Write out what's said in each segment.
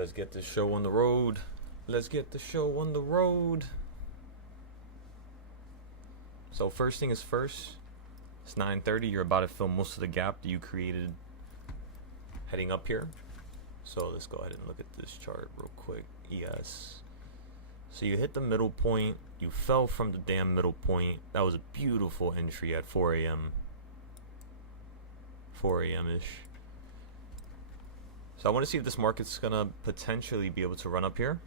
Let's get the show on the road. Let's get the show on the road. So first thing is first. It's 9:30. You're about to fill most of the gap that you created heading up here. So let's go ahead and look at this chart real quick. Yes. So you hit the middle point. You fell from the damn middle point. That was a beautiful entry at 4 a.m. 4 a.m.-ish. So I want to see if this market's going to potentially be able to run up here.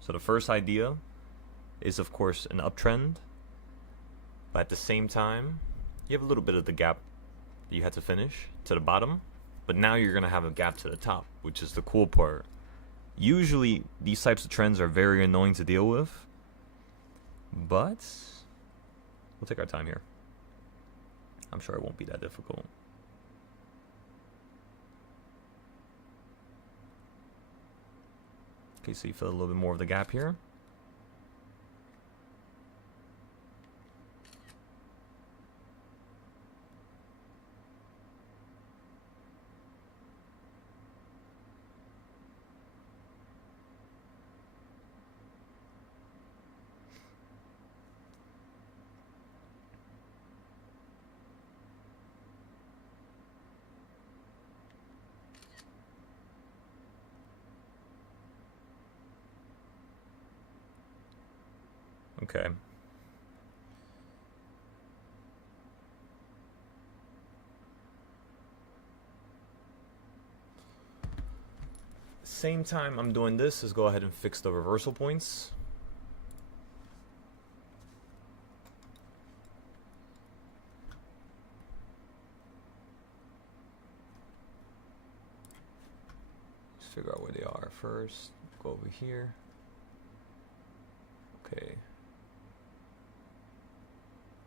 So the first idea is, of course, an uptrend. But at the same time, you have a little bit of the gap that you had to finish to the bottom. But now you're going to have a gap to the top, which is the cool part. Usually, these types of trends are very annoying to deal with. But we'll take our time here. I'm sure it won't be that difficult. Okay, so you feel a little bit more of the gap here. Okay. Same time I'm doing this is go ahead and fix the reversal points. Let's figure out where they are first. Go over here. Okay.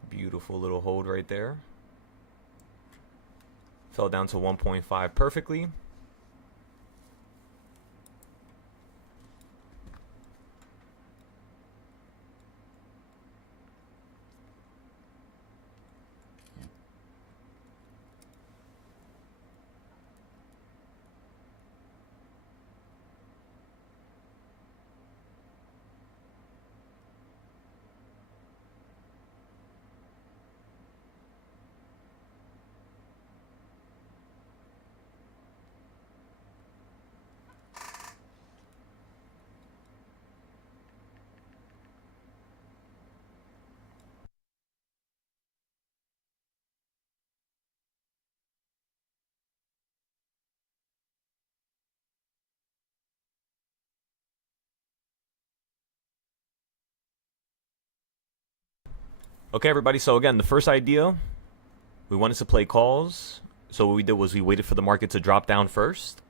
Beautiful little hold right there. Fell down to 1.5 perfectly. Okay, everybody. So again, the first idea, we wanted to play calls. So what we did was we waited for the market to drop down first,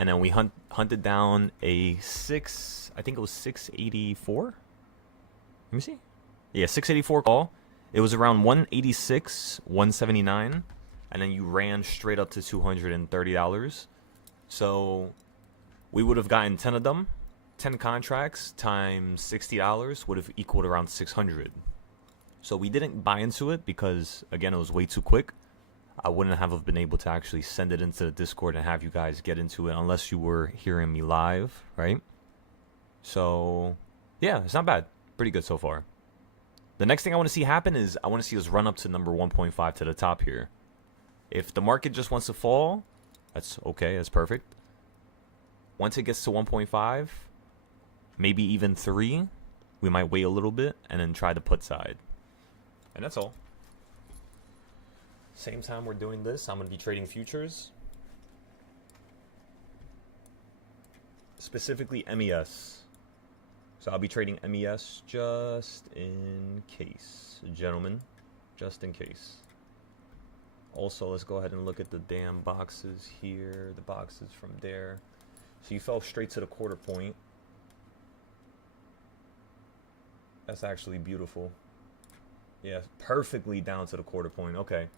and then we hunted down a I think it was 684. Let me see. Yeah, 684 call. It was around 186, 179, and then you ran straight up to $230. So we would have gotten 10 of them. 10 contracts times $60 would have equaled around 600. So we didn't buy into it because, again, it was way too quick. I wouldn't have been able to actually send it into the Discord and have you guys get into it unless you were hearing me live, right? So, yeah, it's not bad. Pretty good so far. The next thing I want to see happen is I want to see us run up to number 1.5 to the top here. If the market just wants to fall, that's okay. That's perfect. Once it gets to 1.5, maybe even 3, we might wait a little bit and then try the put side. And that's all. Same time we're doing this, I'm going to be trading futures. Specifically MES. So I'll be trading MES just in case, gentlemen. Just in case. Also, let's go ahead and look at the damn boxes here. The boxes from there. So you fell straight to the quarter point. That's actually beautiful. Yeah, perfectly down to the quarter point. Okay.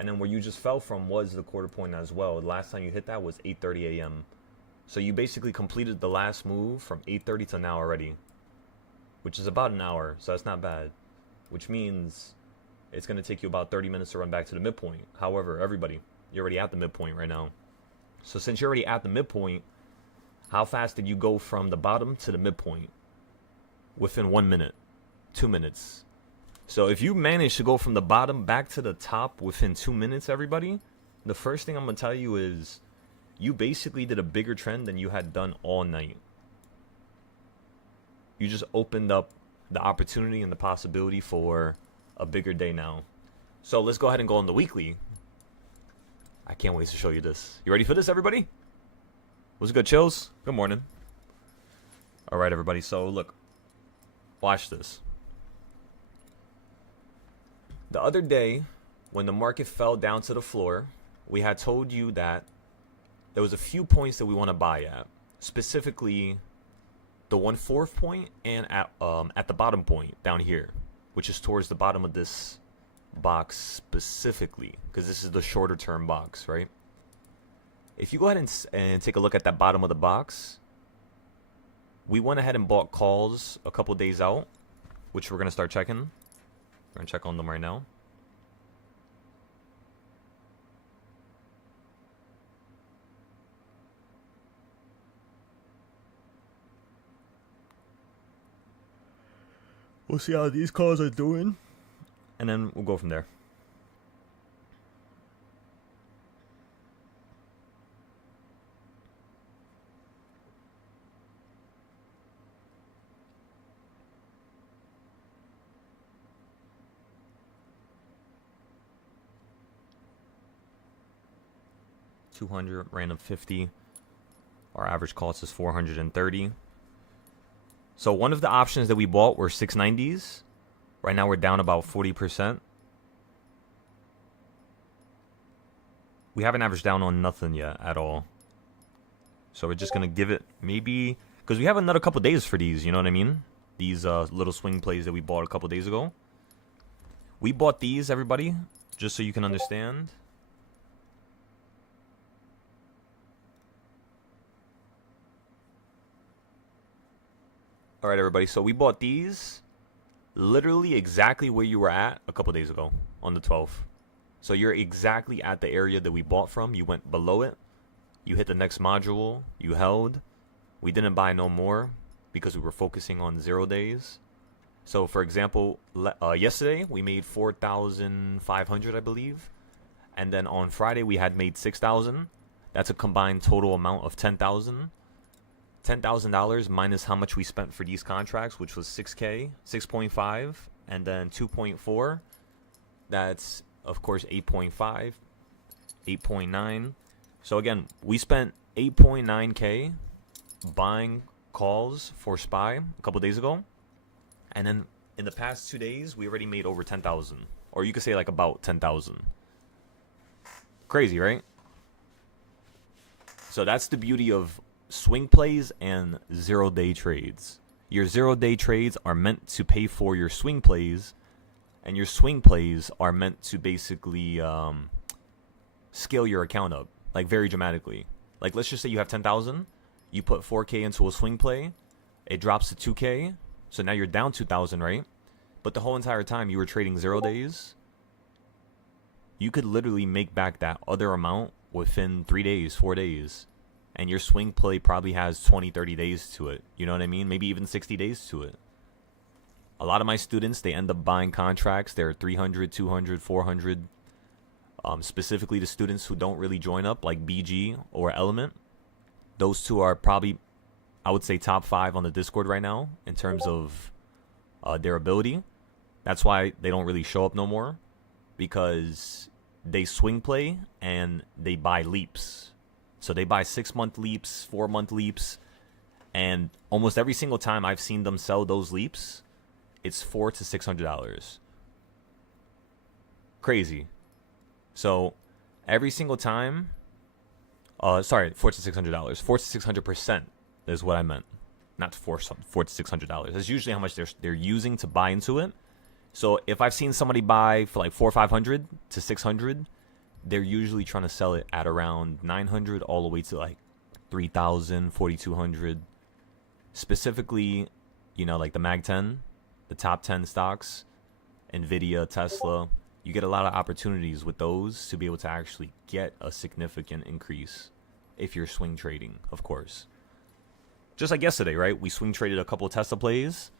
And then where you just fell from was the quarter point as well. The last time you hit that was 8:30 a.m. So you basically completed the last move from 8:30 to now already, which is about an hour. So that's not bad, which means it's going to take you about 30 minutes to run back to the midpoint. However, everybody, you're already at the midpoint right now. So since you're already at the midpoint, How fast did you go from the bottom to the midpoint within 1 minute, 2 minutes? So if you manage to go from the bottom back to the top within 2 minutes, everybody, the first thing I'm going to tell you is you basically did a bigger trend than you had done all night. You just opened up the opportunity and the possibility for a bigger day now. So let's go ahead and go on the weekly. I can't wait to show you this. You ready for this, everybody? What's good, chills? Good morning. All right, everybody. So look, watch this. The other day, when the market fell down to the floor, we had told you that there was a few points that we want to buy at. Specifically, the 1/4 point and at the bottom point down here, which is towards the bottom of this box specifically, because this is the shorter term box, right? If you go ahead and take a look at that bottom of the box, we went ahead and bought calls a couple days out, which we're going to start checking. We're going to check on them right now. We'll see how these calls are doing, and then we'll go from there. $200, random 50. Our average cost is 430. So one of the options that we bought were 690s. Right now we're down about 40%. We haven't averaged down on nothing yet at all. So we're just going to give it maybe, because we have another couple days for these, you know what I mean? These little swing plays that we bought a couple days ago. We bought these, everybody, just so you can understand. All right, everybody. So we bought these literally exactly where you were at a couple days ago on the 12th. So you're exactly at the area that we bought from. You went below it. You hit the next module. You held. We didn't buy no more because we were focusing on 0 days. So, for example, yesterday we made 4,500, I believe. And then on Friday we had made 6,000. That's a combined total amount of 10,000. $10,000 minus how much we spent for these contracts, which was 6K, 6.5, and then 2.4. That's, of course, 8.5, 8.9. So, again, we spent 8.9K buying calls for SPY a couple days ago. And then in the past 2 days, we already made over 10,000. Or you could say like about 10,000. Crazy, right? So that's the beauty of swing plays and 0 day trades. Your 0 day trades are meant to pay for your swing plays, and your swing plays are meant to basically scale your account up, like very dramatically. Like let's just say you have 10,000, you put 4K into a swing play, it drops to 2K, so now you're down 2,000, right? But the whole entire time you were trading 0 days, you could literally make back that other amount within 3 days, 4 days. And your swing play probably has 20, 30 days to it. You know what I mean? Maybe even 60 days to it. A lot of my students, they end up buying contracts. They're 300, 200, 400. Specifically the students who don't really join up, like BG or Element. Those two are probably, I would say, top 5 on the Discord right now in terms of their ability. That's why they don't really show up no more. Because they swing play and they buy leaps. So they buy 6-month leaps, 4-month leaps, and almost every single time I've seen them sell those leaps, it's $400 to $600. Crazy. So every single time, $400 to $600, $400 to 600% is what I meant, not $400 to $600. That's usually how much they're using to buy into it. So if I've seen somebody buy for like $400 or $500 to $600. They're usually trying to sell it at around 900 all the way to like 3,000, 4,200. Specifically, you know, like the Mag 10, the top 10 stocks, Nvidia, Tesla. You get a lot of opportunities with those to be able to actually get a significant increase if you're swing trading, of course. Just like yesterday, right? We swing traded a couple of Tesla plays,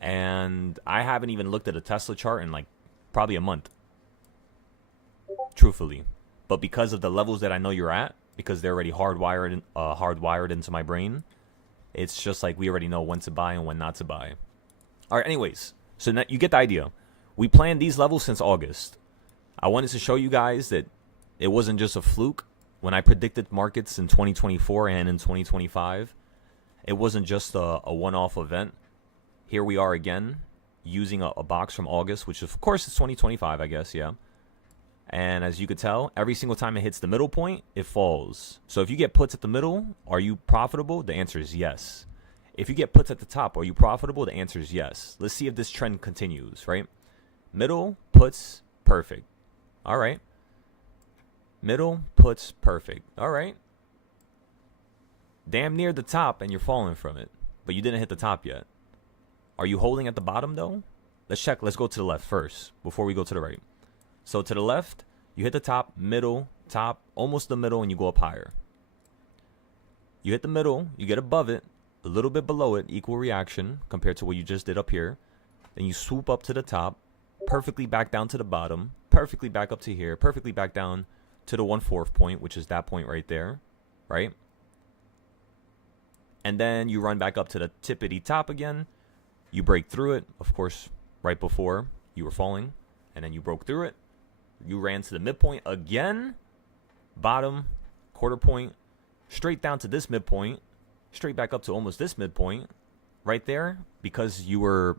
and I haven't even looked at a Tesla chart in like probably a month, truthfully. But because of the levels that I know you're at, because they're already hardwired into my brain, it's just like we already know when to buy and when not to buy. All right, anyways, so now you get the idea. We planned these levels since August. I wanted to show you guys that it wasn't just a fluke. When I predicted markets in 2024 and in 2025, it wasn't just a one-off event. Here we are again, using a box from August, which of course is 2025, I guess, yeah. And as you could tell, every single time it hits the middle point, it falls. So if you get puts at the middle, are you profitable? The answer is yes. If you get puts at the top, are you profitable? The answer is yes. Let's see if this trend continues, right? Middle, puts, perfect. All right. Middle, puts, perfect. All right. Damn near the top and you're falling from it, but you didn't hit the top yet. Are you holding at the bottom though? Let's check. Let's go to the left first before we go to the right. So to the left, you hit the top, middle, top, almost the middle, and you go up higher. You hit the middle, you get above it, a little bit below it, equal reaction compared to what you just did up here. Then you swoop up to the top, perfectly back down to the bottom, perfectly back up to here, perfectly back down to the 1/4 point, which is that point right there, right? And then you run back up to the tippity top again. You break through it, of course, right before you were falling, and then you broke through it. You ran to the midpoint again, bottom, quarter point, straight down to this midpoint, straight back up to almost this midpoint, right there. Because you were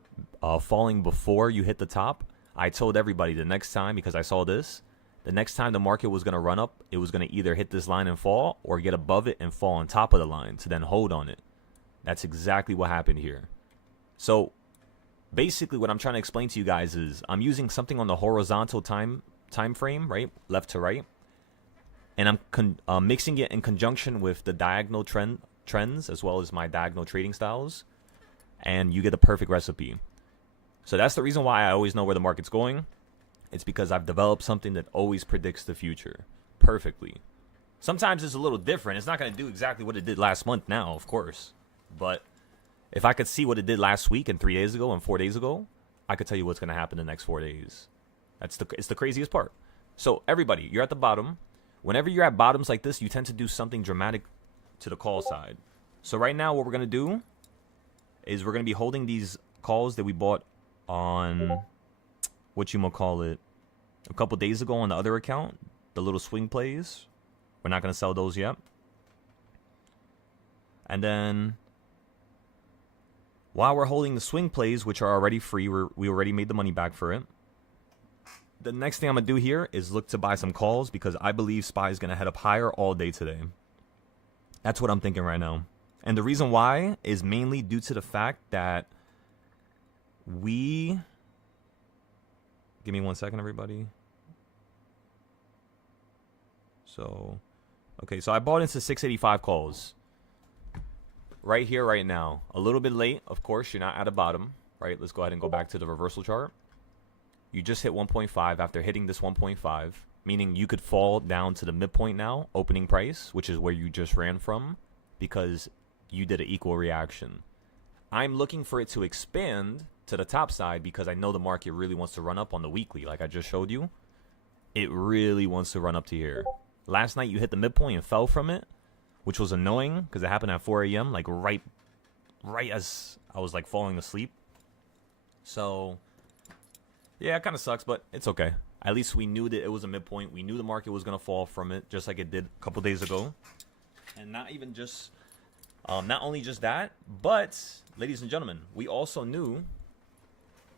falling before you hit the top, I told everybody the next time, because I saw this, the next time the market was going to run up, it was going to either hit this line and fall or get above it and fall on top of the line to then hold on it. That's exactly what happened here. So basically what I'm trying to explain to you guys is I'm using something on the horizontal time frame, right, left to right, and I'm mixing it in conjunction with the diagonal trends as well as my diagonal trading styles, and you get the perfect recipe. So that's the reason why I always know where the market's going. It's because I've developed something that always predicts the future perfectly. Sometimes it's a little different. It's not going to do exactly what it did last month now, of course, but if I could see what it did last week and 3 days ago and 4 days ago, I could tell you what's going to happen the next 4 days. It's the craziest part. So everybody, you're at the bottom. Whenever you're at bottoms like this, you tend to do something dramatic to the call side. So right now what we're going to do is we're going to be holding these calls that we bought on, whatchamacallit, a couple days ago on the other account, the little swing plays. We're not going to sell those yet. And then while we're holding the swing plays, which are already free, we already made the money back for it. The next thing I'm going to do here is look to buy some calls because I believe SPY is going to head up higher all day today. That's what I'm thinking right now. And the reason why is mainly due to the fact that give me 1 second, everybody. So, okay, so I bought into 685 calls. Right here, right now. A little bit late, of course, you're not at a bottom, right? Let's go ahead and go back to the reversal chart. You just hit 1.5 after hitting this 1.5, meaning you could fall down to the midpoint now, opening price, which is where you just ran from, because you did an equal reaction. I'm looking for it to expand to the top side because I know the market really wants to run up on the weekly, like I just showed you. It really wants to run up to here. Last night you hit the midpoint and fell from it, which was annoying because it happened at 4 a.m., like right as I was like falling asleep. So yeah, it kind of sucks, but it's okay. At least we knew that it was a midpoint. We knew the market was going to fall from it, just like it did a couple days ago. And not only just that, but, ladies and gentlemen, we also knew,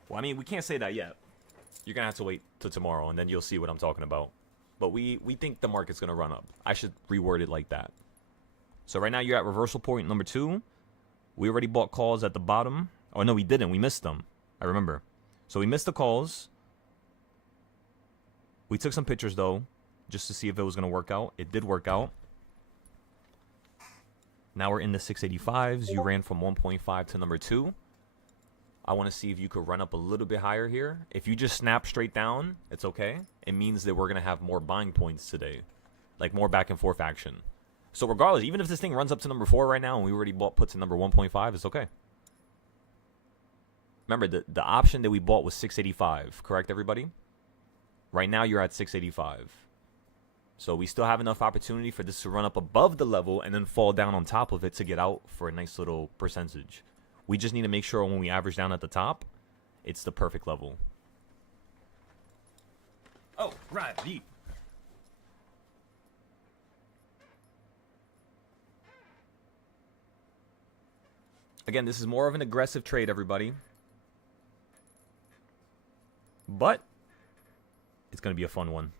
well, I mean, we can't say that yet. You're going to have to wait till tomorrow, and then you'll see what I'm talking about. But we think the market's going to run up. I should reword it like that. So right now you're at reversal point number 2. We already bought calls at the bottom. Oh, no, we didn't. We missed them. I remember. So we missed the calls. We took some pictures, though, just to see if it was going to work out. It did work out. Now we're in the 685s. You ran from 1.5 to number 2. I want to see if you could run up a little bit higher here. If you just snap straight down, it's okay. It means that we're going to have more buying points today, like more back and forth action. So regardless, even if this thing runs up to number 4 right now and we already bought puts in number 1.5, it's okay. Remember, the option that we bought was 685, correct, everybody? Right now, you're at 685. So we still have enough opportunity for this to run up above the level and then fall down on top of it to get out for a nice little percentage. We just need to make sure when we average down at the top, it's the perfect level. Oh, right, deep. Again, this is more of an aggressive trade, everybody. But it's going to be a fun one.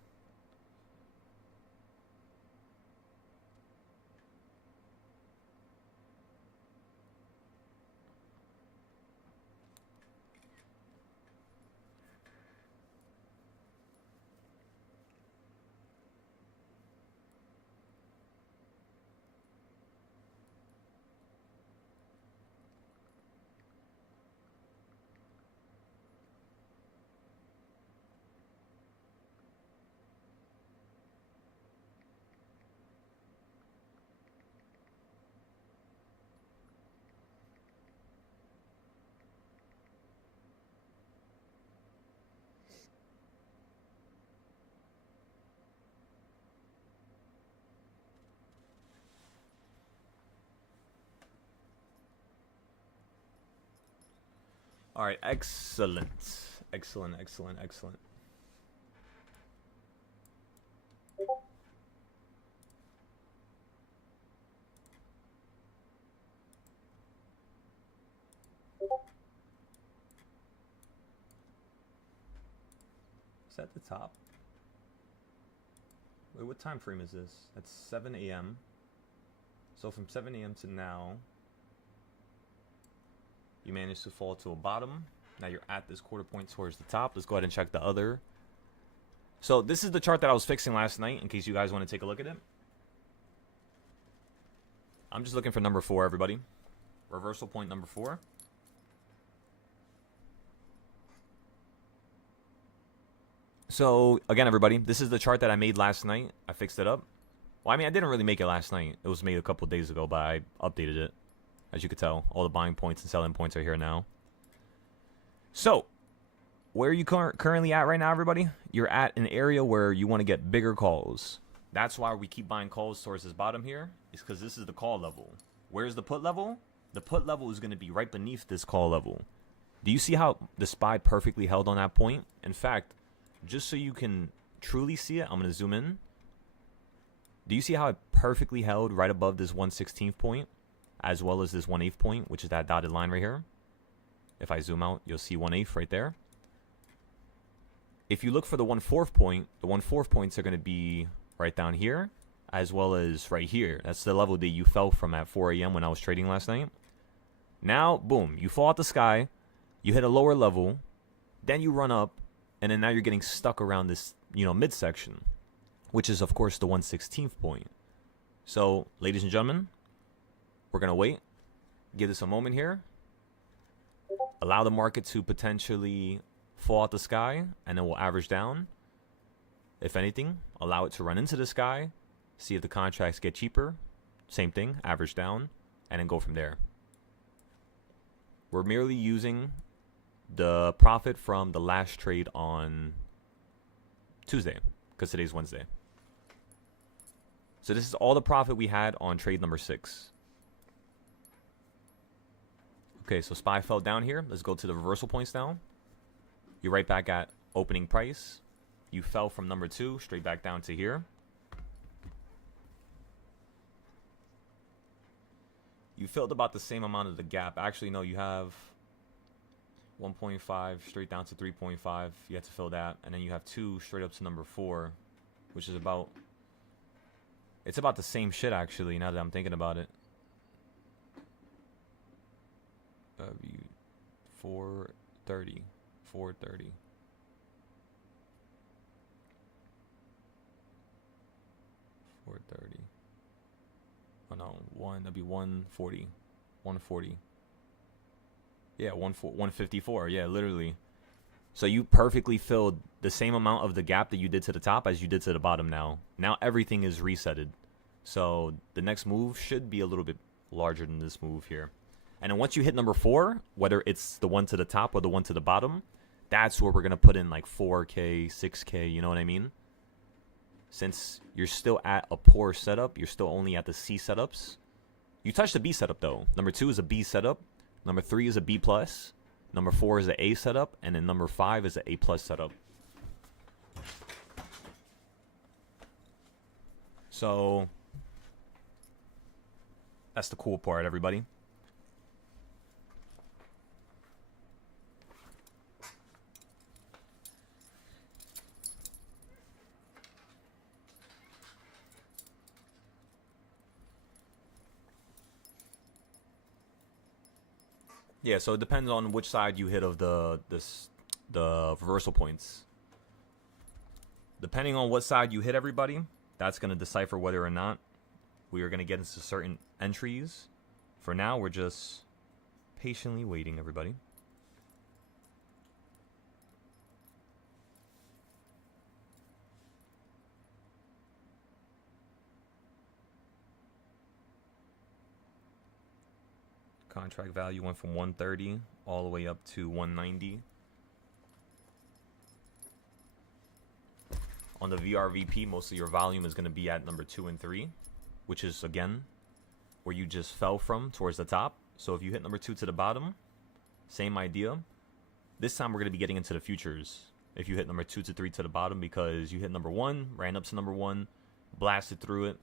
All right, excellent. Excellent, excellent, excellent. Is that the top? Wait, what time frame is this? That's 7 a.m. So from 7 a.m. to now, you managed to fall to a bottom. Now you're at this quarter point towards the top. Let's go ahead and check the other. So this is the chart that I was fixing last night in case you guys want to take a look at it. I'm just looking for number 4, everybody. Reversal point number 4. So again, everybody, this is the chart that I made last night. I fixed it up. Well, I mean, I didn't really make it last night. It was made a couple days ago, but I updated it. As you can tell, all the buying points and selling points are here now. So, where are you currently at right now, everybody? You're at an area where you want to get bigger calls. That's why we keep buying calls towards this bottom here. It's because this is the call level. Where's the put level? The put level is going to be right beneath this call level. Do you see how the SPY perfectly held on that point? In fact, just so you can truly see it, I'm going to zoom in. Do you see how it perfectly held right above this 1/16th point? As well as this 1/8 point, which is that dotted line right here. If I zoom out, you'll see 1/8 right there. If you look for the 1/4 point, the 1/4 points are going to be right down here, as well as right here. That's the level that you fell from at 4 a.m. when I was trading last night. Now, boom, you fall out the sky, you hit a lower level, then you run up, and then now you're getting stuck around this, midsection, which is, of course, the 1/16th point. So, ladies and gentlemen, we're going to wait. Give this a moment here. Allow the market to potentially fall out the sky, and then we'll average down. If anything, allow it to run into the sky. See if the contracts get cheaper. Same thing, average down, and then go from there. We're merely using the profit from the last trade on Tuesday, because today's Wednesday. So this is all the profit we had on trade number 6. Okay, so SPY fell down here. Let's go to the reversal points now. You're right back at opening price. You fell from number 2 straight back down to here. You filled about the same amount of the gap. Actually, no, you have 1.5 straight down to 3.5. You have to fill that. And then you have 2 straight up to number 4, which is about... It's about the same shit, actually, now that I'm thinking about it. 430. 430. Oh no, that'd be 140. 140. Yeah, 154. Yeah, literally. So you perfectly filled the same amount of the gap that you did to the top as you did to the bottom now. Now everything is resetted. So the next move should be a little bit larger than this move here. And then once you hit number 4, whether it's the one to the top or the one to the bottom, that's where we're going to put in like 4K, 6K, you know what I mean? Since you're still at a poor setup, you're still only at the C setups. You touched the B setup though. Number 2 is a B setup. Number 3 is a B plus. Number 4 is an A setup. And then number 5 is an A plus setup. So that's the cool part, everybody. Yeah, so it depends on which side you hit of the reversal points. Depending on what side you hit, everybody, that's going to decipher whether or not we are going to get into certain entries. For now, we're just patiently waiting, everybody. Contract value went from 130 all the way up to 190. On the VRVP, most of your volume is going to be at number 2 and 3, which is, again, where you just fell from towards the top. So if you hit number 2 to the bottom, same idea. This time we're going to be getting into the futures. If you hit number 2 to 3 to the bottom, because you hit number 1, ran up to number 1, blasted through it.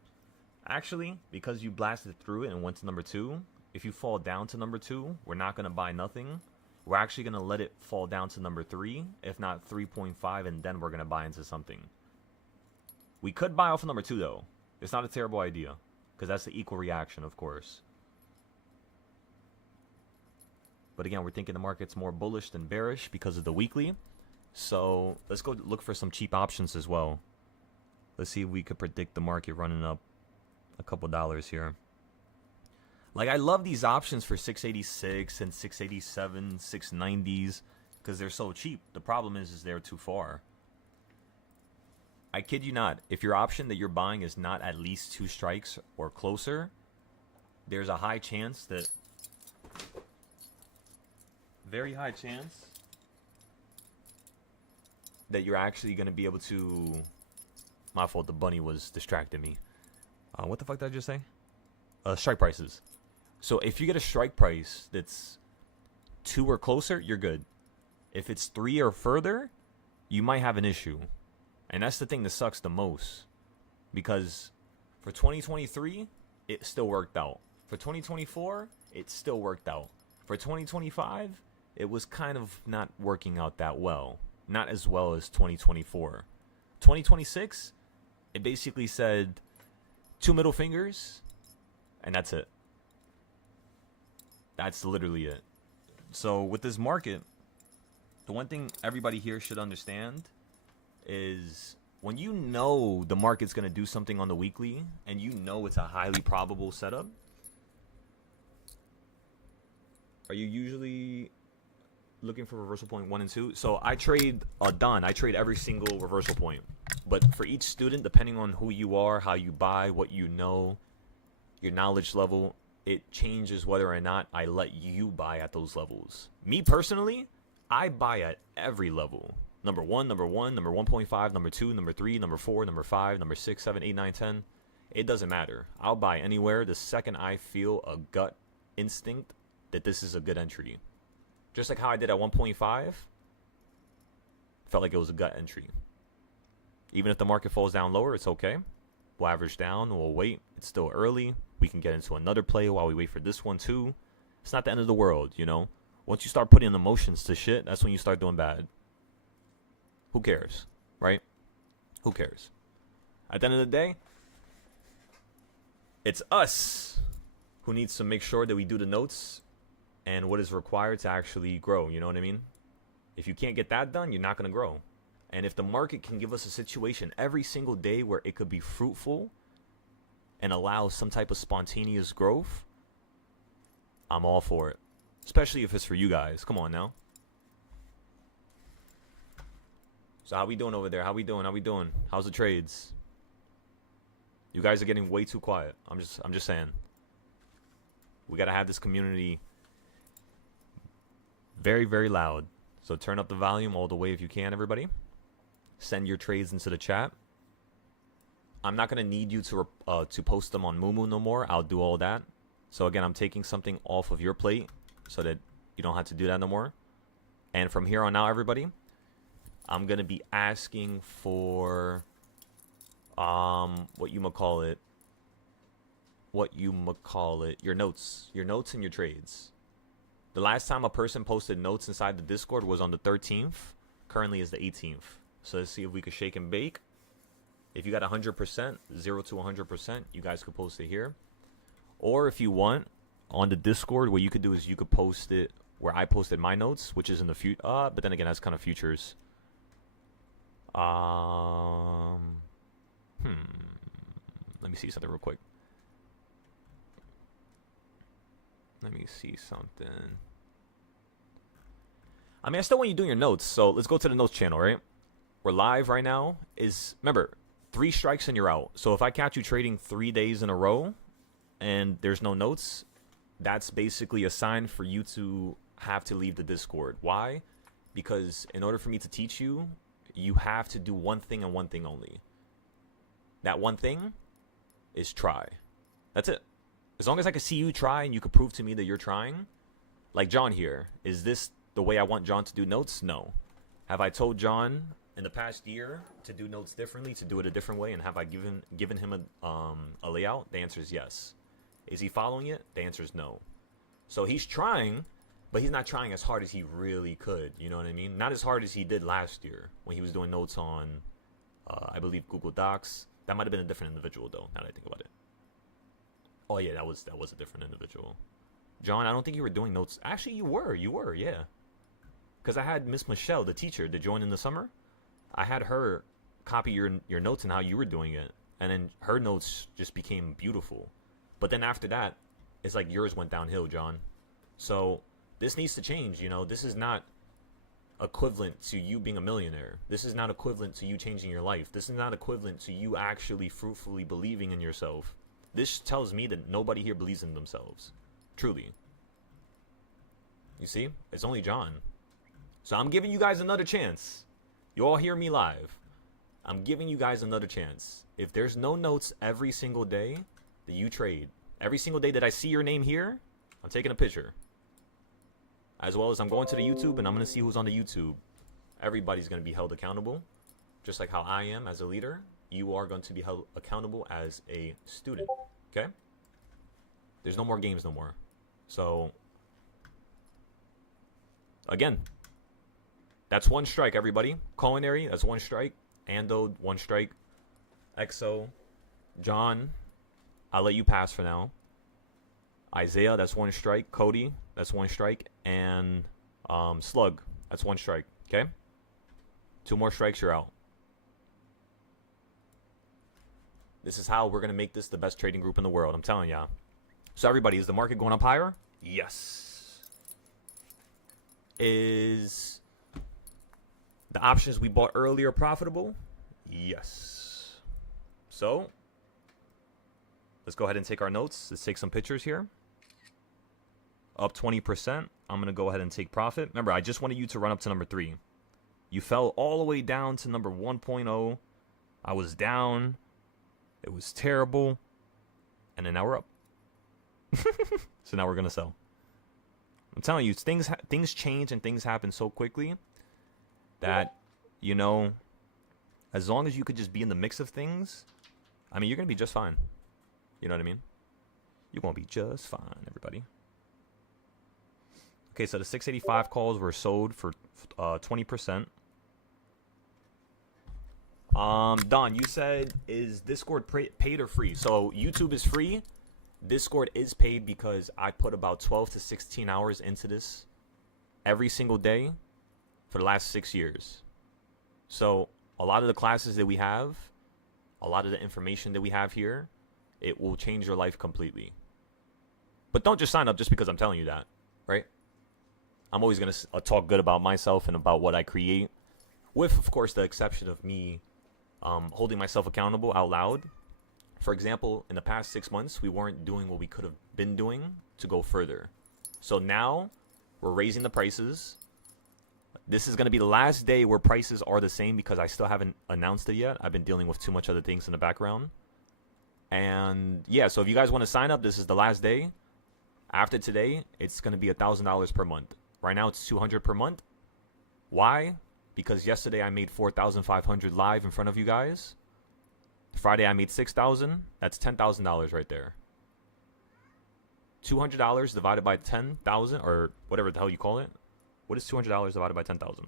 Actually, because you blasted through it and went to number 2, if you fall down to number 2, we're not going to buy nothing. We're actually going to let it fall down to number 3, if not 3.5, and then we're going to buy into something. We could buy off of number 2, though. It's not a terrible idea, because that's the equal reaction, of course. But again, we're thinking the market's more bullish than bearish because of the weekly. So let's go look for some cheap options as well. Let's see if we could predict the market running up a couple dollars here. Like, I love these options for 686 and 687, 690s, because they're so cheap. The problem is they're too far. I kid you not, if your option that you're buying is not at least 2 strikes or closer, there's a high chance that, very high chance, that you're actually going to be able to, my fault, the bunny was distracting me. What the fuck did I just say? Strike prices. So if you get a strike price that's 2 or closer, you're good. If it's 3 or further, you might have an issue. And that's the thing that sucks the most. Because for 2023, it still worked out. For 2024, it still worked out. For 2025, it was kind of not working out that well. Not as well as 2024. 2026, it basically said 2 middle fingers, and that's it. That's literally it. So with this market, the one thing everybody here should understand is when you know the market's going to do something on the weekly and you know it's a highly probable setup, are you usually looking for reversal point 1 and 2? So I trade I trade every single reversal point. But for each student, depending on who you are, how you buy, what you know, your knowledge level, it changes whether or not I let you buy at those levels. Me personally, I buy at every level. Number 1, number 1.5, number 2, number 3, number 4, number 5, number 6, 7, 8, 9, 10. It doesn't matter. I'll buy anywhere the second I feel a gut instinct that this is a good entry. Just like how I did at 1.5, felt like it was a gut entry. Even if the market falls down lower, it's okay. We'll average down, we'll wait. It's still early. We can get into another play while we wait for this one too. It's not the end of the world, you know. Once you start putting emotions to shit, that's when you start doing bad. Who cares, right? Who cares? At the end of the day, it's us who needs to make sure that we do the notes and what is required to actually grow, you know what I mean? If you can't get that done, you're not going to grow. And if the market can give us a situation every single day where it could be fruitful and allow some type of spontaneous growth, I'm all for it. Especially if it's for you guys. Come on now. So how we doing over there? How we doing? How's the trades? You guys are getting way too quiet. I'm just saying. We gotta have this community very, very loud. So turn up the volume all the way if you can, everybody. Send your trades into the chat. I'm not gonna need you to post them on Moomoo no more. I'll do all that. So again, I'm taking something off of your plate so that you don't have to do that no more. And from here on out, everybody, I'm gonna be asking for what you call it, your notes and your trades. The last time a person posted notes inside the Discord was on the 13th. Currently is the 18th. So let's see if we could shake and bake. If you got 100%, 0 to 100%, you guys could post it here. Or if you want, on the Discord, what you could do is you could post it where I posted my notes, which is in the future. But then again, that's kind of futures. Let me see something real quick. Let me see something. I mean, I still want you doing your notes, so let's go to the notes channel, right? We're live right now. Remember, 3 strikes and you're out. So if I catch you trading 3 days in a row and there's no notes, that's basically a sign for you to have to leave the Discord. Why? Because in order for me to teach you, you have to do one thing and one thing only. That one thing is try. That's it. As long as I can see you try and you can prove to me that you're trying, like John here, is this the way I want John to do notes? No. Have I told John in the past year to do notes differently, to do it a different way, and have I given him a layout? The answer is yes. Is he following it? The answer is no. So he's trying, but he's not trying as hard as he really could. You know what I mean? Not as hard as he did last year when he was doing notes on, I believe, Google Docs. That might have been a different individual, though, now that I think about it. Oh, yeah, that was a different individual. John, I don't think you were doing notes. Actually, you were, yeah. Because I had Miss Michelle, the teacher, to join in the summer. I had her copy your notes and how you were doing it. And then her notes just became beautiful. But then after that, it's like yours went downhill, John. So this needs to change, you know. This is not equivalent to you being a millionaire. This is not equivalent to you changing your life. This is not equivalent to you actually fruitfully believing in yourself. This tells me that nobody here believes in themselves. Truly. You see? It's only John. So I'm giving you guys another chance. You all hear me live. I'm giving you guys another chance. If there's no notes every single day that you trade, every single day that I see your name here, I'm taking a picture. As well as I'm going to the YouTube and I'm going to see who's on the YouTube. Everybody's going to be held accountable. Just like how I am as a leader, you are going to be held accountable as a student. Okay? There's no more games no more. So, again, that's one strike, everybody. Culinary, that's one strike. Ando, one strike. Exo, John, I'll let you pass for now. Isaiah, that's one strike. Cody, that's one strike. And Slug, that's one strike. Okay? 2 more strikes, you're out. This is how we're going to make this the best trading group in the world. I'm telling y'all. So everybody, is the market going up higher? Yes. Is the options we bought earlier profitable? Yes. So let's go ahead and take our notes. Let's take some pictures here. Up 20%. I'm going to go ahead and take profit. Remember, I just wanted you to run up to number 3. You fell all the way down to number 1.0. I was down. It was terrible. And then now we're up. So now we're going to sell. I'm telling you, things change and things happen so quickly that, you know, as long as you could just be in the mix of things, I mean, you're going to be just fine. You know what I mean? You're going to be just fine, everybody. Okay, so the 685 calls were sold for 20%. Don, you said, is Discord paid or free? So YouTube is free. Discord is paid because I put about 12 to 16 hours into this every single day for the last 6 years. So a lot of the classes that we have, a lot of the information that we have here, it will change your life completely. But don't just sign up just because I'm telling you that, right? I'm always going to talk good about myself and about what I create, with, of course, the exception of me holding myself accountable out loud. For example, in the past 6 months, we weren't doing what we could have been doing to go further. So now we're raising the prices. This is going to be the last day where prices are the same because I still haven't announced it yet. I've been dealing with too much other things in the background. And yeah, so if you guys want to sign up, this is the last day. After today, it's going to be $1,000 per month. Right now, it's $200 per month. Why? Because yesterday I made 4,500 live in front of you guys. Friday I made 6,000. That's $10,000 right there. $200 divided by 10,000 or whatever the hell you call it. What is $200 divided by 10,000?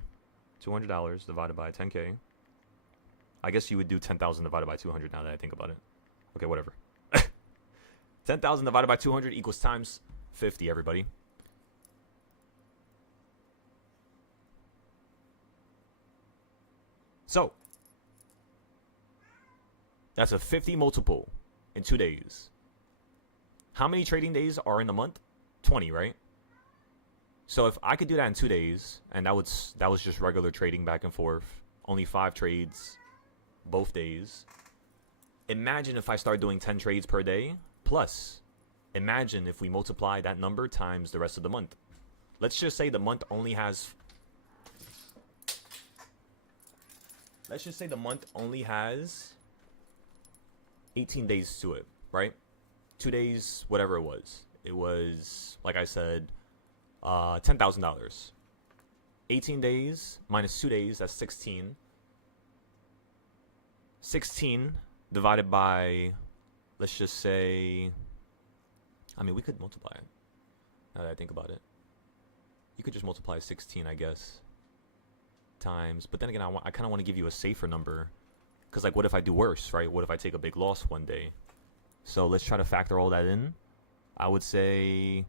$200 divided by 10K. I guess you would do 10,000 divided by 200 now that I think about it. Okay, whatever. 10,000 divided by 200 equals times 50, everybody. So, that's a 50 multiple in 2 days. How many trading days are in the month? 20, right? So if I could do that in 2 days, and that was just regular trading back and forth, only 5 trades both days. Imagine if I start doing 10 trades per day, plus imagine if we multiply that number times the rest of the month. Let's just say the month only has 18 days to it, right? 2 days, whatever it was. It was, like I said, $10,000. 18 days minus 2 days, that's 16. 16 divided by, let's just say, I mean, we could multiply it. Now that I think about it. You could just multiply 16, I guess, times. But then again, I kind of want to give you a safer number. Because, like, what if I do worse, right? What if I take a big loss one day? So let's try to factor all that in. I would say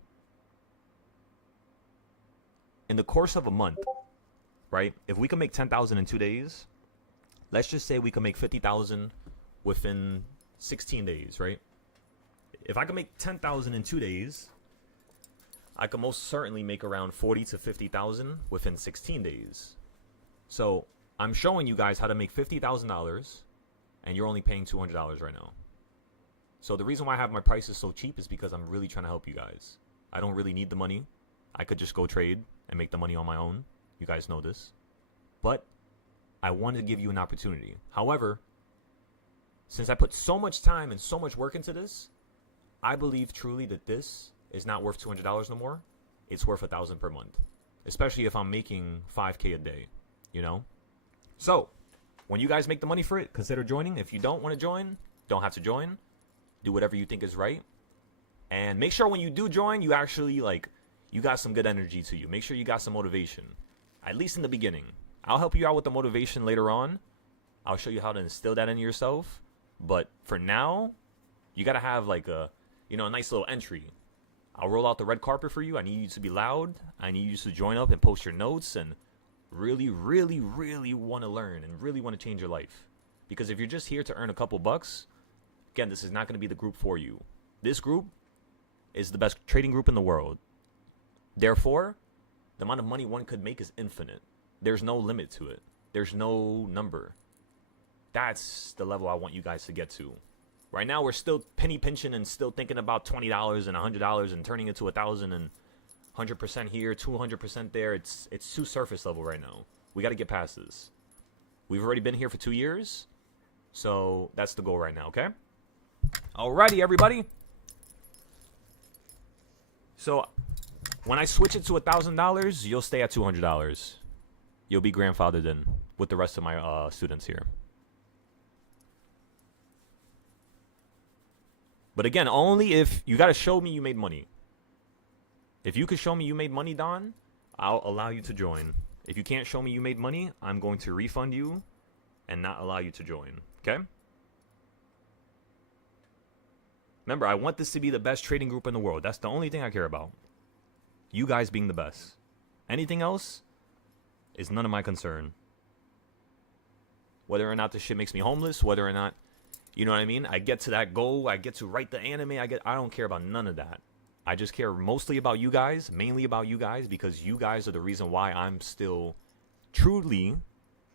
in the course of a month, right? If we can make 10,000 in 2 days, let's just say we can make 50,000 within 16 days, right? If I can make 10,000 in 2 days, I can most certainly make around 40 to 50,000 within 16 days. So I'm showing you guys how to make $50,000, and you're only paying $200 right now. So the reason why I have my prices so cheap is because I'm really trying to help you guys. I don't really need the money. I could just go trade and make the money on my own. You guys know this. But I wanted to give you an opportunity. However, since I put so much time and so much work into this, I believe truly that this is not worth $200 no more. It's worth $1,000 per month, especially if I'm making 5K a day, you know? So when you guys make the money for it, consider joining. If you don't want to join, don't have to join. Do whatever you think is right. And make sure when you do join, you actually, like, you got some good energy to you. Make sure you got some motivation, at least in the beginning. I'll help you out with the motivation later on. I'll show you how to instill that in yourself. But for now, you got to have, like, a nice little entry. I'll roll out the red carpet for you. I need you to be loud. I need you to join up and post your notes and really, really, really want to learn and really want to change your life. Because if you're just here to earn a couple bucks, again, this is not going to be the group for you. This group is the best trading group in the world. Therefore, the amount of money one could make is infinite. There's no limit to it. There's no number. That's the level I want you guys to get to. Right now, we're still penny pinching and still thinking about $20 and $100 and turning it to $1,000 and 100% here, 200% there. It's too surface level right now. We got to get past this. We've already been here for 2 years, so that's the goal right now, okay? Alrighty, everybody. So when I switch it to $1,000, you'll stay at $200. You'll be grandfathered in with the rest of my students here. But again, only if you got to show me you made money. If you could show me you made money, Don, I'll allow you to join. If you can't show me you made money, I'm going to refund you and not allow you to join. Okay? Remember, I want this to be the best trading group in the world. That's the only thing I care about. You guys being the best. Anything else is none of my concern. Whether or not this shit makes me homeless, whether or not, you know what I mean? I get to that goal, I get to write the anime, I don't care about none of that. I just care mostly about you guys, mainly about you guys, because you guys are the reason why I'm still truly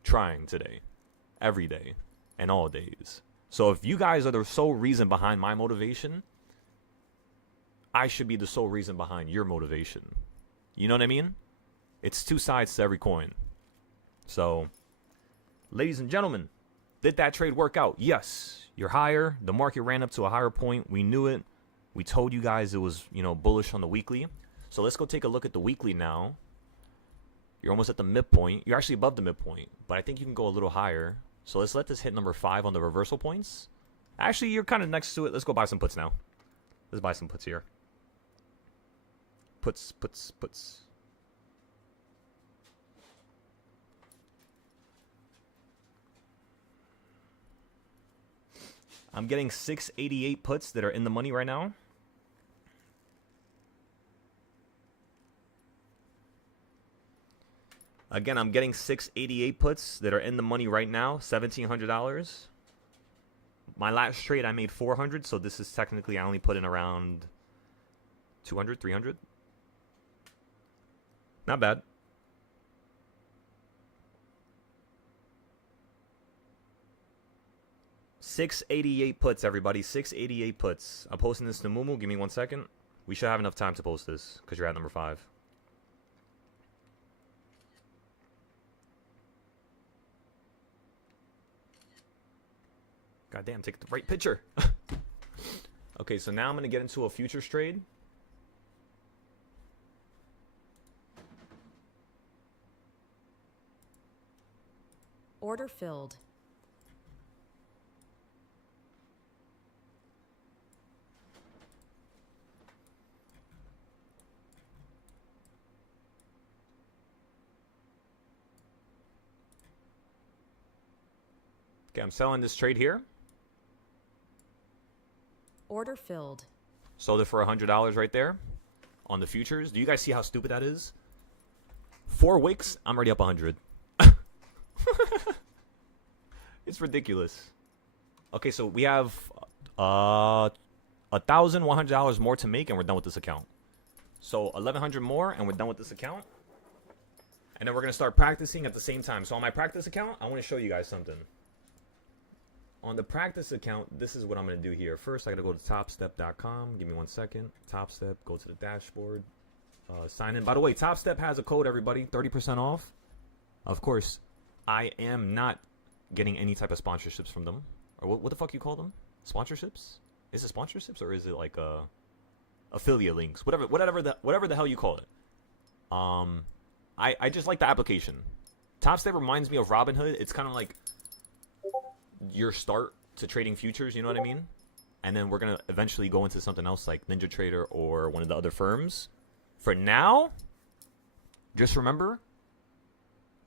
trying today, every day, and all days. So if you guys are the sole reason behind my motivation, I should be the sole reason behind your motivation. You know what I mean? It's two sides to every coin. So, ladies and gentlemen, did that trade work out? Yes. You're higher. The market ran up to a higher point. We knew it. We told you guys it was, bullish on the weekly. So let's go take a look at the weekly now. You're almost at the midpoint. You're actually above the midpoint, but I think you can go a little higher. So let's let this hit number 5 on the reversal points. Actually, you're kind of next to it. Let's go buy some puts now. Let's buy some puts here. Puts. I'm getting 688 puts that are in the money right now. Again, I'm getting 688 puts that are in the money right now, $1,700. My last trade, I made 400, so this is technically, I only put in around 200, 300. Not bad. $688 puts, everybody. 688 puts. I'm posting this to Mumu. Give me 1 second. We should have enough time to post this because you're at number 5. Goddamn, take the right picture. Okay, so now I'm going to get into a futures trade. Order filled. Okay, I'm selling this trade here. Order filled. Sold it for $100 right there on the futures. Do you guys see how stupid that is? 4 wicks, I'm already up 100. It's ridiculous. Okay, so we have $1,100 more to make, and we're done with this account. So $1,100 more, and we're done with this account. And then we're gonna start practicing at the same time. So on my practice account, I want to show you guys something. On the practice account, this is what I'm going to do here. First, I got to go to topstep.com. Give me 1 second. Topstep, go to the dashboard. Sign in. By the way, Topstep has a code, everybody. 30% off. Of course, I am not getting any type of sponsorships from them. Or what the fuck you call them? Sponsorships? Is it sponsorships or is it like affiliate links? Whatever the hell you call it. I just like the application. Topstep reminds me of Robinhood. It's kind of like your start to trading futures, you know what I mean? And then we're gonna eventually go into something else like Ninja Trader or one of the other firms. For now, just remember,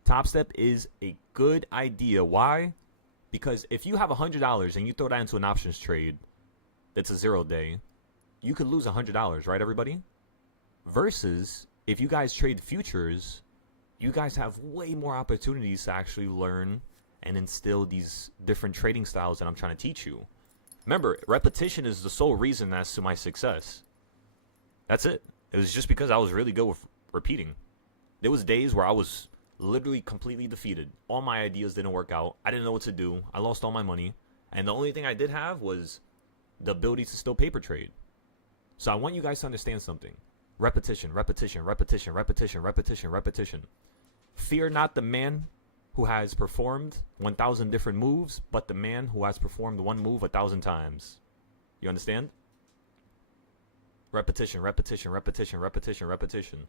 Topstep is a good idea. Why? Because if you have $100 and you throw that into an options trade that's a 0 day, you could lose $100, right, everybody? Versus if you guys trade futures, you guys have way more opportunities to actually learn and instill these different trading styles that I'm trying to teach you. Remember, repetition is the sole reason as to my success. That's it. It was just because I was really good with repeating. There was days where I was literally completely defeated. All my ideas didn't work out. I didn't know what to do. I lost all my money. And the only thing I did have was the ability to still paper trade. So I want you guys to understand something. Repetition, repetition, repetition, repetition, repetition, repetition. Fear not the man who has performed 1,000 different moves, but the man who has performed one move 1,000 times. You understand? Repetition, repetition, repetition, repetition, repetition.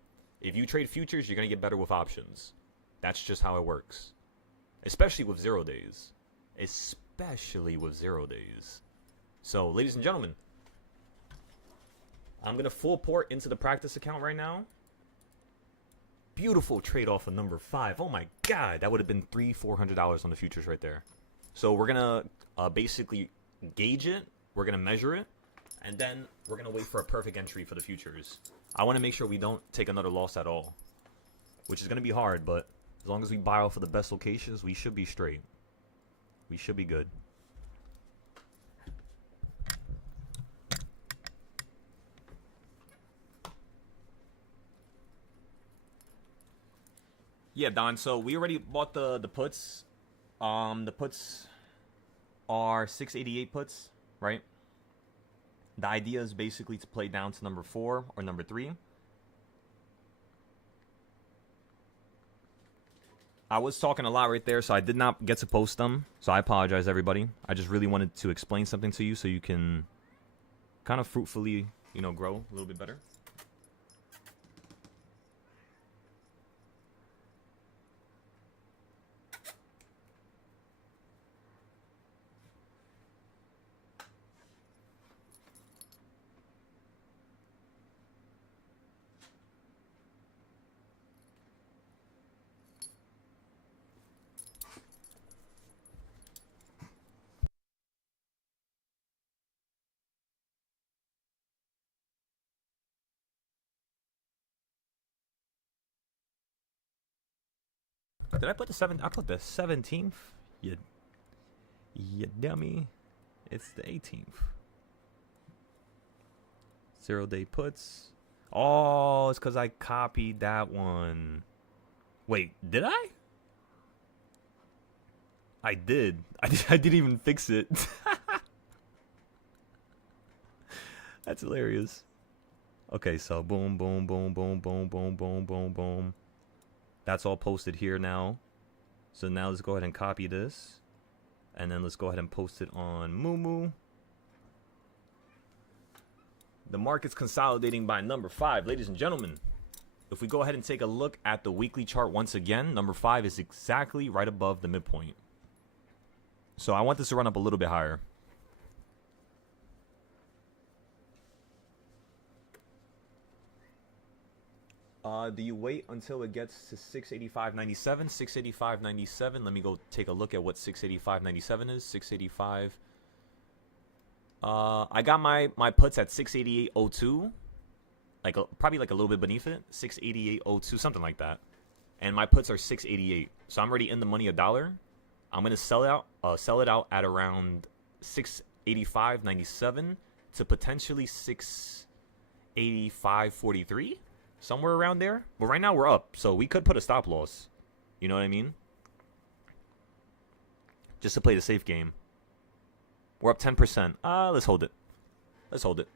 If you trade futures, you're going to get better with options. That's just how it works. Especially with 0 days. Especially with 0 days. So, ladies and gentlemen, I'm going to full port into the practice account right now. Beautiful trade off of number 5. Oh my god, that would have been $300-400 on the futures right there. So we're gonna basically gauge it, we're gonna measure it, and then we're gonna wait for a perfect entry for the futures. I want to make sure we don't take another loss at all, which is gonna be hard, but as long as we buy off of the best locations, we should be straight. We should be good. Yeah, Don. So we already bought the puts. The puts are 688 puts, right? The idea is basically to play down to number 4 or number 3. I was talking a lot right there, so I did not get to post them. So I apologize, everybody. I just really wanted to explain something to you so you can kind of fruitfully, grow a little bit better. Did I put the 7th? I put the 17th. You dummy. It's the 18th. 0-day puts. Oh, it's because I copied that one. Wait, did I? I did. I didn't even fix it. That's hilarious. Okay, so boom, boom, boom, boom, boom, boom, boom, boom, boom. That's all posted here now. So now let's go ahead and copy this. And then let's go ahead and post it on Moomoo. The market's consolidating by number 5, ladies and gentlemen. If we go ahead and take a look at the weekly chart once again, number 5 is exactly right above the midpoint. So I want this to run up a little bit higher. Do you wait until it gets to 685.97? 685.97. Let me go take a look at what 685.97 is. 685. I got my puts at 688.02. Probably like a little bit beneath it. 688.02, something like that. And my puts are 688. So I'm already in the money $1. I'm gonna sell it out at around 685.97 to potentially 685.43. Somewhere around there. But right now we're up, so we could put a stop loss. You know what I mean? Just to play the safe game. We're up 10%. Let's hold it. Let's hold it.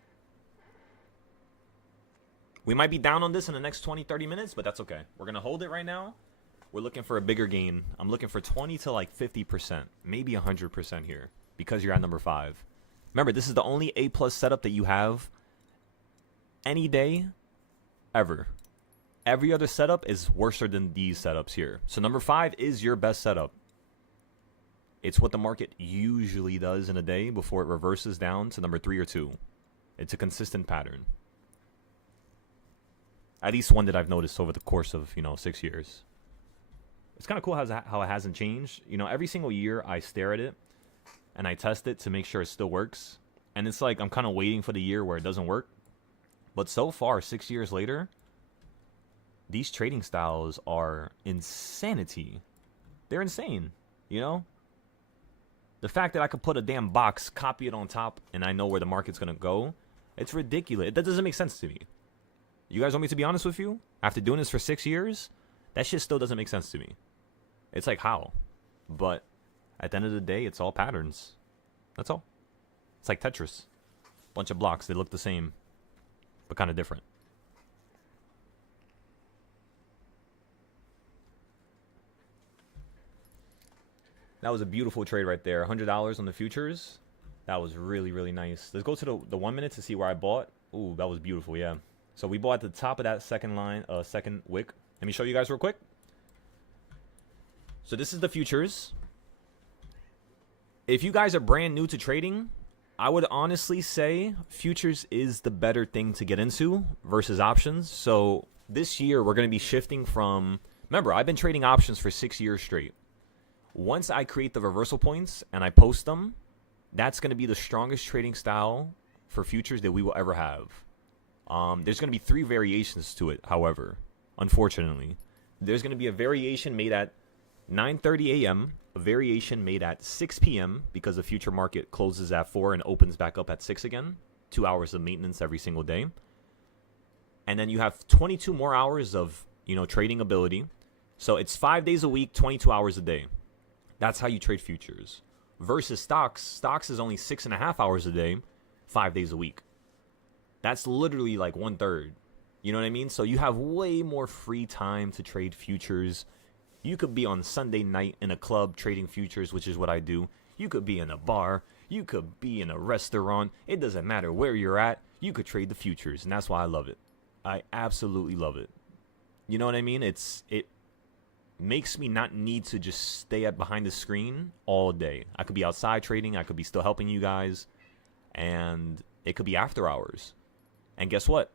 We might be down on this in the next 20, 30 minutes, but that's okay. We're going to hold it right now. We're looking for a bigger gain. I'm looking for 20 to like 50%. Maybe 100% here. Because you're at number 5. Remember, this is the only A+ setup that you have any day ever. Every other setup is worse than these setups here. So number 5 is your best setup. It's what the market usually does in a day before it reverses down to number 3 or 2. It's a consistent pattern. At least one that I've noticed over the course of, 6 years. It's kind of cool how it hasn't changed. Every single year I stare at it and I test it to make sure it still works. And it's like I'm kind of waiting for the year where it doesn't work. But so far, 6 years later, these trading styles are insanity. They're insane, The fact that I could put a damn box, copy it on top, and I know where the market's going to go, it's ridiculous. That doesn't make sense to me. You guys want me to be honest with you? After doing this for 6 years, that shit still doesn't make sense to me. It's like, how? But at the end of the day, it's all patterns. That's all. It's like Tetris. Bunch of blocks, they look the same, but kind of different. That was a beautiful trade right there. $100 on the futures. That was really, really nice. Let's go to the 1 minute to see where I bought. Ooh, that was beautiful, yeah. So we bought at the top of that second line, second wick. Let me show you guys real quick. So this is the futures. If you guys are brand new to trading, I would honestly say futures is the better thing to get into versus options. So this year we're going to be shifting from, remember, I've been trading options for 6 years straight. Once I create the reversal points and I post them, that's going to be the strongest trading style for futures that we will ever have. There's going to be 3 variations to it, however, unfortunately. There's going to be a variation made at 9:30 a.m., a variation made at 6 p.m. because the future market closes at 4 and opens back up at 6 again. 2 hours of maintenance every single day. And then you have 22 more hours of, trading ability. So it's 5 days a week, 22 hours a day. That's how you trade futures. versus stocks. Stocks is only 6.5 hours a day, 5 days a week. That's literally like 1/3. You know what I mean? So you have way more free time to trade futures. You could be on Sunday night in a club trading futures, which is what I do. You could be in a bar. You could be in a restaurant. It doesn't matter where you're at. You could trade the futures, and that's why I love it. I absolutely love it. You know what I mean? It makes me not need to just stay at behind the screen all day. I could be outside trading. I could be still helping you guys, and it could be after hours. And guess what?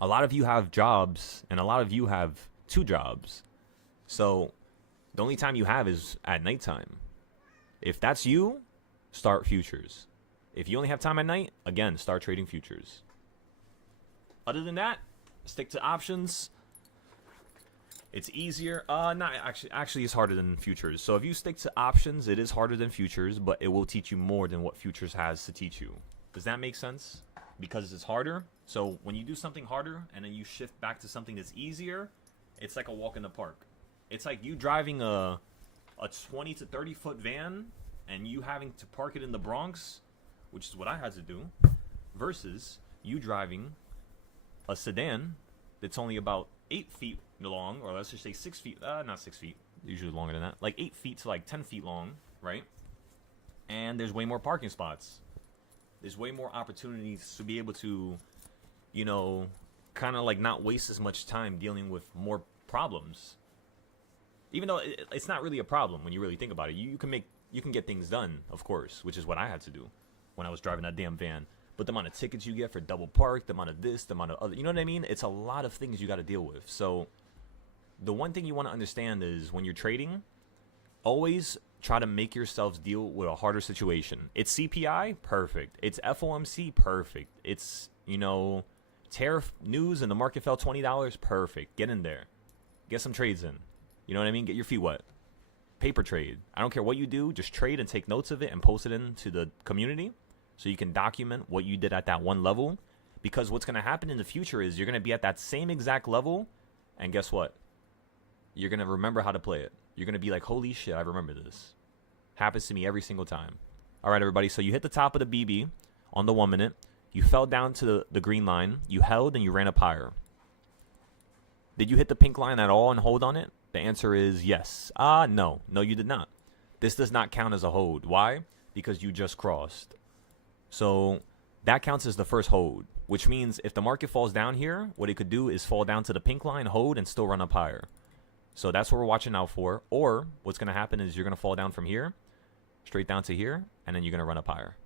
A lot of you have jobs, and a lot of you have 2 jobs. So the only time you have is at nighttime. If that's you, start futures. If you only have time at night, again, start trading futures. Other than that, stick to options. It's easier. Not actually it's harder than futures. So if you stick to options, it is harder than futures, but it will teach you more than what futures has to teach you. Does that make sense? Because it's harder. So when you do something harder and then you shift back to something that's easier, it's like a walk in the park. It's like you driving a 20 to 30 foot van and you having to park it in the Bronx, which is what I had to do, versus you driving a sedan that's only about 8 feet long, or let's just say 6 feet, not 6 feet, usually longer than that, like 8 feet to like 10 feet long, right? And there's way more parking spots. There's way more opportunities to be able to, you know, kind of like not waste as much time dealing with more problems. Even though it's not really a problem when you really think about it. You can get things done, of course, which is what I had to do when I was driving that damn van. But the amount of tickets you get for double park, the amount of this, the amount of other, you know what I mean? It's a lot of things you got to deal with. So the one thing you want to understand is when you're trading, always try to make yourselves deal with a harder situation. It's CPI, perfect. It's FOMC, perfect. It's, you know, tariff news and the market fell $20, perfect. Get in there. Get some trades in. You know what I mean? Get your feet wet. Paper trade. I don't care what you do, just trade and take notes of it and post it into the community so you can document what you did at that one level. Because what's going to happen in the future is you're going to be at that same exact level, and guess what? You're going to remember how to play it. You're going to be like, holy shit, I remember this. Happens to me every single time. All right, everybody. So you hit the top of the BB on the 1 minute. You fell down to the green line. You held and you ran up higher. Did you hit the pink line at all and hold on it? The answer is yes. No. No, you did not. This does not count as a hold. Why? Because you just crossed. So that counts as the first hold, which means if the market falls down here, what it could do is fall down to the pink line, hold, and still run up higher. So that's what we're watching out for. Or what's going to happen is you're going to fall down from here, straight down to here, and then you're going to run up higher.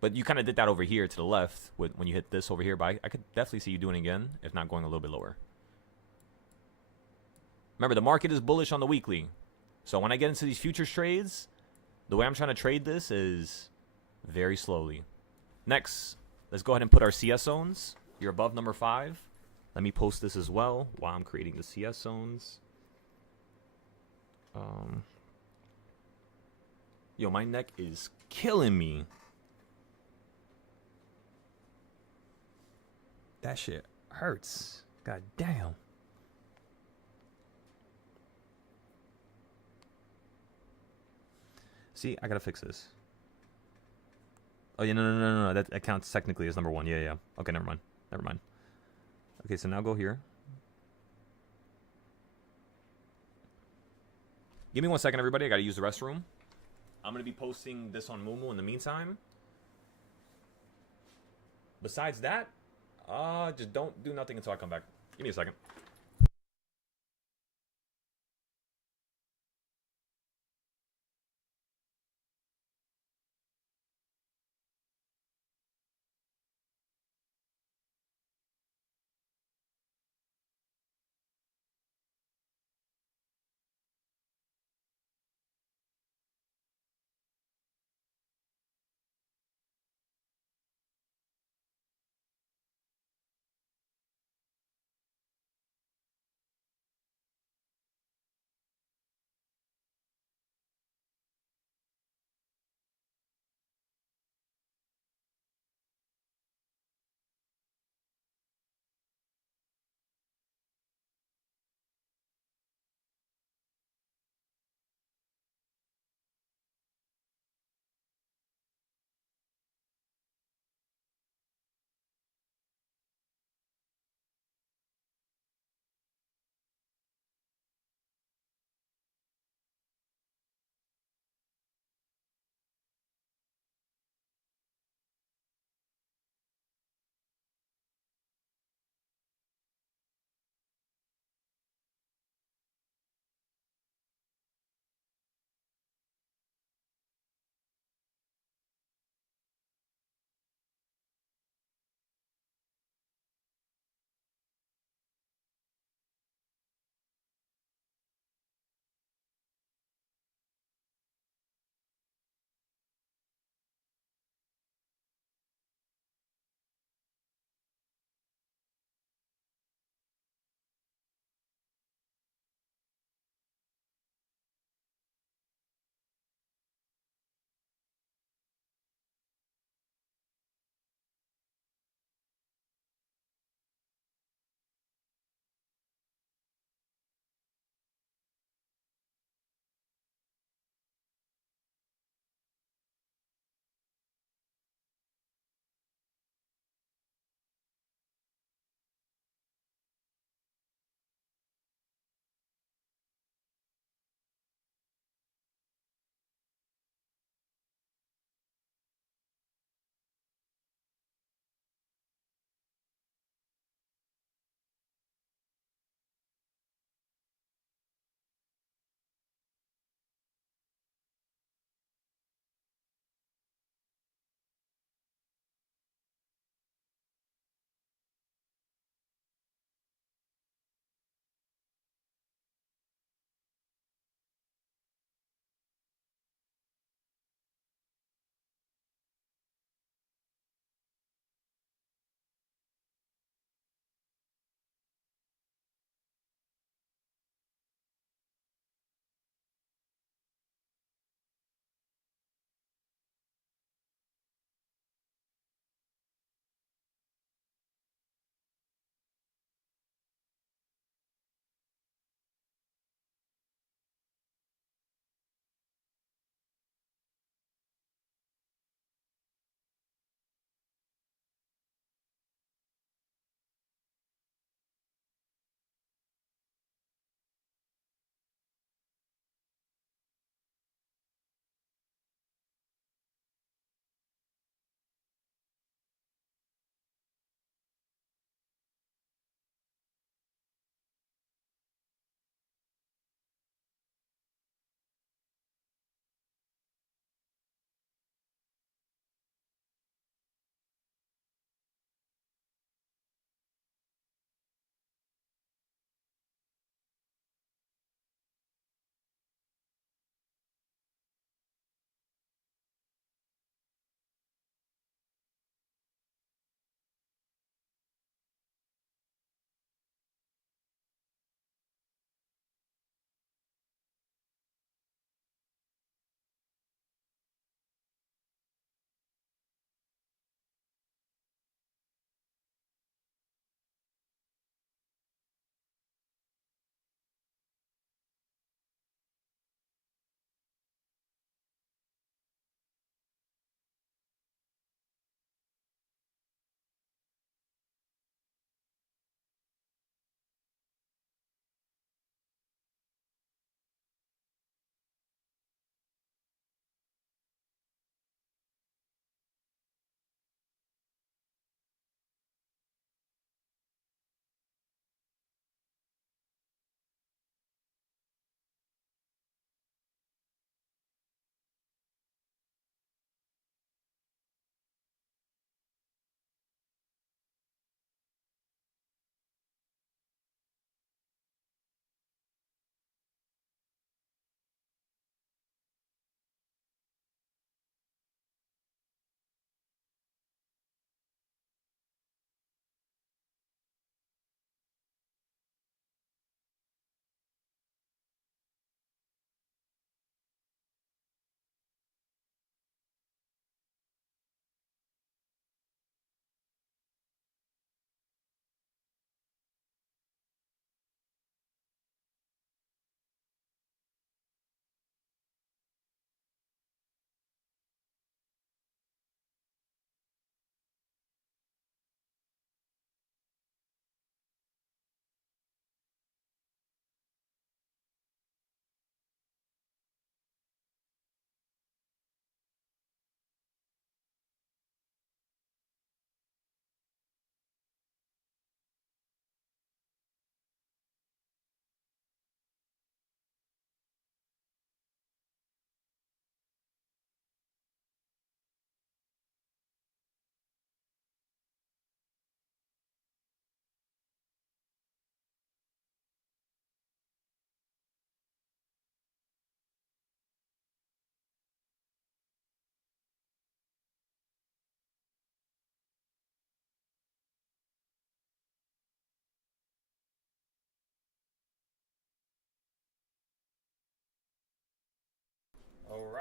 But you kind of did that over here to the left when you hit this over here. But I could definitely see you doing it again, if not going a little bit lower. Remember, the market is bullish on the weekly. So when I get into these futures trades, the way I'm trying to trade this is very slowly. Next, let's go ahead and put our CS zones. You're above number 5. Let me post this as well while I'm creating the CS zones. Yo, my neck is killing me. That shit hurts. God damn. See, I gotta fix this. Oh, yeah, no. That counts technically as number 1. Yeah. Okay, never mind. Okay, so now go here. Give me 1 second, everybody. I gotta use the restroom. I'm gonna be posting this on Moomoo in the meantime. Besides that, just don't do nothing until I come back. Give me a second.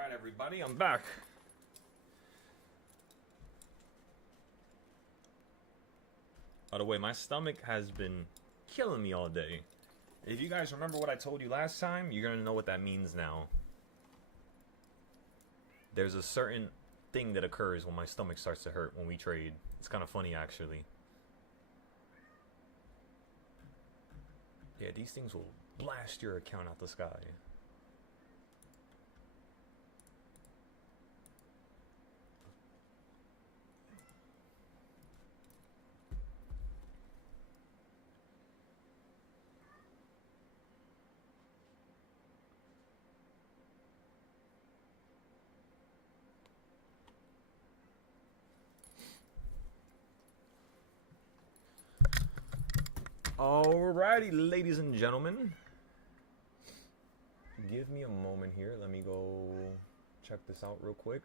Alright, everybody, I'm back. By the way, my stomach has been killing me all day. If you guys remember what I told you last time, you're gonna know what that means now. There's a certain thing that occurs when my stomach starts to hurt when we trade. It's kind of funny, actually. Yeah, these things will blast your account out the sky. Alrighty, ladies and gentlemen. Give me a moment here. Let me go check this out real quick.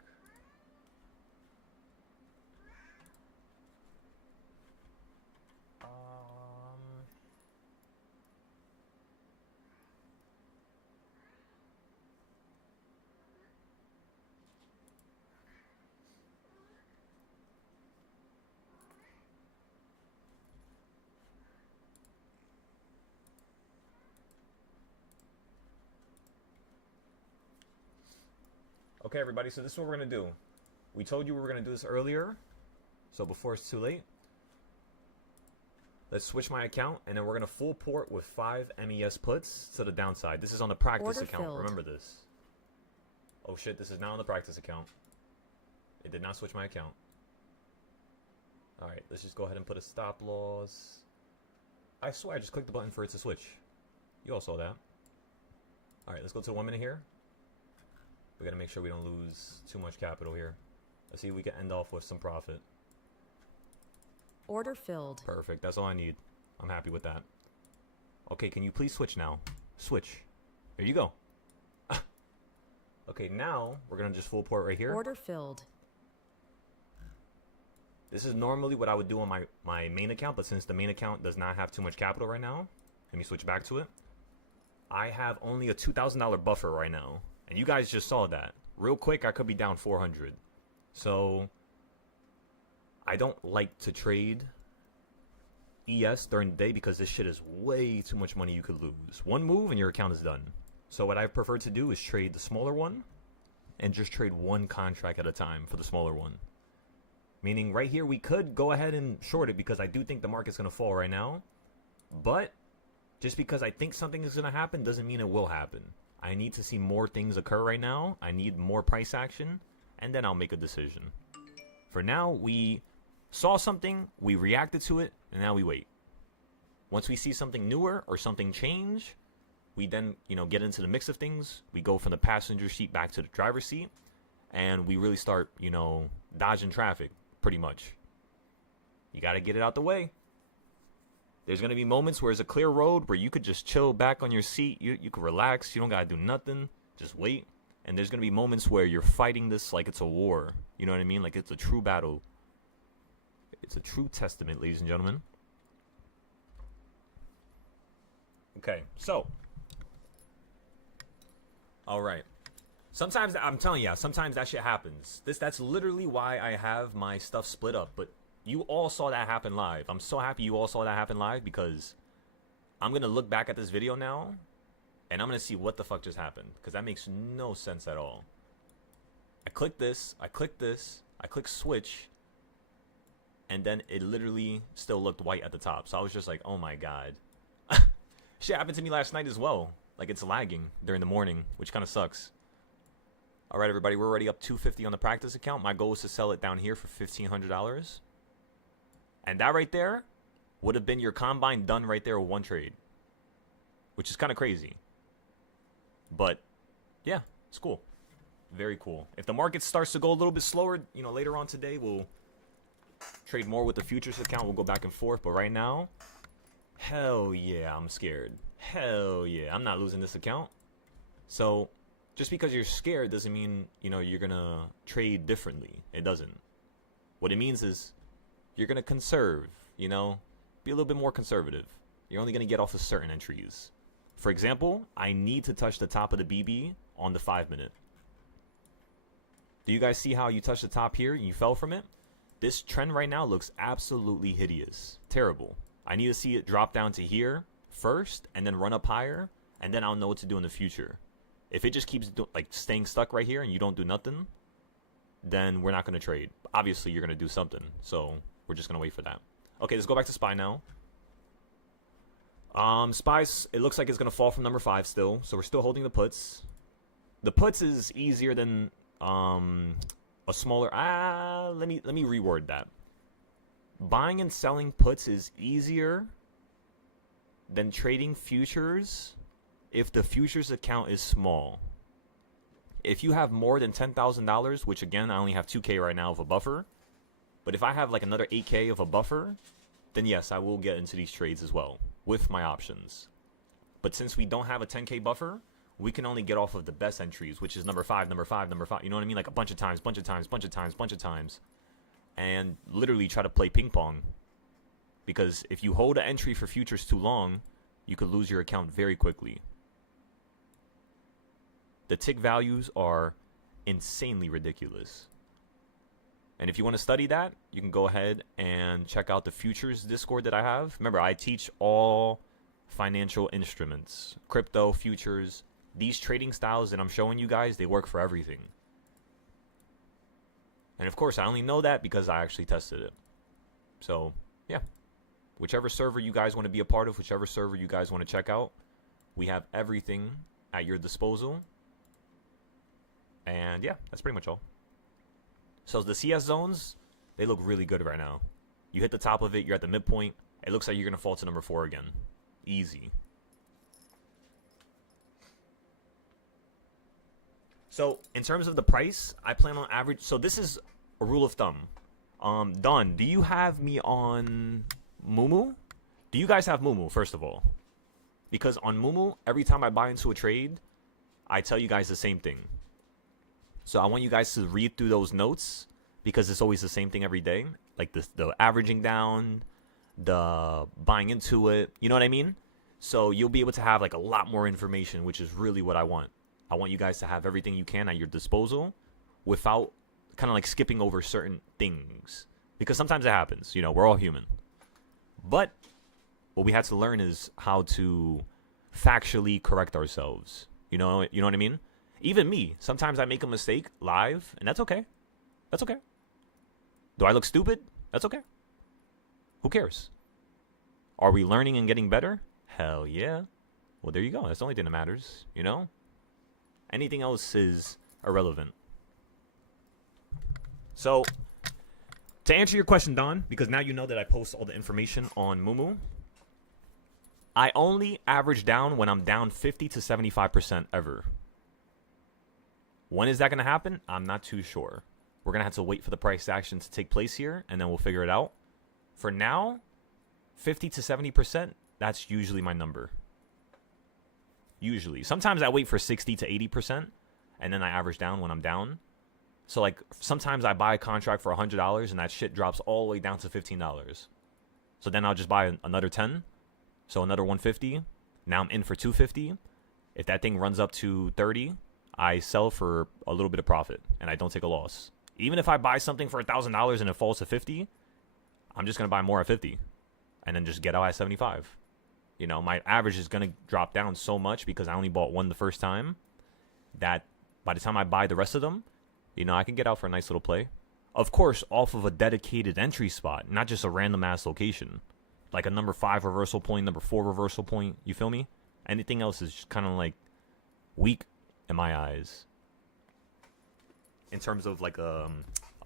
Okay, everybody, so this is what we're going to do. We told you we were going to do this earlier, so before it's too late. Let's switch my account, and then we're going to full port with 5 MES puts to the downside. This is on the practice Order account. filled. Remember this. Oh, shit, this is now on the practice account. It did not switch my account. Alright, let's just go ahead and put a stop loss. I swear I just clicked the button for it to switch. You all saw that. Alright, let's go to 1 minute here. We gotta make sure we don't lose too much capital here. Let's see if we can end off with some profit. Order filled. Perfect. That's all I need. I'm happy with that. Okay, can you please switch now? Switch. There you go. Okay, now we're gonna just full port right here. Order filled. This is normally what I would do on my main account, but since the main account does not have too much capital right now, let me switch back to it. I have only a $2,000 buffer right now. And you guys just saw that. Real quick, I could be down 400. So, I don't like to trade ES during the day because this shit is way too much money you could lose. One move and your account is done. So what I prefer to do is trade the smaller one and just trade one contract at a time for the smaller one. Meaning right here, we could go ahead and short it because I do think the market's going to fall right now. But just because I think something is going to happen doesn't mean it will happen. I need to see more things occur right now. I need more price action, and then I'll make a decision. For now, we saw something, we reacted to it, and now we wait. Once we see something newer or something change, we then, get into the mix of things. We go from the passenger seat back to the driver's seat, and we really start, dodging traffic, pretty much. You got to get it out the way. There's going to be moments where it's a clear road where you could just chill back on your seat. You could relax. You don't got to do nothing. Just wait. And there's going to be moments where you're fighting this like it's a war. You know what I mean? Like it's a true battle. It's a true testament, ladies and gentlemen. Okay, so. All right. Sometimes, I'm telling you, sometimes that shit happens. That's literally why I have my stuff split up. But you all saw that happen live. I'm so happy you all saw that happen live because I'm going to look back at this video now and I'm going to see what the fuck just happened because that makes no sense at all. I click this, I click this, I click switch, and then it literally still looked white at the top. So I was just like, oh my god. Shit happened to me last night as well. Like it's lagging during the morning, which kind of sucks. All right, everybody, we're already up $250 on the practice account. My goal is to sell it down here for $1,500. And that right there would have been your combine done right there with one trade. Which is kind of crazy. But, yeah, it's cool. Very cool. If the market starts to go a little bit slower, later on today, we'll trade more with the futures account. We'll go back and forth. But right now, hell yeah, I'm scared. Hell yeah, I'm not losing this account. So, just because you're scared doesn't mean, you're going to trade differently. It doesn't. What it means is you're going to conserve, be a little bit more conservative. You're only going to get off of certain entries. For example, I need to touch the top of the BB on the 5 minute. Do you guys see how you touched the top here and you fell from it? This trend right now looks absolutely hideous. Terrible. I need to see it drop down to here first and then run up higher, and then I'll know what to do in the future. If it just keeps like staying stuck right here and you don't do nothing, then we're not going to trade. Obviously, you're going to do something. So we're just going to wait for that. Okay, let's go back to SPY now. SPY's, it looks like it's going to fall from number 5 still. So we're still holding the puts. The puts is easier than a smaller... let me reword that. Buying and selling puts is easier than trading futures if the futures account is small. If you have more than $10,000, which again, I only have 2K right now of a buffer. But if I have like another 8K of a buffer, then yes, I will get into these trades as well with my options. But since we don't have a 10K buffer, we can only get off of the best entries, which is number 5, number 5, number 5. You know what I mean? Like a bunch of times, bunch of times, bunch of times, bunch of times. And literally try to play ping pong. Because if you hold an entry for futures too long, you could lose your account very quickly. The tick values are insanely ridiculous. And if you want to study that, you can go ahead and check out the futures Discord that I have. Remember, I teach all financial instruments, crypto, futures. These trading styles that I'm showing you guys, they work for everything. And of course, I only know that because I actually tested it. So, yeah. Whichever server you guys want to be a part of, whichever server you guys want to check out, we have everything at your disposal. And yeah, that's pretty much all. So the CS zones, they look really good right now. You hit the top of it, you're at the midpoint. It looks like you're going to fall to number 4 again. Easy. So in terms of the price, I plan on average. So this is a rule of thumb. Don, do you have me on Mumu? Do you guys have Mumu, first of all? Because on Mumu, every time I buy into a trade, I tell you guys the same thing. So I want you guys to read through those notes because it's always the same thing every day. Like the averaging down, the buying into it. You know what I mean? So you'll be able to have like a lot more information, which is really what I want. I want you guys to have everything you can at your disposal without kind of like skipping over certain things. Because sometimes it happens. You know, we're all human. But what we had to learn is how to factually correct ourselves. You know what I mean? Even me, sometimes I make a mistake live, and that's okay. That's okay. Do I look stupid? That's okay. Who cares? Are we learning and getting better? Hell yeah. Well, there you go. That's the only thing that matters, you know? Anything else is irrelevant. So, to answer your question, Don, because now you know that I post all the information on Mumu, I only average down when I'm down 50 to 75% ever. When is that going to happen? I'm not too sure. We're going to have to wait for the price action to take place here, and then we'll figure it out. For now, 50 to 70%, that's usually my number. Usually. Sometimes I wait for 60 to 80%, and then I average down when I'm down. So, like, sometimes I buy a contract for $100, and that shit drops all the way down to $15. So then I'll just buy another 10. So another 150. Now I'm in for 250. If that thing runs up to 30, I sell for a little bit of profit, and I don't take a loss. Even if I buy something for $1,000 and it falls to 50, I'm just going to buy more at 50 and then just get out at 75. You know, my average is going to drop down so much because I only bought one the first time that by the time I buy the rest of them, you know, I can get out for a nice little play. Of course, off of a dedicated entry spot, not just a random ass location. Like a number 5 reversal point, number 4 reversal point. You feel me? Anything else is just kind of like weak in my eyes. In terms of like a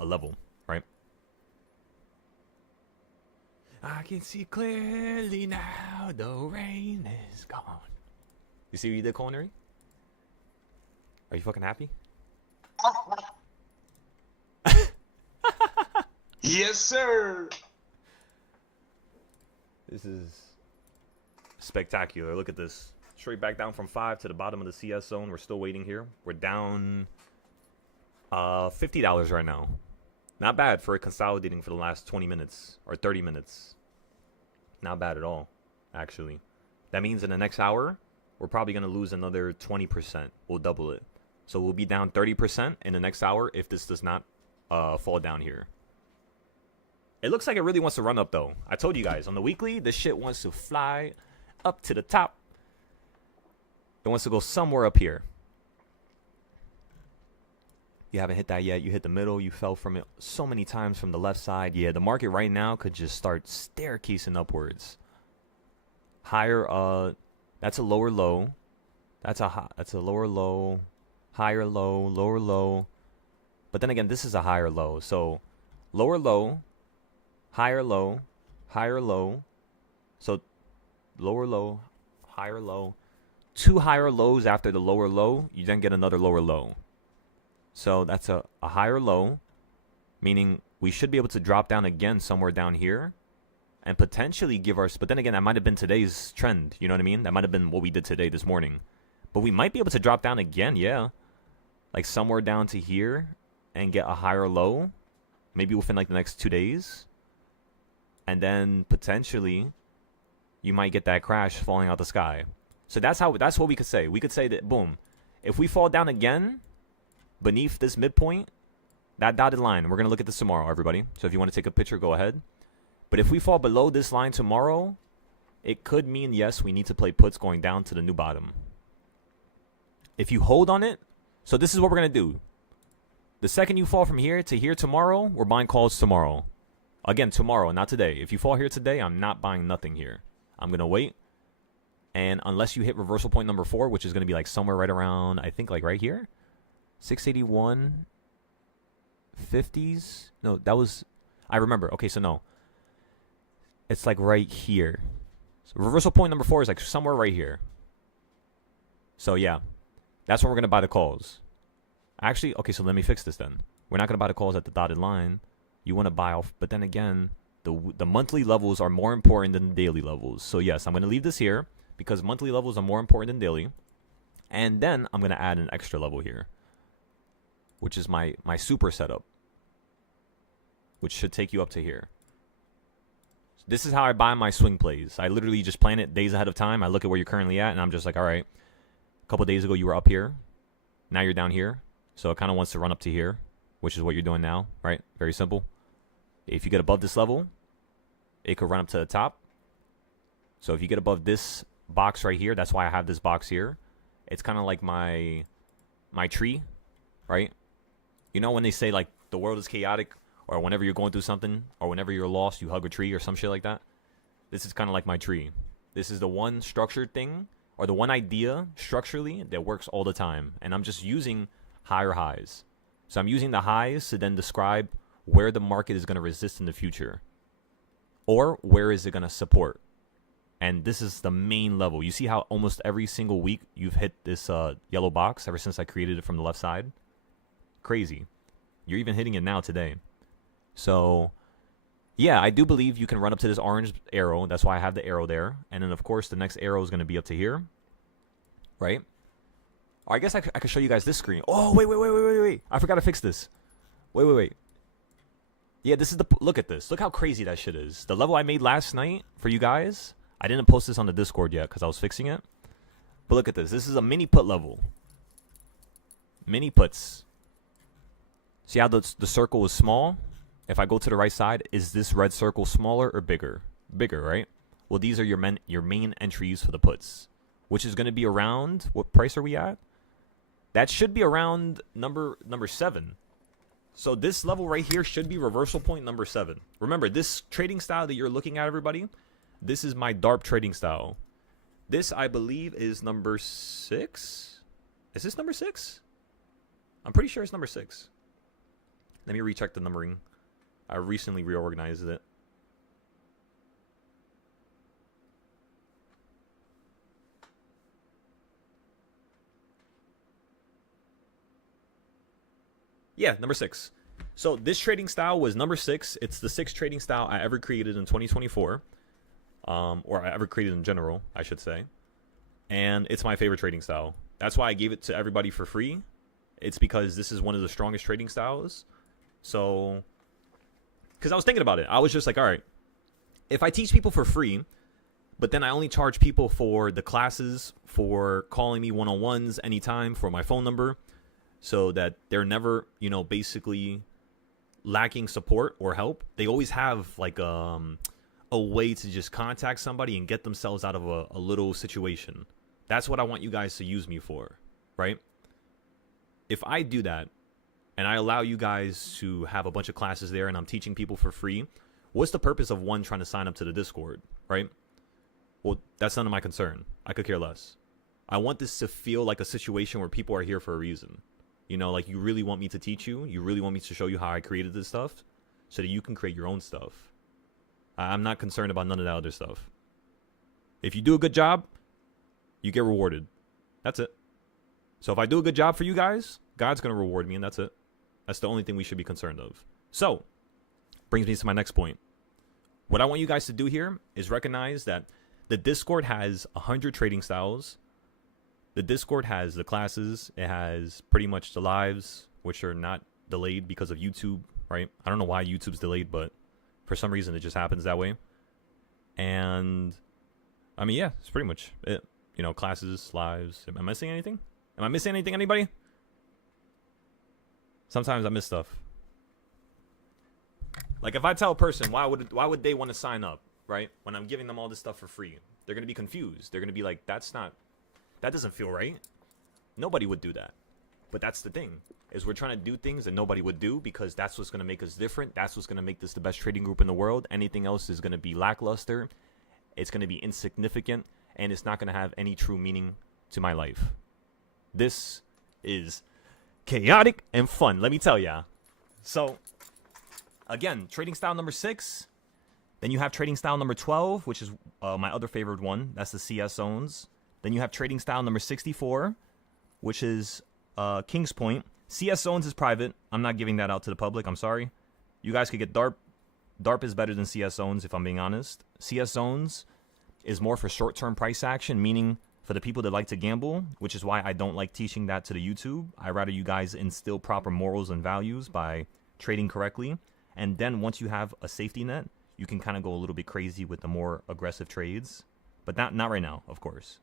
level, right? I can see clearly now the rain is gone. You see what you did, Culinary? Are you fucking happy? Yes, sir. This is spectacular. Look at this. Straight back down from 5 to the bottom of the CS zone. We're still waiting here. We're down $50 right now. Not bad for consolidating for the last 20 minutes or 30 minutes. Not bad at all, actually. That means in the next hour, we're probably going to lose another 20%. We'll double it. So we'll be down 30% in the next hour if this does not fall down here. It looks like it really wants to run up, though. I told you guys, on the weekly, this shit wants to fly up to the top. It wants to go somewhere up here. You haven't hit that yet. You hit the middle. You fell from it so many times from the left side. Yeah, the market right now could just start staircasing upwards. Higher, that's a lower low. That's a lower low. Higher low, lower low. But then again, this is a higher low. So lower low, higher low, higher low. So lower low, higher low. 2 higher lows after the lower low. You then get another lower low. So that's a higher low, meaning we should be able to drop down again somewhere down here and potentially give our, but then again, that might have been today's trend. You know what I mean? That might have been what we did today, this morning. But we might be able to drop down again, yeah. Like somewhere down to here and get a higher low, maybe within like the next 2 days. And then potentially you might get that crash falling out the sky. So that's what we could say. We could say that, boom, if we fall down again beneath this midpoint, that dotted line, we're going to look at this tomorrow, everybody. So if you want to take a picture, go ahead. But if we fall below this line tomorrow, it could mean, yes, we need to play puts going down to the new bottom. If you hold on it, so this is what we're going to do. The second you fall from here to here tomorrow, we're buying calls tomorrow. Again, tomorrow, not today. If you fall here today, I'm not buying nothing here. I'm going to wait. And unless you hit reversal point number 4, which is going to be like somewhere right around, I think like right here. 681 50s. No, that was, I remember. Okay, so no. It's like right here. So reversal point number 4 is like somewhere right here. So yeah, that's when we're going to buy the calls. Actually, okay, so let me fix this then. We're not going to buy the calls at the dotted line. You want to buy off, but then again, the monthly levels are more important than the daily levels. So yes, I'm going to leave this here because monthly levels are more important than daily. And then I'm going to add an extra level here, which is my super setup, which should take you up to here. This is how I buy my swing plays. I literally just plan it days ahead of time. I look at where you're currently at, and I'm just like, all right, a couple days ago you were up here. Now you're down here. So it kind of wants to run up to here, which is what you're doing now, right? Very simple. If you get above this level, it could run up to the top. So if you get above this box right here, that's why I have this box here. It's kind of like my tree, right? You know when they say like the world is chaotic, or whenever you're going through something, or whenever you're lost, you hug a tree or some shit like that? This is kind of like my tree. This is the one structured thing, or the one idea structurally that works all the time. And I'm just using higher highs. So I'm using the highs to then describe where the market is going to resist in the future. Or where is it going to support. And this is the main level. You see how almost every single week you've hit this yellow box ever since I created it from the left side? Crazy. You're even hitting it now today. So, yeah, I do believe you can run up to this orange arrow. That's why I have the arrow there. And then, of course, the next arrow is going to be up to here. Right? Or I guess I could show you guys this screen. Oh, wait. I forgot to fix this. Wait. Yeah, this is the... Look at this. Look how crazy that shit is. The level I made last night for you guys... I didn't post this on the Discord yet because I was fixing it. But look at this. This is a mini put level. Mini puts. See how the circle is small? If I go to the right side, is this red circle smaller or bigger? Bigger, right? Well, these are your main entries for the puts, which is going to be around, what price are we at? That should be around number 7. So this level right here should be reversal point number 7. Remember, this trading style that you're looking at, everybody, this is my DARP trading style. This, I believe, is number 6. Is this number 6? I'm pretty sure it's number 6. Let me recheck the numbering. I recently reorganized it. Yeah, number 6. So this trading style was number 6. It's the 6th trading style I ever created in 2024. Or I ever created in general, I should say. And it's my favorite trading style. That's why I gave it to everybody for free. It's because this is one of the strongest trading styles. So, because I was thinking about it. I was just like, all right, if I teach people for free, but then I only charge people for the classes, for calling me one-on-ones anytime, for my phone number, so that they're never, basically lacking support or help. They always have like a way to just contact somebody and get themselves out of a little situation. That's what I want you guys to use me for, right? If I do that and I allow you guys to have a bunch of classes there and I'm teaching people for free, what's the purpose of one trying to sign up to the Discord, right? Well, that's none of my concern. I could care less. I want this to feel like a situation where people are here for a reason. Like you really want me to teach you. You really want me to show you how I created this stuff so that you can create your own stuff. I'm not concerned about none of that other stuff. If you do a good job, you get rewarded. That's it. So if I do a good job for you guys, God's going to reward me, and that's it. That's the only thing we should be concerned of. So, brings me to my next point. What I want you guys to do here is recognize that the Discord has 100 trading styles. The Discord has the classes. It has pretty much the lives, which are not delayed because of YouTube, right? I don't know why YouTube's delayed, but for some reason it just happens that way. And, I mean, yeah, it's pretty much it. Classes, lives. Am I missing anything? Am I missing anything, anybody? Sometimes I miss stuff. Like if I tell a person why would they want to sign up, right? When I'm giving them all this stuff for free, they're gonna be confused. They're gonna be like, that doesn't feel right. Nobody would do that. But that's the thing, is we're trying to do things that nobody would do because that's what's gonna make us different. That's what's gonna make this the best trading group in the world. Anything else is gonna be lackluster. It's gonna be insignificant, and it's not gonna have any true meaning to my life. This is chaotic and fun, let me tell ya. So, again, trading style number 6. Then you have trading style number 12, which is my other favorite one. That's the CS zones. Then you have trading style number 64, which is King's Point. CS zones is private. I'm not giving that out to the public. I'm sorry. You guys could get DARP. DARP is better than CS zones, if I'm being honest. CS zones is more for short-term price action, meaning for the people that like to gamble, which is why I don't like teaching that to the YouTube. I rather you guys instill proper morals and values by trading correctly. And then once you have a safety net, you can kind of go a little bit crazy with the more aggressive trades. But not right now, of course.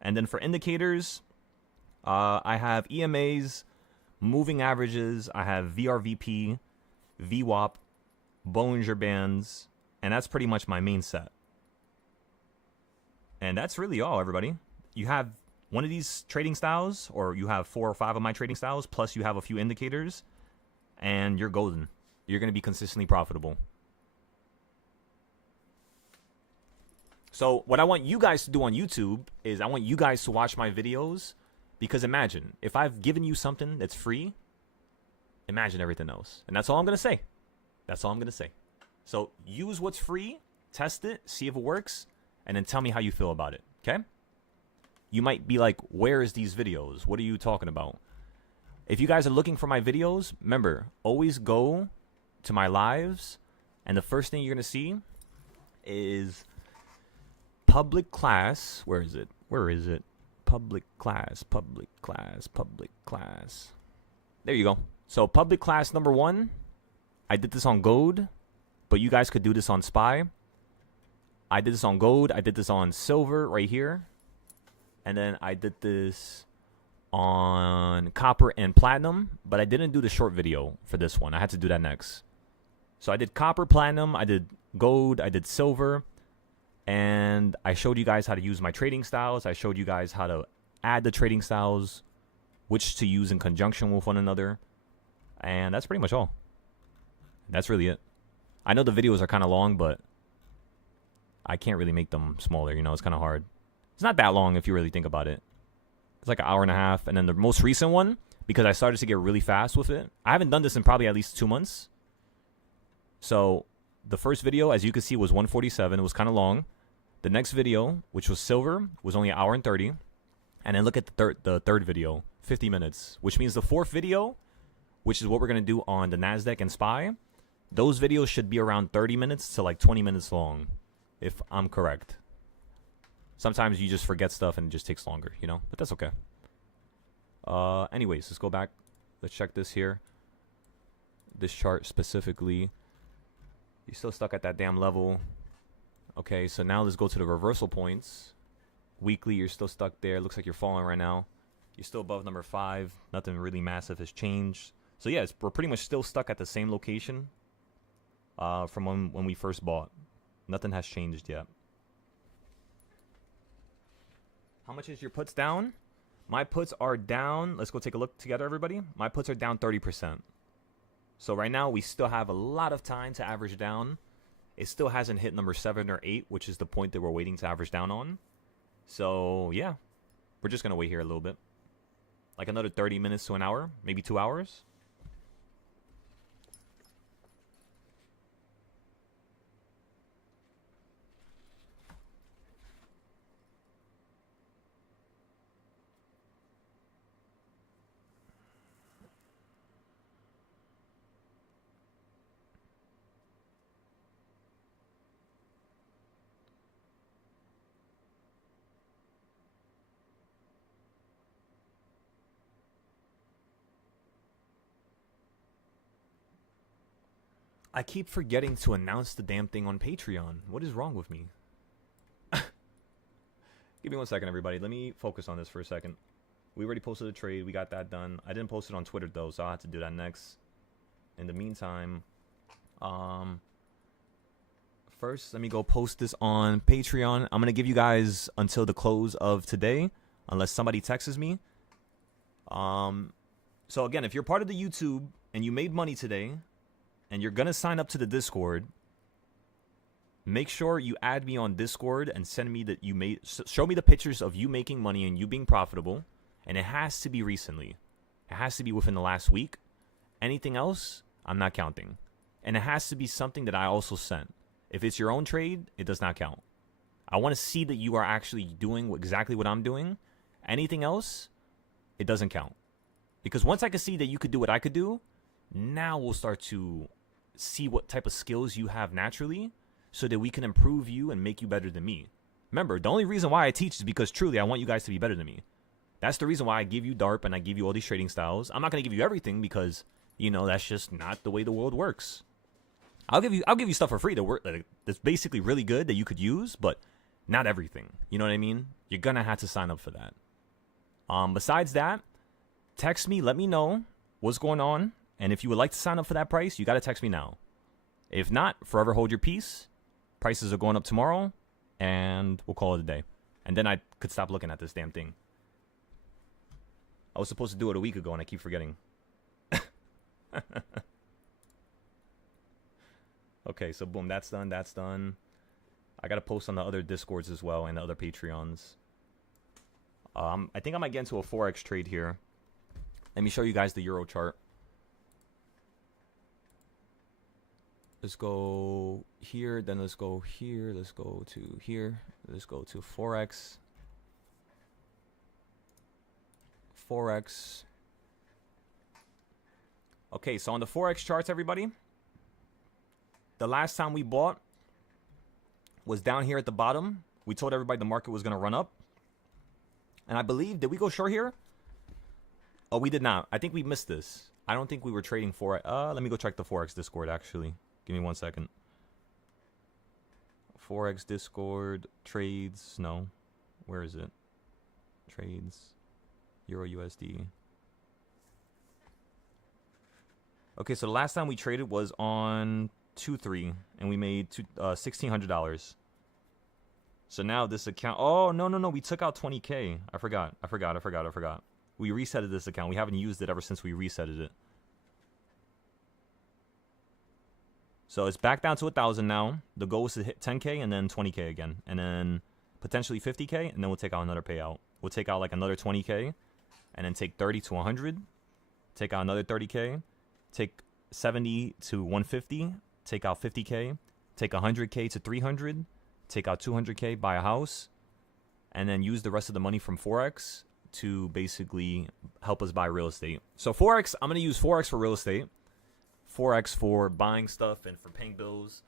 And then for indicators, I have EMAs, moving averages, I have VRVP, VWAP, Bollinger Bands, and that's pretty much my main set. And that's really all, everybody. You have one of these trading styles, or you have 4 or 5 of my trading styles, plus you have a few indicators, and you're golden. You're going to be consistently profitable. So what I want you guys to do on YouTube is I want you guys to watch my videos, because imagine, if I've given you something that's free, imagine everything else. And that's all I'm going to say. That's all I'm going to say. So use what's free, test it, see if it works, and then tell me how you feel about it, okay? You might be like, where is these videos? What are you talking about? If you guys are looking for my videos, remember, always go to my lives, and the first thing you're going to see is public class. Where is it? Where is it? Public class, public class, public class. There you go. So public class number 1, I did this on Gold, but you guys could do this on Spy. I did this on Gold. I did this on Silver right here. And then I did this on Copper and Platinum, but I didn't do the short video for this one. I had to do that next. So I did Copper, Platinum, I did Gold, I did Silver, and I showed you guys how to use my trading styles. I showed you guys how to add the trading styles, which to use in conjunction with one another. And that's pretty much all. That's really it. I know the videos are kind of long, but I can't really make them smaller. It's kind of hard. It's not that long if you really think about it. It's like an hour and a half. And then the most recent one, because I started to get really fast with it. I haven't done this in probably at least 2 months. So the first video, as you can see, was 147. It was kind of long. The next video, which was Silver, was only an hour and 30. And then look at the third video, 50 minutes. Which means the fourth video, which is what we're going to do on the NASDAQ and SPY, those videos should be around 30 minutes to like 20 minutes long, if I'm correct. Sometimes you just forget stuff and it just takes longer, but that's okay. Anyways, let's go back. Let's check this here. This chart specifically. You're still stuck at that damn level. Okay, so now let's go to the reversal points. Weekly, you're still stuck there. Looks like you're falling right now. You're still above number 5. Nothing really massive has changed. So yeah, we're pretty much still stuck at the same location from when we first bought. Nothing has changed yet. How much is your puts down? My puts are down. Let's go take a look together, everybody. My puts are down 30%. So right now, we still have a lot of time to average down. It still hasn't hit number 7 or 8, which is the point that we're waiting to average down on. So yeah, we're just going to wait here a little bit. Like another 30 minutes to an hour, maybe 2 hours. I keep forgetting to announce the damn thing on Patreon. What is wrong with me? Give me 1 second, everybody. Let me focus on this for a second. We already posted a trade. We got that done. I didn't post it on Twitter, though, so I'll have to do that next. In the meantime, first, let me go post this on Patreon. I'm going to give you guys until the close of today, unless somebody texts me. So, again, if you're part of the YouTube and you made money today, and you're going to sign up to the Discord, make sure you add me on Discord and send me that you made, show me the pictures of you making money and you being profitable. And it has to be recently. It has to be within the last week. Anything else, I'm not counting. And it has to be something that I also sent. If it's your own trade, it does not count. I want to see that you are actually doing exactly what I'm doing. Anything else, it doesn't count. Because once I can see that you could do what I could do, now we'll start to see what type of skills you have naturally so that we can improve you and make you better than me. Remember, the only reason why I teach is because truly I want you guys to be better than me. That's the reason why I give you DARP and I give you all these trading styles. I'm not going to give you everything because, you know, that's just not the way the world works. I'll give you stuff for free that work that's basically really good that you could use, but not everything. You know what I mean? You're going to have to sign up for that. Besides that, text me, let me know what's going on. And if you would like to sign up for that price, you got to text me now. If not, forever hold your peace. Prices are going up tomorrow, and we'll call it a day. And then I could stop looking at this damn thing. I was supposed to do it a week ago, and I keep forgetting. Okay, so boom, that's done, that's done. I got to post on the other Discords as well and the other Patreons. I think I might get into a Forex trade here. Let me show you guys the Euro chart. Let's go here, then let's go here, let's go to here, let's go to Forex. Forex. Okay, so on the Forex charts, everybody, the last time we bought was down here at the bottom. We told everybody the market was going to run up. And I believe, did we go short here? Oh, we did not. I think we missed this. I don't think we were trading for it. Let me go check the Forex Discord, actually. Give me 1 second. Forex Discord, trades, no. Where is it? Trades, Euro USD. Okay, so the last time we traded was on 2-3, and we made $1,600. So now this account, oh, no, we took out 20K. I forgot. We resetted this account. We haven't used it ever since we resetted it. So it's back down to 1,000 now. The goal is to hit 10K and then 20K again. And then potentially 50K, and then we'll take out another payout. We'll take out like another 20K, and then take 30 to 100. Take out another 30K. Take 70 to 150. Take out 50K. Take 100K to 300. Take out 200K, buy a house. And then use the rest of the money from Forex to basically help us buy real estate. So Forex, I'm going to use Forex for real estate. Forex for buying stuff and for paying bills,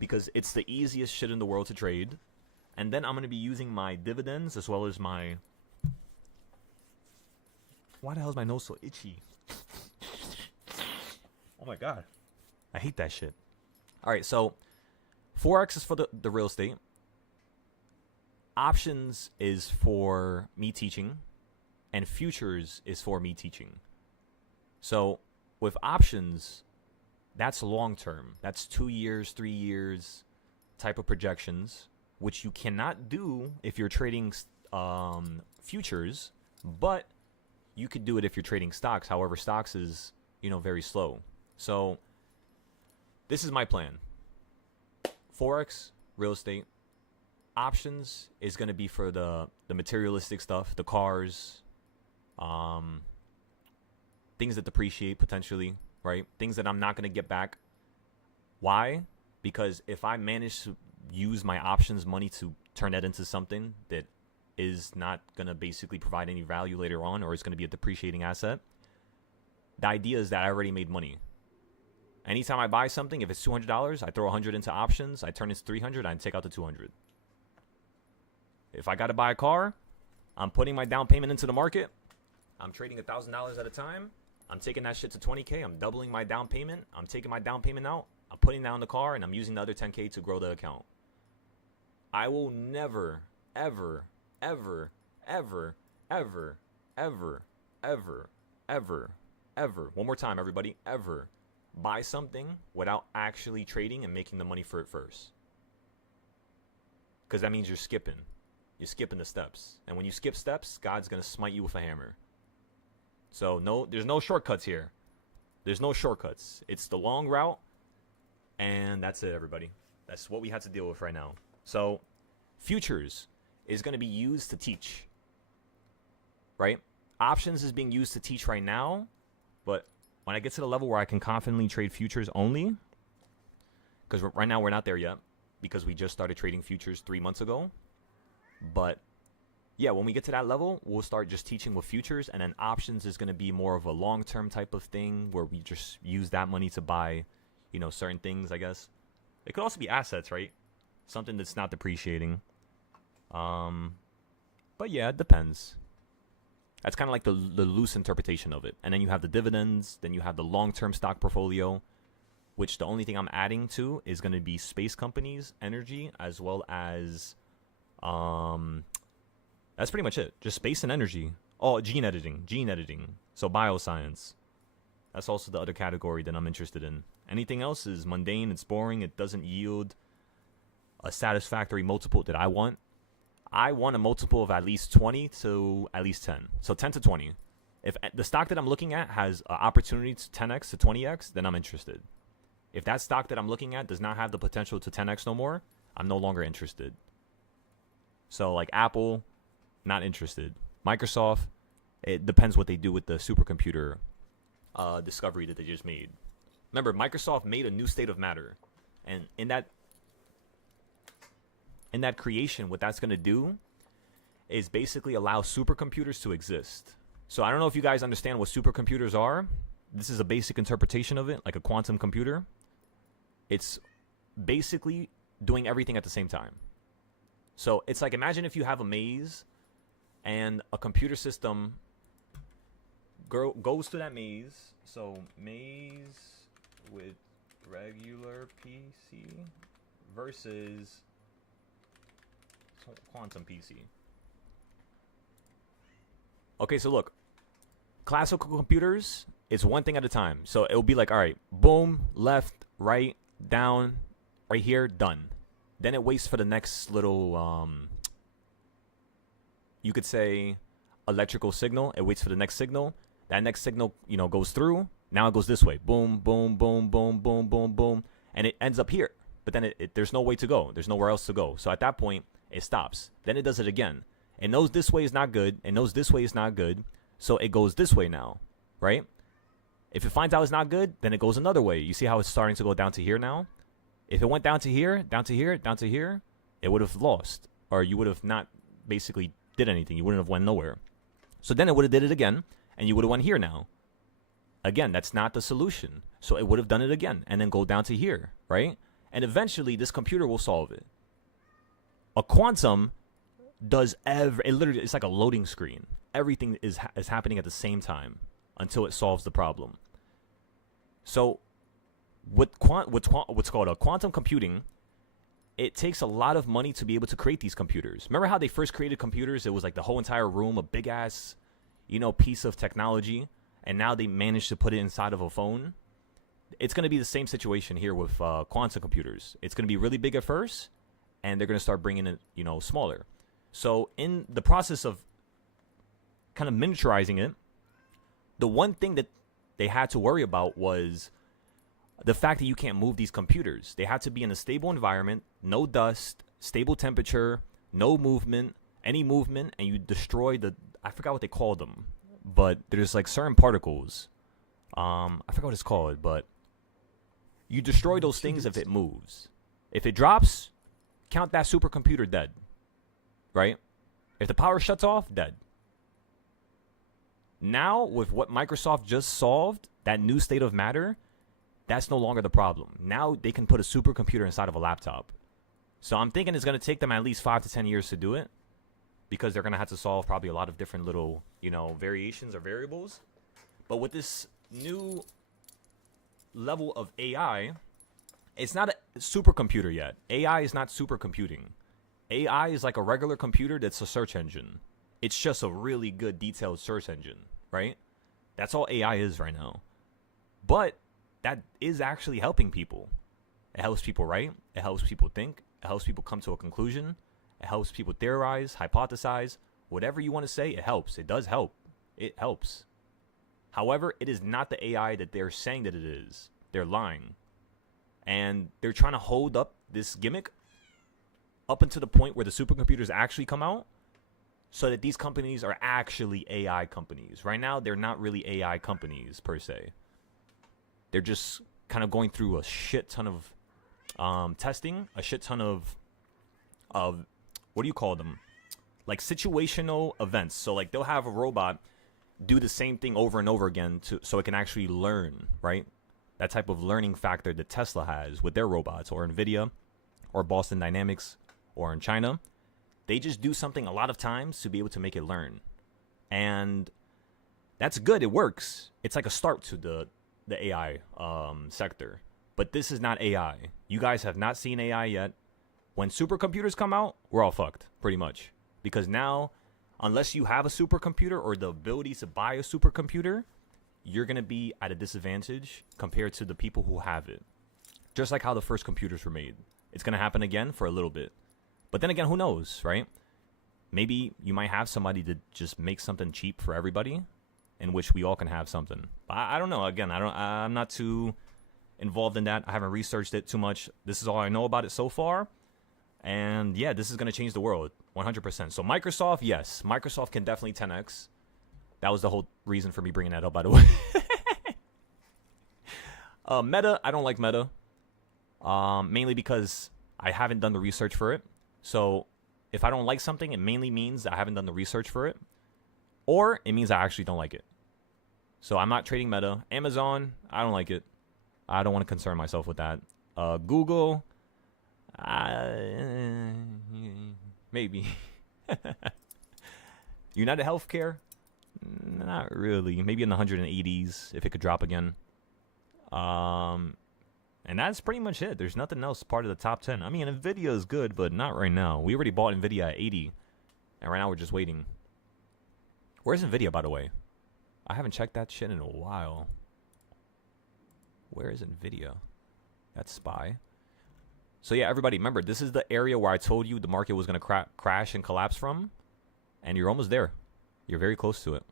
because it's the easiest shit in the world to trade. And then I'm going to be using my dividends as well as my... Why the hell is my nose so itchy? Oh my god. I hate that shit. Alright, so Forex is for the real estate. Options is for me teaching. and futures is for me teaching. So with options, that's long term. That's 2 years, 3 years type of projections, which you cannot do if you're trading futures, but you could do it if you're trading stocks. However, stocks is, very slow. So this is my plan. Forex, real estate. Options is going to be for the materialistic stuff, the cars, things that depreciate potentially, right? Things that I'm not going to get back. Why? Because if I manage to use my options money to turn that into something that is not going to basically provide any value later on, or it's going to be a depreciating asset, the idea is that I already made money. Anytime I buy something, if it's $200, I throw 100 into options, I turn it to 300, I take out the 200. If I got to buy a car, I'm putting my down payment into the market. I'm trading $1,000 at a time. I'm taking that shit to 20K. I'm doubling my down payment. I'm taking my down payment out. I'm putting down the car, and I'm using the other 10K to grow the account. I will never, ever, ever, ever, ever, ever, ever, ever, ever, one more time, everybody, ever buy something without actually trading and making the money for it first. Because that means you're skipping. You're skipping the steps. And when you skip steps, God's going to smite you with a hammer. So no, there's no shortcuts here. There's no shortcuts. It's the long route. And that's it, everybody. That's what we have to deal with right now. So futures is going to be used to teach. Right? Options is being used to teach right now. But when I get to the level where I can confidently trade futures only, because right now we're not there yet, because we just started trading futures 3 months ago. But yeah, when we get to that level, we'll start just teaching with futures, and then options is going to be more of a long-term type of thing where we just use that money to buy, certain things, I guess. It could also be assets, right? Something that's not depreciating. But yeah, it depends. That's kind of like the loose interpretation of it. And then you have the dividends, then you have the long-term stock portfolio, which the only thing I'm adding to is going to be space companies, energy, as well as that's pretty much it. Just space and energy. Oh, gene editing. So bioscience. That's also the other category that I'm interested in. Anything else is mundane, it's boring, it doesn't yield a satisfactory multiple that I want. I want a multiple of at least 20 to at least 10. So 10 to 20. If the stock that I'm looking at has an opportunity to 10x to 20x, then I'm interested. If that stock that I'm looking at does not have the potential to 10x no more, I'm no longer interested. So like Apple, not interested. Microsoft, it depends what they do with the supercomputer discovery that they just made. Remember, Microsoft made a new state of matter. And in that creation, what that's going to do is basically allow supercomputers to exist. So I don't know if you guys understand what supercomputers are. This is a basic interpretation of it, like a quantum computer. It's basically doing everything at the same time. So it's like, imagine if you have a maze and a computer system goes to that maze. So maze with regular PC versus quantum PC. Okay, so look, classical computers, it's one thing at a time. So it'll be like, all right, boom, left, right, down, right here, done. Then it waits for the next little, you could say, electrical signal. It waits for the next signal. That next signal, goes through. Now it goes this way. Boom, boom, boom, boom, boom, boom, boom. And it ends up here. But then there's no way to go. There's nowhere else to go. So at that point, it stops. Then it does it again. It knows this way is not good. It knows this way is not good. So it goes this way now, right? If it finds out it's not good, then it goes another way. You see how it's starting to go down to here now? If it went down to here, down to here, down to here, it would have lost. Or you would have not basically did anything. You wouldn't have went nowhere. So then it would have did it again, and you would have went here now. Again, that's not the solution. So it would have done it again, and then go down to here, right? And eventually, this computer will solve it. A quantum does it's like a loading screen. Everything is happening at the same time until it solves the problem. So what's called a quantum computing, it takes a lot of money to be able to create these computers. Remember how they first created computers? It was like the whole entire room, a big ass, piece of technology, and now they managed to put it inside of a phone. It's going to be the same situation here with quantum computers. It's going to be really big at first, and they're going to start bringing it, smaller. So in the process of kind of miniaturizing it, the one thing that they had to worry about was the fact that you can't move these computers. They had to be in a stable environment, no dust, stable temperature, no movement, any movement, and you destroy I forgot what they called them, but there's like certain particles. I forgot what it's called, but you destroy those things if it moves. If it drops, count that supercomputer dead, right? If the power shuts off, dead. Now, with what Microsoft just solved, that new state of matter, that's no longer the problem. Now they can put a supercomputer inside of a laptop. So I'm thinking it's going to take them at least 5 to 10 years to do it, because they're going to have to solve probably a lot of different little, variations or variables. But with this new level of AI, it's not a supercomputer yet. AI is not supercomputing. AI is like a regular computer that's a search engine. It's just a really good detailed search engine, right? That's all AI is right now. But that is actually helping people. It helps people write. It helps people think. It helps people come to a conclusion. It helps people theorize, hypothesize. Whatever you want to say, it helps. It does help. It helps. However, it is not the AI that they're saying that it is. They're lying. And they're trying to hold up this gimmick up until the point where the supercomputers actually come out, so that these companies are actually AI companies. Right now, they're not really AI companies per se. They're just kind of going through a shit ton of testing, a shit ton of what do you call them? Like situational events. So like they'll have a robot do the same thing over and over again so it can actually learn, right? That type of learning factor that Tesla has with their robots, or Nvidia, or Boston Dynamics, or in China. They just do something a lot of times to be able to make it learn. And that's good. It works. It's like a start to the AI sector. But this is not AI. You guys have not seen AI yet. When supercomputers come out, we're all fucked, pretty much. Because now, unless you have a supercomputer or the ability to buy a supercomputer, you're going to be at a disadvantage compared to the people who have it. Just like how the first computers were made. It's going to happen again for a little bit. But then again, who knows, right? Maybe you might have somebody to just make something cheap for everybody, in which we all can have something. I don't know. Again, I'm not too involved in that. I haven't researched it too much. This is all I know about it so far. And yeah, this is going to change the world 100%. So Microsoft, yes. Microsoft can definitely 10x. That was the whole reason for me bringing that up, by the way. Meta, I don't like Meta. Mainly because I haven't done the research for it. So if I don't like something, it mainly means that I haven't done the research for it. Or it means I actually don't like it. So I'm not trading Meta. Amazon, I don't like it. I don't want to concern myself with that. Google, maybe. United Healthcare, not really. Maybe in the 180s if it could drop again. And that's pretty much it. There's nothing else part of the top 10. I mean, Nvidia is good, but not right now. We already bought Nvidia at 80, and right now we're just waiting. Where's Nvidia, by the way? I haven't checked that shit in a while. Where is Nvidia? That's SPY. So yeah, everybody, remember, this is the area where I told you the market was going to crash and collapse from, and you're almost there. You're very close to it.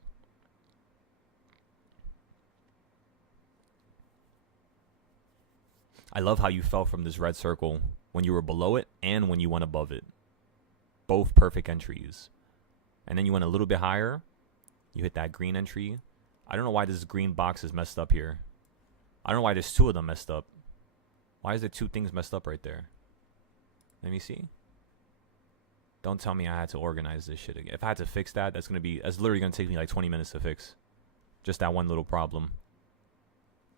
I love how you fell from this red circle when you were below it and when you went above it. Both perfect entries. And then you went a little bit higher. You hit that green entry. I don't know why this green box is messed up here. I don't know why there's two of them messed up. Why is there two things messed up right there? Let me see. Don't tell me I had to organize this shit again. If I had to fix that, that's literally going to take me like 20 minutes to fix. Just that one little problem.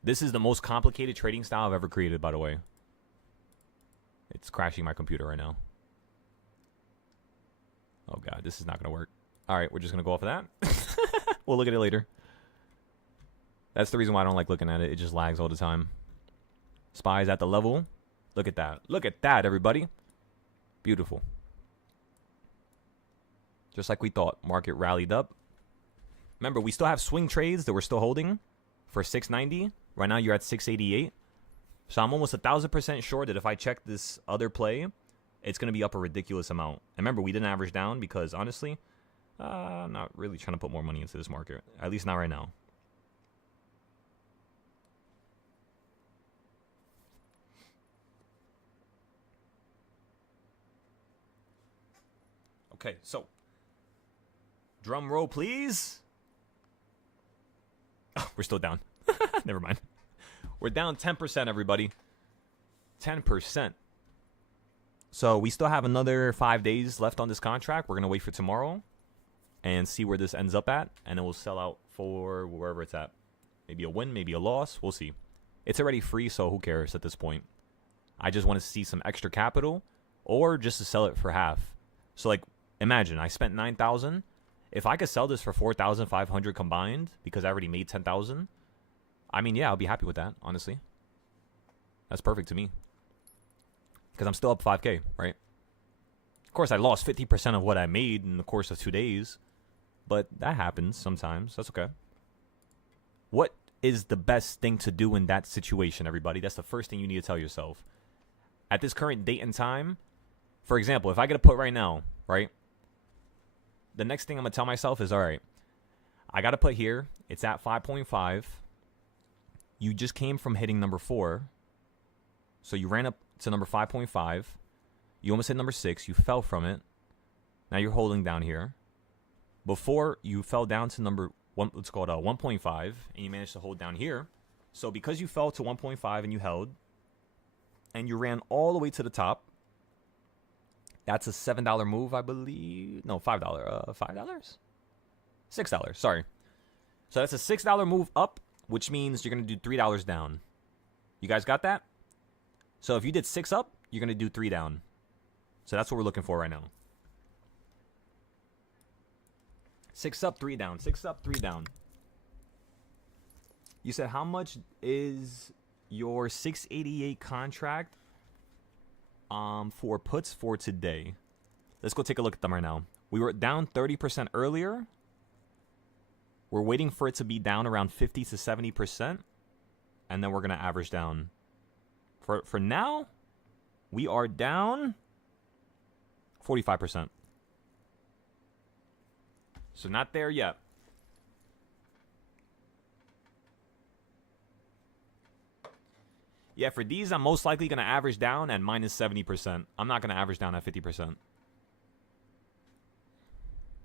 This is the most complicated trading style I've ever created, by the way. It's crashing my computer right now. Oh, God. This is not going to work. All right. We're just going to go off of that. We'll look at it later. That's the reason why I don't like looking at it. It just lags all the time. SPY is at the level. Look at that. Look at that, everybody. Beautiful. Just like we thought. Market rallied up. Remember, we still have swing trades that we're still holding for 690. Right now, you're at 688. So I'm almost 1,000% sure that if I check this other play, it's going to be up a ridiculous amount. And remember, we didn't average down because, honestly, I'm not really trying to put more money into this market. At least not right now. Okay, so drum roll, please. Oh, we're still down. Never mind. We're down 10%, everybody. 10%. So we still have another 5 days left on this contract. We're going to wait for tomorrow and see where this ends up at. And then we'll sell out for wherever it's at. Maybe a win, maybe a loss. We'll see. It's already free, so who cares at this point? I just want to see some extra capital or just to sell it for half. So, like, imagine I spent $9,000. If I could sell this for $4,500 combined because I already made $10,000, I mean, yeah, I'll be happy with that, honestly. That's perfect to me. Because I'm still up 5K, right? Of course, I lost 50% of what I made in the course of 2 days. But that happens sometimes. That's okay. What is the best thing to do in that situation, everybody? That's the first thing you need to tell yourself. At this current date and time, for example, if I get a put right now, right? The next thing I'm going to tell myself is, all right, I got to put here. It's at 5.5. You just came from hitting number 4. So you ran up to number 5.5. You almost hit number 6. You fell from it. Now you're holding down here. Before you fell down to number 1, let's call it 1.5, and you managed to hold down here. So because you fell to 1.5 and you held, and you ran all the way to the top, that's a $7 move, I believe. No, $5. $5? $6. Sorry. So that's a $6 move up, which means you're going to do $3 down. You guys got that? So if you did 6 up, you're going to do 3 down. So that's what we're looking for right now. 6 up, 3 down. 6 up, 3 down. You said how much is your 688 contract for puts for today? Let's go take a look at them right now. We were down 30% earlier. We're waiting for it to be down around 50 to 70%. And then we're going to average down. For now, we are down 45%. So not there yet. Yeah, for these, I'm most likely going to average down at minus 70%. I'm not going to average down at 50%.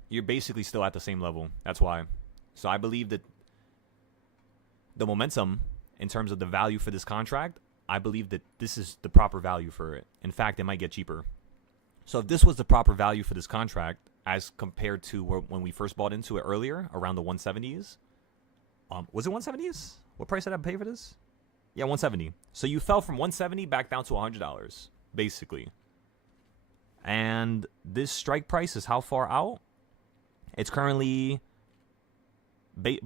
You're basically still at the same level. That's why. So I believe that the momentum in terms of the value for this contract, I believe that this is the proper value for it. In fact, it might get cheaper. So if this was the proper value for this contract, as compared to when we first bought into it earlier, around the 170s. Was it 170s? What price did I pay for this? Yeah, 170. So you fell from 170 back down to $100, basically. And this strike price is how far out? It's currently...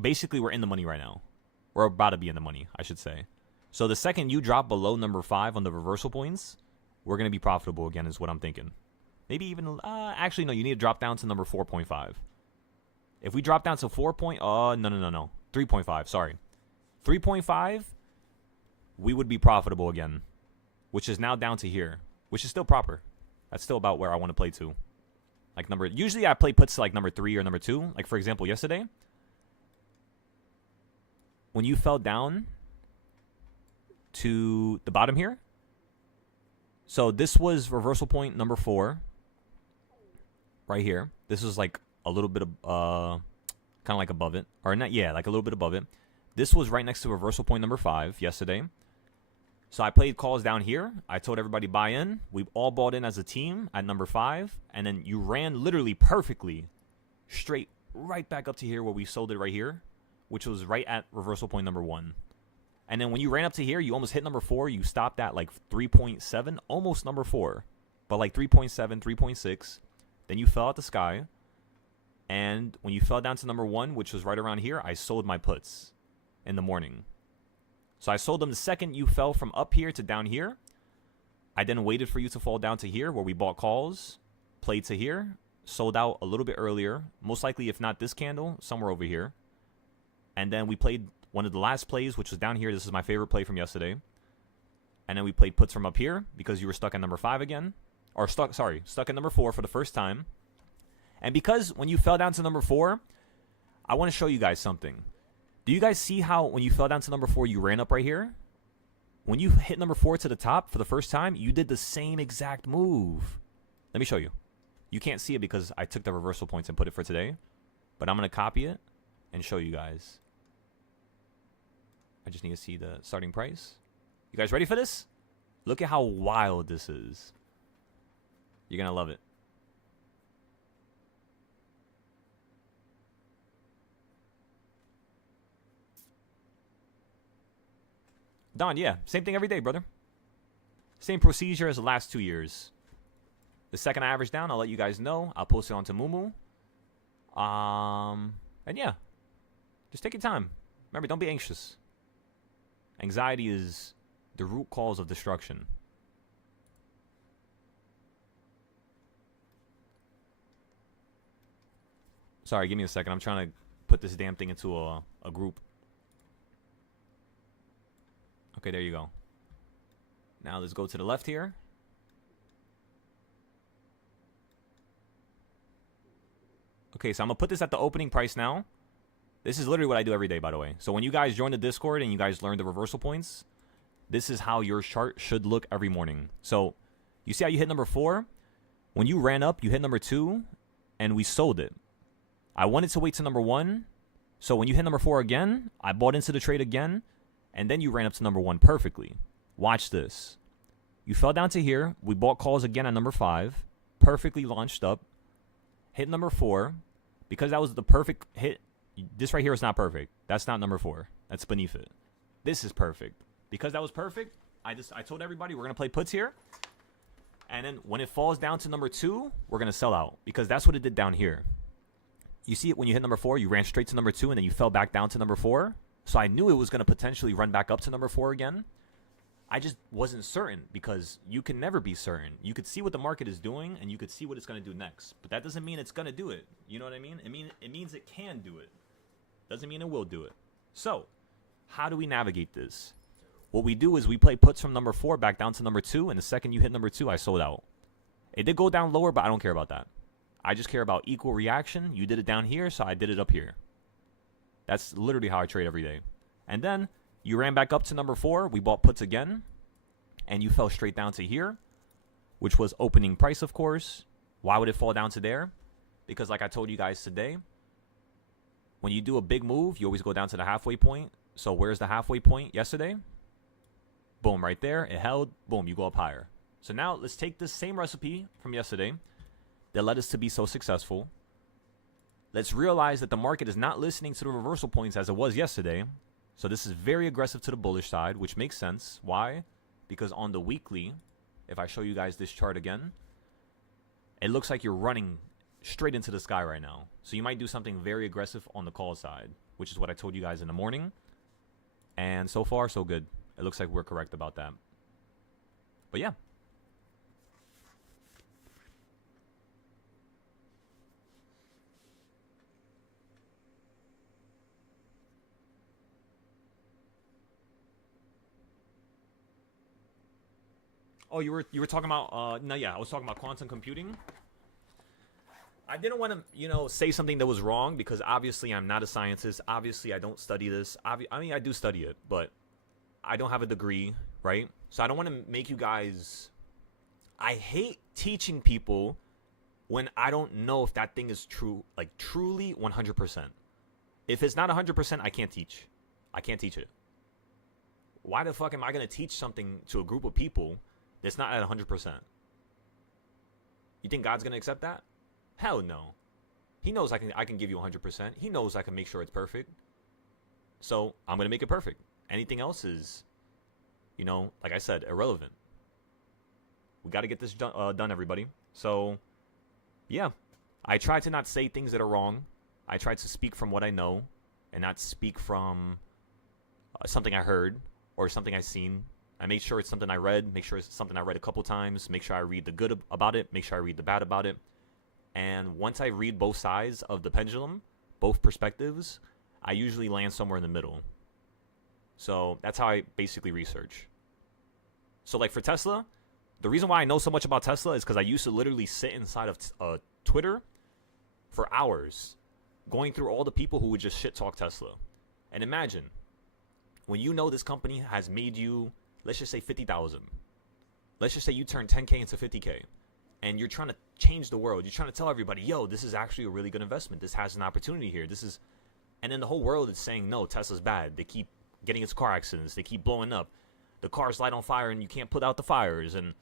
basically, we're in the money right now. We're about to be in the money, I should say. So the second you drop below number 5 on the reversal points, we're going to be profitable again, is what I'm thinking. Maybe even, actually, no, you need to drop down to number 4.5. If we drop down to 4 point, no. 3.5, sorry. 3.5, we would be profitable again, which is now down to here, which is still proper. That's still about where I want to play to. Like usually I play puts to like number 3 or number 2. Like, for example, yesterday, when you fell down to the bottom here, so this was reversal point number 4. Right here. This is like a little bit of, kind of like above it. Or not, yeah, like a little bit above it. This was right next to reversal point number 5 yesterday. So I played calls down here. I told everybody buy in. We all bought in as a team at number 5. And then you ran literally perfectly straight right back up to here where we sold it right here, which was right at reversal point number 1. And then when you ran up to here, you almost hit number 4. You stopped at like 3.7, almost number 4. But like 3.7, 3.6. Then you fell out the sky, and when you fell down to number 1, which was right around here, I sold my puts in the morning. So I sold them the second you fell from up here to down here. I then waited for you to fall down to here where we bought calls, played to here, sold out a little bit earlier, most likely if not this candle, somewhere over here. And then we played one of the last plays, which was down here. This is my favorite play from yesterday. And then we played puts from up here because you were stuck at number 5 again. Or stuck at number 4 for the first time. And because when you fell down to number 4, I want to show you guys something. Do you guys see how when you fell down to number 4, you ran up right here? When you hit number 4 to the top for the first time, you did the same exact move. Let me show you. You can't see it because I took the reversal points and put it for today. But I'm going to copy it and show you guys. I just need to see the starting price. You guys ready for this? Look at how wild this is. You're going to love it. Don, yeah. Same thing every day, brother. Same procedure as the last 2 years. The second I average down, I'll let you guys know. I'll post it onto Mumu. And yeah. Just take your time. Remember, don't be anxious. Anxiety is the root cause of destruction. Sorry, give me a second. I'm trying to put this damn thing into a group. Okay, there you go. Now let's go to the left here. Okay, so I'm going to put this at the opening price now. This is literally what I do every day, by the way. So when you guys join the Discord and you guys learn the reversal points, this is how your chart should look every morning. So you see how you hit number 4? When you ran up, you hit number 2, and we sold it. I wanted to wait to number 1. So when you hit number 4 again, I bought into the trade again, and then you ran up to number 1 perfectly. Watch this. You fell down to here. We bought calls again at number 5. Perfectly launched up. Hit number 4. Because that was the perfect hit. This right here is not perfect. That's not number 4. That's beneath it. This is perfect. Because that was perfect, I told everybody we're going to play puts here. And then when it falls down to number 2, we're going to sell out. Because that's what it did down here. You see it when you hit number 4, you ran straight to number 2, and then you fell back down to number 4. So I knew it was going to potentially run back up to number 4 again. I just wasn't certain because you can never be certain. You could see what the market is doing, and you could see what it's going to do next. But that doesn't mean it's going to do it. You know what I mean? It means it can do it. Doesn't mean it will do it. So, how do we navigate this? What we do is we play puts from number 4 back down to number 2, and the second you hit number 2, I sold out. It did go down lower, but I don't care about that. I just care about equal reaction. You did it down here, so I did it up here. That's literally how I trade every day. And then you ran back up to number 4. We bought puts again. And you fell straight down to here, which was opening price, of course. Why would it fall down to there? Because like I told you guys today, when you do a big move, you always go down to the halfway point. So where's the halfway point yesterday? Boom, right there. It held. Boom, you go up higher. So now let's take this same recipe from yesterday that led us to be so successful. Let's realize that the market is not listening to the reversal points as it was yesterday. So this is very aggressive to the bullish side, which makes sense. Why? Because on the weekly, if I show you guys this chart again, it looks like you're running straight into the sky right now. So you might do something very aggressive on the call side, which is what I told you guys in the morning. And so far, so good. It looks like we're correct about that. But yeah. Oh, you were talking about no, yeah, I was talking about quantum computing. I didn't want to, say something that was wrong because obviously I'm not a scientist. Obviously I don't study this. I mean, I do study it, but I don't have a degree, right? So I don't want to make you guys. I hate teaching people when I don't know if that thing is true, like truly 100%. If it's not 100%, I can't teach. I can't teach it. Why the fuck am I going to teach something to a group of people that's not at 100%? You think God's going to accept that? Hell no. He knows I can give you 100%. He knows I can make sure it's perfect. So I'm going to make it perfect. Anything else is, like I said, irrelevant. We got to get this done, everybody. So, yeah. I try to not say things that are wrong. I try to speak from what I know and not speak from something I heard or something I seen. I make sure it's something I read, make sure it's something I read a couple times, make sure I read the good about it, make sure I read the bad about it. And once I read both sides of the pendulum, both perspectives, I usually land somewhere in the middle. So that's how I basically research. So like for Tesla, the reason why I know so much about Tesla is because I used to literally sit inside of Twitter for hours going through all the people who would just shit talk Tesla. And imagine when you know this company has made you, let's just say 50,000. Let's just say you turn 10K into 50K and you're trying to change the world. You're trying to tell everybody, yo, this is actually a really good investment. This has an opportunity here. And then the whole world is saying, no, Tesla's bad. They keep getting into car accidents. They keep blowing up. The cars light on fire and you can't put out the fires and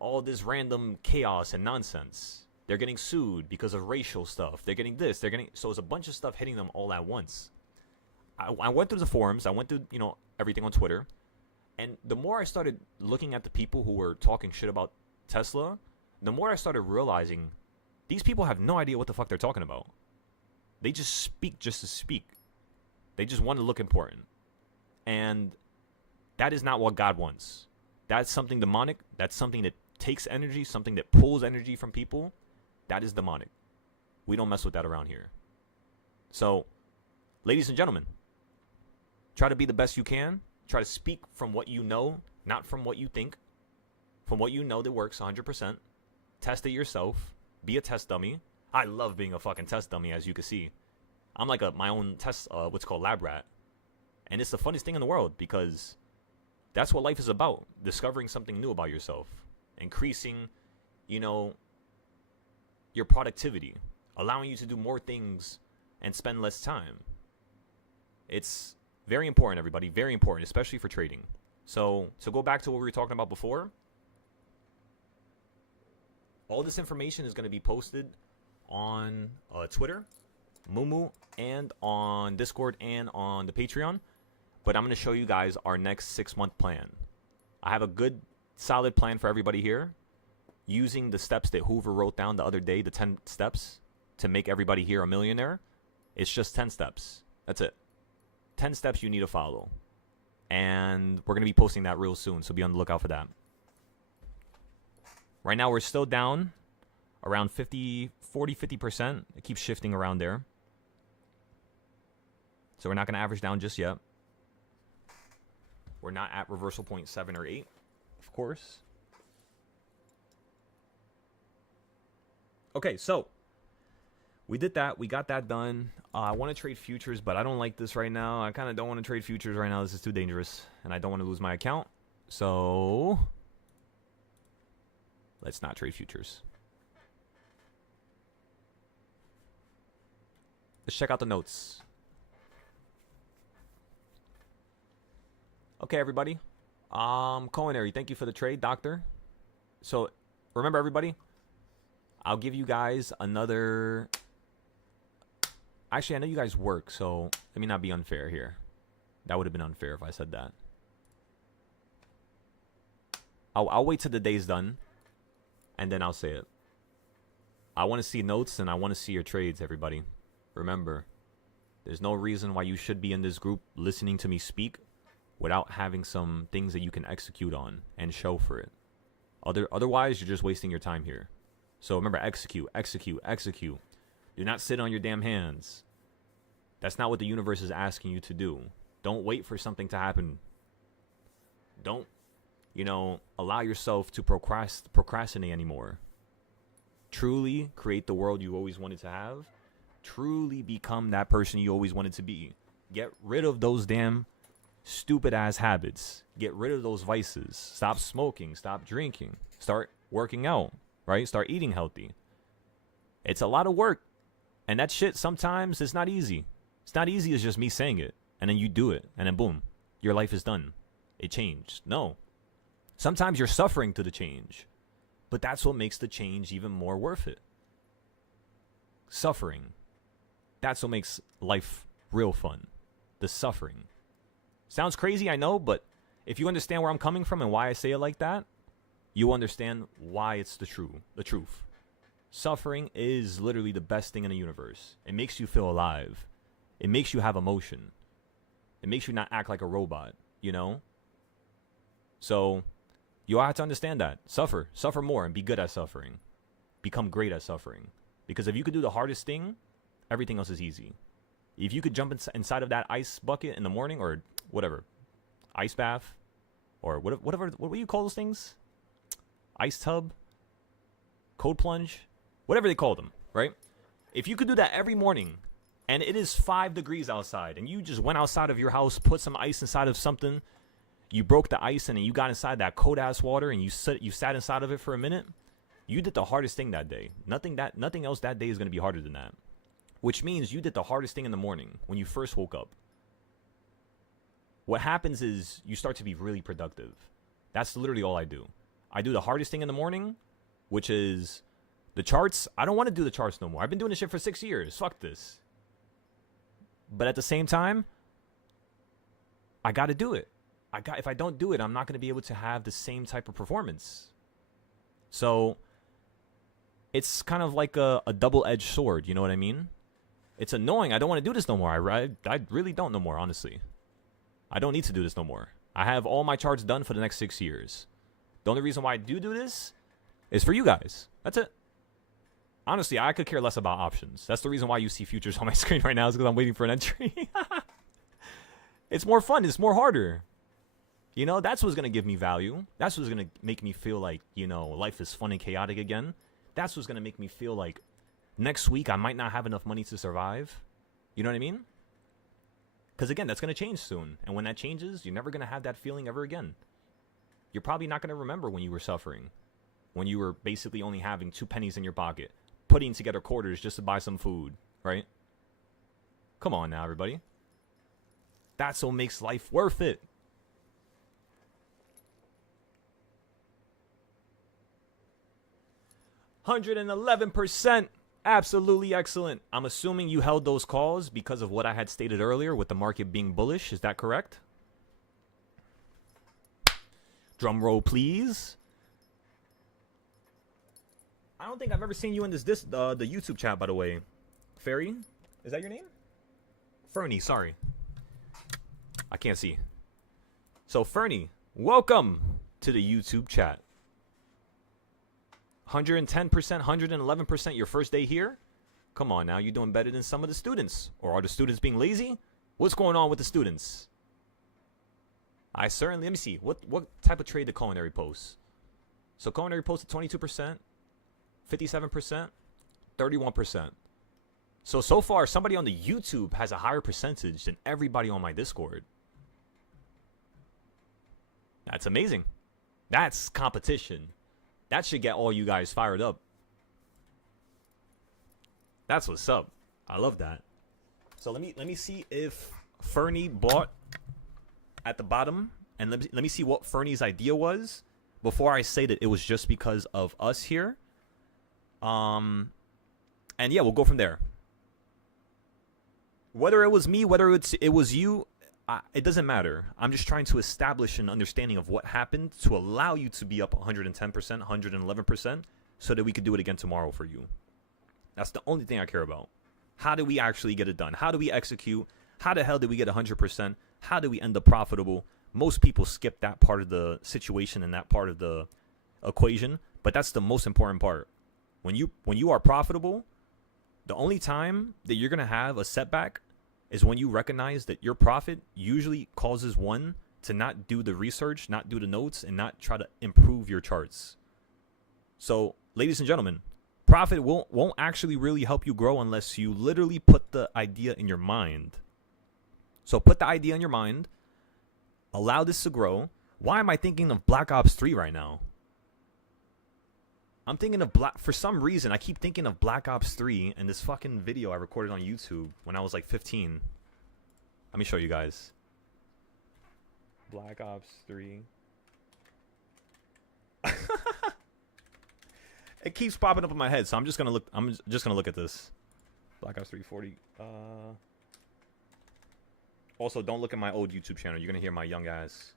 all this random chaos and nonsense. They're getting sued because of racial stuff. They're getting this. So it's a bunch of stuff hitting them all at once. I went through the forums. I went through, everything on Twitter. And the more I started looking at the people who were talking shit about Tesla, the more I started realizing these people have no idea what the fuck they're talking about. They just speak just to speak. They just want to look important. And that is not what God wants. That's something demonic. That's something that takes energy, something that pulls energy from people. That is demonic. We don't mess with that around here. So, ladies and gentlemen, try to be the best you can. Try to speak from what you know, not from what you think. From what you know that works 100%. Test it yourself. Be a test dummy. I love being a fucking test dummy, as you can see. I'm like my own test, what's called lab rat. And it's the funniest thing in the world because that's what life is about. Discovering something new about yourself. Increasing, your productivity. Allowing you to do more things and spend less time. It's very important, everybody. Very important, especially for trading. So go back to what we were talking about before. All this information is going to be posted on Twitter, Mumu, and on Discord and on the Patreon. But I'm going to show you guys our next 6-month plan. I have a good, solid plan for everybody here. Using the steps that Hoover wrote down the other day, the 10 steps to make everybody here a millionaire. It's just 10 steps. That's it. 10 steps you need to follow. And we're going to be posting that real soon, so be on the lookout for that. Right now, we're still down around 50%. It keeps shifting around there. So we're not going to average down just yet. We're not at reversal point 7 or 8, of course. Okay, so we did that. We got that done. I want to trade futures, but I don't like this right now. I kind of don't want to trade futures right now. This is too dangerous, and I don't want to lose my account. So let's not trade futures. Let's check out the notes. Okay, everybody. Culinary, thank you for the trade, doctor. So remember, everybody, I'll give you guys another. Actually, I know you guys work, so let me not be unfair here. That would have been unfair if I said that. I'll wait till the day's done, and then I'll say it. I want to see notes, and I want to see your trades, everybody. Remember, there's no reason why you should be in this group listening to me speak without having some things that you can execute on and show for it. Otherwise, you're just wasting your time here. So remember, execute, execute, execute. Do not sit on your damn hands. That's not what the universe is asking you to do. Don't wait for something to happen. Don't, allow yourself to procrastinate anymore. Truly create the world you always wanted to have. Truly become that person you always wanted to be. Get rid of those damn stupid ass habits. Get rid of those vices. Stop smoking. Stop drinking. Start working out. Right? Start eating healthy. It's a lot of work. And that shit, sometimes, it's not easy. It's not easy as just me saying it. And then you do it. And then boom. Your life is done. It changed. No. Sometimes you're suffering to the change. But that's what makes the change even more worth it. Suffering. That's what makes life real fun. The suffering. Sounds crazy, I know. But if you understand where I'm coming from and why I say it like that, you understand why it's the truth. Suffering is literally the best thing in the universe. It makes you feel alive. It makes you have emotion. It makes you not act like a robot, So, you have to understand that. Suffer more and be good at suffering. Become great at suffering. Because if you could do the hardest thing, everything else is easy. If you could jump inside of that ice bucket in the morning or whatever, ice bath or whatever, what do you call those things? Ice tub, cold plunge, whatever they call them, right? If you could do that every morning and it is 5 degrees outside and you just went outside of your house, put some ice inside of something, you broke the ice and then you got inside that cold ass water and you sat inside of it for a minute, you did the hardest thing that day. Nothing else that day is going to be harder than that. Which means you did the hardest thing in the morning when you first woke up. What happens is you start to be really productive. That's literally all I do. I do the hardest thing in the morning, which is the charts. I don't want to do the charts no more. I've been doing this shit for 6 years. Fuck this. But at the same time, I got to do it. If I don't do it, I'm not going to be able to have the same type of performance. So it's kind of like a double-edged sword. You know what I mean? It's annoying. I don't want to do this no more. I really don't no more, honestly. I don't need to do this no more. I have all my charts done for the next 6 years. The only reason why I do this is for you guys. That's it. Honestly, I could care less about options. That's the reason why you see futures on my screen right now is because I'm waiting for an entry. It's more fun. It's more harder. You know, that's what's going to give me value. That's what's going to make me feel like, you know, life is fun and chaotic again. That's what's going to make me feel like next week I might not have enough money to survive. You know what I mean? Because again, that's going to change soon. And when that changes, you're never going to have that feeling ever again. You're probably not going to remember when you were suffering. When you were basically only having 2 pennies in your pocket. Putting together quarters just to buy some food. Right? Come on now, everybody. That's what makes life worth it. $111%. Absolutely excellent. I'm assuming you held those calls because of what I had stated earlier with the market being bullish. Is that correct? Drum roll, please. I don't think I've ever seen you in the YouTube chat, by the way. Fairy? Is that your name? Fernie, sorry. I can't see. So, Fernie, welcome to the YouTube chat. 110%, 111% your first day here? Come on now, you're doing better than some of the students. Or are the students being lazy? What's going on with the students? Let me see. What type of trade did Culinary post? So Culinary posted 22%, 57%, 31%. So far, somebody on the YouTube has a higher percentage than everybody on my Discord. That's amazing. That's competition. That should get all you guys fired up. That's what's up. I love that. So let me see if Fernie bought at the bottom, and let me see what Fernie's idea was before I say that it was just because of us here. And yeah, we'll go from there. Whether it was me, whether it was you, it doesn't matter. I'm just trying to establish an understanding of what happened to allow you to be up 110%, 111%, so that we could do it again tomorrow for you. That's the only thing I care about. How do we actually get it done? How do we execute? How the hell did we get 100%? How do we end up profitable? Most people skip that part of the situation and that part of the equation, but that's the most important part. When you are profitable, the only time that you're going to have a setback is when you recognize that your profit usually causes one to not do the research, not do the notes, and not try to improve your charts. So, ladies and gentlemen, profit won't actually really help you grow unless you literally put the idea in your mind. So put the idea in your mind. Allow this to grow. Why am I thinking of Black Ops 3 right now? I'm thinking of for some reason, I keep thinking of Black Ops 3 and this fucking video I recorded on YouTube when I was like 15. Let me show you guys. Black Ops 3. It keeps popping up in my head, so I'm just gonna look at this. Black Ops 340. Also, don't look at my old YouTube channel. You're gonna hear my young ass,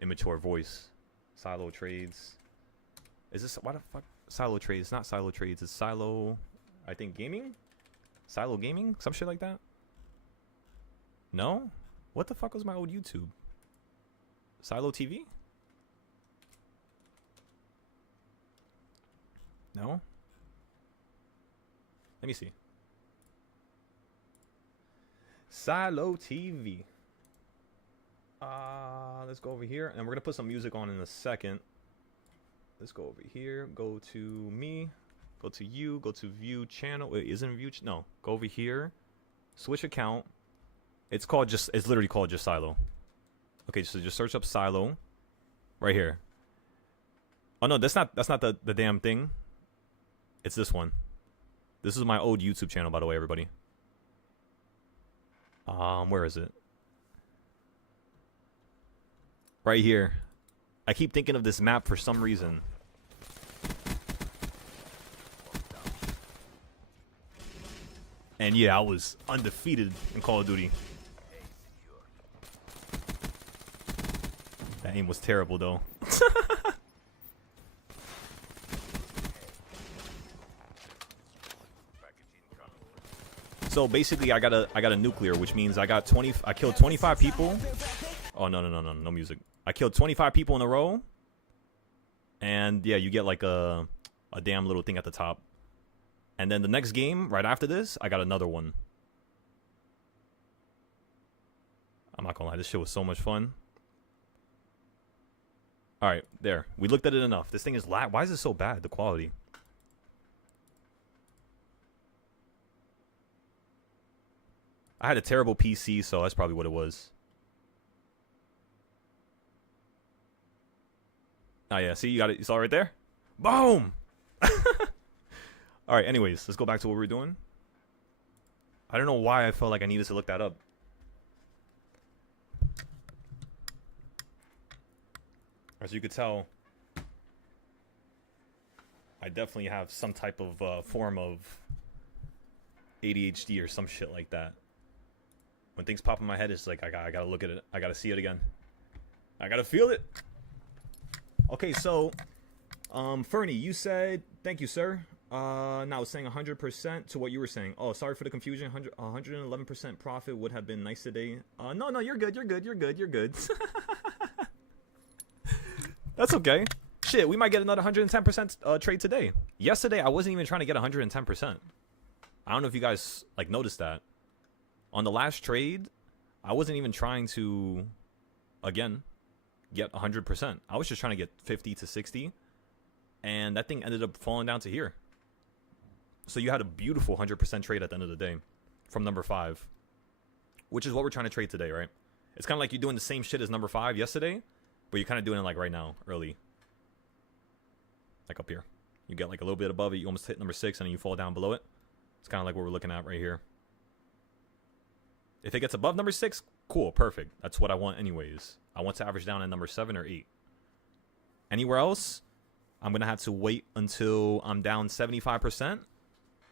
immature voice. Silo Trades. Is this why the fuck? Silo Trades? It's not Silo Trades. It's Silo. I think Gaming. Silo Gaming. Some shit like that. No. What the fuck was my old YouTube? Silo TV. No. Let me see. Silo TV. Let's go over here, and we're gonna put some music on in a second. Let's go over here. Go to me. Go to you. Go to view channel. Wait, isn't view? No. Go over here. Switch account. It's called just. It's literally called just Silo. Okay, so just search up Silo. Right here. Oh no, that's not the damn thing. It's this one. This is my old YouTube channel, by the way, everybody. Where is it? Right here. I keep thinking of this map for some reason. And yeah, I was undefeated in Call of Duty. That aim was terrible though. So basically I got a nuclear, which means I killed 25 people. Oh no music. I killed 25 people in a row. And yeah, you get like a damn little thing at the top. And then the next game, right after this, I got another one. I'm not gonna lie, this shit was so much fun. Alright, there. We looked at it enough. This thing is lag. Why is it so bad, the quality? I had a terrible PC, so that's probably what it was. Oh yeah, see, you got it. You saw it right there? Boom! Alright, anyways, let's go back to what we were doing. I don't know why I felt like I needed to look that up. As you could tell, I definitely have some type of form of ADHD or some shit like that. When things pop in my head, it's like I gotta look at it. I gotta see it again. I gotta feel it. Okay, so, Fernie, you said, thank you, sir. Now I was saying 100% to what you were saying. Oh, sorry for the confusion. 111% profit would have been nice today. No, you're good. You're good. That's okay. Shit, we might get another 110% trade today. Yesterday, I wasn't even trying to get 110%. I don't know if you guys like noticed that. On the last trade, I wasn't even trying to, again, get 100%. I was just trying to get 50 to 60, and that thing ended up falling down to here. So you had a beautiful 100% trade at the end of the day from number 5, which is what we're trying to trade today, right? It's kind of like you're doing the same shit as number 5 yesterday, but you're kind of doing it like right now, early. Like up here. You get like a little bit above it, you almost hit number 6, and then you fall down below it. It's kind of like what we're looking at right here. If it gets above number 6, cool, perfect. That's what I want anyways. I want to average down at number 7 or 8. Anywhere else, I'm going to have to wait until I'm down 75%.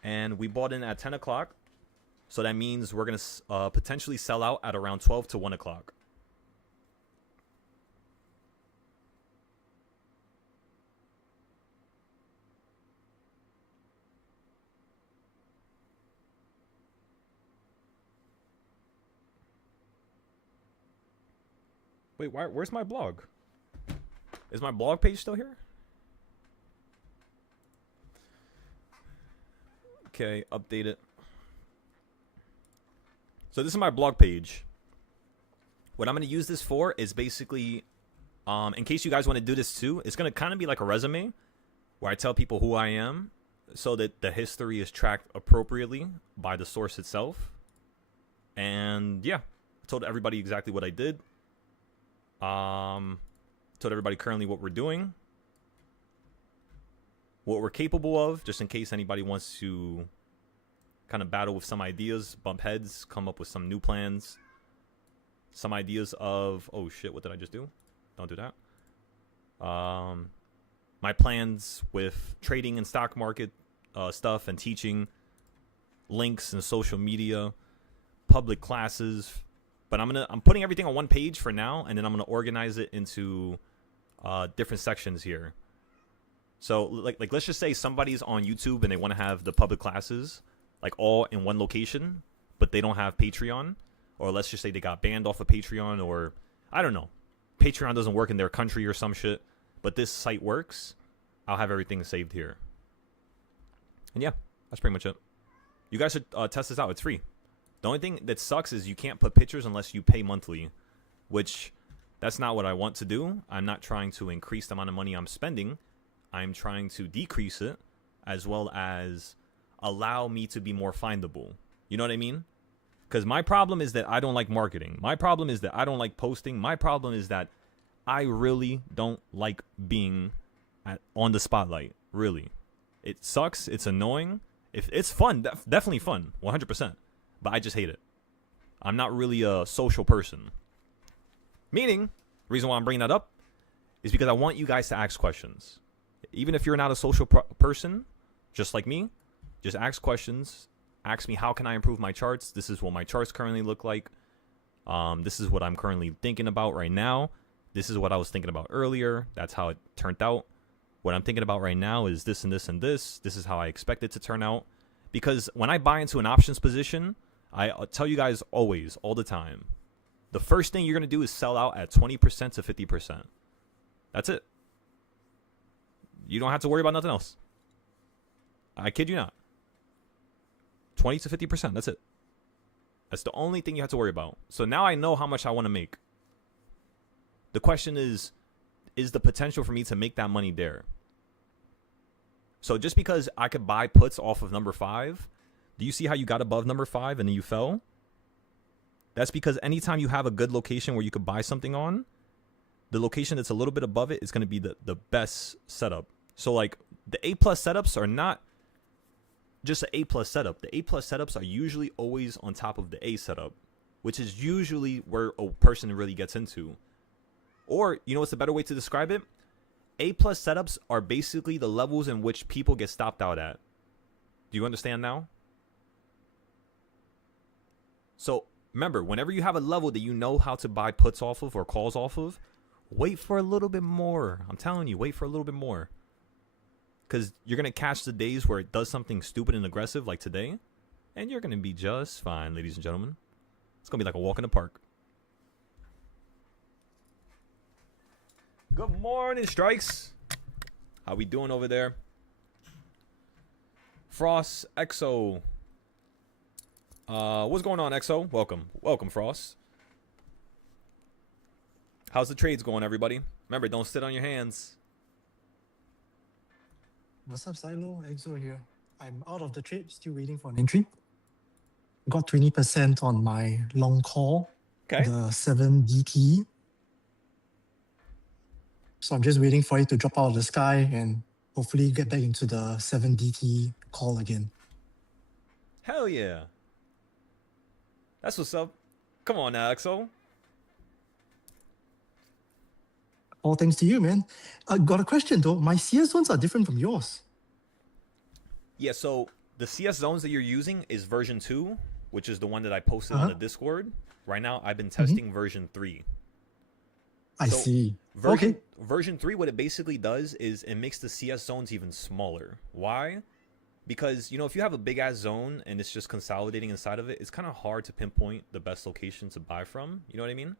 And we bought in at 10 o'clock. So that means we're going to potentially sell out at around 12 to 1 o'clock. Wait, where's my blog? Is my blog page still here? Okay, update it. So this is my blog page. What I'm going to use this for is basically, in case you guys want to do this too, it's going to kind of be like a resume where I tell people who I am so that the history is tracked appropriately by the source itself. And yeah, I told everybody exactly what I did. Told everybody currently what we're doing, what we're capable of, just in case anybody wants to kind of battle with some ideas, bump heads, come up with some new plans, some ideas of, oh shit, what did I just do? Don't do that. My plans with trading and stock market stuff and teaching, links and social media, public classes. But I'm putting everything on one page for now, and then I'm gonna organize it into different sections here. So like let's just say somebody's on YouTube and they want to have the public classes like all in one location, but they don't have Patreon, or let's just say they got banned off of Patreon, or I don't know, Patreon doesn't work in their country or some shit, but this site works. I'll have everything saved here. And yeah, that's pretty much it. You guys should test this out. It's free. The only thing that sucks is you can't put pictures unless you pay monthly, which that's not what I want to do. I'm not trying to increase the amount of money I'm spending. I'm trying to decrease it, as well as allow me to be more findable. You know what I mean? Because my problem is that I don't like marketing. My problem is that I don't like posting. My problem is that I really don't like being on the spotlight. Really. It sucks. It's annoying. If it's fun, definitely fun, 100%. But I just hate it. I'm not really a social person. Meaning, reason why I'm bringing that up is because I want you guys to ask questions. Even if you're not a social person, just like me, just ask questions. Ask me, how can I improve my charts? This is what my charts currently look like. This is what I'm currently thinking about right now. This is what I was thinking about earlier. That's how it turned out. What I'm thinking about right now is this and this and this. This is how I expect it to turn out. Because when I buy into an options position, I'll tell you guys always, all the time, the first thing you're going to do is sell out at 20% to 50%. That's it. You don't have to worry about nothing else. I kid you not. 20 to 50%. That's it. That's the only thing you have to worry about. So now I know how much I want to make. The question is the potential for me to make that money there? So just because I could buy puts off of number 5, do you see how you got above number 5 and then you fell? That's because anytime you have a good location where you could buy something on, the location that's a little bit above it is going to be the best setup. So like the A+ setups are not just an A+ setup. The A+ setups are usually always on top of the A setup, which is usually where a person really gets into. Or, you know what's a better way to describe it? A+ setups are basically the levels in which people get stopped out at. Do you understand now? So remember, whenever you have a level that you know how to buy puts off of or calls off of, wait for a little bit more. I'm telling you, wait for a little bit more. Because you're going to catch the days where it does something stupid and aggressive like today, and you're going to be just fine, ladies and gentlemen. It's going to be like a walk in the park. Good morning, Strikes. How we doing over there? Frost, Exo. What's going on, Exo? Welcome. Welcome, Frost. How's the trades going, everybody? Remember, don't sit on your hands. What's up, Silo? Exo here. I'm out of the trade, still waiting for an entry. Got 20% on my long call, Okay. the 7 DT. So I'm just waiting for it to drop out of the sky and hopefully get back into the 7 DT call again. Hell yeah. That's what's up. Come on now, Exo. All thanks to you, man. I got a question though. My CS zones are different from yours. Yeah, so the CS zones that you're using is version 2, which is the one that I posted on the Discord. Right now, I've been testing version 3. I see. Version 3, what it basically does is it makes the CS zones even smaller. Why? Because, you know, if you have a big-ass zone and it's just consolidating inside of it, it's kind of hard to pinpoint the best location to buy from. You know what I mean?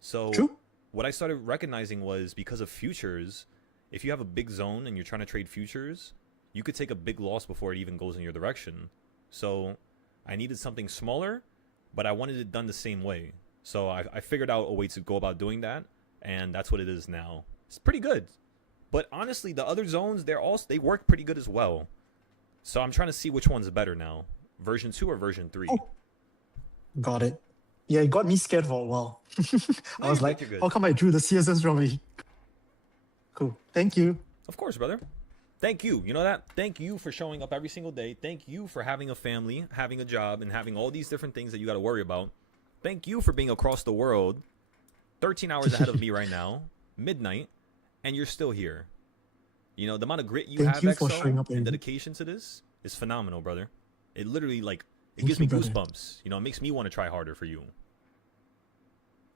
So True. What I started recognizing was because of futures, if you have a big zone and you're trying to trade futures, you could take a big loss before it even goes in your direction. So I needed something smaller, but I wanted it done the same way. So I figured out a way to go about doing that, and that's what it is now. It's pretty good. But honestly, the other zones, they work pretty good as well. So I'm trying to see which one's better now, version 2 or version 3. Oh, got it. Yeah, it got me scared for a while. I was like, how come I drew the CSS wrongly? Cool. Thank you. Of course, brother. Thank you. You know that? Thank you for showing up every single day. Thank you for having a family, having a job, and having all these different things that you got to worry about. Thank you for being across the world, 13 hours ahead of me right now, midnight, and you're still here. You know, the amount of grit you have, Exo, and dedication to this is phenomenal, brother. It literally, like, it gives me goosebumps. You know, it makes me want to try harder for you.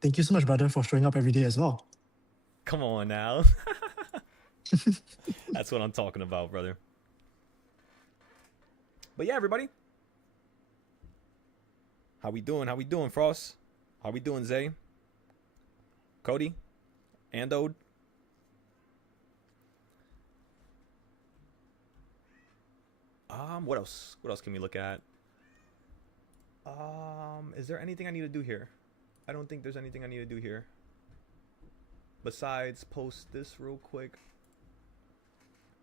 Thank you so much, brother, for showing up every day as well. Come on now. That's what I'm talking about, brother. But yeah, everybody. How we doing? How we doing, Frost? How we doing, Zay? Cody? Andode? What else? What else can we look at? Is there anything I need to do here? I don't think there's anything I need to do here. Besides post this real quick.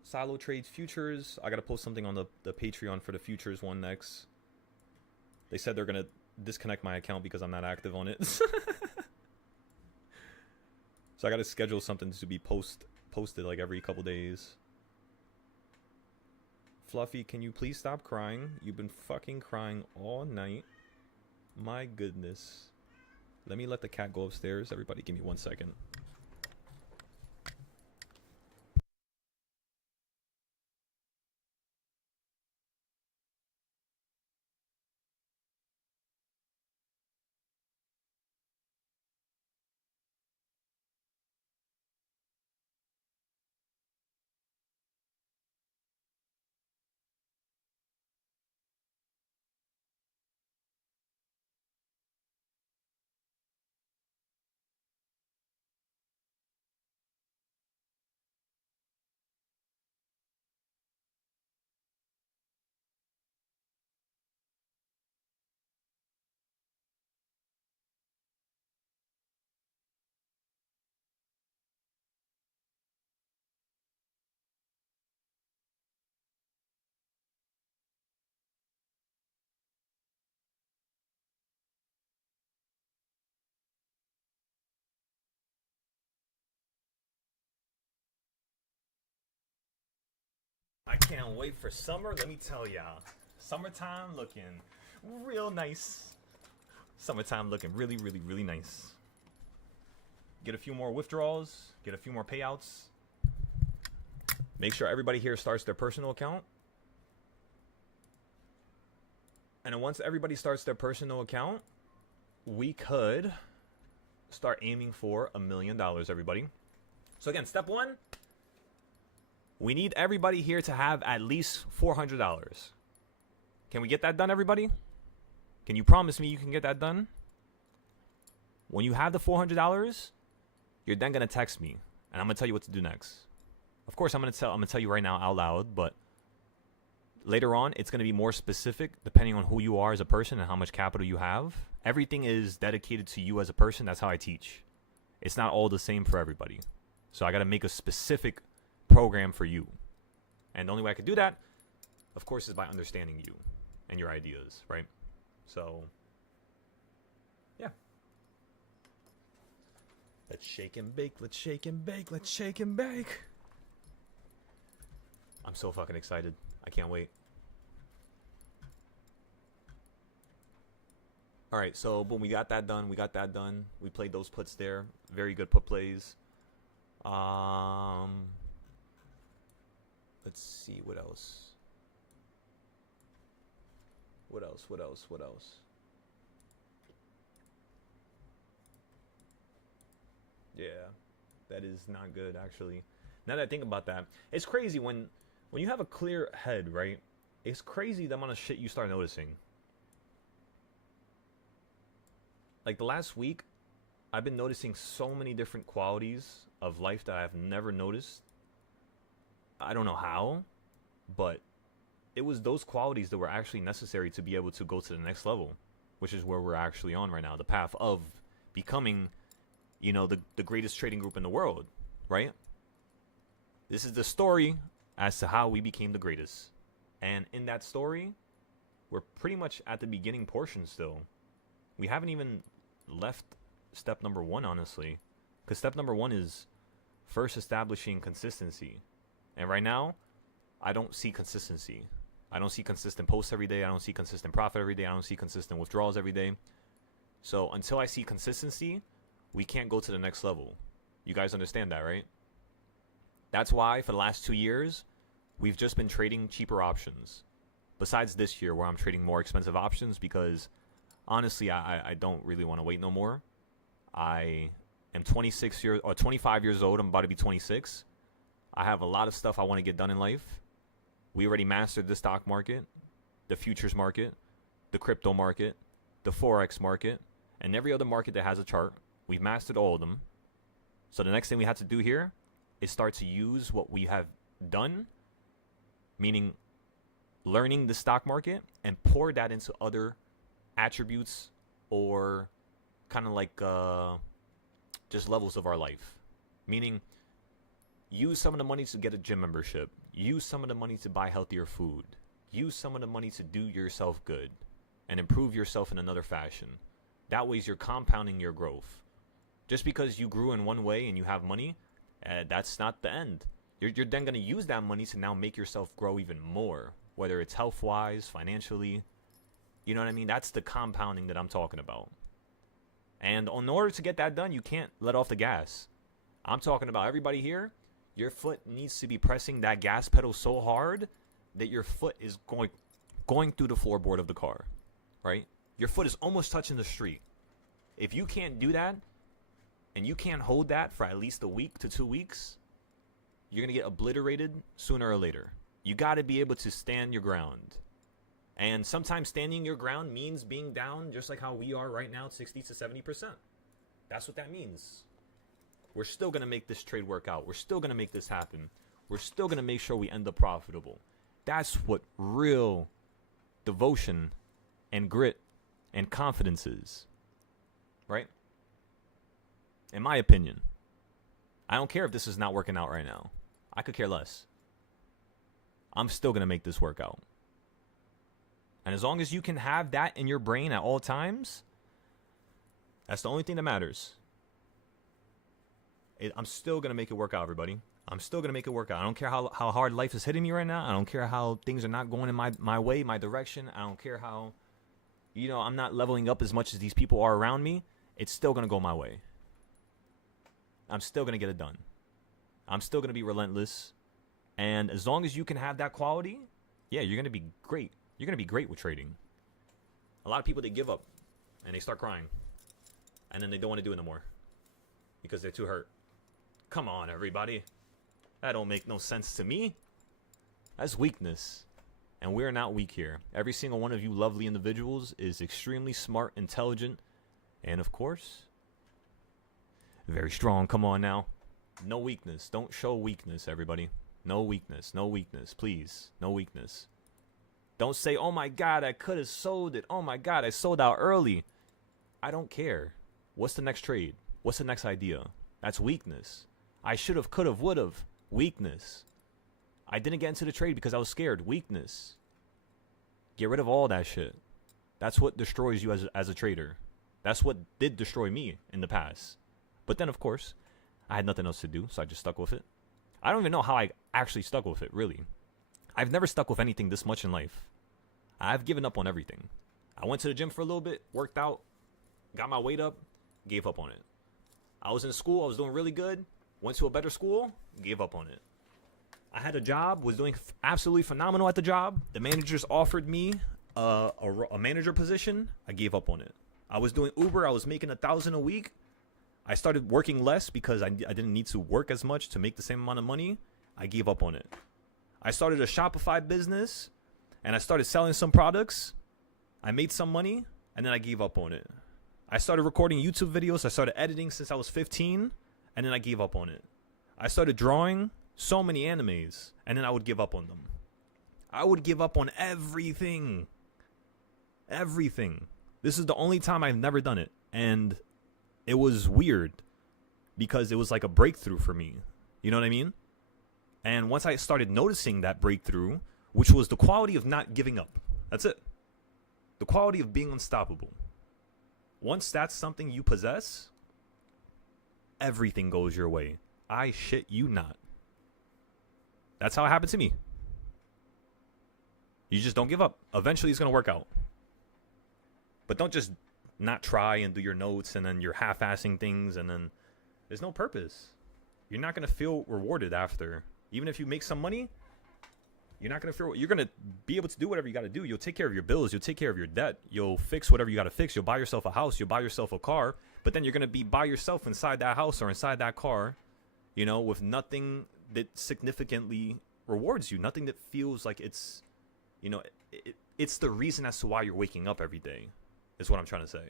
Silo trades futures. I gotta post something on the Patreon for the futures one next. They said they're gonna disconnect my account because I'm not active on it. So I gotta schedule something to be posted like every couple days. Fluffy, can you please stop crying? You've been fucking crying all night. My goodness. Let me let the cat go upstairs. Everybody give me 1 second. I can't wait for summer. Let me tell y'all. Summertime looking real nice. Summertime looking really, really, really nice. Get a few more withdrawals. Get a few more payouts. Make sure everybody here starts their personal account. And then once everybody starts their personal account, we could start aiming for $1 million, everybody. So again, step one. We need everybody here to have at least $400. Can we get that done, everybody? Can you promise me you can get that done? When you have the $400, you're then gonna text me, and I'm gonna tell you what to do next. Of course, I'm gonna tell you right now out loud, but later on, it's gonna be more specific depending on who you are as a person and how much capital you have. Everything is dedicated to you as a person. That's how I teach. It's not all the same for everybody. So I gotta make a specific program for you, and the only way I could do that, of course, is by understanding you and your ideas, right? So yeah, let's shake and bake, let's shake and bake, let's shake and bake. I'm so fucking excited. I can't wait. All right, so boom, we got that done. We played those puts there. Very good put plays. Let's see what else. What else? Yeah, that is not good, actually. Now that I think about that, it's crazy when you have a clear head, right? It's crazy the amount of shit you start noticing. Like the last week, I've been noticing so many different qualities of life that I've never noticed. I don't know how, but it was those qualities that were actually necessary to be able to go to the next level, which is where we're actually on right now, the path of becoming, you know, the greatest trading group in the world, right? This is the story as to how we became the greatest. And in that story, we're pretty much at the beginning portion still. We haven't even left step number one, honestly, because step number one is first establishing consistency. And right now, I don't see consistency. I don't see consistent posts every day. I don't see consistent profit every day. I don't see consistent withdrawals every day. So until I see consistency, we can't go to the next level. You guys understand that, right? That's why for the last 2 years, we've just been trading cheaper options. Besides this year where I'm trading more expensive options because honestly, I don't really want to wait no more. I am 25 years old. I'm about to be 26. I have a lot of stuff I want to get done in life. We already mastered the stock market, the futures market, the crypto market, the Forex market, and every other market that has a chart. We've mastered all of them. So the next thing we have to do here is start to use what we have done, meaning learning the stock market, and pour that into other attributes or kind of like just levels of our life. Meaning, use some of the money to get a gym membership. Use some of the money to buy healthier food. Use some of the money to do yourself good and improve yourself in another fashion. That way you're compounding your growth. Just because you grew in one way and you have money, that's not the end. You're then going to use that money to now make yourself grow even more, whether it's health-wise, financially. You know what I mean? That's the compounding that I'm talking about. And in order to get that done, you can't let off the gas. I'm talking about everybody here. Your foot needs to be pressing that gas pedal so hard that your foot is going through the floorboard of the car, right? Your foot is almost touching the street. If you can't do that, and you can't hold that for at least a week to 2 weeks, you're going to get obliterated sooner or later. You got to be able to stand your ground. And sometimes standing your ground means being down just like how we are right now, 60 to 70%. That's what that means. We're still going to make this trade work out. We're still going to make this happen. We're still going to make sure we end up profitable. That's what real devotion and grit and confidence is. Right? In my opinion. I don't care if this is not working out right now. I could care less. I'm still going to make this work out. And as long as you can have that in your brain at all times, that's the only thing that matters. I'm still going to make it work out, everybody. I'm still going to make it work out. I don't care how hard life is hitting me right now. I don't care how things are not going in my way, my direction. I don't care how, I'm not leveling up as much as these people are around me. It's still going to go my way. I'm still going to get it done. I'm still going to be relentless. And as long as you can have that quality, yeah, you're going to be great. You're going to be great with trading. A lot of people, they give up and they start crying. And then they don't want to do it no more because they're too hurt. Come on, everybody. That don't make no sense to me. That's weakness. And we're not weak here. Every single one of you lovely individuals is extremely smart, intelligent, and of course, very strong. Come on now. No weakness. Don't show weakness, everybody. No weakness. No weakness. Please. No weakness. Don't say, oh my God, I could have sold it. Oh my God, I sold out early. I don't care. What's the next trade? What's the next idea? That's weakness. I should have, could have, would have. Weakness. I didn't get into the trade because I was scared. Weakness. Get rid of all that shit. That's what destroys you as a trader. That's what did destroy me in the past. But then, of course, I had nothing else to do, so I just stuck with it. I don't even know how I actually stuck with it, really. I've never stuck with anything this much in life. I've given up on everything. I went to the gym for a little bit, worked out, got my weight up, gave up on it. I was in school, I was doing really good, went to a better school, gave up on it. I had a job, was doing absolutely phenomenal at the job. The managers offered me a manager position, I gave up on it. I was doing Uber, I was making $1,000 a week. I started working less because I didn't need to work as much to make the same amount of money. I gave up on it. I started a Shopify business and I started selling some products. I made some money and then I gave up on it. I started recording YouTube videos. I started editing since I was 15 and then I gave up on it. I started drawing so many animes and then I would give up on them. I would give up on everything. Everything. This is the only time I've never done it. And it was weird because it was like a breakthrough for me. You know what I mean? And once I started noticing that breakthrough, which was the quality of not giving up. That's it. The quality of being unstoppable. Once that's something you possess, everything goes your way. I shit you not. That's how it happened to me. You just don't give up. Eventually it's going to work out. But don't just not try and do your notes and then you're half-assing things and then there's no purpose. You're not going to feel rewarded after. Even if you make some money, you're not going to feel, you're going to be able to do whatever you got to do. You'll take care of your bills. You'll take care of your debt. You'll fix whatever you got to fix. You'll buy yourself a house. You'll buy yourself a car. But then you're going to be by yourself inside that house or inside that car, with nothing that significantly rewards you. Nothing that feels like it's, it's the reason as to why you're waking up every day is what I'm trying to say.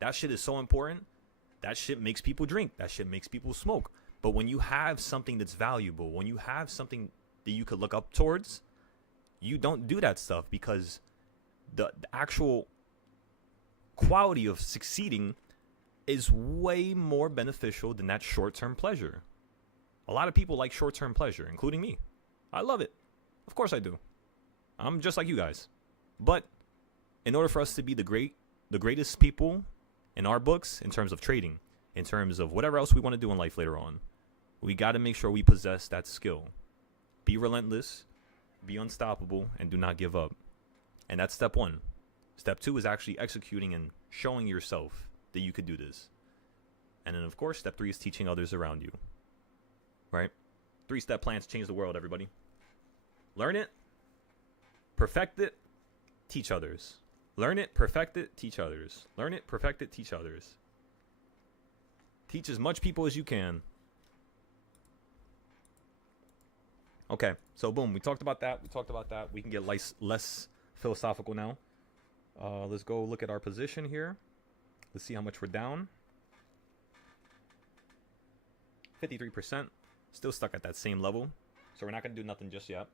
That shit is so important. That shit makes people drink. That shit makes people smoke. But when you have something that's valuable, when you have something that you could look up towards, you don't do that stuff because the actual quality of succeeding is way more beneficial than that short-term pleasure. A lot of people like short-term pleasure, including me. I love it. Of course I do. I'm just like you guys. But in order for us to be the greatest people in our books, in terms of trading, in terms of whatever else we want to do in life later on, we got to make sure we possess that skill. Be relentless, be unstoppable, and do not give up. And that's step 1. Step 2 is actually executing and showing yourself that you could do this. And then, of course, step 3 is teaching others around you. Right? 3-step plans change the world, everybody. Learn it, perfect it, teach others. Learn it, perfect it, teach others. Learn it, perfect it, teach others. Teach as much people as you can. Okay, so boom, we talked about that. We can get less philosophical now. Let's go look at our position here. Let's see how much we're down. 53%. Still stuck at that same level. So we're not going to do nothing just yet.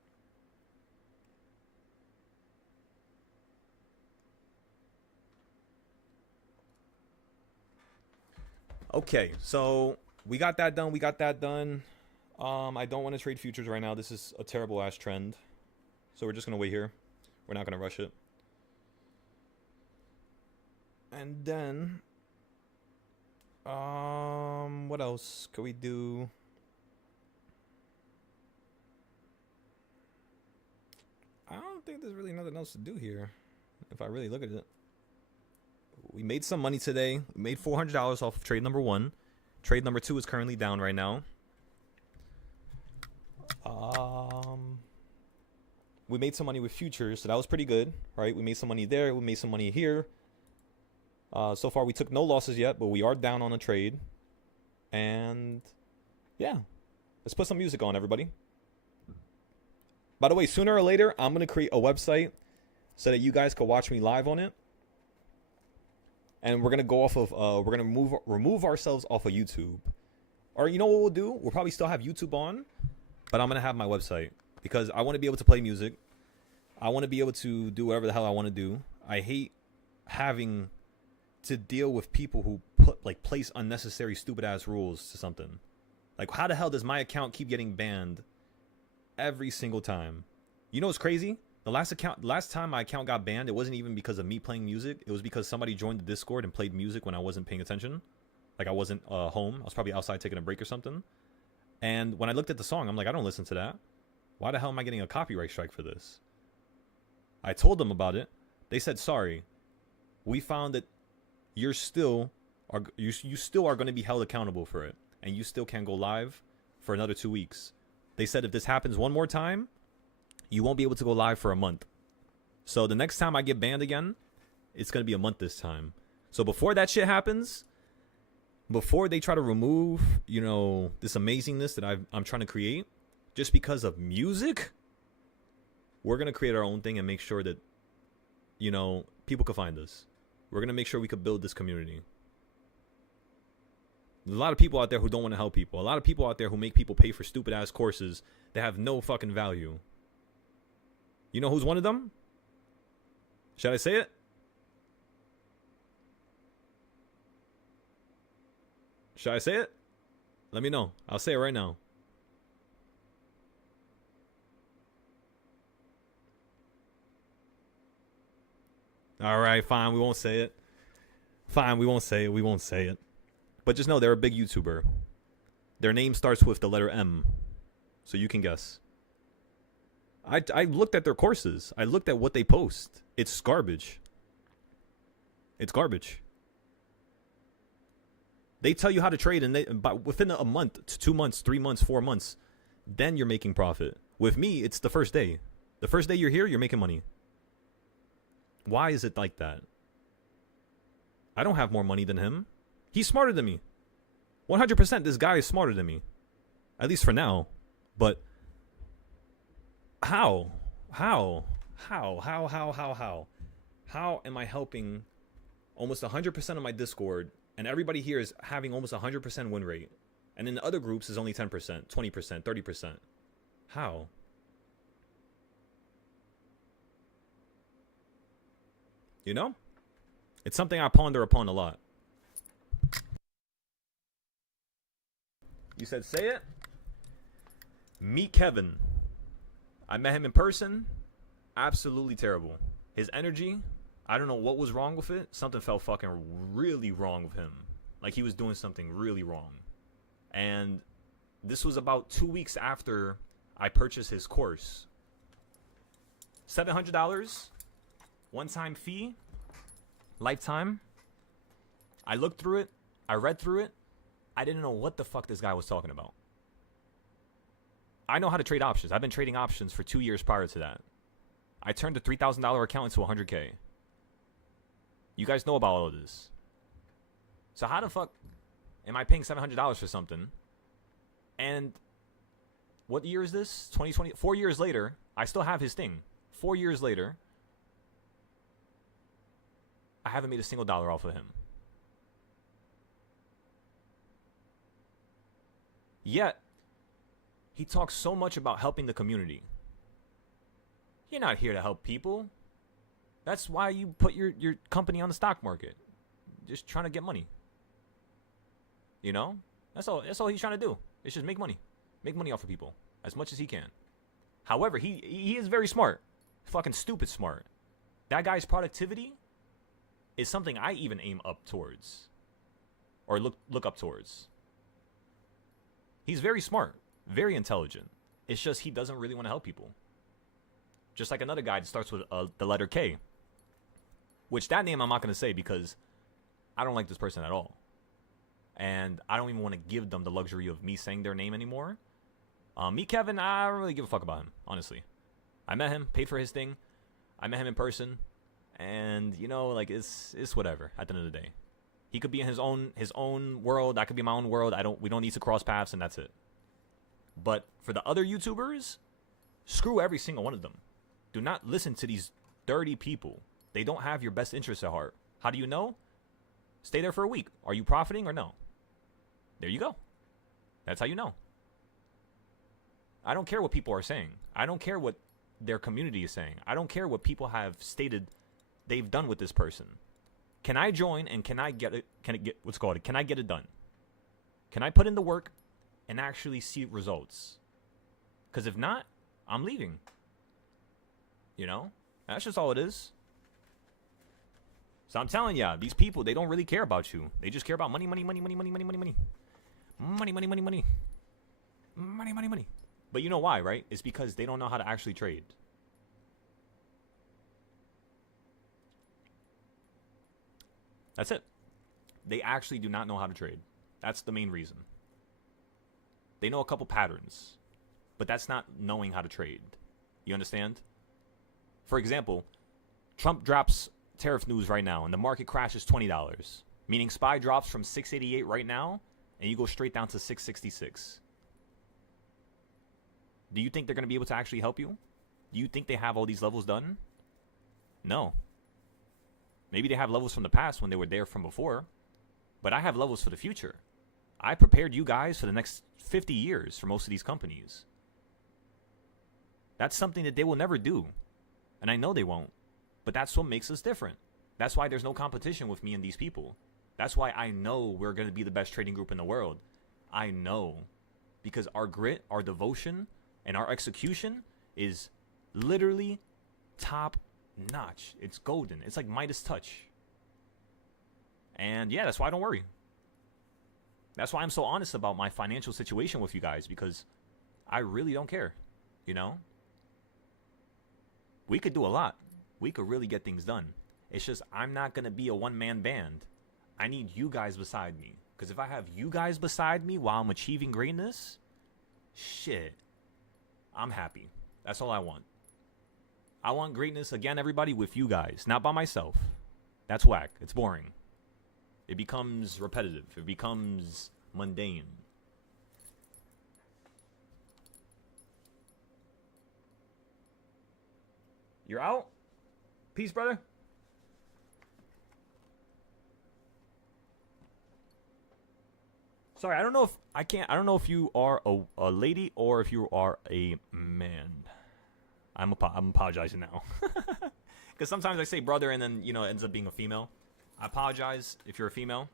Okay, so we got that done. I don't want to trade futures right now. This is a terrible ass trend. So we're just going to wait here. We're not going to rush it. And then what else could we do? I don't think there's really nothing else to do here if I really look at it. We made some money today. We made $400 off of trade number 1. Trade number 2 is currently down right now. We made some money with futures, so that was pretty good, right? We made some money there. We made some money here. So far, we took no losses yet, but we are down on a trade. And yeah, let's put some music on, everybody. By the way, sooner or later, I'm going to create a website so that you guys can watch me live on it. And we're going to go off of, we're going to remove ourselves off of YouTube. Or you know what we'll do? We'll probably still have YouTube on, but I'm going to have my website because I want to be able to play music. I want to be able to do whatever the hell I want to do. I hate having to deal with people who place unnecessary stupid ass rules to something. Like, how the hell does my account keep getting banned every single time? You know what's crazy? The last time my account got banned, it wasn't even because of me playing music. It was because somebody joined the Discord and played music when I wasn't paying attention. Like, I wasn't home. I was probably outside taking a break or something. And when I looked at the song, I'm like, I don't listen to that. Why the hell am I getting a copyright strike for this? I told them about it. They said, sorry. We found that you still are going to be held accountable for it. And you still can't go live for another 2 weeks. They said if this happens one more time, you won't be able to go live for a month. So the next time I get banned again, it's going to be a month this time. So before that shit happens, before they try to remove, you know, this amazingness that I'm trying to create, just because of music, we're going to create our own thing and make sure that, you know, people can find us. We're going to make sure we could build this community. There's a lot of people out there who don't want to help people. A lot of people out there who make people pay for stupid ass courses that have no fucking value. You know who's one of them? Should I say it? Should I say it? Let me know. I'll say it right now. All right, fine. We won't say it. Fine, we won't say it. We won't say it. But just know they're a big YouTuber. Their name starts with the letter M. So you can guess. I looked at their courses. I looked at what they post. It's garbage. It's garbage. They tell you how to trade, and within a month, 2 months, 3 months, 4 months, then you're making profit. With me, it's the first day. The first day you're here, you're making money. Why is it like that? I don't have more money than him. He's smarter than me. 100% this guy is smarter than me. At least for now. But how? How am I helping almost 100% of my Discord, and everybody here is having almost 100% win rate, and in the other groups is only 10%, 20%, 30%? How? You know? It's something I ponder upon a lot. You said say it? Meet Kevin. I met him in person. Absolutely terrible. His energy, I don't know what was wrong with it. Something felt fucking really wrong with him. Like he was doing something really wrong. And this was about 2 weeks after I purchased his course. $700, one-time fee, lifetime. I looked through it. I read through it. I didn't know what the fuck this guy was talking about. I know how to trade options. I've been trading options for 2 years prior to that. I turned a $3,000 account into $100K. You guys know about all of this. So how the fuck am I paying $700 for something? And what year is this? 2020. 4 years later, I still have his thing. 4 years later, I haven't made a single dollar off of him. Yet, he talks so much about helping the community. You're not here to help people. That's why you put your company on the stock market. Just trying to get money. You know? That's all he's trying to do. It's just make money. Make money off of people. As much as he can. However, he is very smart. Fucking stupid smart. That guy's productivity is something I even aim up towards. Or look up towards. He's very smart. Very intelligent. It's just he doesn't really want to help people. Just like another guy that starts with the letter K. Which that name I'm not going to say because I don't like this person at all. And I don't even want to give them the luxury of me saying their name anymore. Meet Kevin, I don't really give a fuck about him, honestly. I met him, paid for his thing. I met him in person. And, you know, like, it's whatever at the end of the day. He could be in his own world. I could be in my own world. We don't need to cross paths, and that's it. But for the other YouTubers, screw every single one of them. Do not listen to these dirty people. They don't have your best interests at heart. How do you know? Stay there for a week. Are you profiting or no? There you go. That's how you know. I don't care what people are saying. I don't care what their community is saying. I don't care what people have stated they've done with this person. Can I join and can I get it? Can I get it done? Can I put in the work and actually see results? Because if not, I'm leaving. You know? That's just all it is. So I'm telling ya, these people, they don't really care about you. They just care about money, money, money, money, money, money, money, money. Money, money, money, money. Money, money, money. But you know why, right? It's because they don't know how to actually trade. That's it. They actually do not know how to trade. That's the main reason. They know a couple patterns, but that's not knowing how to trade. You understand? For example, Trump drops tariff news right now and the market crashes $20, meaning SPY drops from 688 right now and you go straight down to 666. Do you think they're going to be able to actually help you? Do you think they have all these levels done? No. Maybe they have levels from the past when they were there from before, but I have levels for the future. I prepared you guys for the next 50 years for most of these companies. That's something that they will never do, and I know they won't, but that's what makes us different. That's why there's no competition with me and these people. That's why I know we're going to be the best trading group in the world. I know, because our grit, our devotion, and our execution is literally top notch. It's golden. It's like Midas touch. And yeah, that's why I don't worry. That's why I'm so honest about my financial situation with you guys, because I really don't care. You know? We could do a lot. We could really get things done. It's just I'm not going to be a one-man band. I need you guys beside me. Because if I have you guys beside me while I'm achieving greatness, shit, I'm happy. That's all I want. I want greatness, again, everybody, with you guys, not by myself. That's whack. It's boring. It becomes repetitive. It becomes mundane. You're out? Peace, brother. Sorry, I don't know if you are a lady or if you are a man. I'm apologizing now. Because sometimes I say brother and then, you know, it ends up being a female. I apologize if you're a female.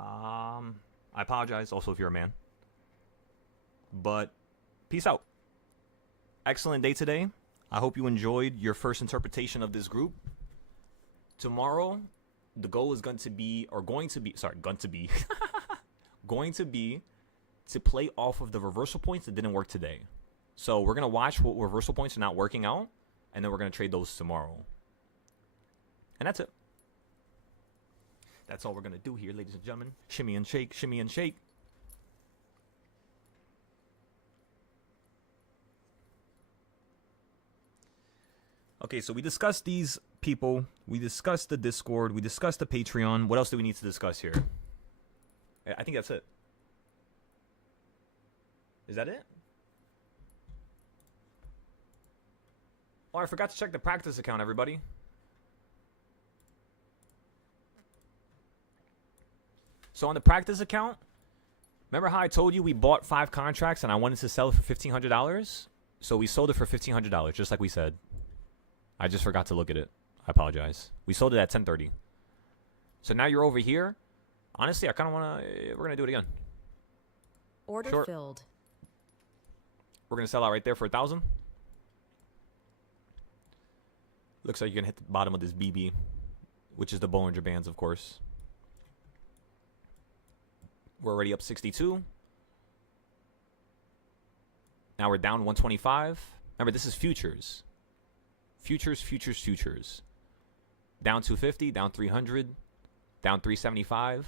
I apologize also if you're a man. But peace out. Excellent day today. I hope you enjoyed your first interpretation of this group. Tomorrow, the goal is going to be to play off of the reversal points that didn't work today. So we're going to watch what reversal points are not working out, and then we're going to trade those tomorrow. And that's it. That's all we're going to do here, ladies and gentlemen. Shimmy and shake, shimmy and shake. Okay, so we discussed these people. We discussed the Discord. We discussed the Patreon. What else do we need to discuss here? I think that's it. Is that it? Oh, I forgot to check the practice account, everybody. So on the practice account, remember how I told you we bought 5 contracts and I wanted to sell it for $1,500? So we sold it for $1,500, just like we said. I just forgot to look at it. I apologize. We sold it at 10:30. So now you're over here. Honestly, I kind of want to... We're going to do it again. Order Short. filled. We're going to sell out right there for 1,000. Looks like you're going to hit the bottom of this BB, which is the Bollinger Bands, of course. We're already up 62. Now we're down 125. Remember, this is futures. Futures, futures, futures. Down 250, down 300, down 375.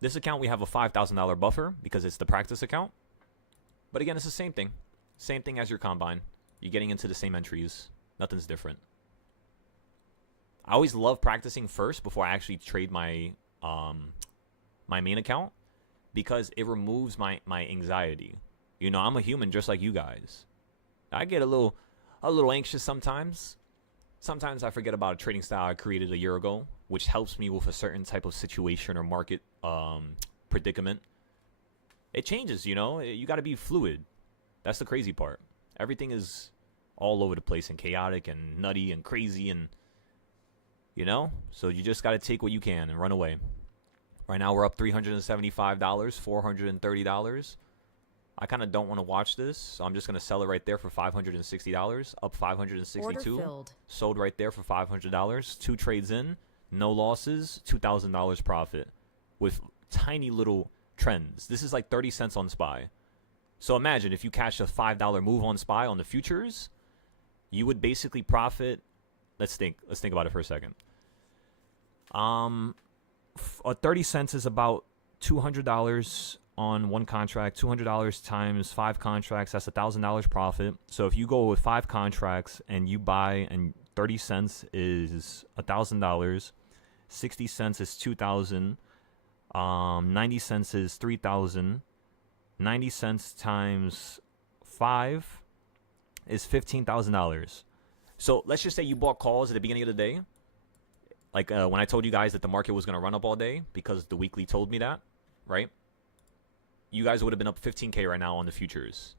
This account, we have a $5,000 buffer because it's the practice account. But again, it's the same thing. Same thing as your combine. You're getting into the same entries. Nothing's different. I always love practicing first before I actually trade my my main account because it removes my anxiety. You know, I'm a human just like you guys. I get a little anxious sometimes. Sometimes I forget about a trading style I created a year ago, which helps me with a certain type of situation or market predicament. It changes, you know. You got to be fluid. That's the crazy part. Everything is all over the place and chaotic and nutty and crazy and, you know. So you just got to take what you can and run away. Right now we're up $375, $430. I kind of don't want to watch this, so I'm just going to sell it right there for $560, up $562. Order filled. Sold right there for $500. 2 trades in, no losses, $2,000 profit with tiny little trends. This is like 30 cents on SPY. So imagine if you catch a $5 move on SPY on the futures, you would basically profit. Let's think about it for a second. 30 cents is about $200 on one contract. $200 times 5 contracts, that's $1,000 profit. So if you go with 5 contracts and you buy, and 30 cents is $1,000, 60 cents is $2,000, 90 cents is $3,000, 90 cents times 5 is $15,000. So let's just say you bought calls at the beginning of the day, like when I told you guys that the market was going to run up all day because the weekly told me that, right? You guys would have been up 15K right now on the futures.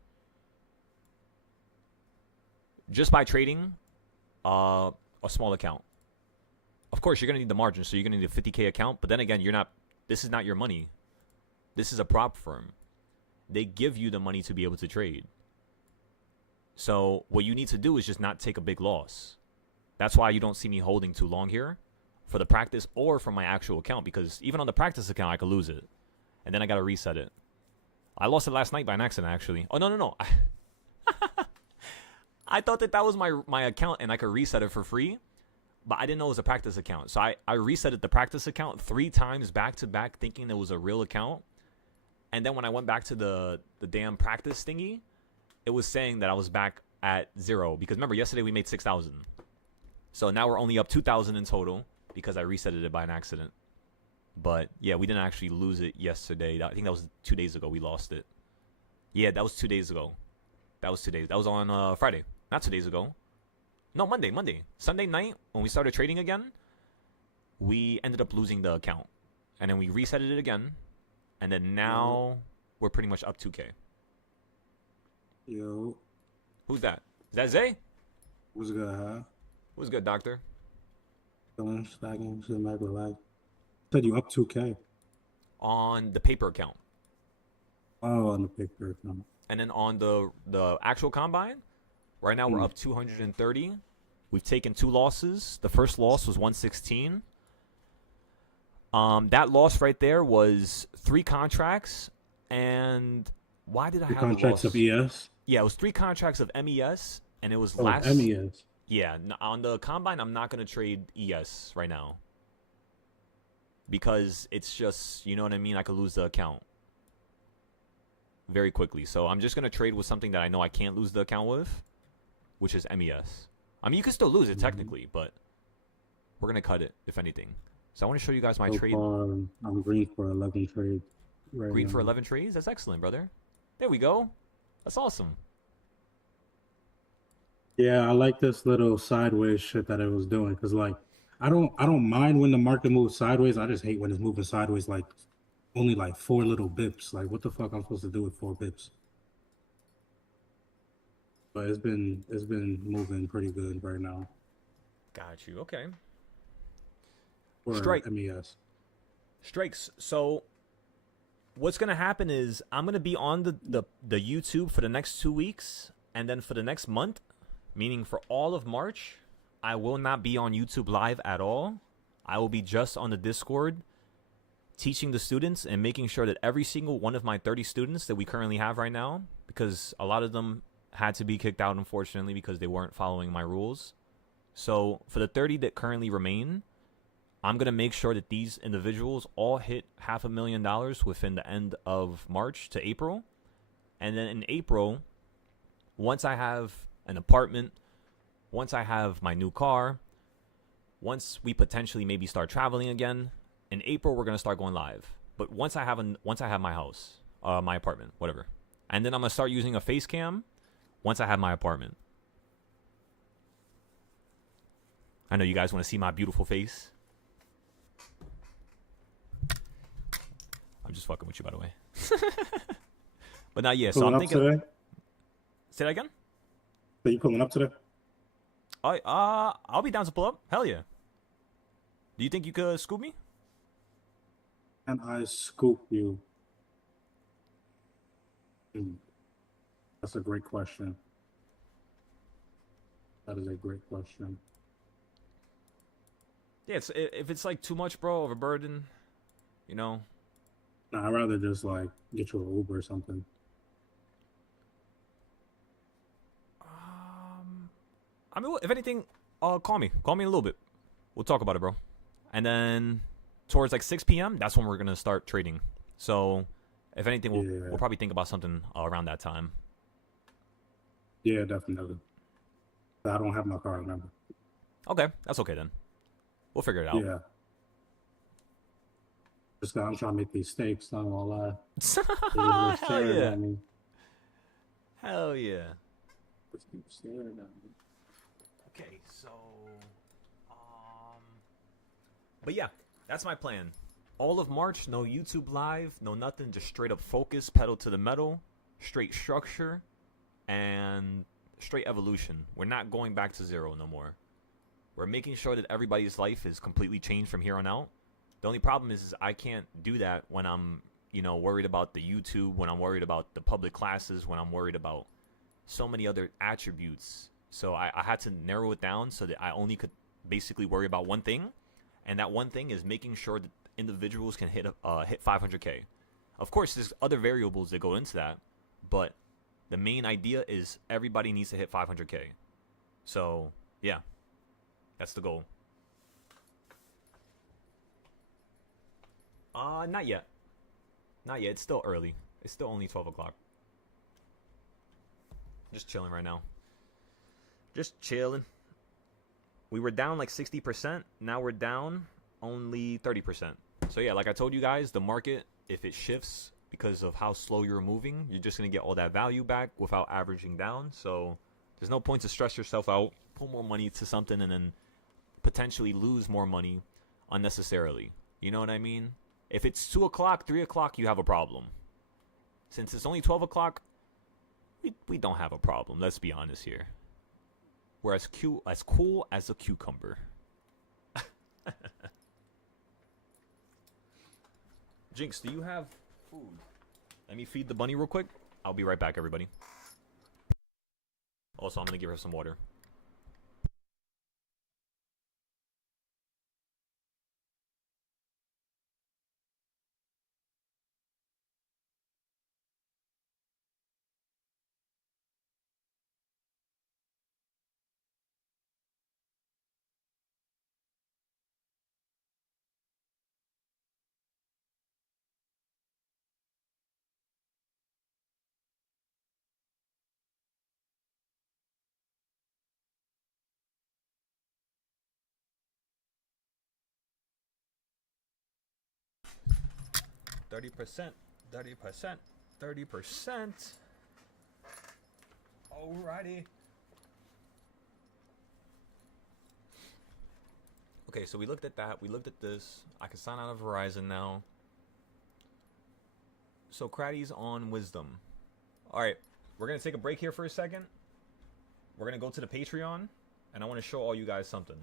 Just by trading a small account. Of course, you're going to need the margin, so you're going to need a 50K account. But then again, this is not your money. This is a prop firm. They give you the money to be able to trade. So what you need to do is just not take a big loss. That's why you don't see me holding too long here for the practice or for my actual account, because even on the practice account, I could lose it. And then I got to reset it. I lost it last night by an accident, actually. Oh, no. I thought that was my account and I could reset it for free, but I didn't know it was a practice account. So I resetted the practice account 3 times back to back thinking it was a real account. And then when I went back to the damn practice thingy, it was saying that I was back at 0. Because remember, yesterday we made 6,000. So now we're only up 2,000 in total because I resetted it by an accident. But yeah, we didn't actually lose it yesterday. I think that was 2 days ago we lost it. Yeah, that was 2 days ago. That was 2 days. That was on Friday. Not 2 days ago. No, Monday. Sunday night, when we started trading again, we ended up losing the account. And then we reset it again. And then now we're pretty much up 2K. Yo. Who's that? Is that Zay? What's good, huh? What's good, doctor? Going, stacking, sitting back, relax. Said you up 2K. On the paper account. Oh, on the picture account. And then on the actual combine, right now we're up 230. We've taken 2 losses. The first loss was 116. That loss right there was 3 contracts, and why did I The have a contracts loss? of ES. Yeah, it was 3 contracts of MES, and it was Oh, last. MES. Yeah, on the combine, I'm not gonna trade ES right now because it's just, you know what I mean. I could lose the account very quickly, so I'm just gonna trade with something that I know I can't lose the account with, which is MES. I mean, you can still lose it technically, but we're gonna cut it if anything. So I want to show you guys my So trade. far, I'm green for 11 trades. Right Green now. for 11 trades. That's excellent, brother. There we go. That's awesome. Yeah, I like this little sideways shit that it was doing because, like, I don't mind when the market moves sideways. I just hate when it's moving sideways, like only like 4 little bips. Like, what the fuck I'm supposed to do with 4 bips? But it's been moving pretty good right now. Got you. Okay. For Strike. MES. Strikes. So what's gonna happen is I'm gonna be on the YouTube for the next 2 weeks, and then for the next month, meaning for all of March, I will not be on YouTube live at all. I will be just on the Discord teaching the students and making sure that every single one of my 30 students that we currently have right now, because a lot of them had to be kicked out unfortunately because they weren't following my rules. So for the 30 that currently remain, I'm going to make sure that these individuals all hit $500,000 within the end of March to April. And then in April, once I have an apartment, once I have my new car, once we potentially maybe start traveling again, in April we're going to start going live. But once I have my house, my apartment, whatever. And then I'm going to start using a face cam once I have my apartment. I know you guys want to see my beautiful face. I'm just fucking with you, by the way. But not yet. So Pulling I'm up thinking. today? Say that again. So you pulling up today? I'll be down to pull up. Hell yeah. Do you think you could scoop me? And I scoop you. That's a great question. That is a great question. Yeah, if it's like too much, bro, of a burden, you know. Nah, I'd rather just like get you an Uber or something. I mean, if anything, call me. Call me in a little bit. We'll talk about it, bro. And then towards like 6 p.m., that's when we're gonna start trading. So, if anything, we'll probably think about something around that time. Yeah, definitely. I don't have my car, remember? Okay, that's okay then. We'll figure it out. Yeah. Just I'm trying to make these steaks, not gonna lie. Hell yeah. Hell yeah. Just keep staring at me. Okay, so, but yeah, that's my plan. All of March, no YouTube live, no nothing, just straight up focus, pedal to the metal, straight structure, and straight evolution. We're not going back to zero no more. We're making sure that everybody's life is completely changed from here on out. The only problem is I can't do that when I'm, worried about the YouTube, when I'm worried about the public classes, when I'm worried about so many other attributes. So I had to narrow it down so that I only could basically worry about one thing, and that one thing is making sure that individuals can hit 500K. Of course, there's other variables that go into that, but the main idea is everybody needs to hit 500K. So yeah, that's the goal. Not yet. Not yet. It's still early. It's still only 12 o'clock. Just chilling right now. Just chilling. We were down like 60%. Now we're down only 30%. So yeah, like I told you guys, the market, if it shifts because of how slow you're moving, you're just going to get all that value back without averaging down. So there's no point to stress yourself out, put more money to something, and then potentially lose more money unnecessarily. You know what I mean? If it's 2 o'clock, 3 o'clock, you have a problem. Since it's only 12 o'clock, we don't have a problem. Let's be honest here. We're as cool as a cucumber. Jinx, do you have food? Let me feed the bunny real quick. I'll be right back, everybody. Also, I'm gonna give her some water. $30, 30%, 30%. Alrighty. Okay, so we looked at that. We looked at this. I can sign out of Verizon now. So Craddy's on Wisdom. Alright, we're going to take a break here for a second. We're going to go to the Patreon. And I want to show all you guys something.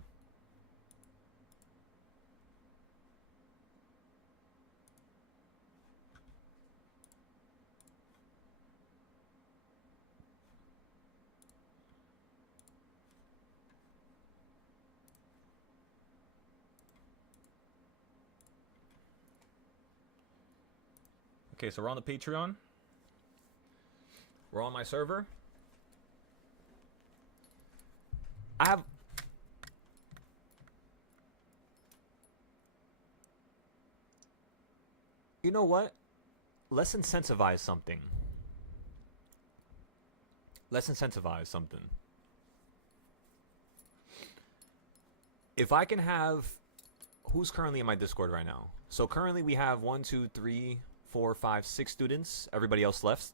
Okay, so we're on the Patreon. We're on my server. I have... You know what? Let's incentivize something. Let's incentivize something. If I can have... Who's currently in my Discord right now? So currently we have 1, 2, 3... 4, 5, 6 students. Everybody else left.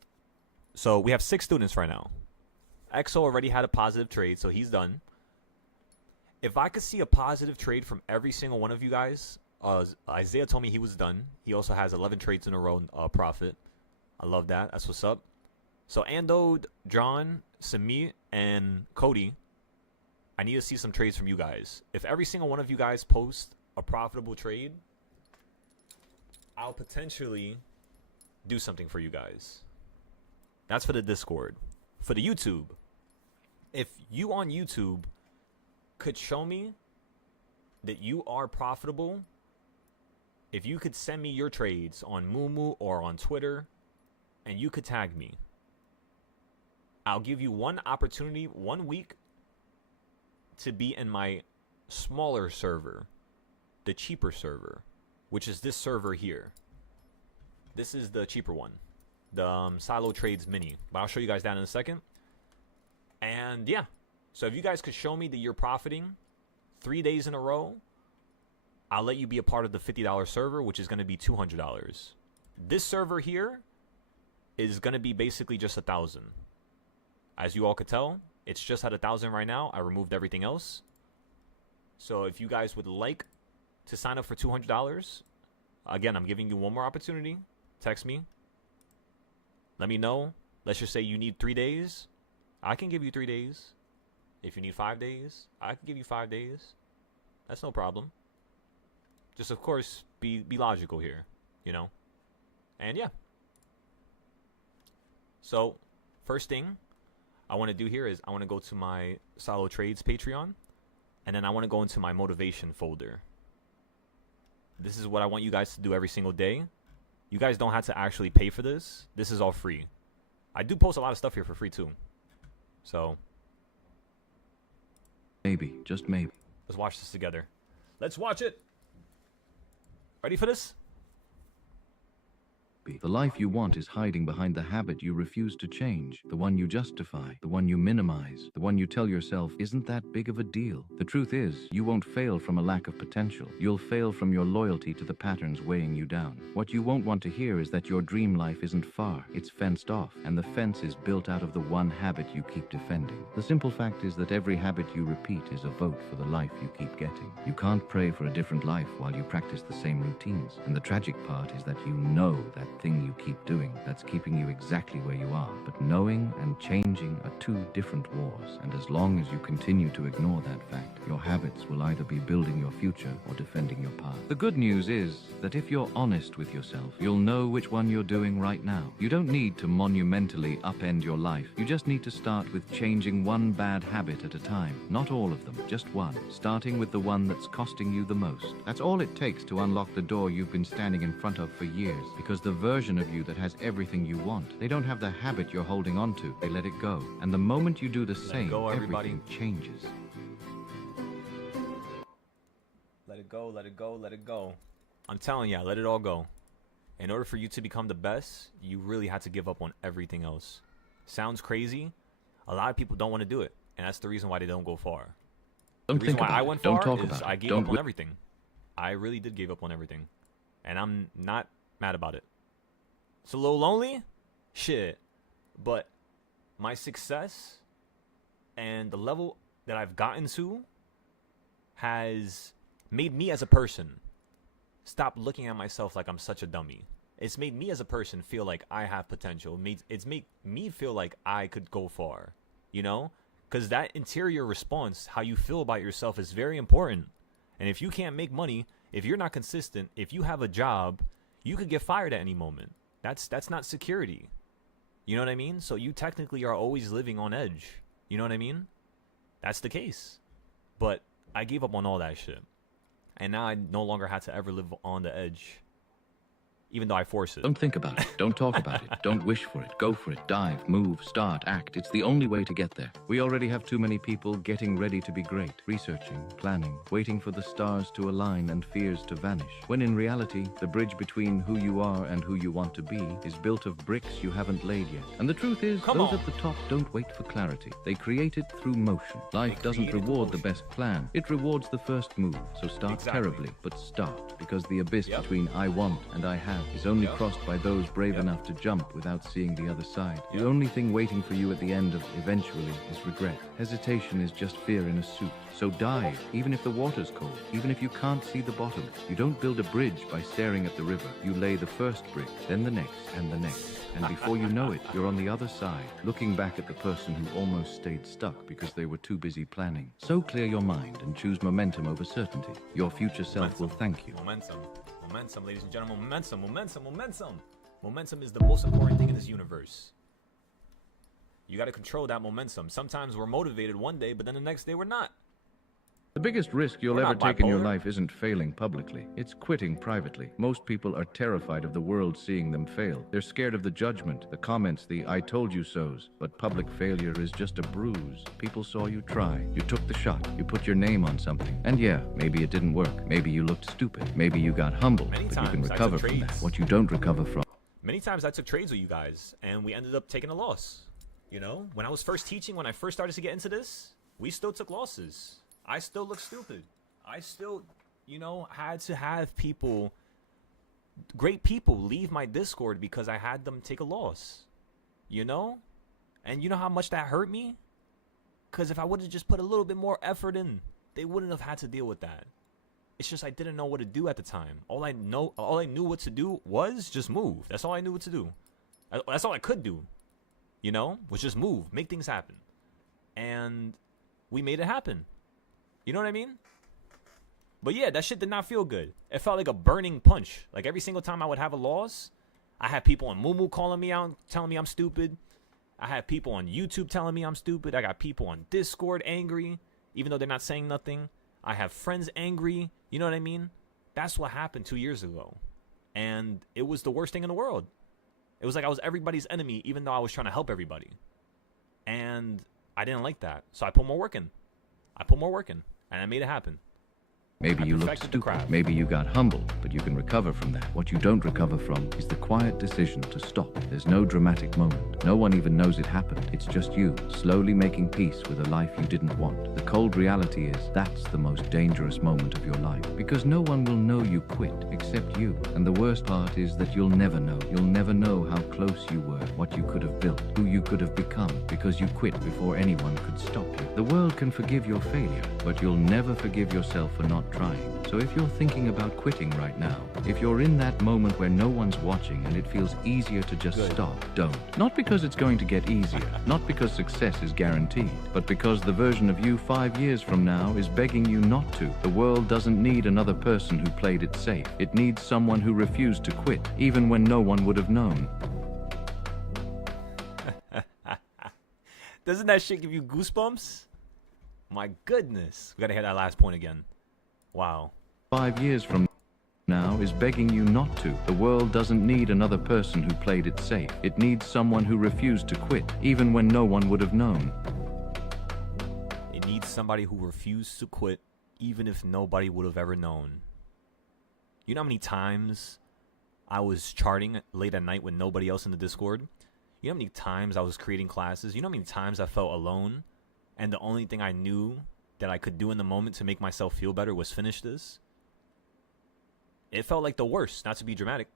So we have 6 students right now. EXO already had a positive trade, so he's done. If I could see a positive trade from every single one of you guys, Isaiah told me he was done. He also has 11 trades in a row profit. I love that. That's what's up. So Ando, John, Sami, and Cody, I need to see some trades from you guys. If every single one of you guys post a profitable trade, I'll potentially do something for you guys. That's for the Discord. For the YouTube, if you on YouTube could show me that you are profitable, if you could send me your trades on Moomoo or on Twitter, and you could tag me, I'll give you one opportunity, 1 week, to be in my smaller server, the cheaper server, which is this server here. This is the cheaper one, the Silo Trades Mini. But I'll show you guys that in a second. And yeah, so if you guys could show me that you're profiting 3 days in a row, I'll let you be a part of the $50 server, which is going to be $200. This server here is going to be basically just 1,000. As you all could tell, it's just at 1,000 right now. I removed everything else. So if you guys would like to sign up for $200, again, I'm giving you one more opportunity. Text me. Let me know. Let's just say you need 3 days. I can give you 3 days. If you need 5 days, I can give you 5 days. That's no problem. Just, of course, be logical here, you know? And yeah. So, first thing I want to do here is I want to go to my Silo Trades Patreon. And then I want to go into my motivation folder. This is what I want you guys to do every single day. You guys don't have to actually pay for this. This is all free. I do post a lot of stuff here for free too. So. Maybe, just maybe. Let's watch this together. Let's watch it. Ready for this? The life you want is hiding behind the habit you refuse to change, the one you justify, the one you minimize, the one you tell yourself isn't that big of a deal. The truth is, you won't fail from a lack of potential. You'll fail from your loyalty to the patterns weighing you down. What you won't want to hear is that your dream life isn't far. It's fenced off, and the fence is built out of the one habit you keep defending. The simple fact is that every habit you repeat is a vote for the life you keep getting. You can't pray for a different life while you practice the same routines. And the tragic part is that you know that thing you keep doing that's keeping you exactly where you are. But knowing and changing are two different wars, and as long as you continue to ignore that fact, your habits will either be building your future or defending your past. The good news is that if you're honest with yourself, you'll know which one you're doing right now. You don't need to monumentally upend your life. You just need to start with changing one bad habit at a time. Not all of them, just one. Starting with the one that's costing you the most. That's all it takes to unlock the door you've been standing in front of for years. Because the version of you that has everything you want, they don't have the habit you're holding on to. They let it go. And the moment you do the same, everything changes. Let it go, let it go, let it go. I'm telling ya, let it all go. In order for you to become the best, you really had to give up on everything else. Sounds crazy. A lot of people don't want to do it, and that's the reason why they don't go far. Don't The reason think why about I it. went Don't far talk is about I it. gave Don't up on everything. I really did give up on everything, and I'm not mad about it. It's a little lonely, shit, but my success and the level that I've gotten to has made me as a person stop looking at myself like I'm such a dummy. It's made me as a person feel like I have potential. It's made me feel like I could go far, you know? Because that interior response, how you feel about yourself, is very important. And if you can't make money, if you're not consistent, if you have a job, you could get fired at any moment. That's not security. You know what I mean? So you technically are always living on edge. You know what I mean? That's the case. But I gave up on all that shit. And now I no longer have to ever live on the edge. Even though I force it. Don't think about it. Don't talk about it. Don't wish for it. Go for it. Dive, move, start, act. It's the only way to get there. We already have too many people getting ready to be great, researching, planning, waiting for the stars to align and fears to vanish. When in reality, the bridge between who you are and who you want to be is built of bricks you haven't laid yet. And the truth is, those at the top don't wait for clarity. They create it through motion. Life doesn't reward the best plan. It rewards the first move. So start terribly, but start. Because the abyss between I want and I have is only crossed by those brave enough to jump without seeing the other side. The only thing waiting for you at the end of eventually is regret. Hesitation is just fear in a suit. So dive, even if the water's cold, even if you can't see the bottom. You don't build a bridge by staring at the river. You lay the first brick, then the next, and the next. And before you know it, you're on the other side, looking back at the person who almost stayed stuck because they were too busy planning. So clear your mind and choose momentum over certainty. Your future self will thank you. Momentum, ladies and gentlemen. Momentum. Momentum is the most important thing in this universe. You got to control that momentum. Sometimes we're motivated one day, but then the next day we're not. The biggest risk you'll ever take in your life isn't failing publicly. It's quitting privately. Most people are terrified of the world seeing them fail. They're scared of the judgment, the comments, the I told you so's. But public failure is just a bruise. People saw you try. You took the shot. You put your name on something. And yeah, maybe it didn't work. Maybe you looked stupid. Maybe you got humbled. But you can recover from that. What you don't recover from. Many times I took trades with you guys, and we ended up taking a loss. You know, when I was first teaching, when I first started to get into this, we still took losses. I still look stupid. I still, you know, had to have people, great people, leave my Discord because I had them take a loss. You know? And you know how much that hurt me? Because if I would have just put a little bit more effort in, they wouldn't have had to deal with that. It's just I didn't know what to do at the time. All I knew what to do was just move. That's all I knew what to do. That's all I could do. You know? Was just move. Make things happen. And we made it happen. You know what I mean? But yeah, that shit did not feel good. It felt like a burning punch. Like every single time I would have a loss, I had people on Moomoo calling me out, telling me I'm stupid. I had people on YouTube telling me I'm stupid. I got people on Discord angry, even though they're not saying nothing. I have friends angry. You know what I mean? That's what happened 2 years ago. And it was the worst thing in the world. It was like I was everybody's enemy, even though I was trying to help everybody. And I didn't like that. So I put more work in. And I made it happen. Maybe you looked stupid, maybe you got humbled, but you can recover from that. What you don't recover from is the quiet decision to stop. There's no dramatic moment. No one even knows it happened. It's just you, slowly making peace with a life you didn't want. The cold reality is that's the most dangerous moment of your life, because no one will know you quit except you. And the worst part is that you'll never know. You'll never know how close you were, what you could have built, who you could have become, because you quit before anyone could stop you. The world can forgive your failure, but you'll never forgive yourself for not stop trying. So if you're thinking about quitting right now, if you're in that moment where no one's watching and it feels easier to just stop, don't. Not because it's going to get easier, not because success is guaranteed, but because the version of you 5 years from now is begging you not to. The world doesn't need another person who played it safe. It needs someone who refused to quit, even when no one would have known. Doesn't that shit give you goosebumps? My goodness. We gotta hear that last point again. Wow. 5 years from now is begging you not to. The world doesn't need another person who played it safe. It needs someone who refused to quit, even when no one would have known. It needs somebody who refused to quit, even if nobody would have ever known. You know how many times I was charting late at night with nobody else in the Discord? You know how many times I was creating classes? You know how many times I felt alone? And the only thing I knew that I could do in the moment to make myself feel better was finish this? It felt like the worst, not to be dramatic.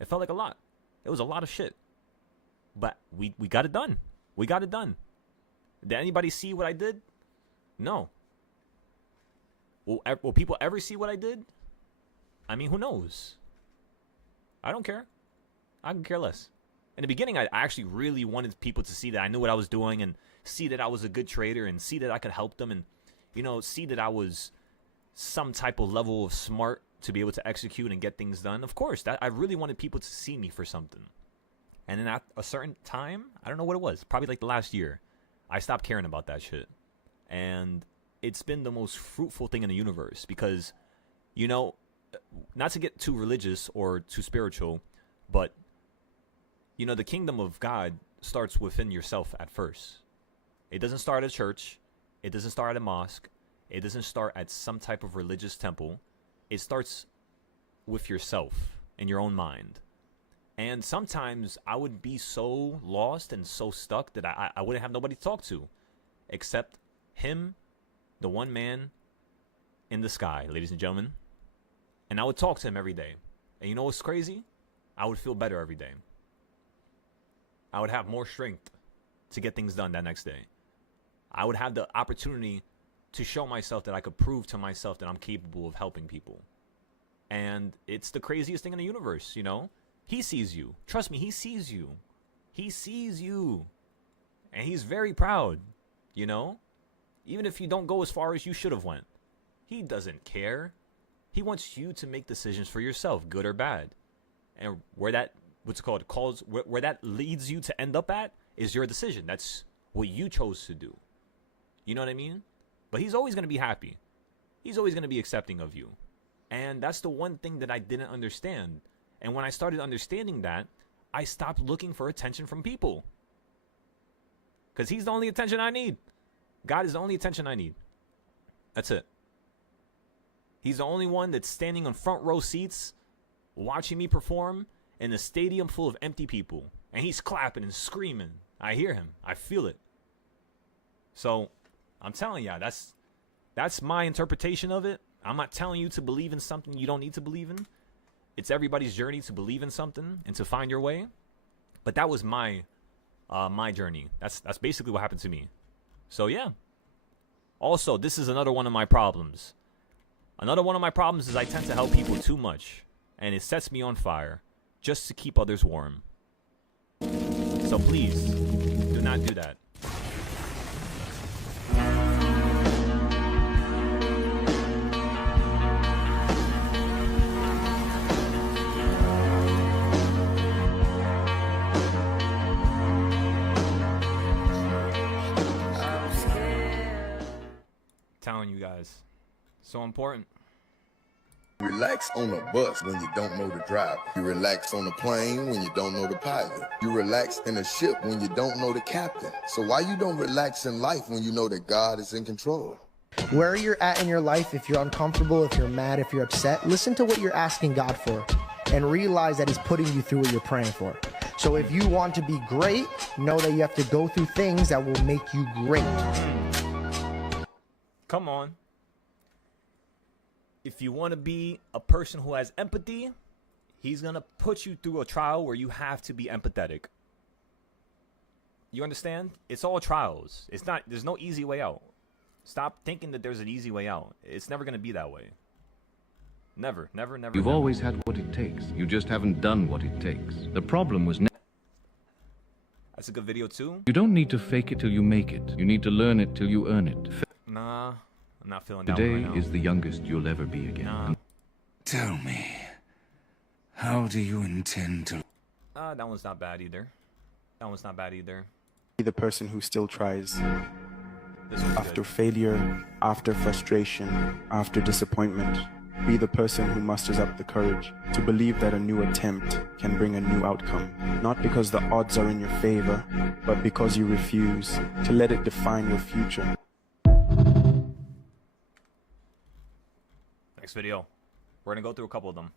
It felt like a lot. It was a lot of shit. But we got it done. We got it done. Did anybody see what I did? No. Will people ever see what I did? I mean, who knows? I don't care. I can care less. In the beginning, I actually really wanted people to see that I knew what I was doing and see that I was a good trader and see that I could help them and, you know, see that I was some type of level of smart to be able to execute and get things done. Of course, that I really wanted people to see me for something. And then at a certain time, I don't know what it was, probably like the last year, I stopped caring about that shit. And it's been the most fruitful thing in the universe because, you know, not to get too religious or too spiritual, but, you know, the kingdom of God starts within yourself at first. It doesn't start at a church. It doesn't start at a mosque. It doesn't start at some type of religious temple. It starts with yourself and your own mind. And sometimes I would be so lost and so stuck that I wouldn't have nobody to talk to except him, the one man in the sky, ladies and gentlemen. And I would talk to him every day. And you know what's crazy? I would feel better every day. I would have more strength to get things done that next day. I would have the opportunity to show myself that I could prove to myself that I'm capable of helping people. And it's the craziest thing in the universe, you know? He sees you. Trust me, he sees you. He sees you. And he's very proud, you know? Even if you don't go as far as you should have went. He doesn't care. He wants you to make decisions for yourself, good or bad. And where that, where that leads you to end up at is your decision. That's what you chose to do. You know what I mean? But he's always going to be happy. He's always going to be accepting of you. And that's the one thing that I didn't understand. And when I started understanding that, I stopped looking for attention from people. Because he's the only attention I need. God is the only attention I need. That's it. He's the only one that's standing on front row seats, watching me perform in a stadium full of empty people. And he's clapping and screaming. I hear him. I feel it. So, I'm telling y'all, that's my interpretation of it. I'm not telling you to believe in something you don't need to believe in. It's everybody's journey to believe in something and to find your way. But that was my journey. That's basically what happened to me. So, yeah. Also, this is another one of my problems. Another one of my problems is I tend to help people too much. And it sets me on fire just to keep others warm. So please, do not do that. Telling you guys, so important. Relax on a bus when you don't know the driver. You relax on a plane when you don't know the pilot. You relax in a ship when you don't know the captain. So why you don't relax in life when you know that God is in control? Where you're at in your life, if you're uncomfortable, if you're mad, if you're upset, listen to what you're asking God for and realize that he's putting you through what you're praying for. So if you want to be great, know that you have to go through things that will make you great. Come on. If you want to be a person who has empathy, he's going to put you through a trial where you have to be empathetic. You understand? It's all trials. There's no easy way out. Stop thinking that there's an easy way out. It's never going to be that way. Never, never, never. You've never. always had what it takes. You just haven't done what it takes. The problem was That's a good video too. you don't need to fake it till you make it. You need to learn it till you earn it. Nah, I'm not feeling that Today one right now. is the youngest you'll ever be again. Nah. Tell me, how do you intend to... That one's not bad either. That one's not bad either. Be the person who still tries. This one's After good. failure, after frustration, after disappointment, be the person who musters up the courage to believe that a new attempt can bring a new outcome. Not because the odds are in your favor, but because you refuse to let it define your future. Next video. We're gonna go through a couple of them.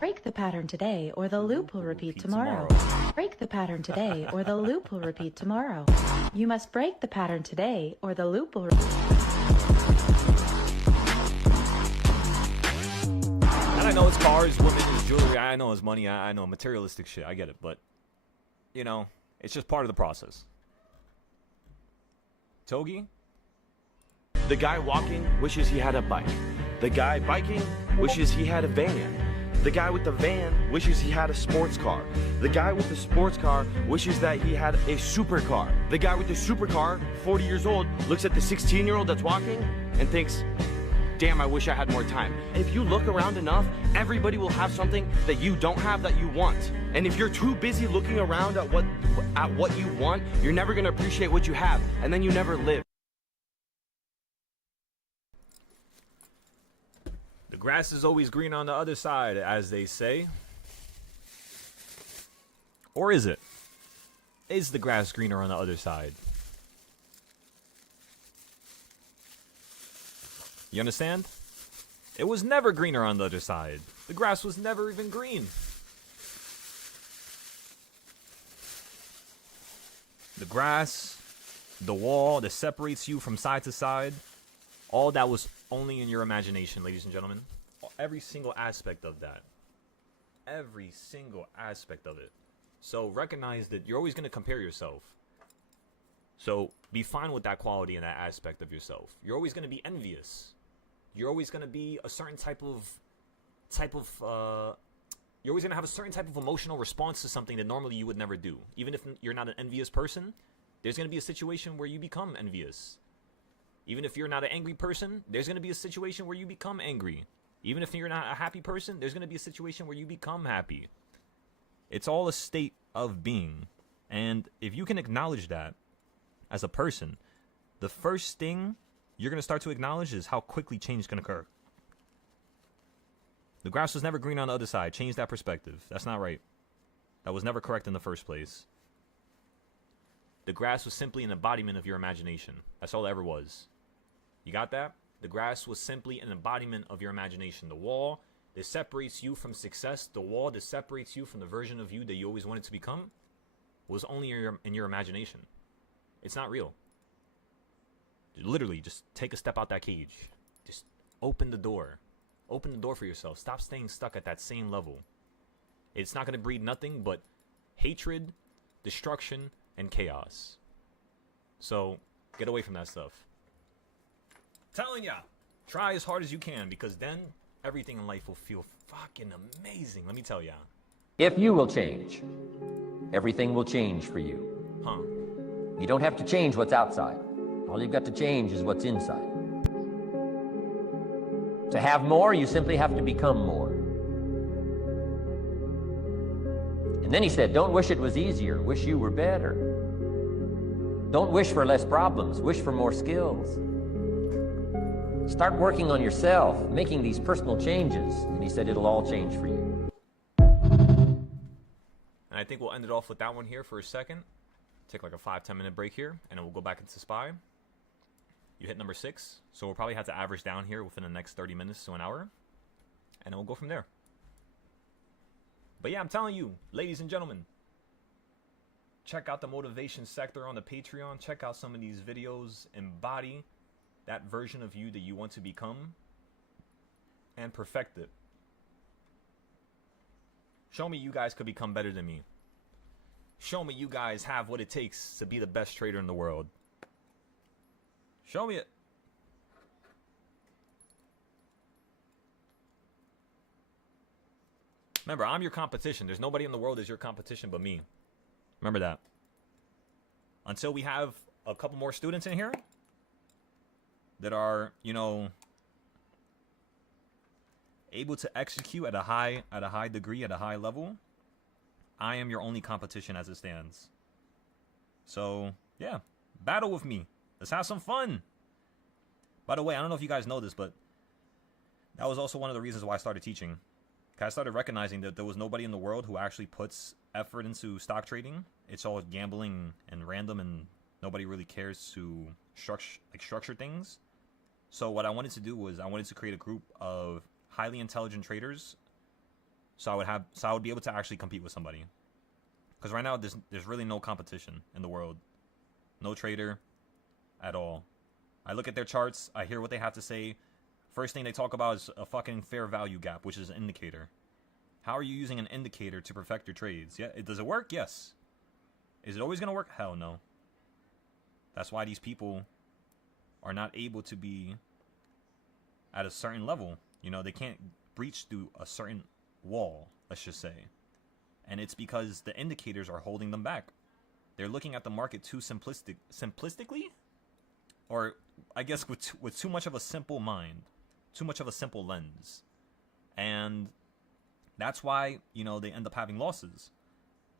Break the pattern today, or the loop will repeat tomorrow. Break the pattern today, or the loop will repeat tomorrow. You must break the pattern today, or the loop will. And I know it's cars, women, it's jewelry. I know it's money. I know materialistic shit. I get it, but you know, it's just part of the process. Togi. The guy walking wishes he had a bike. The guy biking wishes he had a van. The guy with the van wishes he had a sports car. The guy with the sports car wishes that he had a supercar. The guy with the supercar, 40 years old, looks at the 16-year-old that's walking and thinks, damn, I wish I had more time. If you look around enough, everybody will have something that you don't have that you want. And if you're too busy looking around at what you want, you're never gonna appreciate what you have, and then you never live. The grass is always green on the other side, as they say. Or is it? Is the grass greener on the other side? You understand? It was never greener on the other side. The grass was never even green. The grass, the wall that separates you from side to side, all that was only in your imagination, ladies and gentlemen. Every single aspect of that. Every single aspect of it. So recognize that you're always going to compare yourself. So be fine with that quality and that aspect of yourself. You're always going to be envious. You're always going to be a certain type of you're always going to have a certain type of emotional response to something that normally you would never do. Even if you're not an envious person, there's going to be a situation where you become envious. Even if you're not an angry person, there's going to be a situation where you become angry. Even if you're not a happy person, there's going to be a situation where you become happy. It's all a state of being. And if you can acknowledge that as a person, the first thing you're going to start to acknowledge is how quickly change can occur. The grass was never green on the other side. Change that perspective. That's not right. That was never correct in the first place. The grass was simply an embodiment of your imagination. That's all it ever was. You got that? The grass was simply an embodiment of your imagination. The wall that separates you from success, the wall that separates you from the version of you that you always wanted to become, was only in your imagination. It's not real. Literally, just take a step out that cage. Just open the door. Open the door for yourself. Stop staying stuck at that same level. It's not going to breed nothing but hatred, destruction, and chaos. So, get away from that stuff. Telling ya, try as hard as you can, because then everything in life will feel fucking amazing. Let me tell ya. If you will change, everything will change for you. Huh. You don't have to change what's outside. All you've got to change is what's inside. To have more, you simply have to become more. And then he said, don't wish it was easier, wish you were better. Don't wish for less problems, wish for more skills. Start working on yourself, making these personal changes, and he said it'll all change for you. And I think we'll end it off with that one here for a second. Take like a 5-10 minute break here, and then we'll go back into Spy. You hit number 6, so we'll probably have to average down here within the next 30 minutes to an hour, and then we'll go from there. But yeah, I'm telling you, ladies and gentlemen, check out the motivation sector on the Patreon. Check out some of these videos. Embody that version of you that you want to become and perfect it. Show me you guys could become better than me. Show me you guys have what it takes to be the best trader in the world. Show me it. Remember, I'm your competition. There's nobody in the world that's your competition but me. Remember that. Until we have a couple more students in here that are, you know, able to execute at a high degree, at a high level, I am your only competition as it stands. So, yeah, battle with me. Let's have some fun. By the way, I don't know if you guys know this, but that was also one of the reasons why I started teaching. I started recognizing that there was nobody in the world who actually puts effort into stock trading. It's all gambling and random, and nobody really cares to structure things. So what I wanted to do was I wanted to create a group of highly intelligent traders, so I would be able to actually compete with somebody. Because right now there's really no competition in the world, no trader at all. I look at their charts, I hear what they have to say. First thing they talk about is a fucking fair value gap, which is an indicator. How are you using an indicator to perfect your trades? Yeah, does it work? Yes. Is it always gonna work? Hell no. That's why these people are not able to be at a certain level. You know, they can't breach through a certain wall, let's just say. And it's because the indicators are holding them back. They're looking at the market too simplistically? Or I guess with too much of a simple mind, too much of a simple lens. And that's why, you know, they end up having losses.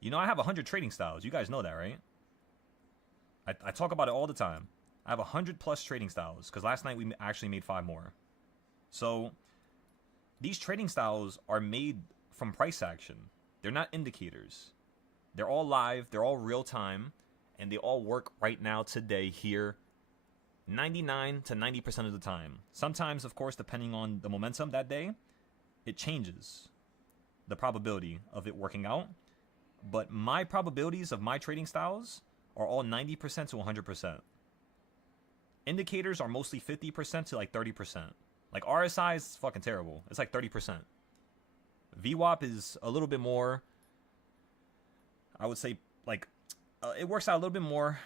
You know, I have 100 trading styles. You guys know that, right? I talk about it all the time. I have 100 plus trading styles because last night we actually made 5 more. So these trading styles are made from price action. They're not indicators. They're all live, they're all real time, and they all work right now, today, here, 99 to 90% of the time. Sometimes, of course, depending on the momentum that day, it changes the probability of it working out. But my probabilities of my trading styles are all 90% to 100%. Indicators are mostly 50% to like 30%. Like RSI is fucking terrible. It's like 30%. VWAP is a little bit more, I would say, like, it works out a little bit more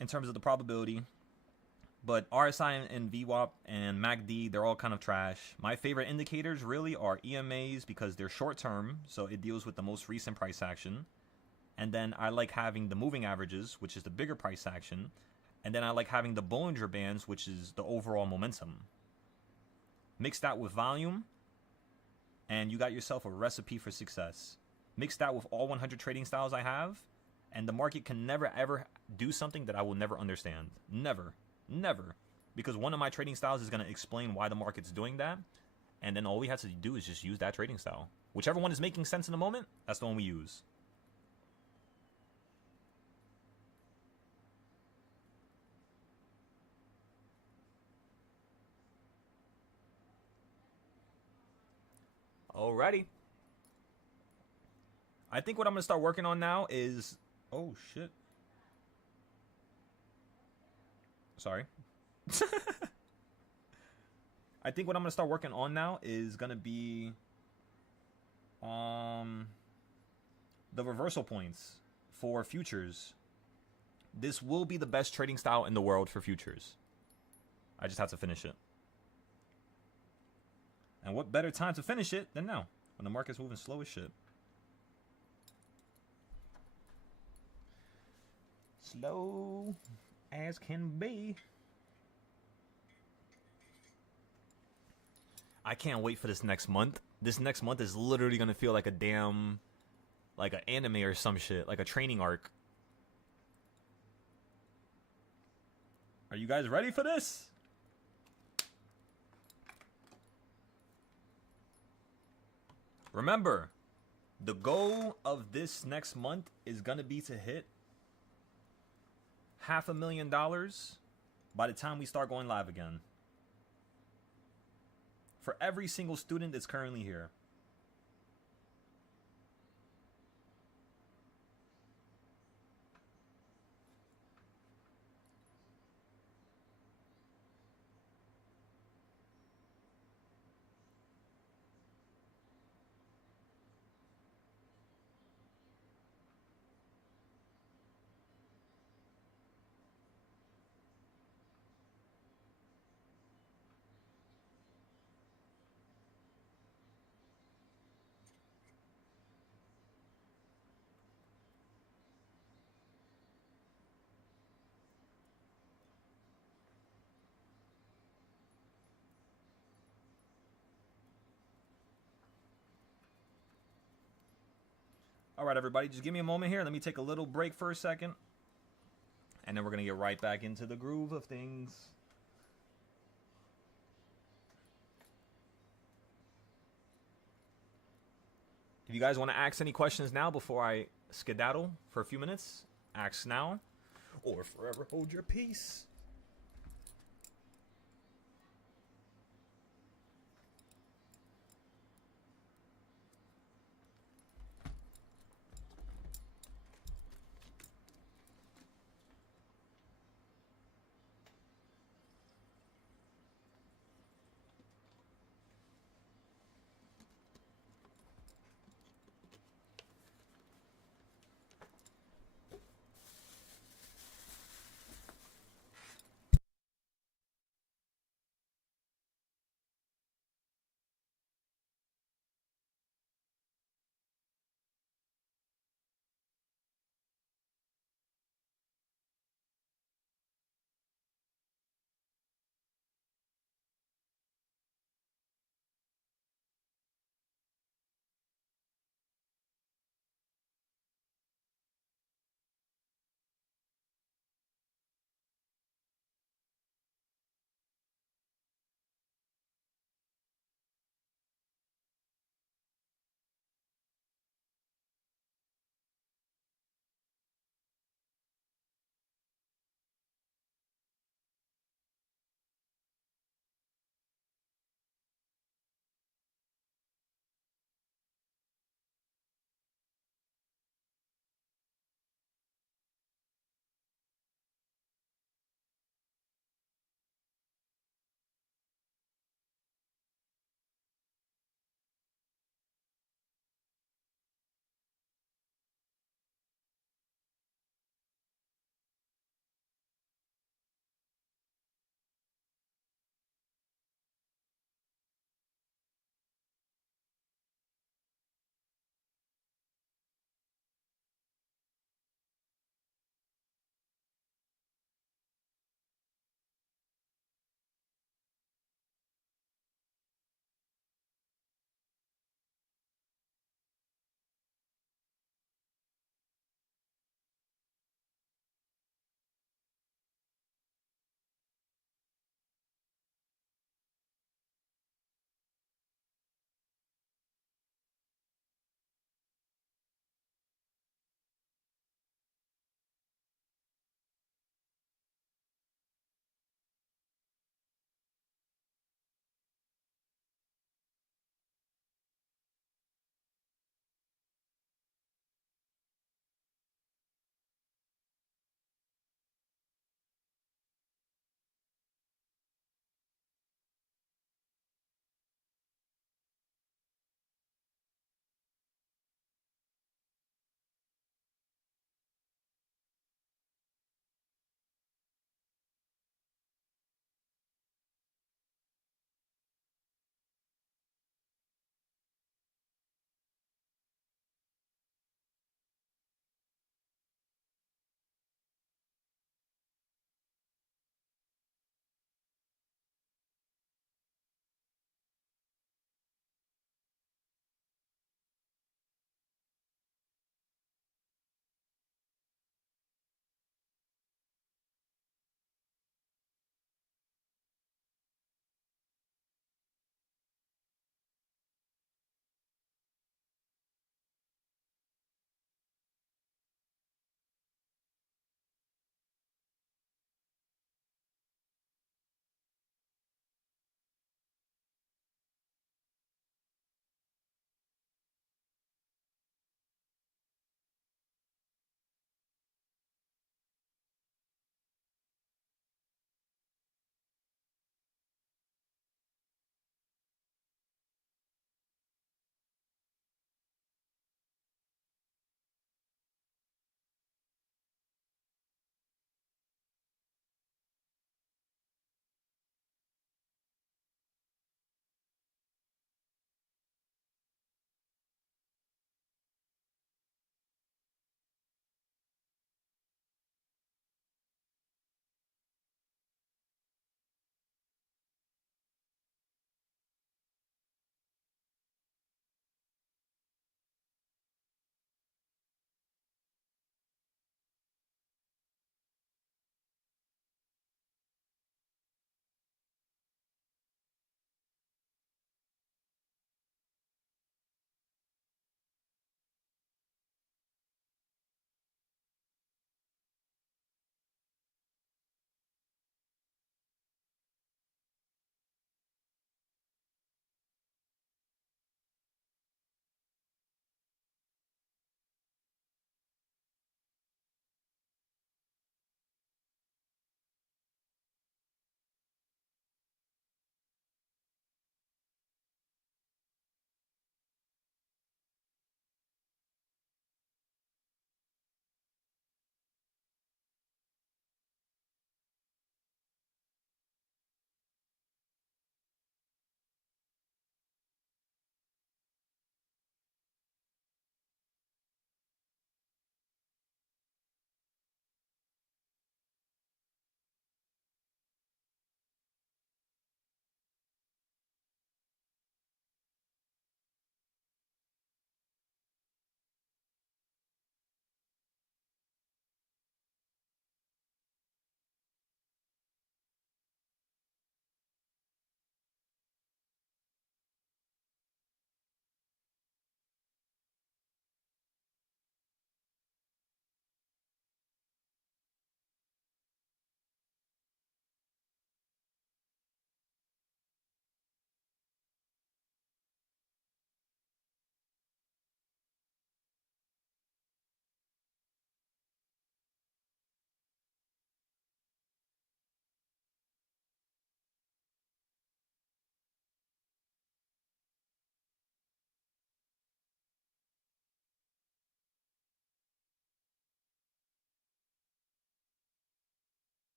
in terms of the probability. But RSI and VWAP and MACD, they're all kind of trash. My favorite indicators really are EMAs because they're short term, so it deals with the most recent price action. And then I like having the moving averages, which is the bigger price action. And then I like having the Bollinger Bands, which is the overall momentum. Mix that with volume, and you got yourself a recipe for success. Mix that with all 100 trading styles I have, and the market can never ever do something that I will never understand. Never. Never. Because one of my trading styles is going to explain why the market's doing that, and then all we have to do is just use that trading style. Whichever one is making sense in the moment, that's the one we use. Alrighty. I think what I'm going to start working on now is... Oh, shit. Sorry. I think what I'm going to start working on now is going to be... the reversal points for futures. This will be the best trading style in the world for futures. I just have to finish it. And what better time to finish it than now, when the market's moving slow as shit. Slow as can be. I can't wait for this next month. This next month is literally going to feel like a damn... like an anime or some shit. Like a training arc. Are you guys ready for this? Remember, the goal of this next month is going to be to hit $500,000 by the time we start going live again. For every single student that's currently here. right, everybody, just give me a moment here. Let me take a little break for a second. And then we're going to get right back into the groove of things. If you guys want to ask any questions now before I skedaddle for a few minutes, ask now or forever hold your peace.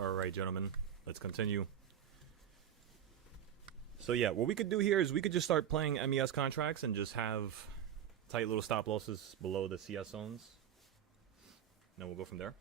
Alright, gentlemen. Let's continue. So yeah, what we could do here is we could just start playing MES contracts and just have tight little stop losses below the CS zones. And then we'll go from there.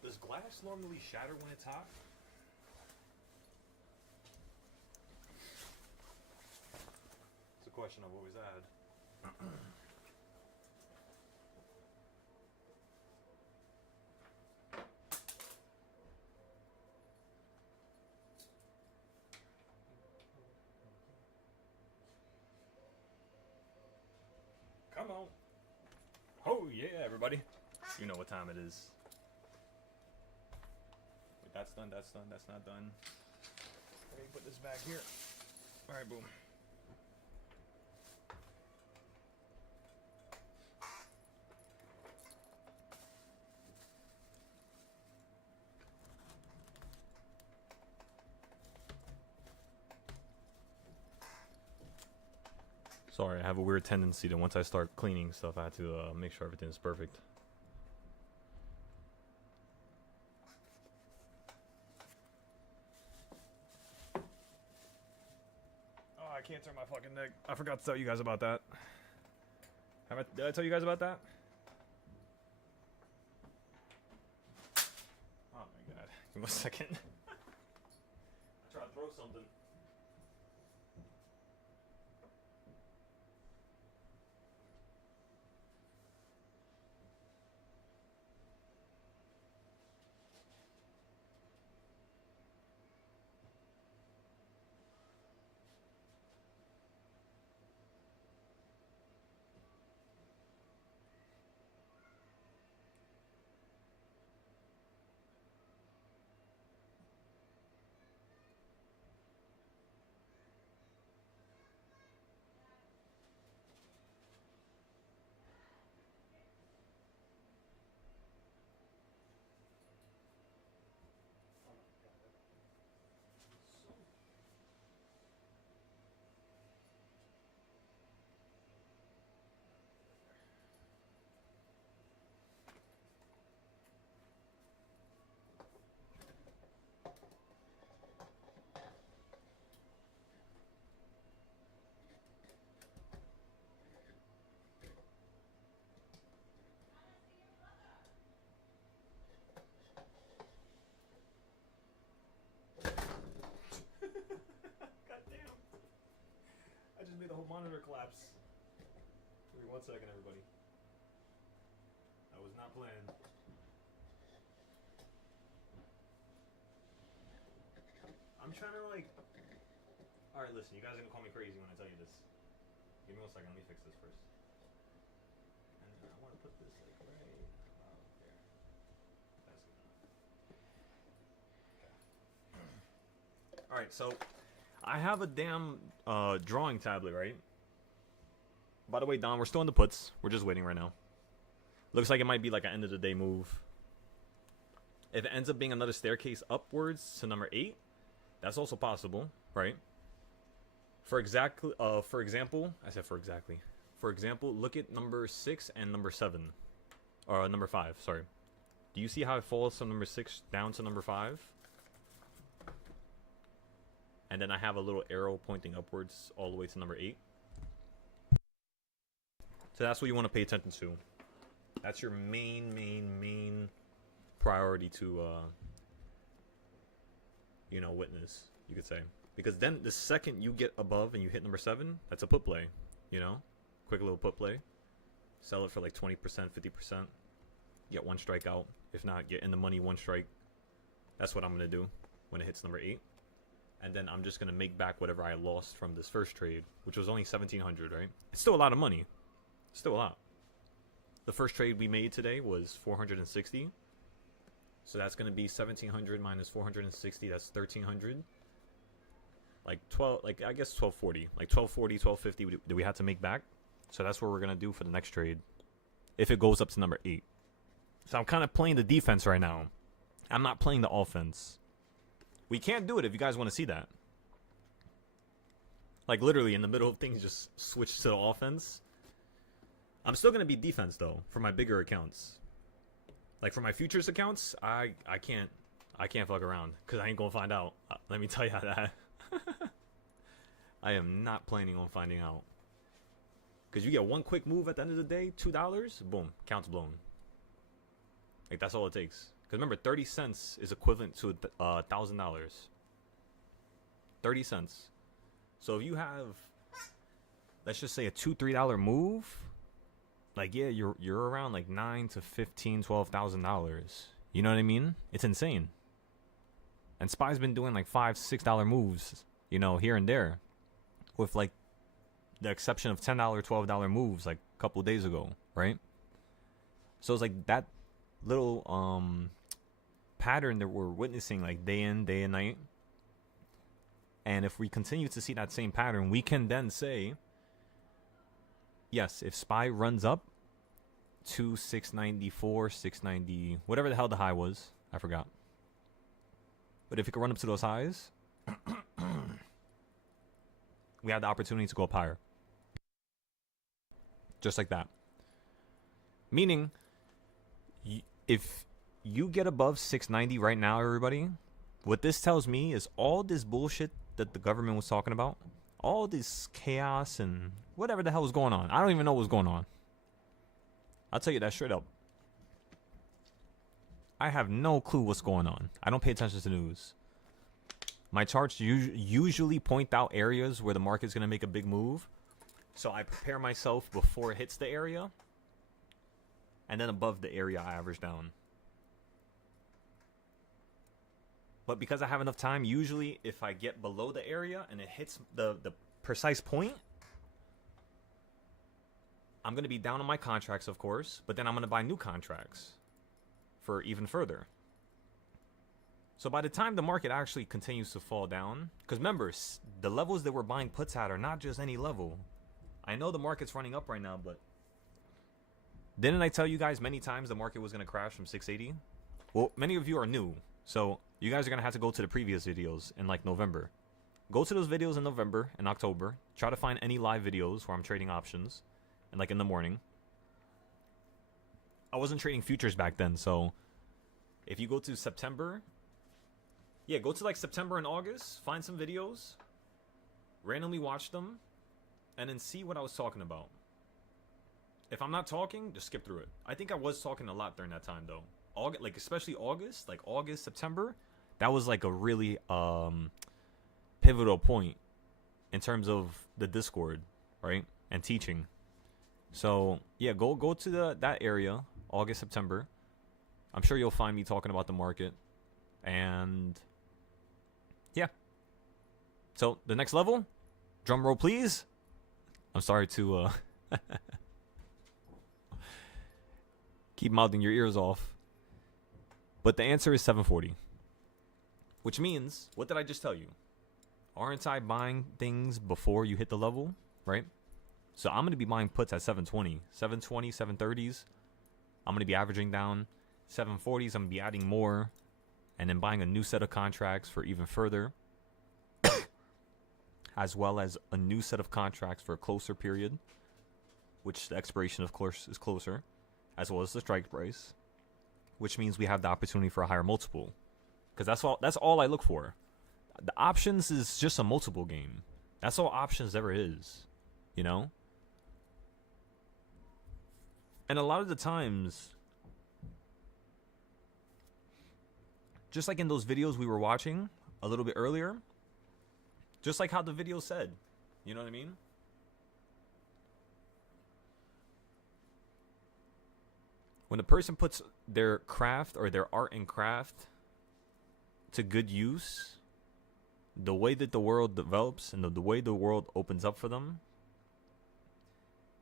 Does glass normally shatter when it's hot? It's a question I've always had. Come on. Oh yeah, everybody. You know what time it is. Wait, that's done, that's not done. Let me put this back here. Alright, boom. Sorry, I have a weird tendency to once I start cleaning stuff, I have to make sure everything's perfect. Oh, I can't turn my fucking neck. I forgot to tell you guys about that. Did I tell you guys about that? Oh my god. Give me a second. I tried to throw something. I just made the whole monitor collapse. Give me 1 second, everybody. I was not planned. I'm trying to like... Alright, listen, you guys are gonna call me crazy when I tell you this. Give me 1 second, let me fix this first. And then I want to put this like right about there. That's good enough. Okay. Alright, so I have a damn drawing tablet, right? By the way, Don, we're still in the puts. We're just waiting right now. Looks like it might be like an end of the day move. If it ends up being another staircase upwards to number 8, that's also possible, right? For example, look at number 6 and number 7. Or number 5, sorry. Do you see how it falls from number 6 down to number 5? And then I have a little arrow pointing upwards all the way to number 8. So that's what you want to pay attention to. That's your main priority to, you know, witness, you could say. Because then the second you get above and you hit number 7, that's a put play, you know? Quick little put play. Sell it for like 20%, 50%. Get one strike out. If not, get in the money one strike. That's what I'm going to do when it hits number 8. And then I'm just going to make back whatever I lost from this first trade, which was only 1,700, right? It's still a lot of money. Still a lot. The first trade we made today was 460. So that's going to be 1,700 minus 460. That's 1,300. Like 12, like I guess 1,240. Like 1,240, 1,250 do we have to make back? So that's what we're going to do for the next trade. If it goes up to number 8. So I'm kind of playing the defense right now. I'm not playing the offense. We can't do it if you guys want to see that. Like literally in the middle of things just switch to the offense. I'm still going to be defense though for my bigger accounts. Like for my futures accounts, I can't fuck around because I ain't going to find out. Let me tell you that. I am not planning on finding out. Because you get one quick move at the end of the day, $2, boom, account's blown. Like that's all it takes. Because remember, 30 cents is equivalent to $1,000. 30 cents. So if you have, let's just say a $2, $3 move, like yeah, you're around like $9,000 to $15,000, $12,000. You know what I mean? It's insane. And SPY's been doing like $5, $6 moves, you know, here and there, with like the exception of $10, $12 moves like a couple days ago, right? So it's like that little pattern that we're witnessing like day in, day and night. And if we continue to see that same pattern, we can then say, yes, if SPY runs up to 694, 690, whatever the hell the high was, I forgot. But if it could run up to those highs, we have the opportunity to go up higher. Just like that. Meaning, if you get above 690 right now, everybody, what this tells me is all this bullshit that the government was talking about, all this chaos and whatever the hell was going on. I don't even know what's going on. I'll tell you that straight up. I have no clue what's going on. I don't pay attention to news. My charts usually point out areas where the market's going to make a big move. So I prepare myself before it hits the area. And then above the area, I average down. But because I have enough time, usually if I get below the area and it hits the precise point, I'm going to be down on my contracts, of course. But then I'm going to buy new contracts for even further. So by the time the market actually continues to fall down, because remember, the levels that we're buying puts at are not just any level. I know the market's running up right now, but didn't I tell you guys many times the market was going to crash from 680? Well, many of you are new, so you guys are going to have to go to the previous videos in like November. Go to those videos in November and October. Try to find any live videos where I'm trading options and like in the morning. I wasn't trading futures back then, so if you go to September, yeah, go to like September and August, find some videos, randomly watch them, and then see what I was talking about. If I'm not talking, just skip through it. I think I was talking a lot during that time though. August, like especially August, like August, September, that was like a really pivotal point in terms of the Discord, right? And teaching. So yeah, go to that area, August, September. I'm sure you'll find me talking about the market. And yeah. So the next level, drum roll please. I'm sorry to keep mouthing your ears off. But the answer is 740. Which means, what did I just tell you? aren't I buying things before you hit the level, right? So I'm going to be buying puts at 720, 730s. I'm going to be averaging down 740s. I'm going to be adding more and then buying a new set of contracts for even further, as well as a new set of contracts for a closer period, which the expiration, of course, is closer, as well as the strike price, which means we have the opportunity for a higher multiple. Because that's all I look for. The options is just a multiple game. That's all options ever is, you know? And a lot of the times, just like in those videos we were watching a little bit earlier, just like how the video said, you know what I mean? When a person puts their craft or their art and craft to good use, the way that the world develops and the way the world opens up for them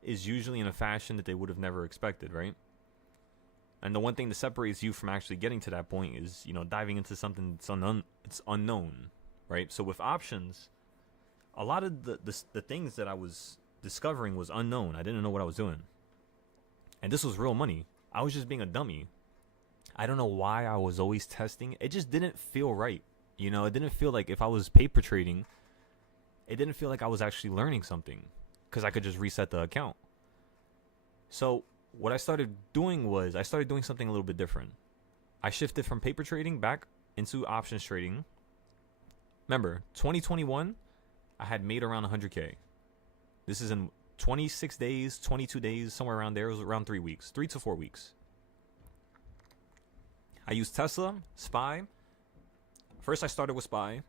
is usually in a fashion that they would have never expected, right? And the one thing that separates you from actually getting to that point is, you know, diving into something that's unknown, right? So with options, a lot of the things that I was discovering was unknown. I didn't know what I was doing. And this was real money. I was just being a dummy. I don't know why I was always testing. It just didn't feel right. You know, it didn't feel like if I was paper trading, it didn't feel like I was actually learning something because I could just reset the account. So what I started doing was I started doing something a little bit different. I shifted from paper trading back into options trading. Remember, 2021, I had made around 100K. This is in 26 days, 22 days, somewhere around there. It was around 3 weeks, 3 to 4 weeks. I used Tesla, SPY. First, I started with SPY.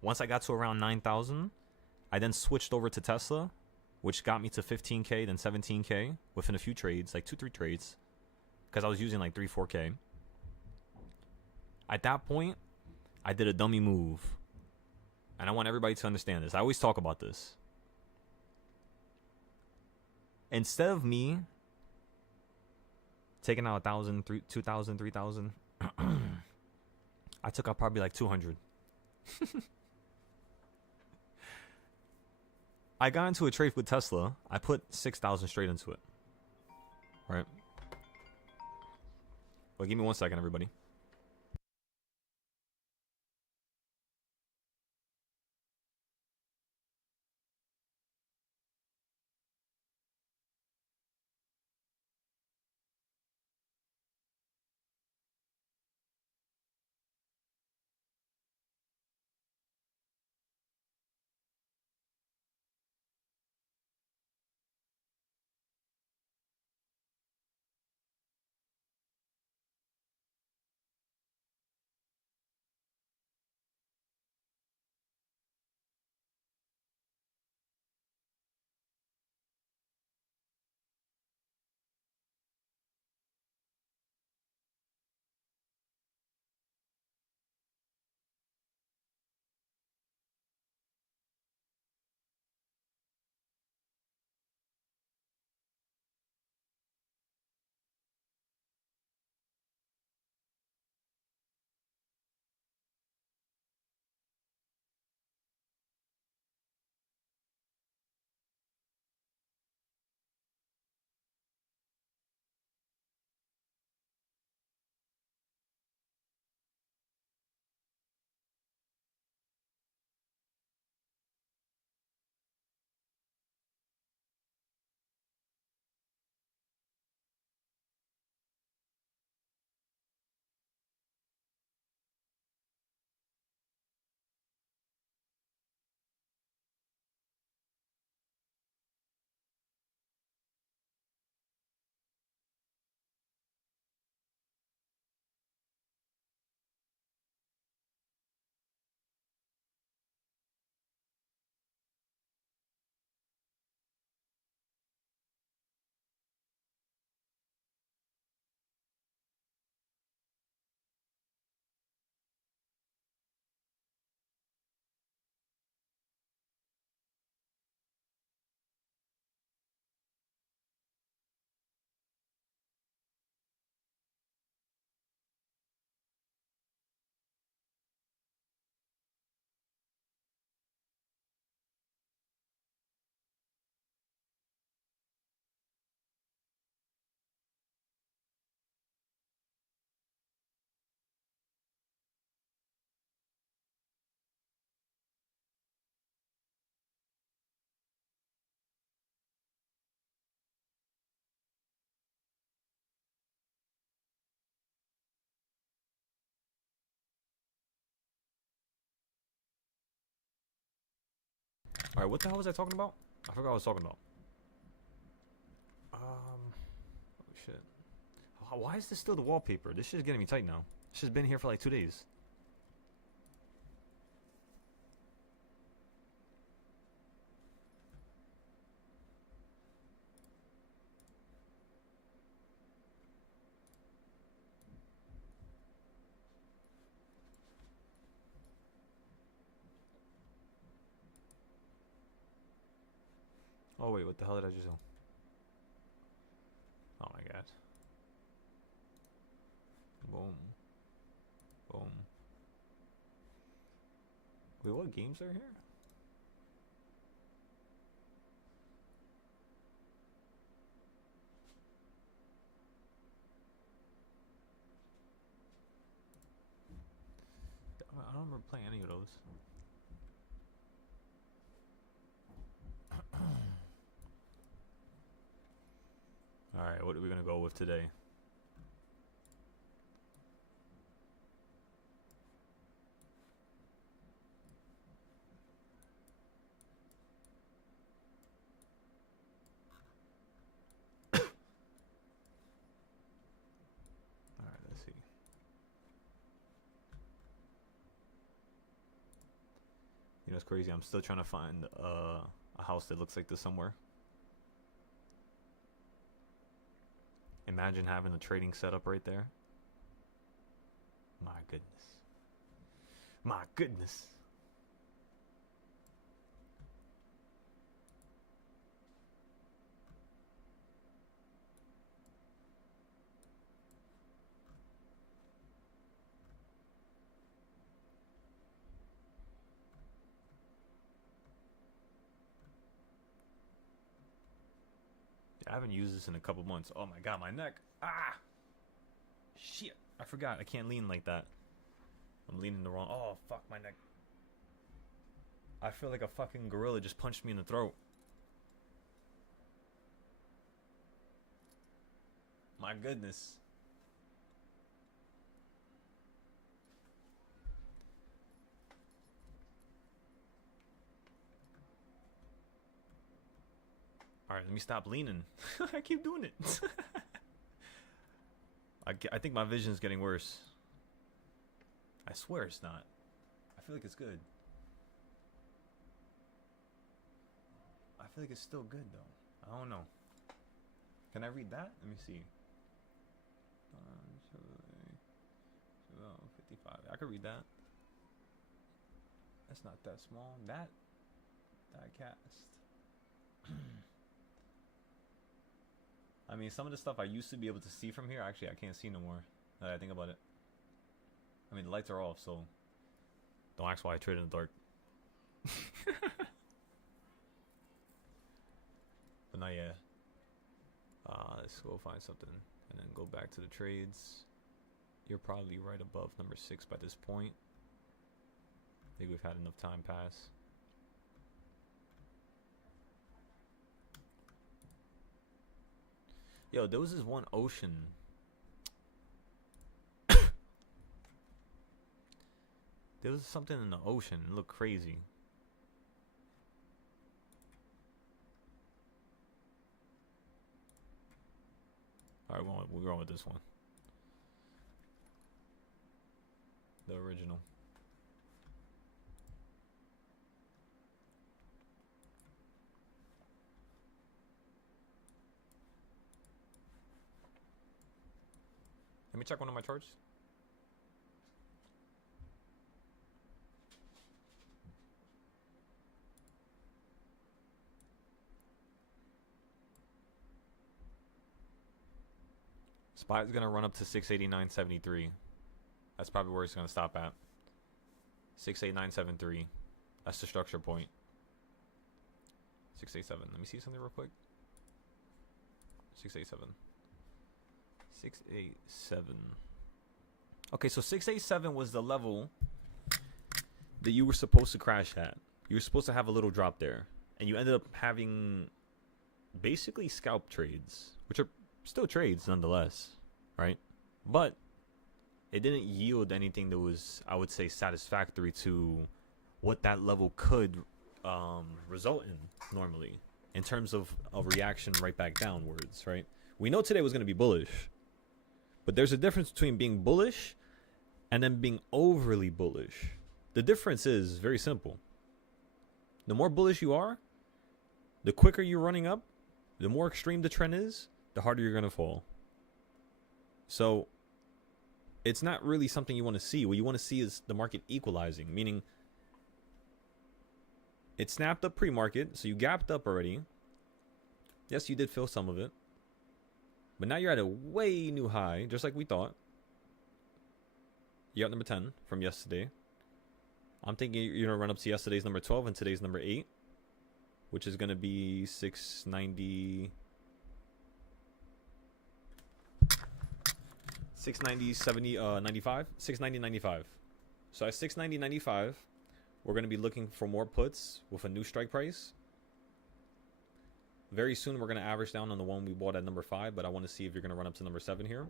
Once I got to around 9,000, I then switched over to Tesla, which got me to 15K, then 17K within a few trades, like 2-3 trades, because I was using like 3-4K. At that point, I did a dummy move. And I want everybody to understand this. I always talk about this. Instead of me taking out 1,000, 2,000, 3,000, I took out probably like 200. I got into a trade with Tesla. I put 6,000 straight into it. Right? Well, give me 1 second, everybody. Alright, what the hell was I talking about? I forgot what I was talking about. Oh shit. Why is this still the wallpaper? This shit's getting me tight now. This shit's been here for like 2 days. Oh wait, what the hell did I just do? Oh my god. Boom. Boom. Wait, what games are here? I don't remember playing any of those. Alright, what are we gonna go with today? Alright, let's see. You know, it's crazy. I'm still trying to find a house that looks like this somewhere. Imagine having a trading setup right there. My goodness. My goodness. I haven't used this in a couple months. Oh my god, my neck. Ah! Shit. I forgot. I can't lean like that. I'm leaning the wrong... Oh, fuck my neck. I feel like a fucking gorilla just punched me in the throat. My goodness. Alright, let me stop leaning. I keep doing it. I think my vision's getting worse. I swear it's not. I feel like it's good. I feel like it's still good though. I don't know. Can I read that? Let me see. 55. I could read that. That's not that small. That cast. I mean, some of the stuff I used to be able to see from here, actually, I can't see no more. Now that I think about it. I mean, the lights are off, so don't ask why I trade in the dark. But not yet. Let's go find something and then go back to the trades. You're probably right above number 6 by this point. I think we've had enough time pass. Yo, there was this one ocean. There was something in the ocean. It looked crazy. Alright, we're going with this one. The original. Let me check one of my charts. Spot is gonna run up to 689.73. That's probably where it's gonna stop at. 689.73. That's the structure point. 687. Let me see something real quick. 687. 687. Okay, so 687 was the level that you were supposed to crash at. You were supposed to have a little drop there, and you ended up having basically scalp trades, which are still trades nonetheless, right? But it didn't yield anything that was, I would say, satisfactory to what that level could result in normally in terms of a reaction right back downwards, right? We know today was going to be bullish, but there's a difference between being bullish and then being overly bullish. The difference is very simple. The more bullish you are, the quicker you're running up, the more extreme the trend is, the harder you're going to fall. So it's not really something you want to see. What you want to see is the market equalizing, meaning it snapped up pre-market, so you gapped up already. Yes, you did feel some of it. But now you're at a way new high, just like we thought. You're at number 10 from yesterday. I'm thinking you're going to run up to yesterday's number 12 and today's number 8, which is going to be 690... 690, 70, 95? 690, 95. So at 690, 95, we're going to be looking for more puts with a new strike price. Very soon, we're going to average down on the one we bought at number 5, but I want to see if you're going to run up to number 7 here.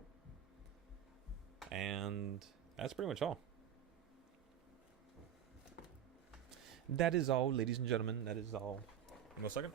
And that's pretty much all. That is all, ladies and gentlemen. That is all. Give me a second.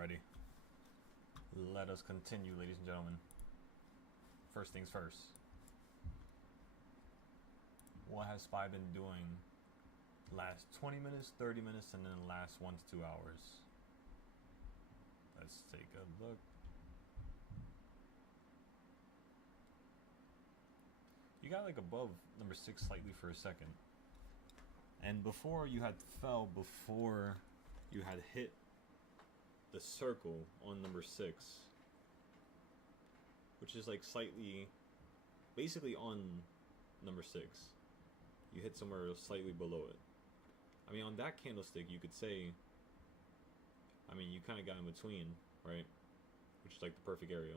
ready. Let us continue, ladies and gentlemen. First things first. What has SPY been doing last 20 minutes, 30 minutes, and then the last 1 to 2 hours? Let's take a look. You got like above number 6 slightly for a second. And before you had fell, before you had hit the circle on number 6, which is like slightly, basically on number 6. You hit somewhere slightly below it. I mean, on that candlestick, you could say, I mean, you kind of got in between, right? Which is like the perfect area.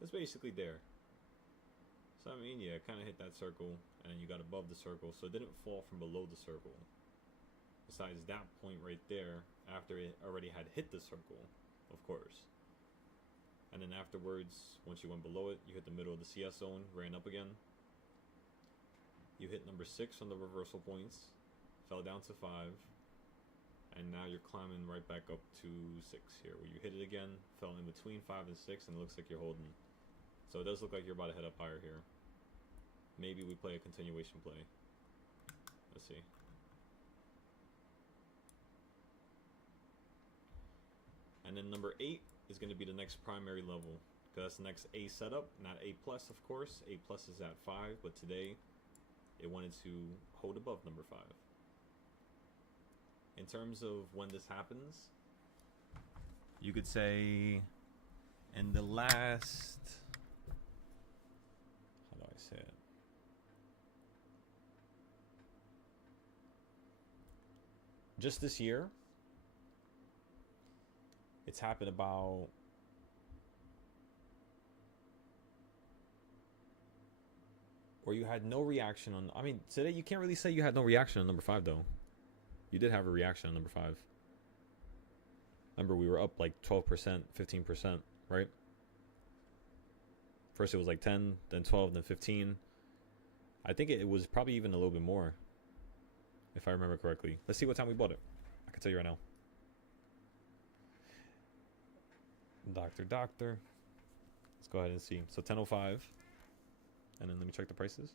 It's basically there. So, I mean, yeah, kind of hit that circle, and you got above the circle, so it didn't fall from below the circle. Besides that point right there, after it already had hit the circle, of course. And then afterwards, once you went below it, you hit the middle of the CS zone, ran up again. You hit number 6 on the reversal points, fell down to 5, and now you're climbing right back up to 6 here, where you hit it again, fell in between 5 and 6, and it looks like you're holding. So it does look like you're about to head up higher here. Maybe we play a continuation play. Let's see. And then number 8 is going to be the next primary level, because that's the next A setup, not A plus, of course. A plus is at 5, but today it wanted to hold above number 5. In terms of when this happens, you could say in the last, how do I say it? Just this year, it's happened about where you had no reaction on, I mean, today you can't really say you had no reaction on number 5 though. You did have a reaction on number 5. Remember, we were up like 12%, 15%, right? First it was like 10, then 12, then 15. I think it was probably even a little bit more, if I remember correctly. Let's see what time we bought it. I can tell you right now. Doctor. Let's go ahead and see. So 10:05. And then let me check the prices.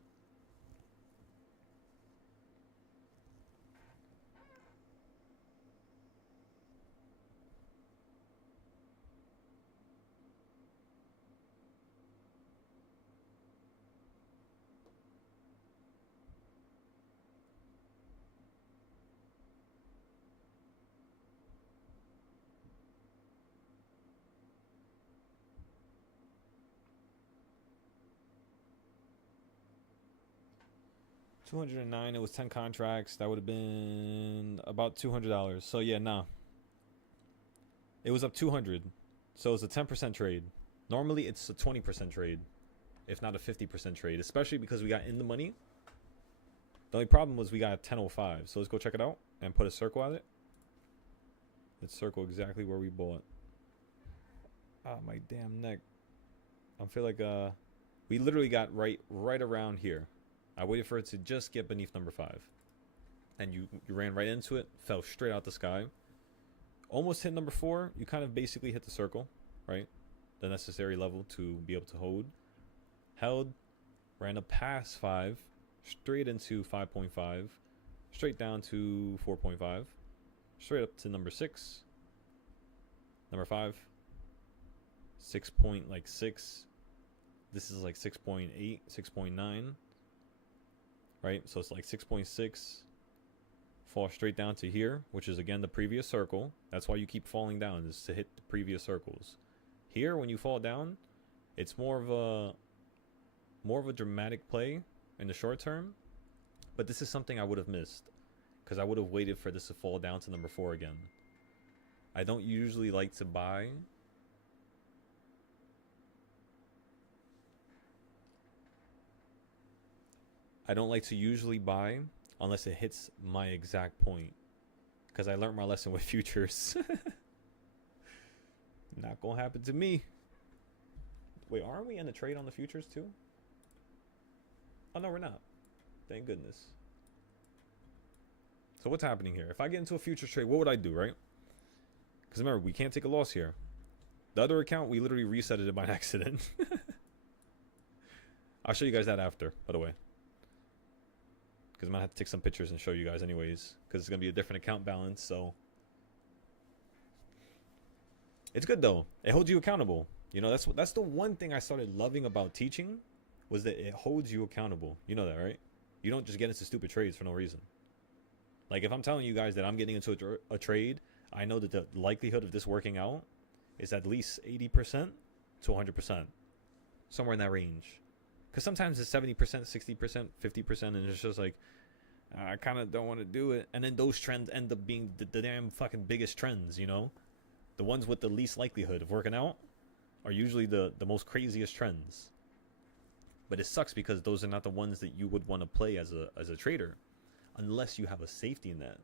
$209. It was 10 contracts. That would have been about $200. So yeah, nah. It was up 200. So it's a 10% trade. Normally it's a 20% trade, if not a 50% trade, especially because we got in the money. The only problem was we got 10.05. So let's go check it out and put a circle at it. Let's circle exactly where we bought. Ah, my damn neck. I feel like we literally got right around here. I waited for it to just get beneath number 5. And you ran right into it, fell straight out the sky. Almost hit number 4. You kind of basically hit the circle, right? The necessary level to be able to hold. Held, ran up past 5, straight into 5.5, straight down to 4.5, straight up to number 6, number 5, 6.6. This is like 6.8, 6.9. Right, so it's like 6.6, fall straight down to here, which is again the previous circle. That's why you keep falling down, is to hit the previous circles. Here, when you fall down, it's more of a dramatic play in the short term. But this is something I would have missed, because I would have waited for this to fall down to number 4 again. I don't usually like to buy. I don't like to usually buy unless it hits my exact point, because I learned my lesson with futures. Not gonna happen to me. Wait, aren't we in a trade on the futures too? Oh no, we're not. Thank goodness. So what's happening here? If I get into a futures trade, what would I do, right? Because remember, we can't take a loss here. The other account, we literally reset it by accident. I'll show you guys that after, by the way. Because I'm going to have to take some pictures and show you guys anyways. Because it's going to be a different account balance, so. It's good, though. It holds you accountable. You know, that's the one thing I started loving about teaching, was that it holds you accountable. You know that, right? You don't just get into stupid trades for no reason. Like, if I'm telling you guys that I'm getting into a trade, I know that the likelihood of this working out is at least 80% to 100%. Somewhere in that range. Because sometimes it's 70%, 60%, 50%, and it's just like, I kind of don't want to do it. And then those trends end up being the damn fucking biggest trends, you know? The ones with the least likelihood of working out are usually the most craziest trends. But it sucks because those are not the ones that you would want to play as a trader, unless you have a safety net.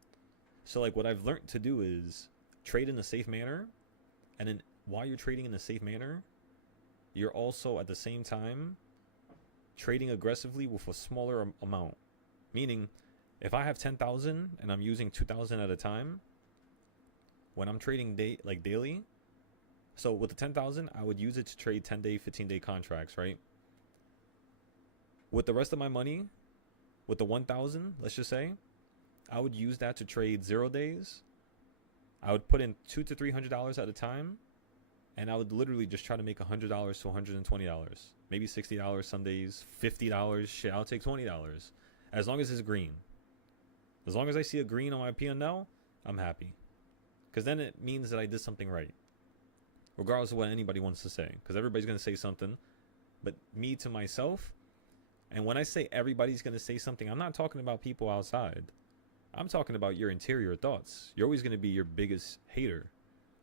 So like what I've learned to do is trade in a safe manner, and then while you're trading in a safe manner, you're also at the same time trading aggressively with a smaller amount. Meaning, if I have 10,000 and I'm using 2,000 at a time, when I'm trading daily, so with the 10,000, I would use it to trade 10-day, 15-day contracts, right? With the rest of my money, with the 1,000, let's just say, I would use that to trade 0 days. I would put in $200 to $300 at a time, and I would literally just try to make $100 to $120, maybe $60 some days, $50. Shit, I'll take $20, as long as it's green. As long as I see a green on my P&L, I'm happy, because then it means that I did something right, regardless of what anybody wants to say. Because everybody's gonna say something, but me to myself. And when I say everybody's going to say something, I'm not talking about people outside. I'm talking about your interior thoughts. You're always going to be your biggest hater.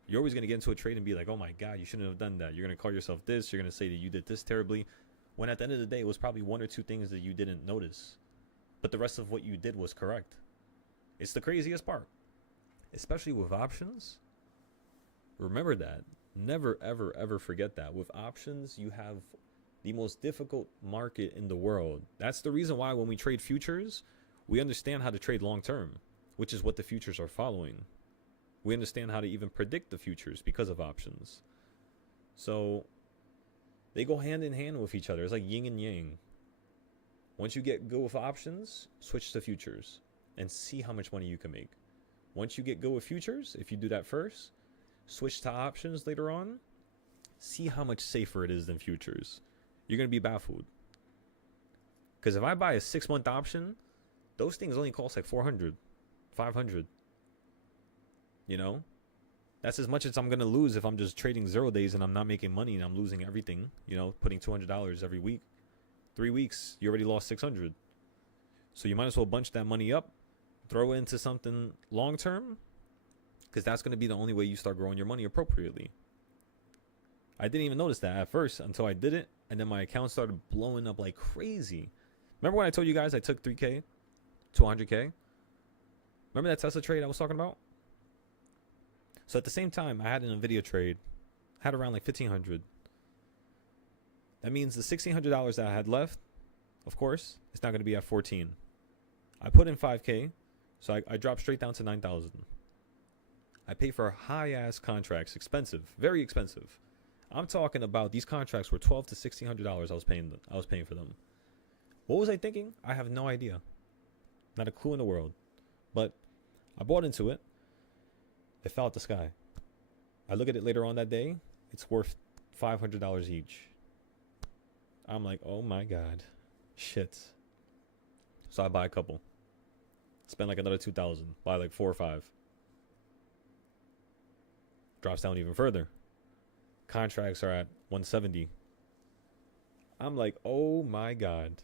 You're always going to get into a trade and be like, oh my God, you shouldn't have done that. You're going to call yourself this. You're going to say that you did this terribly. When at the end of the day, it was probably 1 or 2 things that you didn't notice. But the rest of what you did was correct. It's the craziest part. Especially with options. Remember that. Never, ever, ever forget that. With options, you have the most difficult market in the world. That's the reason why when we trade futures, we understand how to trade long term, which is what the futures are following. We understand how to even predict the futures because of options. So they go hand in hand with each other. It's like yin and yang. Once you get good with options, switch to futures and see how much money you can make. Once you get good with futures, if you do that first, switch to options later on, see how much safer it is than futures. You're going to be baffled. Because if I buy a 6-month option, those things only cost like 400, 500. You know? That's as much as I'm going to lose if I'm just trading 0 days and I'm not making money and I'm losing everything. You know, putting $200 every week. 3 weeks, you already lost 600. So you might as well bunch that money up, throw it into something long term, because that's going to be the only way you start growing your money appropriately. I didn't even notice that at first until I did it, and then my account started blowing up like crazy. Remember when I told you guys I took 3K to 100K? Remember that Tesla trade I was talking about? So at the same time, I had an Nvidia trade, had around like 1,500. That means the $1,600 that I had left, of course, it's not going to be at 14. I put in 5K, so I dropped straight down to 9,000. I pay for high-ass contracts, expensive, very expensive. I'm talking about these contracts were $1,200 to $1,600 I was paying for them. What was I thinking? I have no idea. Not a clue in the world. But I bought into it. It fell out the sky. I look at it later on that day. It's worth $500 each. I'm like, oh my God. Shit. So I buy a couple. Spend like another $2,000. Buy like 4 or 5. Drops down even further. Contracts are at 170. I'm like, oh my God.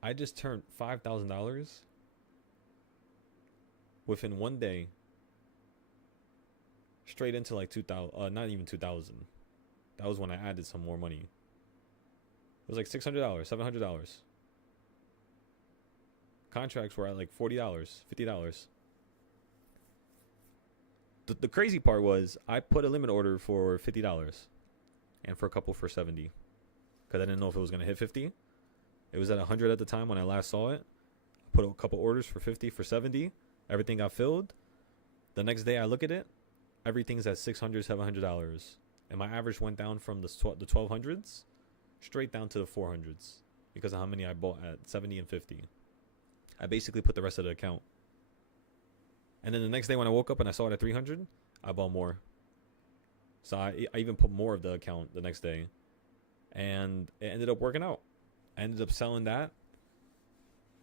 I just turned $5,000 within 1 day straight into like 2,000, not even 2,000. That was when I added some more money. It was like $600, $700. Contracts were at like $40, $50. The crazy part was I put a limit order for $50 and for a couple for 70 because I didn't know if it was going to hit 50. It was at 100 at the time when I last saw it. I put a couple orders for 50, for 70. Everything got filled. The next day I look at it. everything's at $600, $700, and my average went down from the 1200s straight down to the 400s because of how many I bought at 70 and 50. I basically put the rest of the account. And then the next day when I woke up and I saw it at 300, I bought more. So I even put more of the account the next day. And it ended up working out. I ended up selling that.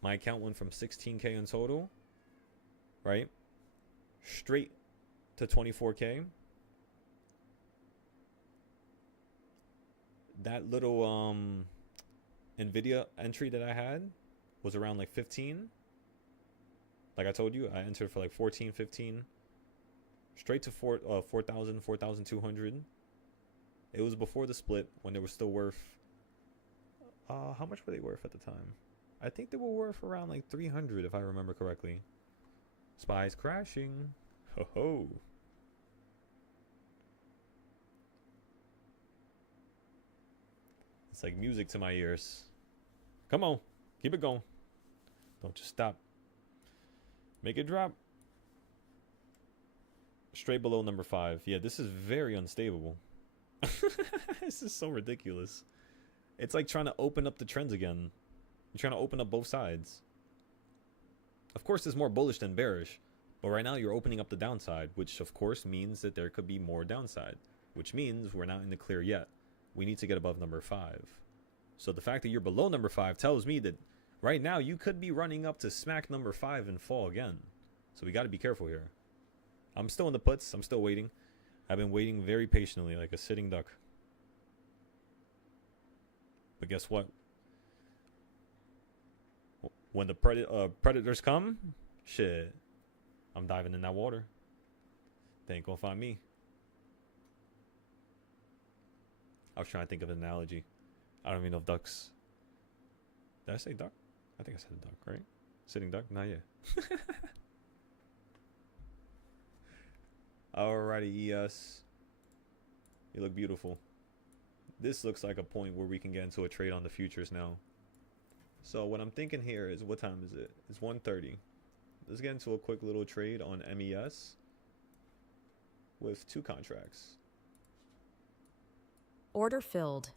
My account went from 16K in total, right? Straight to 24K. That little Nvidia entry that I had was around like 15. Like I told you, I entered for like 14, 15. Straight to 4,000, 4,200. It was before the split when they were still worth... how much were they worth at the time? I think they were worth around like 300 if I remember correctly. Spies crashing. Ho ho. It's like music to my ears. Come on. Keep it going. Don't just stop. Make it drop. Straight below number 5. Yeah, this is very unstable. This is so ridiculous. It's like trying to open up the trends again. You're trying to open up both sides. Of course, it's more bullish than bearish. But right now, you're opening up the downside, which of course means that there could be more downside. Which means we're not in the clear yet. We need to get above number 5. So the fact that you're below number 5 tells me that right now you could be running up to smack number 5 and fall again. So we got to be careful here. I'm still in the puts. I'm still waiting. I've been waiting very patiently like a sitting duck. But guess what? When the predators come, shit, I'm diving in that water. They ain't gonna find me. I was trying to think of an analogy. I don't even know if ducks... Did I say duck? I think I said duck, right? Sitting duck? Not yet. Alrighty, ES. You look beautiful. This looks like a point where we can get into a trade on the futures now. So what I'm thinking here is, what time is it? It's 1:30. Let's get into a quick little trade on MES with 2 contracts. Order filled.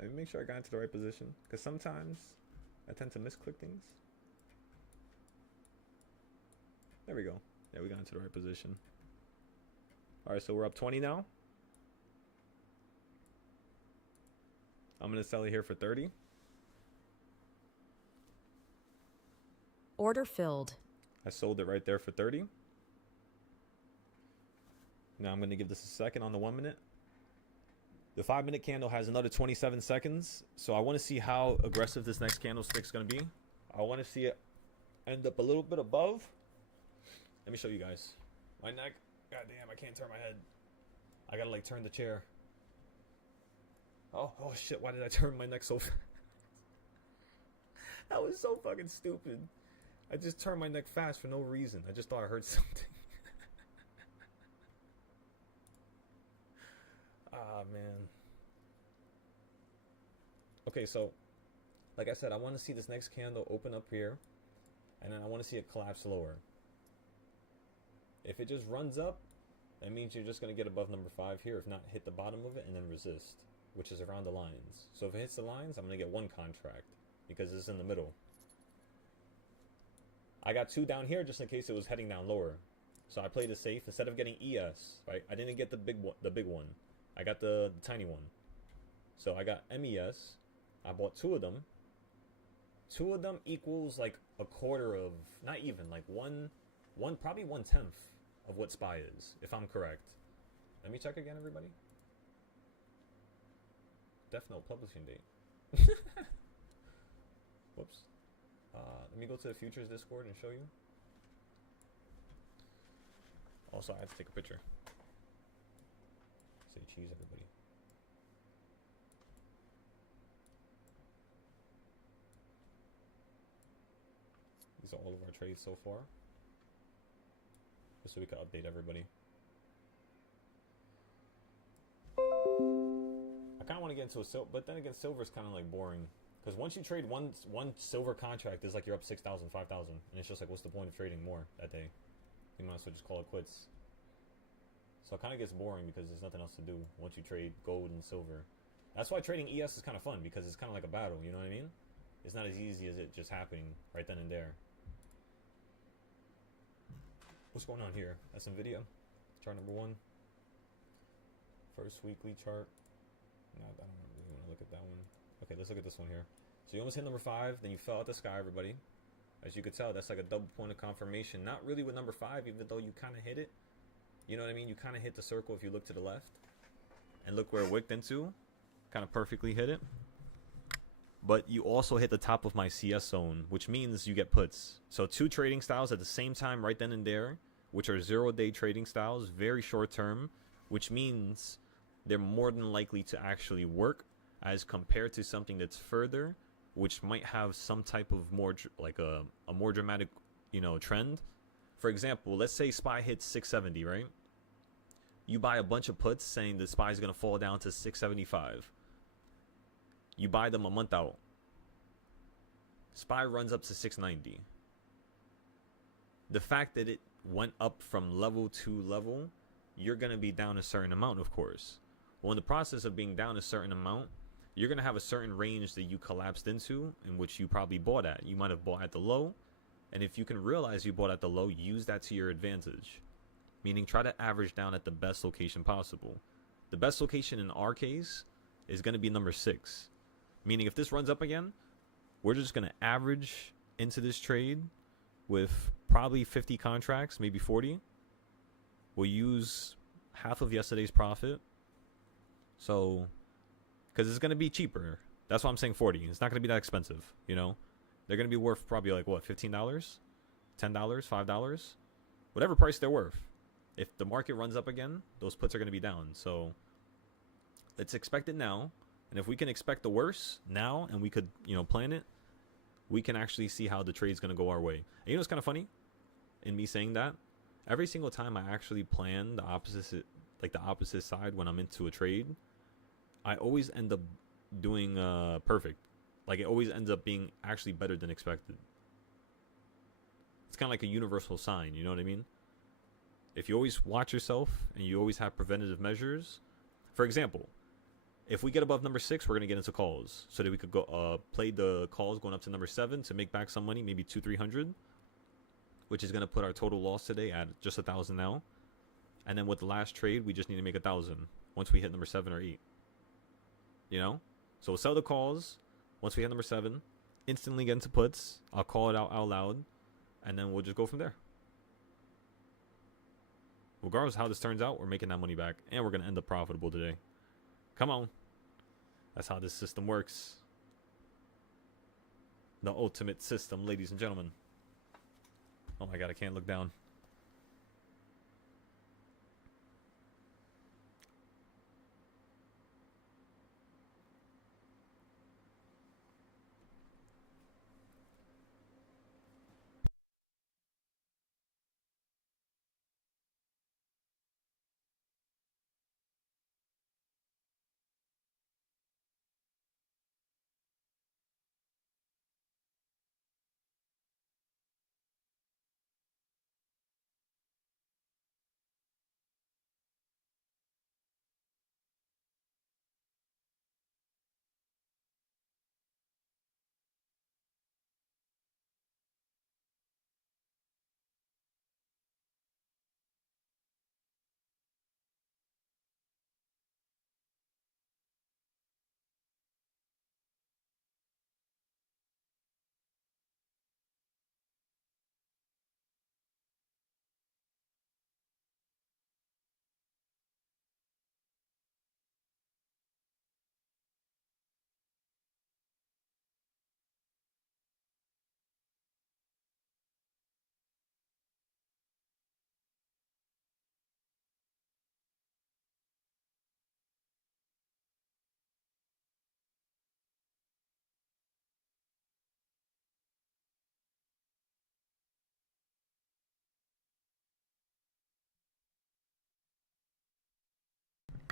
Let me make sure I got into the right position, because sometimes I tend to misclick things. There we go. Yeah, we got into the right position. Alright, so we're up 20 now. I'm going to sell it here for 30. Order filled. I sold it right there for 30. Now I'm going to give this a second on the 1 minute. The 5 minute candle has another 27 seconds. So I want to see how aggressive this next candlestick is going to be. I want to see it end up a little bit above. Let me show you guys. My neck. God damn, I can't turn my head. I got to like turn the chair. Oh shit, why did I turn my neck so fast? That was so fucking stupid. I just turned my neck fast for no reason. I just thought I heard something. Ah, man. Okay, so, like I said, I want to see this next candle open up here. And then I want to see it collapse lower. If it just runs up, that means you're just going to get above number 5 here. If not, hit the bottom of it and then resist, which is around the lines. So if it hits the lines, I'm going to get 1 contract because it's in the middle. I got 2 down here just in case it was heading down lower. So I played it safe. Instead of getting ES, right? I didn't get the big one. I got the tiny one. So I got MES. I bought 2 of them. 2 of them equals like a quarter of, not even, like probably 1/10 of what SPY is, if I'm correct. Let me check again, everybody. Death Note publishing date. Whoops. Let me go to the futures Discord and show you. Also, I have to take a picture. Say cheese, everybody. These are all of our trades so far. Just so we can update everybody. I kind of want to get into a silver, but then again, silver is kind of like boring. Because once you trade one silver contract, it's like you're up 6,000, 5,000. And it's just like, what's the point of trading more that day? You might as well just call it quits. So it kind of gets boring because there's nothing else to do once you trade gold and silver. That's why trading ES is kind of fun, because it's kind of like a battle, you know what I mean? It's not as easy as it just happening right then and there. What's going on here? That's NVIDIA. Chart number 1. First weekly chart. No, I don't really want to look at that one. Okay, let's look at this one here. So you almost hit number 5, then you fell out the sky, everybody. As you could tell, that's like a double point of confirmation. Not really with number 5, even though you kind of hit it. You know what I mean? You kind of hit the circle if you look to the left. And look where it wicked into. Kind of perfectly hit it. But you also hit the top of my CS zone, which means you get puts. So 2 trading styles at the same time right then and there, which are 0-day trading styles, very short term, which means they're more than likely to actually work as compared to something that's further, which might have some type of more like a more dramatic, you know, trend. For example, let's say SPY hits 670, right? You buy a bunch of puts saying the SPY is going to fall down to 675. You buy them a month out. SPY runs up to 690. The fact that it went up from level to level, you're going to be down a certain amount, of course. Well, in the process of being down a certain amount, you're going to have a certain range that you collapsed into, in which you probably bought at. You might have bought at the low, and if you can realize you bought at the low, use that to your advantage. Meaning, try to average down at the best location possible. The best location in our case is going to be number 6. Meaning, if this runs up again, we're just going to average into this trade with probably 50 contracts, maybe 40. We'll use half of yesterday's profit. So, because it's going to be cheaper. That's why I'm saying 40. It's not going to be that expensive, you know? They're going to be worth probably like, what, $15? $10? $5? Whatever price they're worth. If the market runs up again, those puts are going to be down. So, let's expect it now. And if we can expect the worst now, and we could, you know, plan it, we can actually see how the trade's going to go our way. And you know what's kind of funny? In me saying that, every single time I actually plan the opposite side when I'm into a trade, I always end up doing perfect. Like, it always ends up being actually better than expected. It's kind of like a universal sign, you know what I mean? If you always watch yourself and you always have preventative measures, for example, if we get above number 6, we're going to get into calls so that we could go play the calls going up to number 7 to make back some money, maybe 200-300, which is going to put our total loss today at just 1,000 now. And then with the last trade, we just need to make 1,000 once we hit number 7 or 8. You know? So we'll sell the calls once we hit number 7, instantly get into puts. I'll call it out loud, and then we'll just go from there. Regardless of how this turns out, we're making that money back, and we're going to end up profitable today. Come on. That's how this system works. The ultimate system, ladies and gentlemen. Oh my god, I can't look down.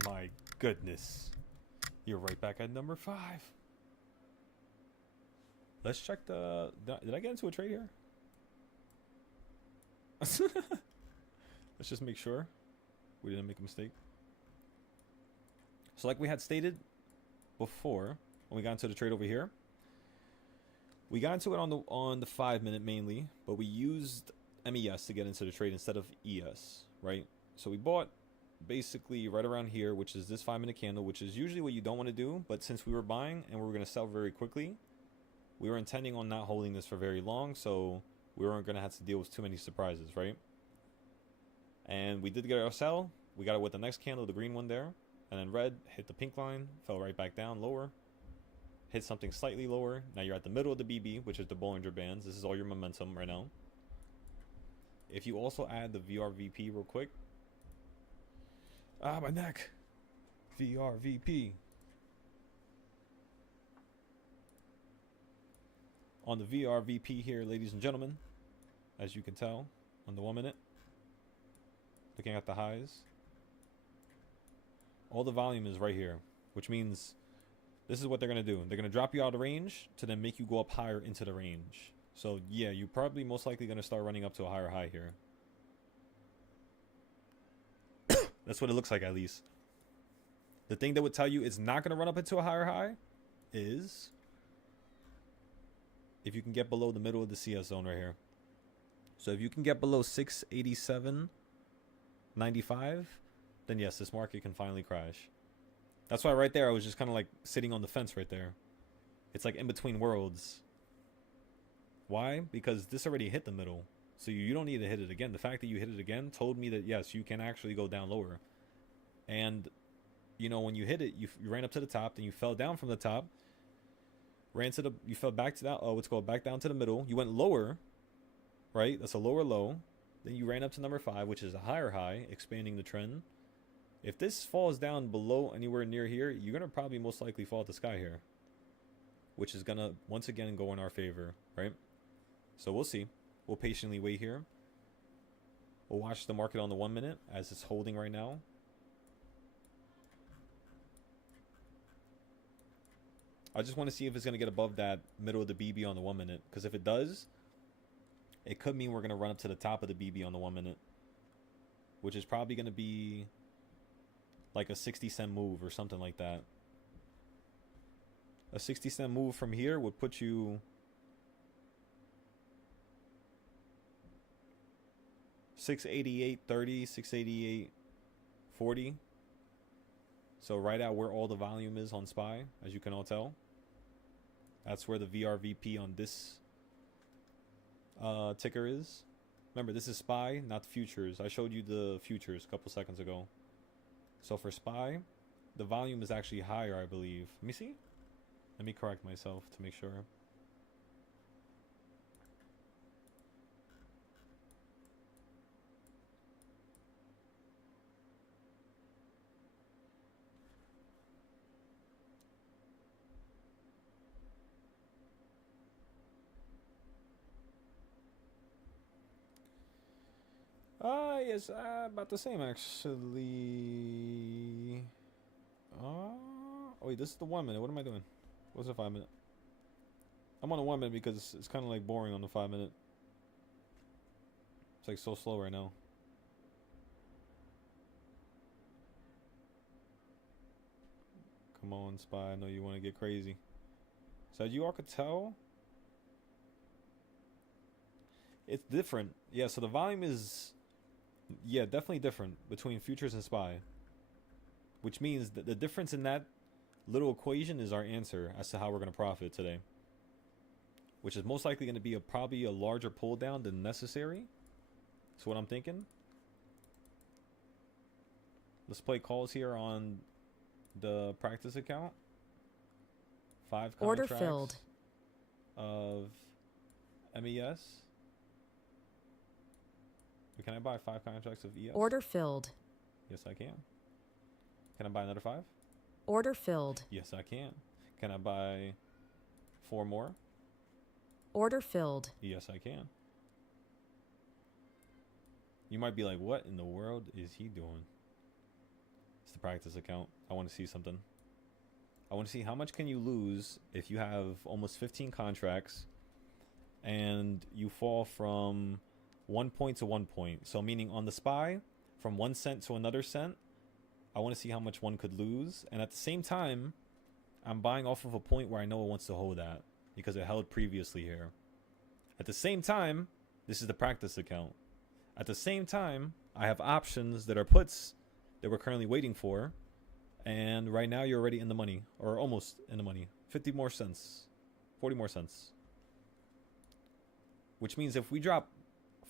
My goodness. You're right back at number 5. Let's check the... Did I get into a trade here? Let's just make sure we didn't make a mistake. So like we had stated before, when we got into the trade over here, we got into it on the 5 minute mainly, but we used MES to get into the trade instead of ES, right? So we bought basically right around here, which is this 5 minute candle, which is usually what you don't want to do, but since we were buying and we were going to sell very quickly, we were intending on not holding this for very long, so we weren't going to have to deal with too many surprises, right? And we did get our sell. We got it with the next candle, the green one there, and then red hit the pink line, fell right back down lower, hit something slightly lower. Now you're at the middle of the BB, which is the Bollinger Bands. This is all your momentum right now. If you also add the VRVP real quick. Ah, my neck. VRVP. On the VRVP here, ladies and gentlemen, as you can tell on the 1 minute, looking at the highs, all the volume is right here, which means this is what they're going to do. They're going to drop you out of range to then make you go up higher into the range. So yeah, you're probably most likely going to start running up to a higher high here. That's what it looks like, at least. The thing that would tell you it's not going to run up into a higher high is if you can get below the middle of the CS zone right here. So if you can get below 687.95, then yes, this market can finally crash. That's why right there I was just kind of like sitting on the fence right there. It's like in between worlds. Why? Because this already hit the middle. So you don't need to hit it again. The fact that you hit it again told me that yes, you can actually go down lower. And you know, when you hit it, you ran up to the top, then you fell down from the top, ran to the, you fell back to that, what's called back down to the middle. You went lower, right? That's a lower low. Then you ran up to number 5, which is a higher high, expanding the trend. If this falls down below anywhere near here, you're going to probably most likely fall at the sky here, which is going to once again go in our favor, right? So we'll see. We'll patiently wait here. We'll watch the market on the 1 minute as it's holding right now. I just want to see if it's going to get above that middle of the BB on the 1 minute. Because if it does, it could mean we're going to run up to the top of the BB on the 1 minute. Which is probably going to be like a 60-cent move or something like that. A 60-cent move from here would put you... 688.30, 688.40. So right out where all the volume is on SPY, as you can all tell. That's where the VRVP on this ticker is. Remember, this is SPY, not futures. I showed you the futures a couple seconds ago. So for SPY, the volume is actually higher, I believe. Let me see. Let me correct myself to make sure. Yes, about the same actually. Oh wait, this is the 1 minute. What am I doing? What's the 5 minute? I'm on the 1 minute because it's kind of like boring on the 5 minute. It's like so slow right now. Come on, SPY. I know you want to get crazy. So as you all could tell, it's different. Yeah, so the volume is... yeah, definitely different between futures and SPY. Which means that the difference in that little equation is our answer as to how we're going to profit today. Which is most likely going to be probably a larger pull down than necessary. That's what I'm thinking. Let's play calls here on the practice account. 5 contracts order filled of MES. Can I buy 5 contracts of ES? Order filled. Yes, I can. Can I buy another 5? Order filled. Yes, I can. Can I buy 4 more? Order filled. Yes, I can. You might be like, what in the world is he doing? It's the practice account. I want to see something. I want to see how much can you lose if you have almost 15 contracts and you fall from 1 point to 1 point. So meaning on the SPY, from 1 cent to another cent, I want to see how much one could lose. And at the same time, I'm buying off of a point where I know it wants to hold at because it held previously here. At the same time, this is the practice account. At the same time, I have options that are puts that we're currently waiting for. And right now you're already in the money, or almost in the money. 50 more cents, 40 more cents. Which means if we drop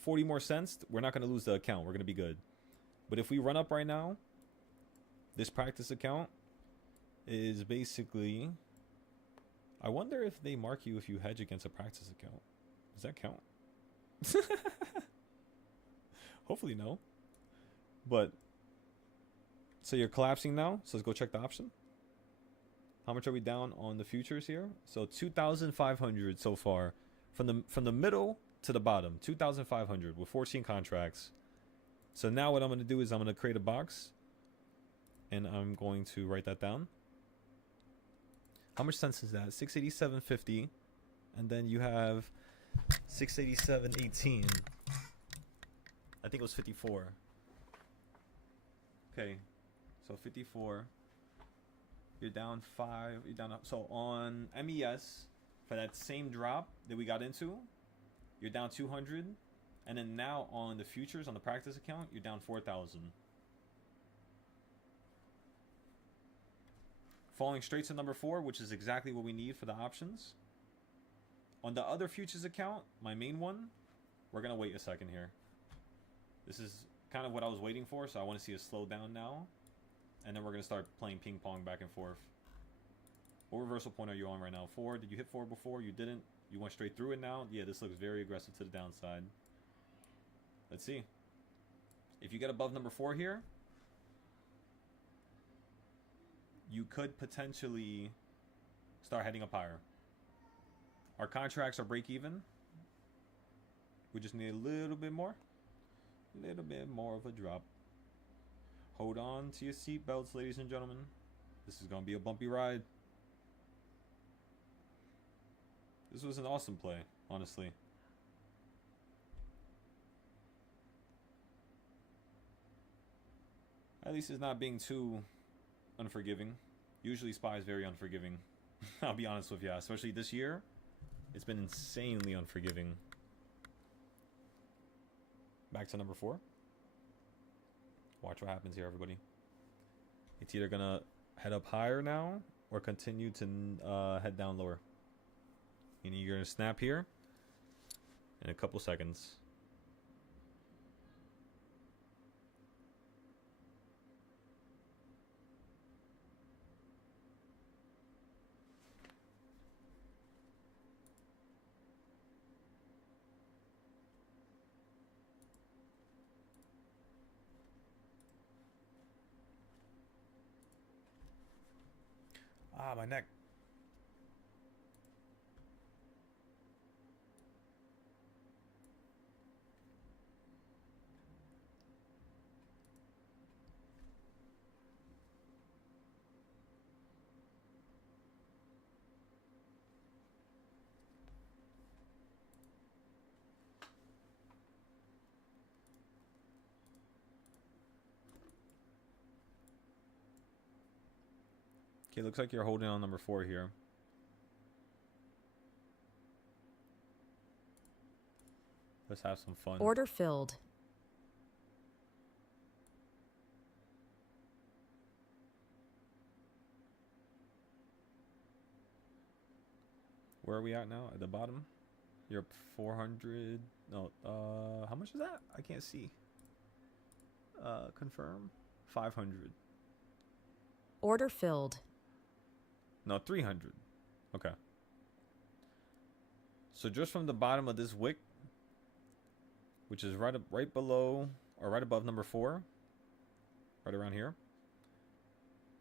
40 more cents, we're not going to lose the account. We're going to be good. But if we run up right now, this practice account is basically... I wonder if they mark you if you hedge against a practice account. Does that count? Hopefully no. But... So you're collapsing now. So let's go check the option. How much are we down on the futures here? So 2,500 so far. From the middle to the bottom. 2,500 with 14 contracts. So now what I'm going to do is I'm going to create a box. And I'm going to write that down. How much cents is that? 687.50. And then you have 687.18. I think it was 54. Okay. So 54. You're down 5. You're down. So on MES, for that same drop that we got into, you're down 200. And then now on the futures, on the practice account, you're down 4,000. Falling straight to number 4, which is exactly what we need for the options. On the other futures account, my main one, we're going to wait a second here. This is kind of what I was waiting for, so I want to see it slow down now. And then we're going to start playing ping pong back and forth. What reversal point are you on right now? 4? Did you hit 4 before? You didn't? You went straight through it now? Yeah, this looks very aggressive to the downside. Let's see. If you get above number 4 here, you could potentially start heading up higher. Our contracts are break even. We just need a little bit more. A little bit more of a drop. Hold on to your seatbelts, ladies and gentlemen. This is going to be a bumpy ride. This was an awesome play, honestly. At least it's not being too unforgiving. Usually SPY is very unforgiving. I'll be honest with you, especially this year. It's been insanely unforgiving. Back to number 4. Watch what happens here, everybody. It's either gonna head up higher now or continue to head down lower. Meaning you're gonna snap here in a couple seconds. Ah, my neck. Okay, looks like you're holding on number 4 here. Let's have some fun. Order filled. Where are we at now? At the bottom? You're up 400. No, how much is that? I can't see. Confirm. 500. Order filled. No, 300. Okay. So just from the bottom of this wick, which is right below or right above number 4, right around here,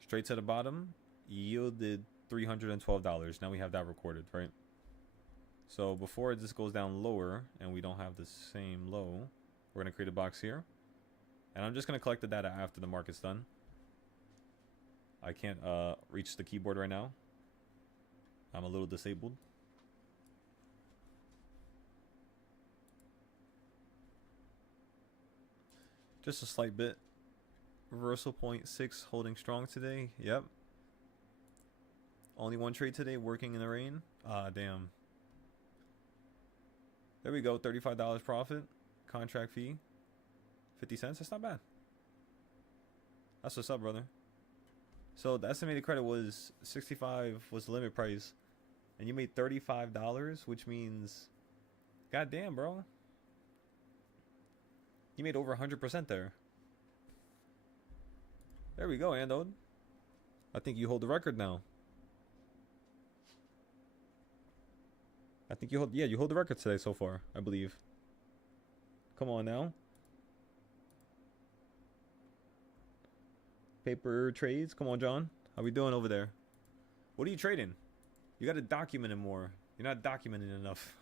straight to the bottom, yielded $312. Now we have that recorded, right? So before this goes down lower and we don't have the same low, we're going to create a box here. And I'm just going to collect the data after the market's done. I can't reach the keyboard right now. I'm a little disabled. Just a slight bit. Reversal 0.6 holding strong today. Yep. Only one trade today, working in the rain. Ah, damn. There we go. $35 profit. Contract fee. 50 cents. That's not bad. That's what's up, brother. So the estimated credit was 65 was the limit price. And you made $35, which means, goddamn, bro. You made over 100% there. There we go, Andod. I think you hold the record now. I think you hold, yeah, you hold the record today so far, I believe. Come on now. Paper trades. Come on, John. How we doing over there? What are you trading? You got to document it more. You're not documenting enough.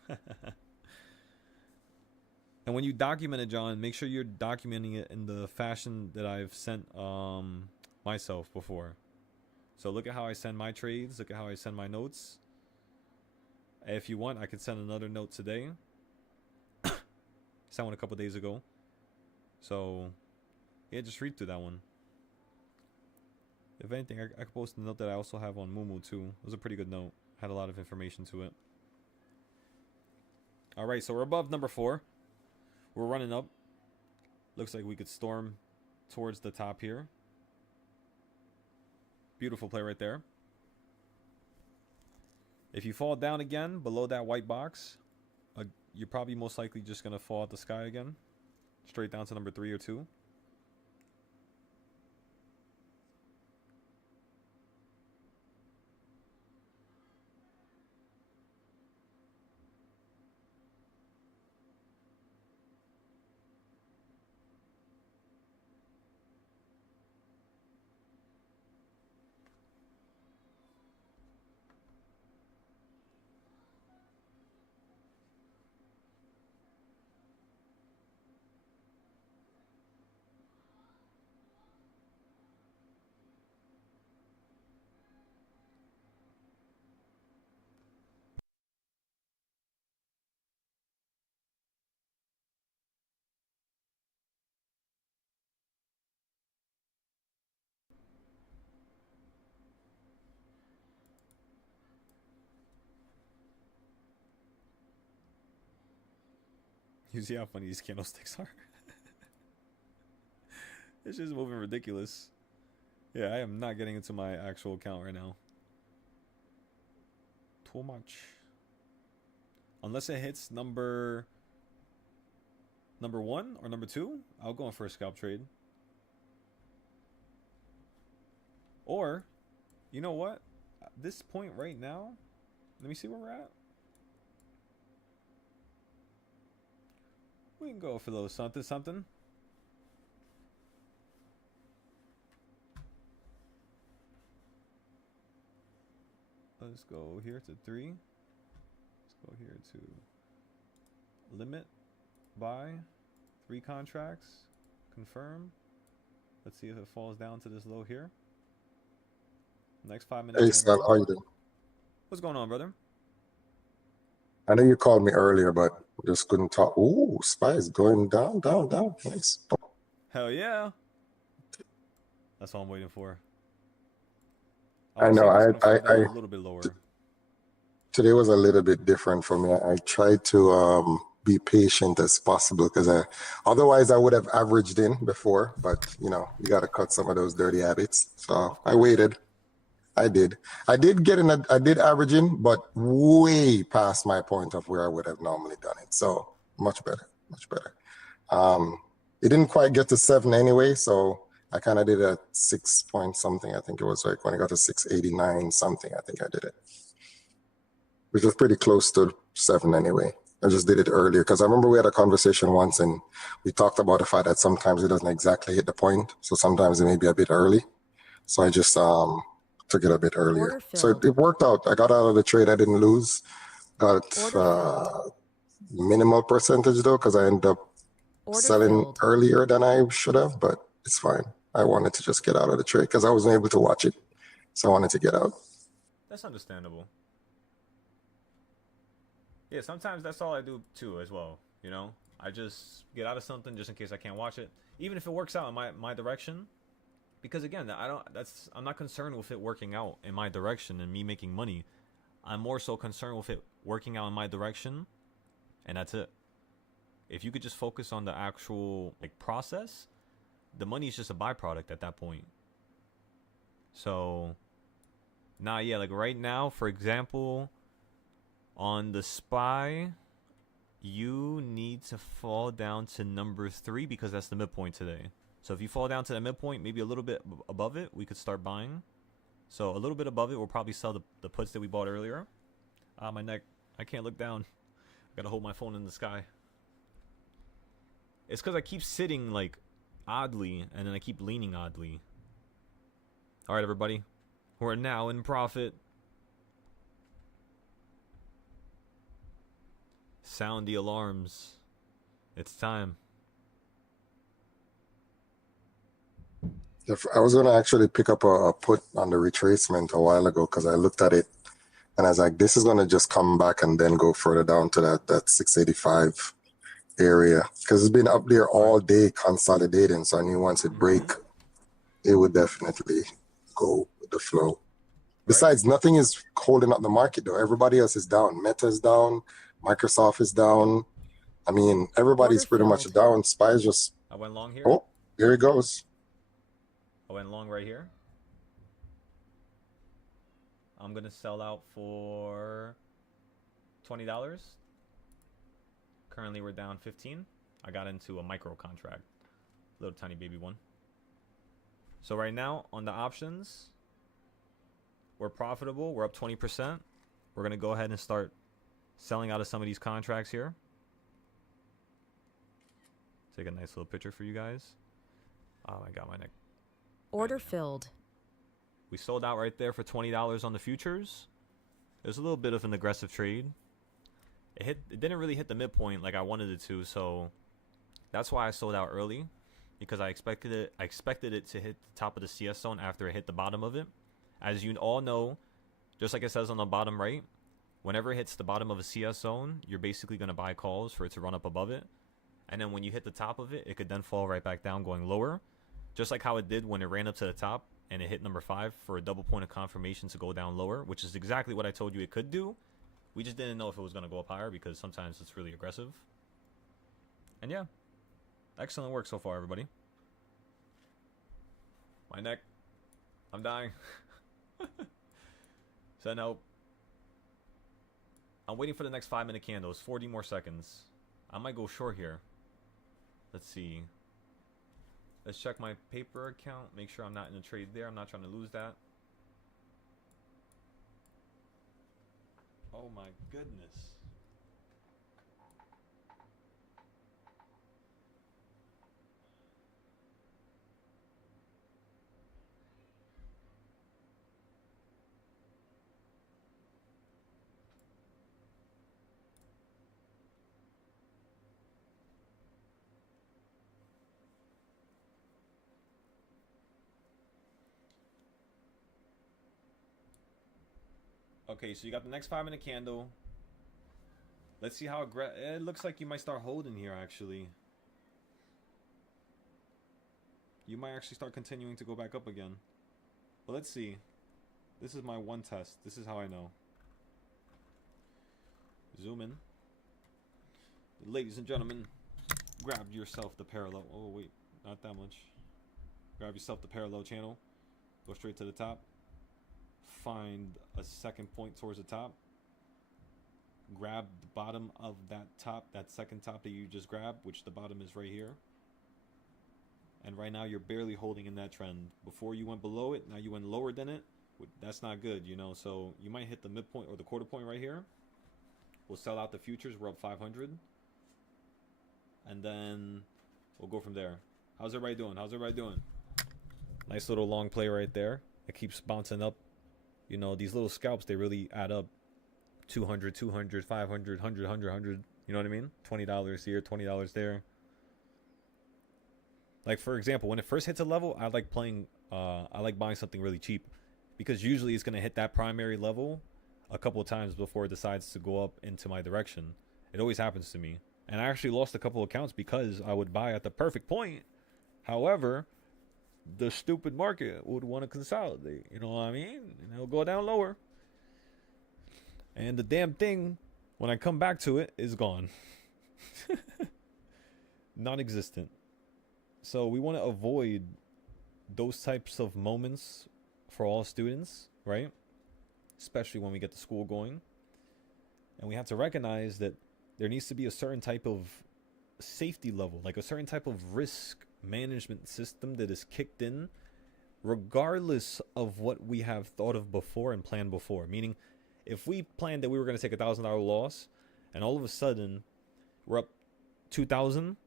And when you document it, John, make sure you're documenting it in the fashion that I've sent myself before. So look at how I send my trades. Look at how I send my notes. If you want, I could send another note today. Sent one a couple days ago. So, yeah, just read through that one. If anything, I could post a note that I also have on Mumu too. It was a pretty good note. Had a lot of information to it. Alright, so we're above number 4. We're running up. Looks like we could storm towards the top here. Beautiful play right there. If you fall down again below that white box, you're probably most likely just going to fall out the sky again. Straight down to number 3 or 2. You see how funny these candlesticks are? It's just moving ridiculous. Yeah, I am not getting into my actual account right now. Too much. Unless it hits number 1 or number 2, I'll go in for a scalp trade. Or, you know what? At this point right now, let me see where we're at. We can go for those something. Let's go here to 3. Let's go here to limit, buy, 3 contracts, confirm. Let's see if it falls down to this low here. Next 5 minutes. Hey, Sal, how you doing? What's going on, brother? I know you called me earlier, but just couldn't talk. Ooh, SPY going down. Nice. Hell yeah. That's what I'm waiting for. I know. I a little bit lower. Today was a little bit different for me. I tried to be patient as possible because otherwise I would have averaged in before. But you know, you got to cut some of those dirty habits. So I waited. I did get in. I did average in, but way past my point of where I would have normally done it. So much better. It didn't quite get to 7 anyway, so I kind of did a 6 point something. I think it was like when I got to 689 something. I think I did it, which was pretty close to 7 anyway. I just did it earlier because I remember we had a conversation once and we talked about the fact that sometimes it doesn't exactly hit the point, so sometimes it may be a bit early. So I just took it a bit earlier. So it worked out. I got out of the trade. I didn't lose. Got minimal percentage though because I ended up selling earlier than I should have, but it's fine. I wanted to just get out of the trade because I wasn't able to watch it. So I wanted to get out. That's understandable. Yeah, sometimes that's all I do too as well, you know? I just get out of something just in case I can't watch it. Even if it works out in my direction. Because again, I'm not concerned with it working out in my direction and me making money. I'm more so concerned with it working out in my direction, and that's it. If you could just focus on the actual like process, the money is just a byproduct at that point. So, yeah, like right now, for example, on the SPY, you need to fall down to number 3 because that's the midpoint today. So if you fall down to the midpoint, maybe a little bit above it, we could start buying. So a little bit above it, we'll probably sell the puts that we bought earlier. My neck, I can't look down. I gotta hold my phone in the sky. It's because I keep sitting like oddly, and then I keep leaning oddly. All right, everybody, we're now in profit. Sound the alarms. It's time. I was going to actually pick up a put on the retracement a while ago because I looked at it and I was like, this is going to just come back and then go further down to that 685 area because it's been up there all day consolidating. So I knew once it break, it would definitely go with the flow. Besides, nothing is holding up the market though. Everybody else is down. Meta is down. Microsoft is down. I mean, everybody's pretty much down. SPY is just... I went long here. Oh, here it goes. I went long right here. I'm gonna sell out for $20. Currently we're down 15. I got into a micro contract, little tiny baby one. So right now on the options, we're profitable. We're up 20%. We're gonna go ahead and start selling out of some of these contracts here. Take a nice little picture for you guys. Oh my god, my neck. Order filled. We sold out right there for $20 on the futures. It was a little bit of an aggressive trade. It didn't really hit the midpoint like I wanted it to, so that's why I sold out early, because I expected it to hit the top of the CS zone after it hit the bottom of it. As you all know, just like it says on the bottom right, whenever it hits the bottom of a CS zone, you're basically going to buy calls for it to run up above it. And then when you hit the top of it, it could then fall right back down going lower. Just like how it did when it ran up to the top and it hit number 5 for a double point of confirmation to go down lower, which is exactly what I told you it could do. We just didn't know if it was going to go up higher because sometimes it's really aggressive. And yeah, excellent work so far, everybody. My neck. I'm dying. Send help. I'm waiting for the next 5-minute candles. 40 more seconds. I might go short here. Let's see. Let's check my paper account. Make sure I'm not in a trade there. I'm not trying to lose that. Oh my goodness. Okay, so you got the next 5-minute candle. Let's see how it looks like you might start holding here, actually. You might actually start continuing to go back up again. But let's see. This is my one test. This is how I know. Zoom in. Ladies and gentlemen, grab yourself the parallel. Oh, wait. Not that much. Grab yourself the parallel channel. Go straight to the top. Find a second point towards the top. Grab the bottom of that top, that second top that you just grabbed, which the bottom is right here. And right now you're barely holding in that trend. Before you went below it, now you went lower than it. That's not good, you know. So you might hit the midpoint or the quarter point right here. We'll sell out the futures. We're up 500. And then we'll go from there. How's everybody doing? How's everybody doing? Nice little long play right there. It keeps bouncing up. You know, these little scalps, they really add up. 200, 200, 500, 100, 100, 100. You know what I mean? $20 here, $20 there. Like, for example, when it first hits a level, I like buying something really cheap. because usually it's going to hit that primary level a couple of times before it decides to go up into my direction. It always happens to me. And I actually lost a couple of accounts because I would buy at the perfect point. However, the stupid market would want to consolidate. You know what I mean? And it'll go down lower. And the damn thing, when I come back to it, is gone. Non-existent. So we want to avoid those types of moments for all students, right? Especially when we get the school going. And we have to recognize that there needs to be a certain type of safety level, like a certain type of risk management system that is kicked in regardless of what we have thought of before and planned before. Meaning, if we planned that we were going to take $1,000 loss and all of a sudden we're up 2,000,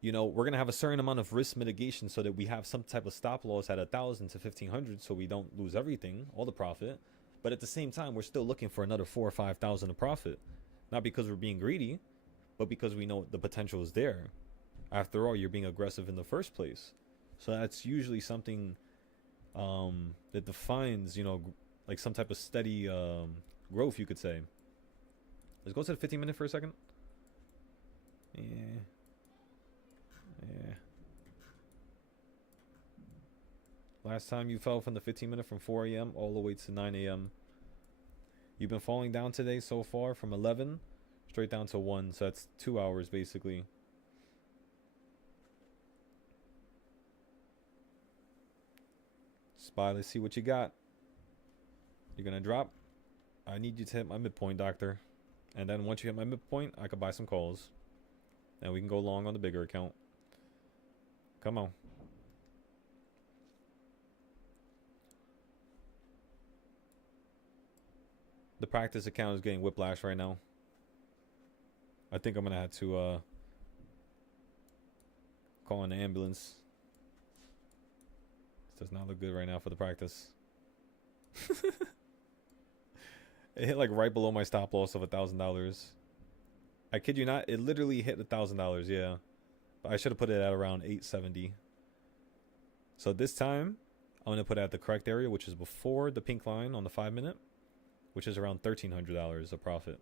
you know, we're going to have a certain amount of risk mitigation so that we have some type of stop loss at 1,000 to 1,500 so we don't lose everything, all the profit. But at the same time, we're still looking for another 4,000 or 5,000 of profit. Not because we're being greedy, but because we know the potential is there. After all, you're being aggressive in the first place. So that's usually something that defines, you know, like some type of steady growth, you could say. Let's go to the 15 minute for a second. Yeah. Last time you fell from the 15 minute from 4 a.m. all the way to 9 a.m. You've been falling down today so far from 11 straight down to 1. So that's 2 hours basically. Spy, let's see what you got. You're going to drop? I need you to hit my midpoint, doctor. And then once you hit my midpoint, I could buy some calls. And we can go long on the bigger account. Come on. The practice account is getting whiplash right now. I think I'm going to have to call an ambulance. This does not look good right now for the practice. It hit like right below my stop loss of $1,000. I kid you not, it literally hit $1,000, yeah. But I should have put it at around 870. So this time, I'm going to put it at the correct area, which is before the pink line on the 5 minute, which is around $1,300 of profit.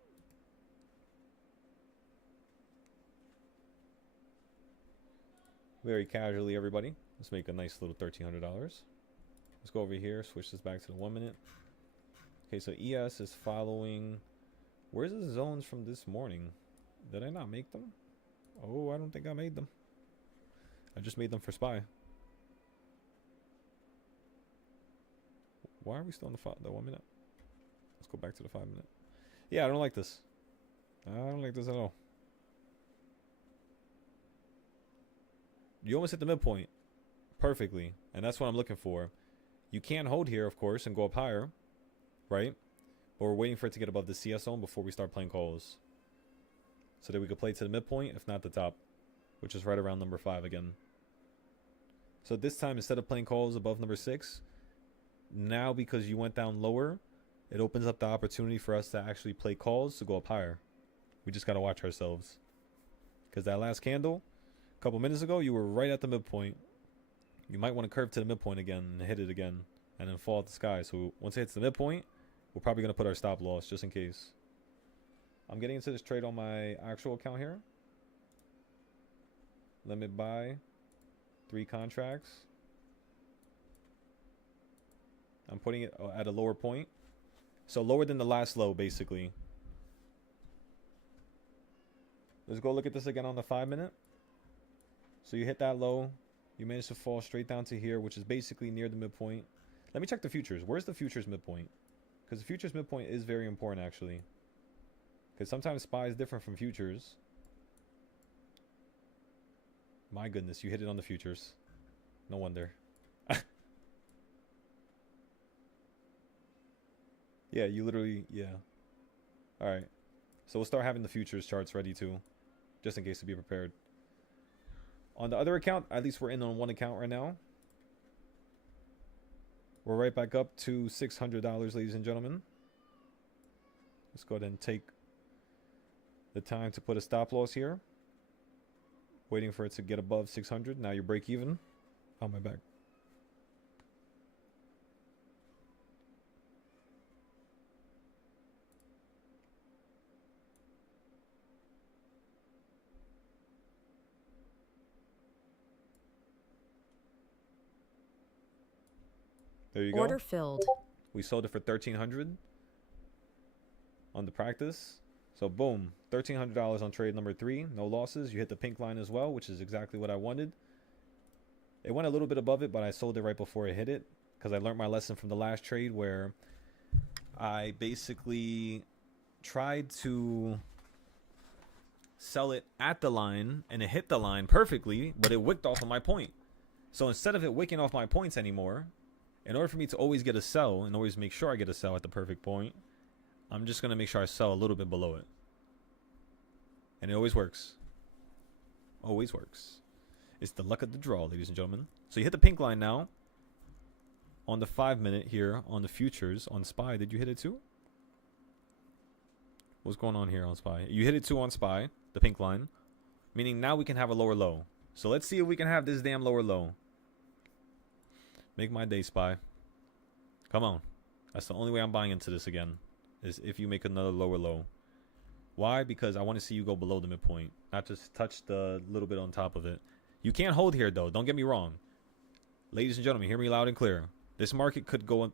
Very casually, everybody. Let's make a nice little $1,300. Let's go over here, switch this back to the 1 minute. Okay, so ES is following. Where's the zones from this morning? Did I not make them? Oh, I don't think I made them. I just made them for SPY. Why are we still in the 1 minute? Let's go back to the 5 minute. Yeah, I don't like this. I don't like this at all. You almost hit the midpoint perfectly, and that's what I'm looking for. You can hold here, of course, and go up higher, right? But we're waiting for it to get above the CS zone before we start playing calls, so that we could play to the midpoint, if not the top, which is right around number 5 again. So this time, instead of playing calls above number 6, now because you went down lower, it opens up the opportunity for us to actually play calls to go up higher. We just got to watch ourselves, because that last candle a couple minutes ago, you were right at the midpoint. You might want to curve to the midpoint again and hit it again, and then fall at the sky. So once it hits the midpoint, we're probably going to put our stop loss just in case. I'm getting into this trade on my actual account here. Limit buy 3 contracts. I'm putting it at a lower point, so lower than the last low basically. Let's go look at this again on the 5 minute. So you hit that low, you managed to fall straight down to here, which is basically near the midpoint. Let me check the futures. Where's the futures midpoint? Because the futures midpoint is very important actually, because sometimes SPY is different from futures. My goodness, you hit it on the futures. No wonder. Yeah, you literally, yeah. Alright. So we'll start having the futures charts ready too, just in case, to be prepared. On the other account, at least we're in on one account right now. We're right back up to $600, ladies and gentlemen. Let's go ahead and take the time to put a stop loss here. Waiting for it to get above 600. Now you're break even. On my back. There you Order go. filled. We sold it for 1,300 on the practice. So boom, $1,300 on trade number 3. No losses. You hit the pink line as well, which is exactly what I wanted. It went a little bit above it, but I sold it right before it hit it because I learned my lesson from the last trade where I basically tried to sell it at the line and it hit the line perfectly, but it wicked off of my point. So instead of it wicking off my points anymore, in order for me to always get a sell and always make sure I get a sell at the perfect point, I'm just going to make sure I sell a little bit below it. And it always works. Always works. It's the luck of the draw, ladies and gentlemen. So you hit the pink line now. On the 5 minute here on the futures on SPY. Did you hit it too? What's going on here on SPY? You hit it too on SPY, the pink line. Meaning now we can have a lower low. So let's see if we can have this damn lower low. Make my day, SPY. Come on. That's the only way I'm buying into this again. Is if you make another lower low. Why? Because I want to see you go below the midpoint. Not just touch the little bit on top of it. You can't hold here though. Don't get me wrong. Ladies and gentlemen, hear me loud and clear. This market could go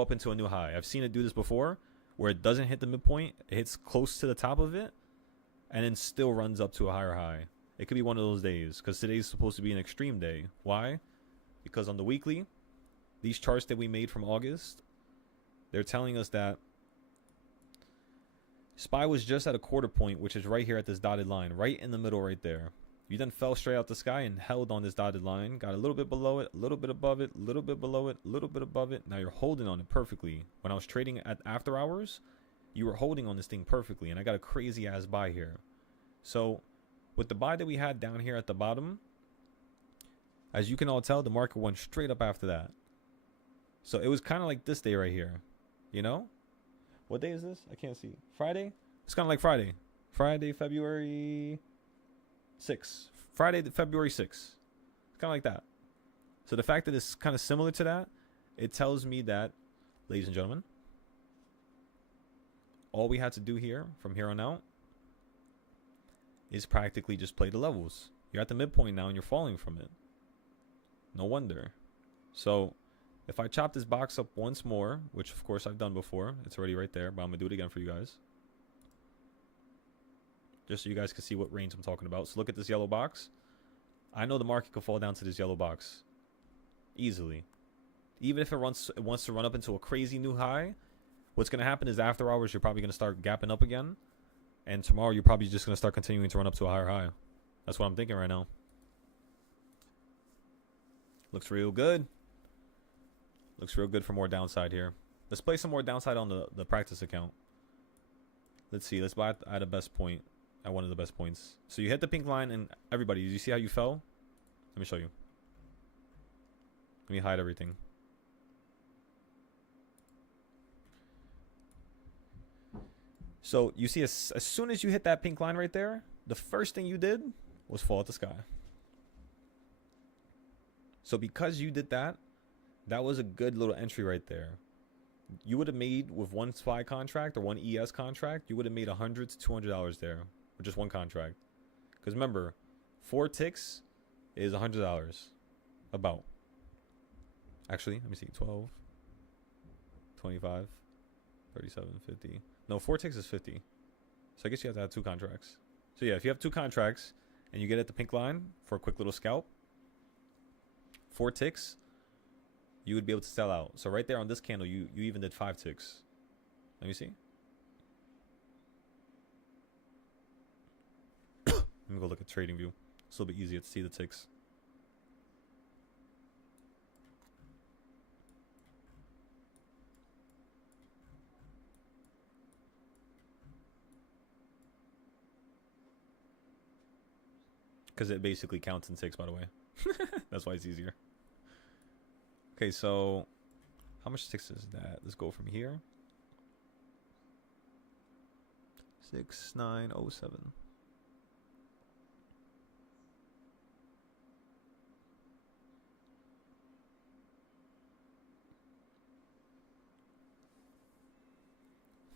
up into a new high. I've seen it do this before where it doesn't hit the midpoint. It hits close to the top of it and then still runs up to a higher high. It could be one of those days because today's supposed to be an extreme day. Why? Because on the weekly, these charts that we made from August, they're telling us that SPY was just at a quarter point, which is right here at this dotted line, right in the middle right there. You then fell straight out the sky and held on this dotted line, got a little bit below it, a little bit above it, a little bit below it, a little bit above it. Now you're holding on it perfectly. When I was trading at after hours, you were holding on this thing perfectly, and I got a crazy ass buy here. So with the buy that we had down here at the bottom, as you can all tell, the market went straight up after that. So it was kind of like this day right here, you know? What day is this? I can't see. Friday? It's kind of like Friday. Friday, February 6th. Friday, February 6th. It's kind of like that. So the fact that it's kind of similar to that, it tells me that, ladies and gentlemen, all we had to do here, from here on out, is practically just play the levels. You're at the midpoint now and you're falling from it. No wonder. So if I chop this box up once more, which of course I've done before, it's already right there, but I'm going to do it again for you guys. Just so you guys can see what range I'm talking about. So look at this yellow box. I know the market could fall down to this yellow box. Easily. Even if it wants to run up into a crazy new high, what's going to happen is after hours, you're probably going to start gapping up again. And tomorrow, you're probably just going to start continuing to run up to a higher high. That's what I'm thinking right now. Looks real good. Looks real good for more downside here. Let's play some more downside on the practice account. Let's see. Let's buy at a best point. At one of the best points. So you hit the pink line, and everybody, did you see how you fell? Let me show you. Let me hide everything. So you see, as soon as you hit that pink line right there, the first thing you did was fall out the sky. So because you did that, that was a good little entry right there. You would have made, with one SPY contract or one ES contract, you would have made $100 to $200 there. With just one contract. Because remember, 4 ticks is $100. About. Actually, let me see. 12, 25, 37, 50. No, 4 ticks is 50. So I guess you have to have 2 contracts. So yeah, if you have 2 contracts and you get at the pink line for a quick little scalp, 4 ticks, you would be able to sell out. So right there on this candle, you even did 5 ticks. Let me see. Let me go look at TradingView. It's a little bit easier to see the ticks. Because it basically counts in ticks, by the way. That's why it's easier. Okay, so how much ticks is that? Let's go from here. 6907.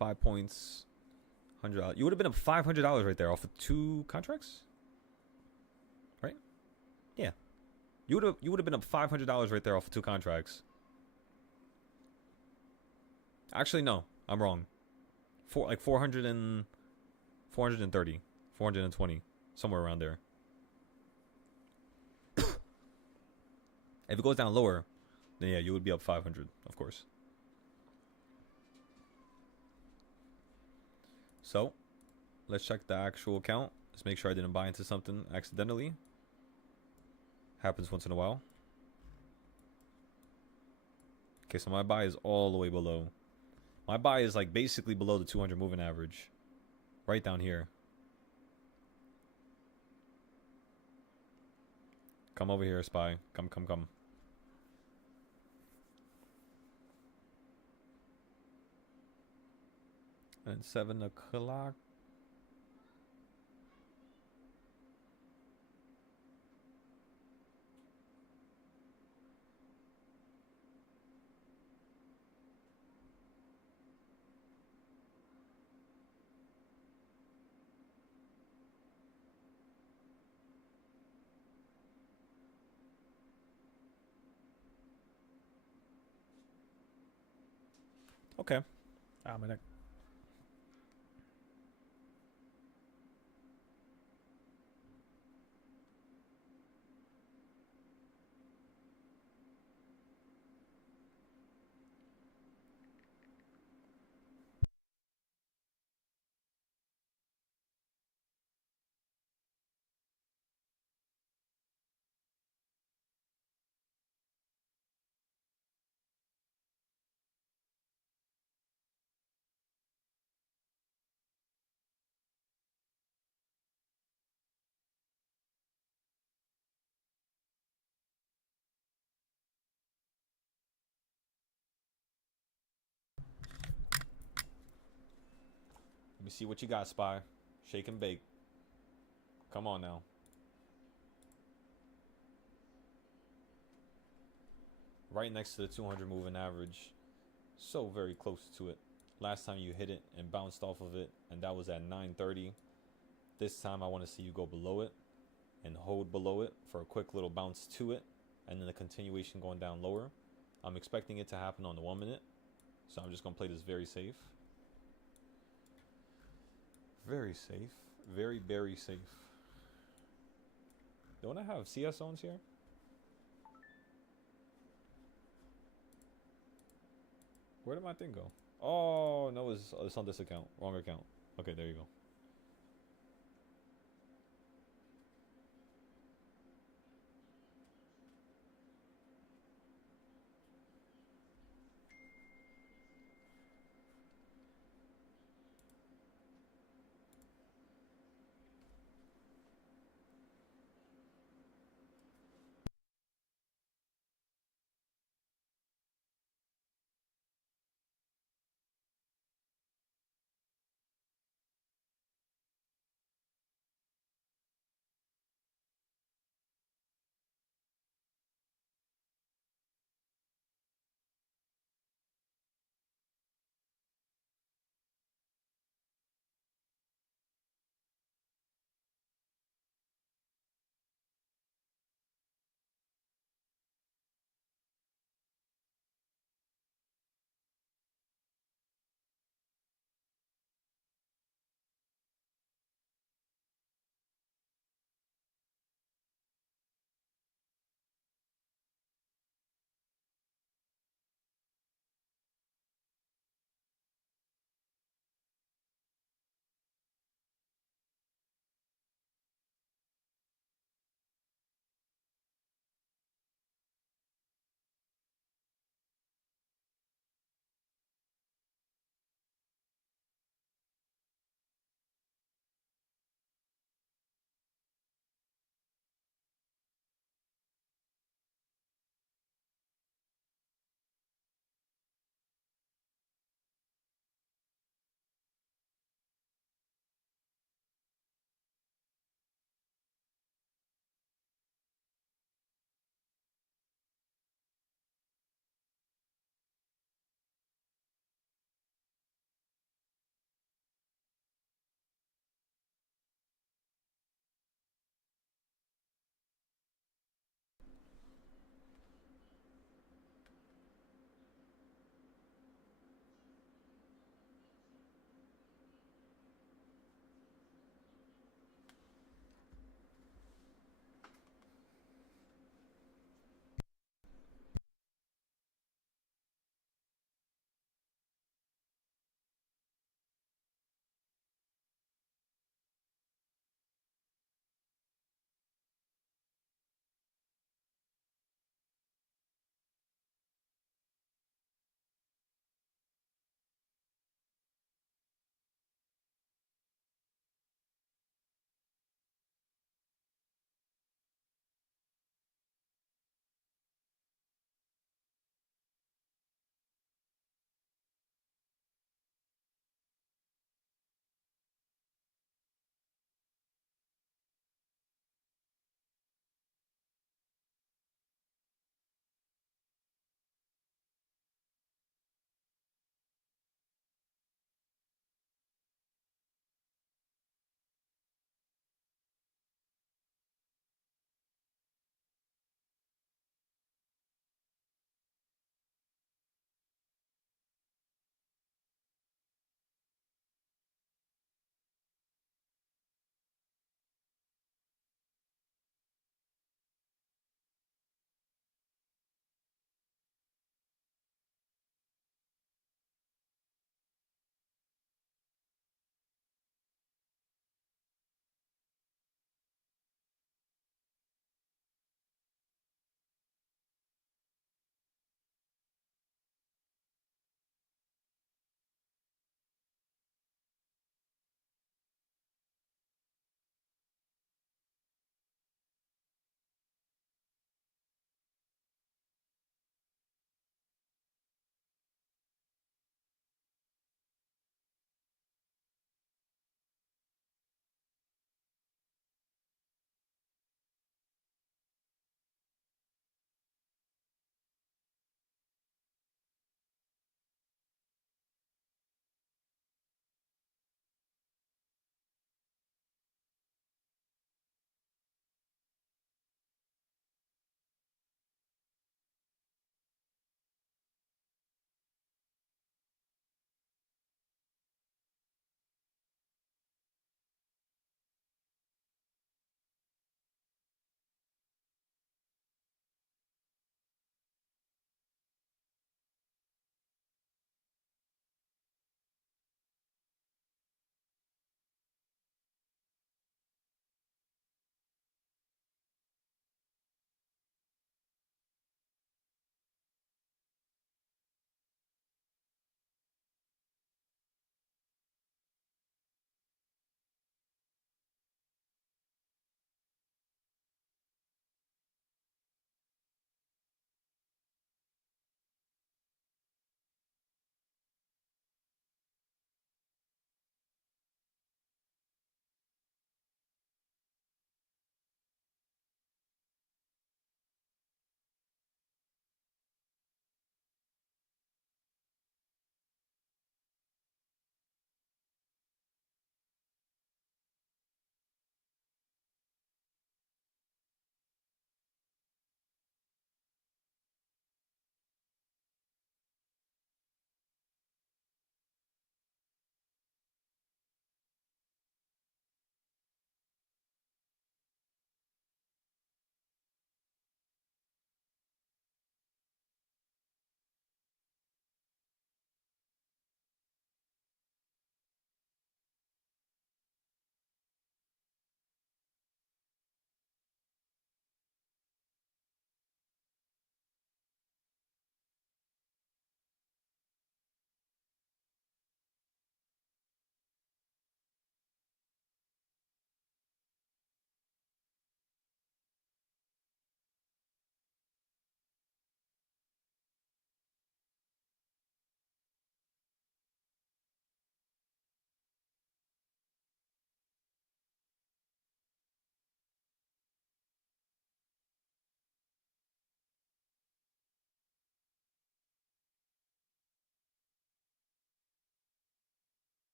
$5 points, $100. You would have been up $500 right there off of 2 contracts, right? Yeah, you would have been up $500 right there off of 2 contracts. Actually, no, I'm wrong. Like 400 and 430, 420, somewhere around there. If it goes down lower, then yeah, you would be up 500, of course. So, let's check the actual count. Let's make sure I didn't buy into something accidentally. Happens once in a while. Okay, so my buy is all the way below. My buy is like basically below the 200 moving average. Right down here. Come over here, SPY. Come, come, come. And 7 o'clock. Okay. Ah, my neck. Let me see what you got, SPY. Shake and bake. Come on now. Right next to the 200 moving average. So very close to it. Last time you hit it and bounced off of it, and that was at 930. This time I want to see you go below it and hold below it for a quick little bounce to it, and then the continuation going down lower. I'm expecting it to happen on the 1 minute, so I'm just going to play this very safe. Very safe. Very, very safe. Don't I have CS zones here? Where did my thing go? Oh, no, it's on this account. Wrong account. Okay, there you go.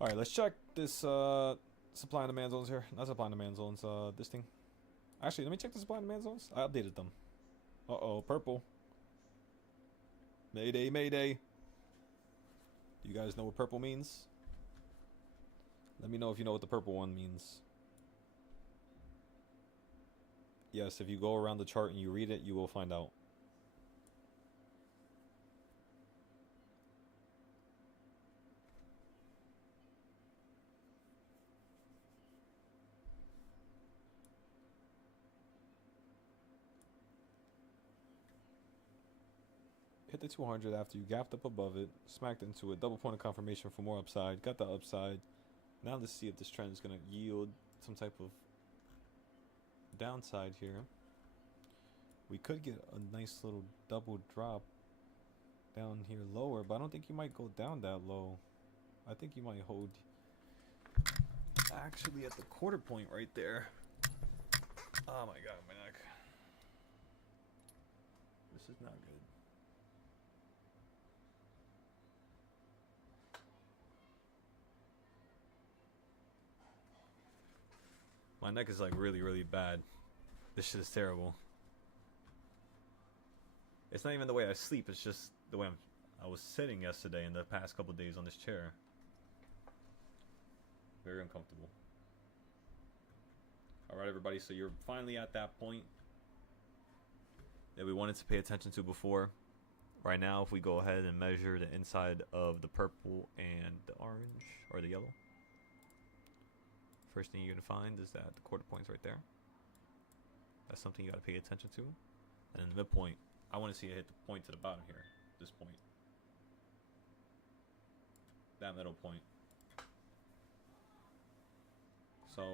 Alright, let's check this supply and demand zones here. Not supply and demand zones, this thing. Actually, let me check the supply and demand zones. I updated them. Uh-oh, purple. Mayday, mayday. Do you guys know what purple means? Let me know if you know what the purple one means. Yes, if you go around the chart and you read it, you will find out. Hit the 200 after you gapped up above it, smacked into it, double point of confirmation for more upside, got the upside. Now let's see if this trend is going to yield some type of downside here. We could get a nice little double drop down here lower, but I don't think you might go down that low. I think you might hold actually at the quarter point right there. Oh my god, my neck. This is not good. My neck is like really, really bad. This shit is terrible. It's not even the way I sleep, it's just the way I was sitting yesterday and the past couple days on this chair. Very uncomfortable. Alright everybody, so you're finally at that point that we wanted to pay attention to before. Right now, if we go ahead and measure the inside of the purple and the orange, or the yellow. First thing you're going to find is that the quarter point's right there. That's something you got to pay attention to. And then the midpoint, I want to see it hit the point to the bottom here. This point. That middle point. So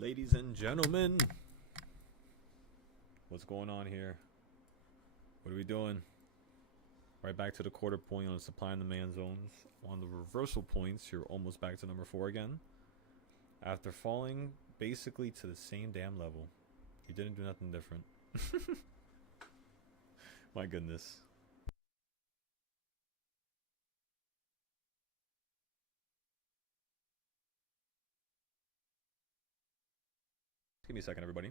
Ladies and gentlemen, what's going on here? What are we doing? Right back to the quarter point on the supply and demand zones. On the reversal points, you're almost back to number 4 again. After falling basically to the same damn level. You didn't do nothing different. My goodness. Give me a second, everybody.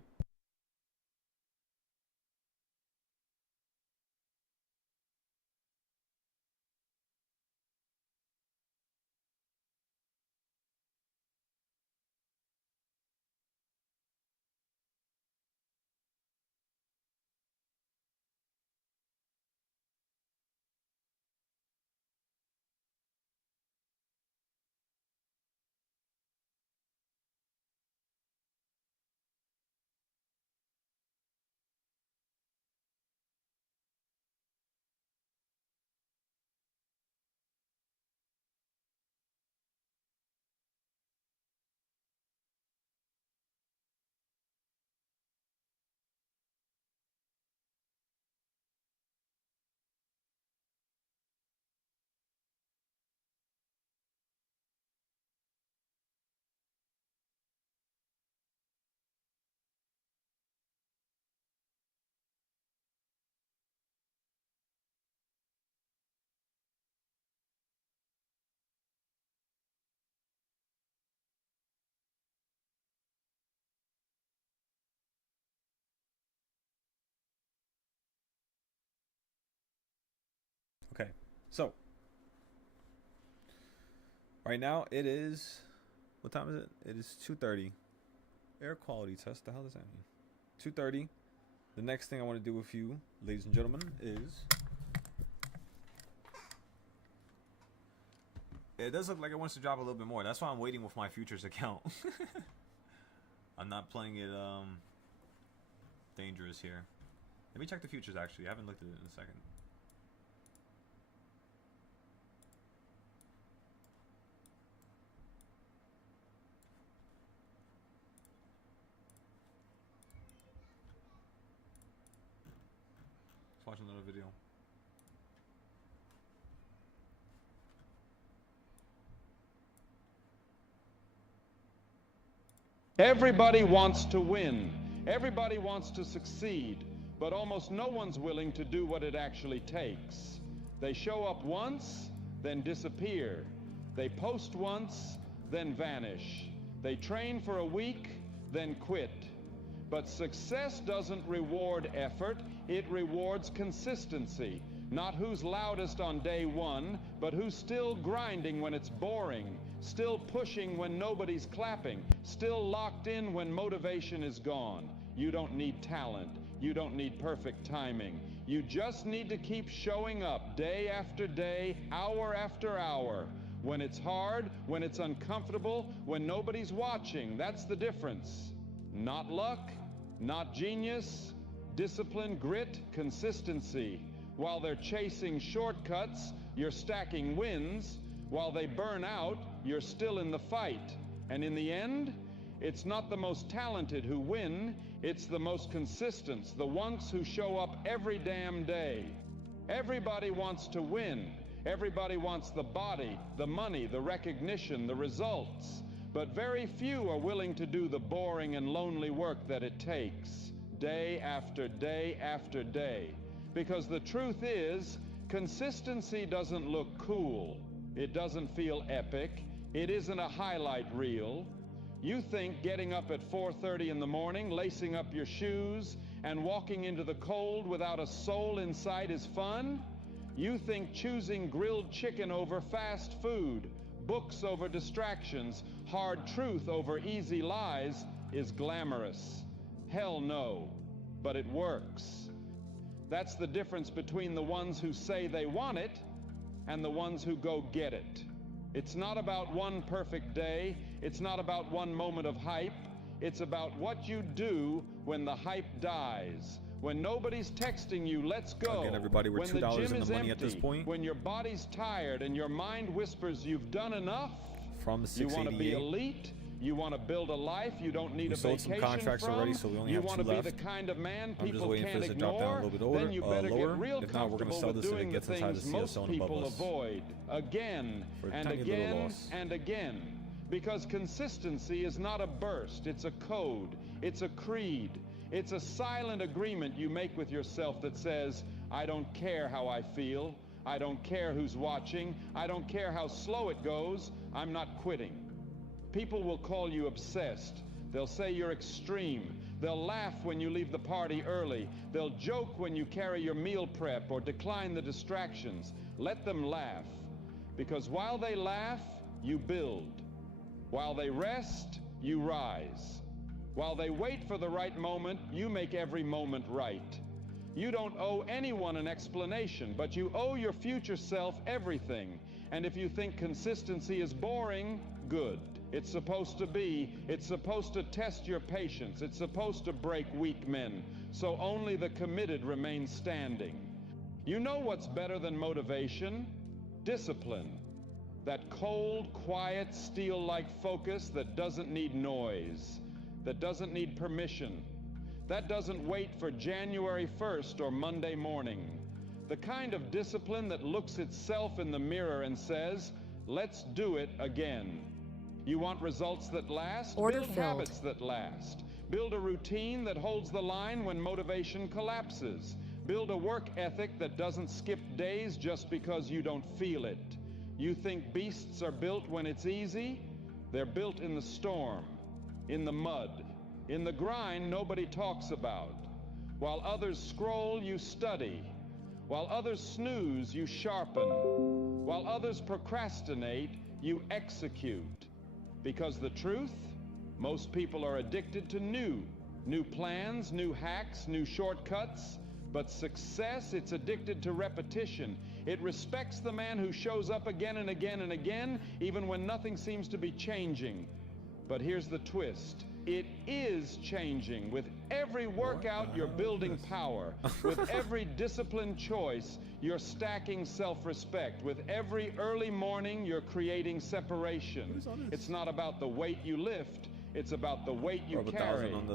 Okay, so right now it is, what time is it? It is 2:30. Air quality test. The hell does that mean? 2:30. The next thing I want to do with you, ladies and gentlemen, is it does look like it wants to drop a little bit more. That's why I'm waiting with my futures account. I'm not playing it dangerous here. Let me check the futures actually. I haven't looked at it in a second. Let's watch another video. Everybody wants to win. Everybody wants to succeed, but almost no one's willing to do what it actually takes. They show up once, then disappear. They post once, then vanish. They train for a week, then quit. But success doesn't reward effort, it rewards consistency. Not who's loudest on day one, but who's still grinding when it's boring, still pushing when nobody's clapping, still locked in when motivation is gone. You don't need talent. You don't need perfect timing. You just need to keep showing up day after day, hour after hour. When it's hard, when it's uncomfortable, when nobody's watching, that's the difference. Not luck, not genius, discipline, grit, consistency. While they're chasing shortcuts, you're stacking wins. While they burn out, you're still in the fight. And in the end, it's not the most talented who win, it's the most consistent, the ones who show up every damn day. Everybody wants to win. Everybody wants the body, the money, the recognition, the results. But very few are willing to do the boring and lonely work that it takes, day after day after day. Because the truth is, consistency doesn't look cool. It doesn't feel epic. It isn't a highlight reel. You think getting up at 4:30 in the morning, lacing up your shoes, and walking into the cold without a soul in sight is fun? You think choosing grilled chicken over fast food, books over distractions, hard truth over easy lies is glamorous. Hell no, but it works. That's the difference between the ones who say they want it and the ones who go get it. It's not about one perfect day. It's not about one moment of hype. It's about what you do when the hype dies. When nobody's texting you, let's go. Again, everybody, we're when the $2 gym in is the money empty, at this point. when your body's tired and your mind whispers you've done enough. From You want to be 688. elite. You want to build a life you don't need We a sold some vacation contracts from? already, so we only you have want 2 to be left. the kind of man I'm just people waiting for can't this to drop down a ignore? little bit older, Then you better lower. get real If not, we're gonna comfortable sell with this if it doing the gets inside the things CS most zone above people us. avoid again For a and tiny little again loss. and again. Because consistency is not a burst, it's a code, it's a creed, it's a silent agreement you make with yourself that says, I don't care how I feel, I don't care who's watching, I don't care how slow it goes, I'm not quitting. People will call you obsessed. They'll say you're extreme. They'll laugh when you leave the party early. They'll joke when you carry your meal prep or decline the distractions. Let them laugh. Because while they laugh, you build. While they rest, you rise. While they wait for the right moment, you make every moment right. You don't owe anyone an explanation, but you owe your future self everything. And if you think consistency is boring, good. It's supposed to be. It's supposed to test your patience. It's supposed to break weak men. So only the committed remain standing. You know what's better than motivation? Discipline. That cold, quiet, steel-like focus that doesn't need noise, that doesn't need permission, that doesn't wait for January 1st or Monday morning. The kind of discipline that looks itself in the mirror and says, let's do it again. You want results that last? Order Build filled. habits that last. Build a routine that holds the line when motivation collapses. Build a work ethic that doesn't skip days just because you don't feel it. You think beasts are built when it's easy? They're built in the storm, in the mud, in the grind nobody talks about. While others scroll, you study. While others snooze, you sharpen. While others procrastinate, you execute. Because the truth, most people are addicted to new plans, new hacks, new shortcuts. But success, it's addicted to repetition. It respects the man who shows up again and again and again, even when nothing seems to be changing. But here's the twist. It is changing. With every workout, you're building power. With every disciplined choice, you're stacking self-respect. With every early morning, you're creating separation. It's not about the weight you lift. It's about the weight you carry. On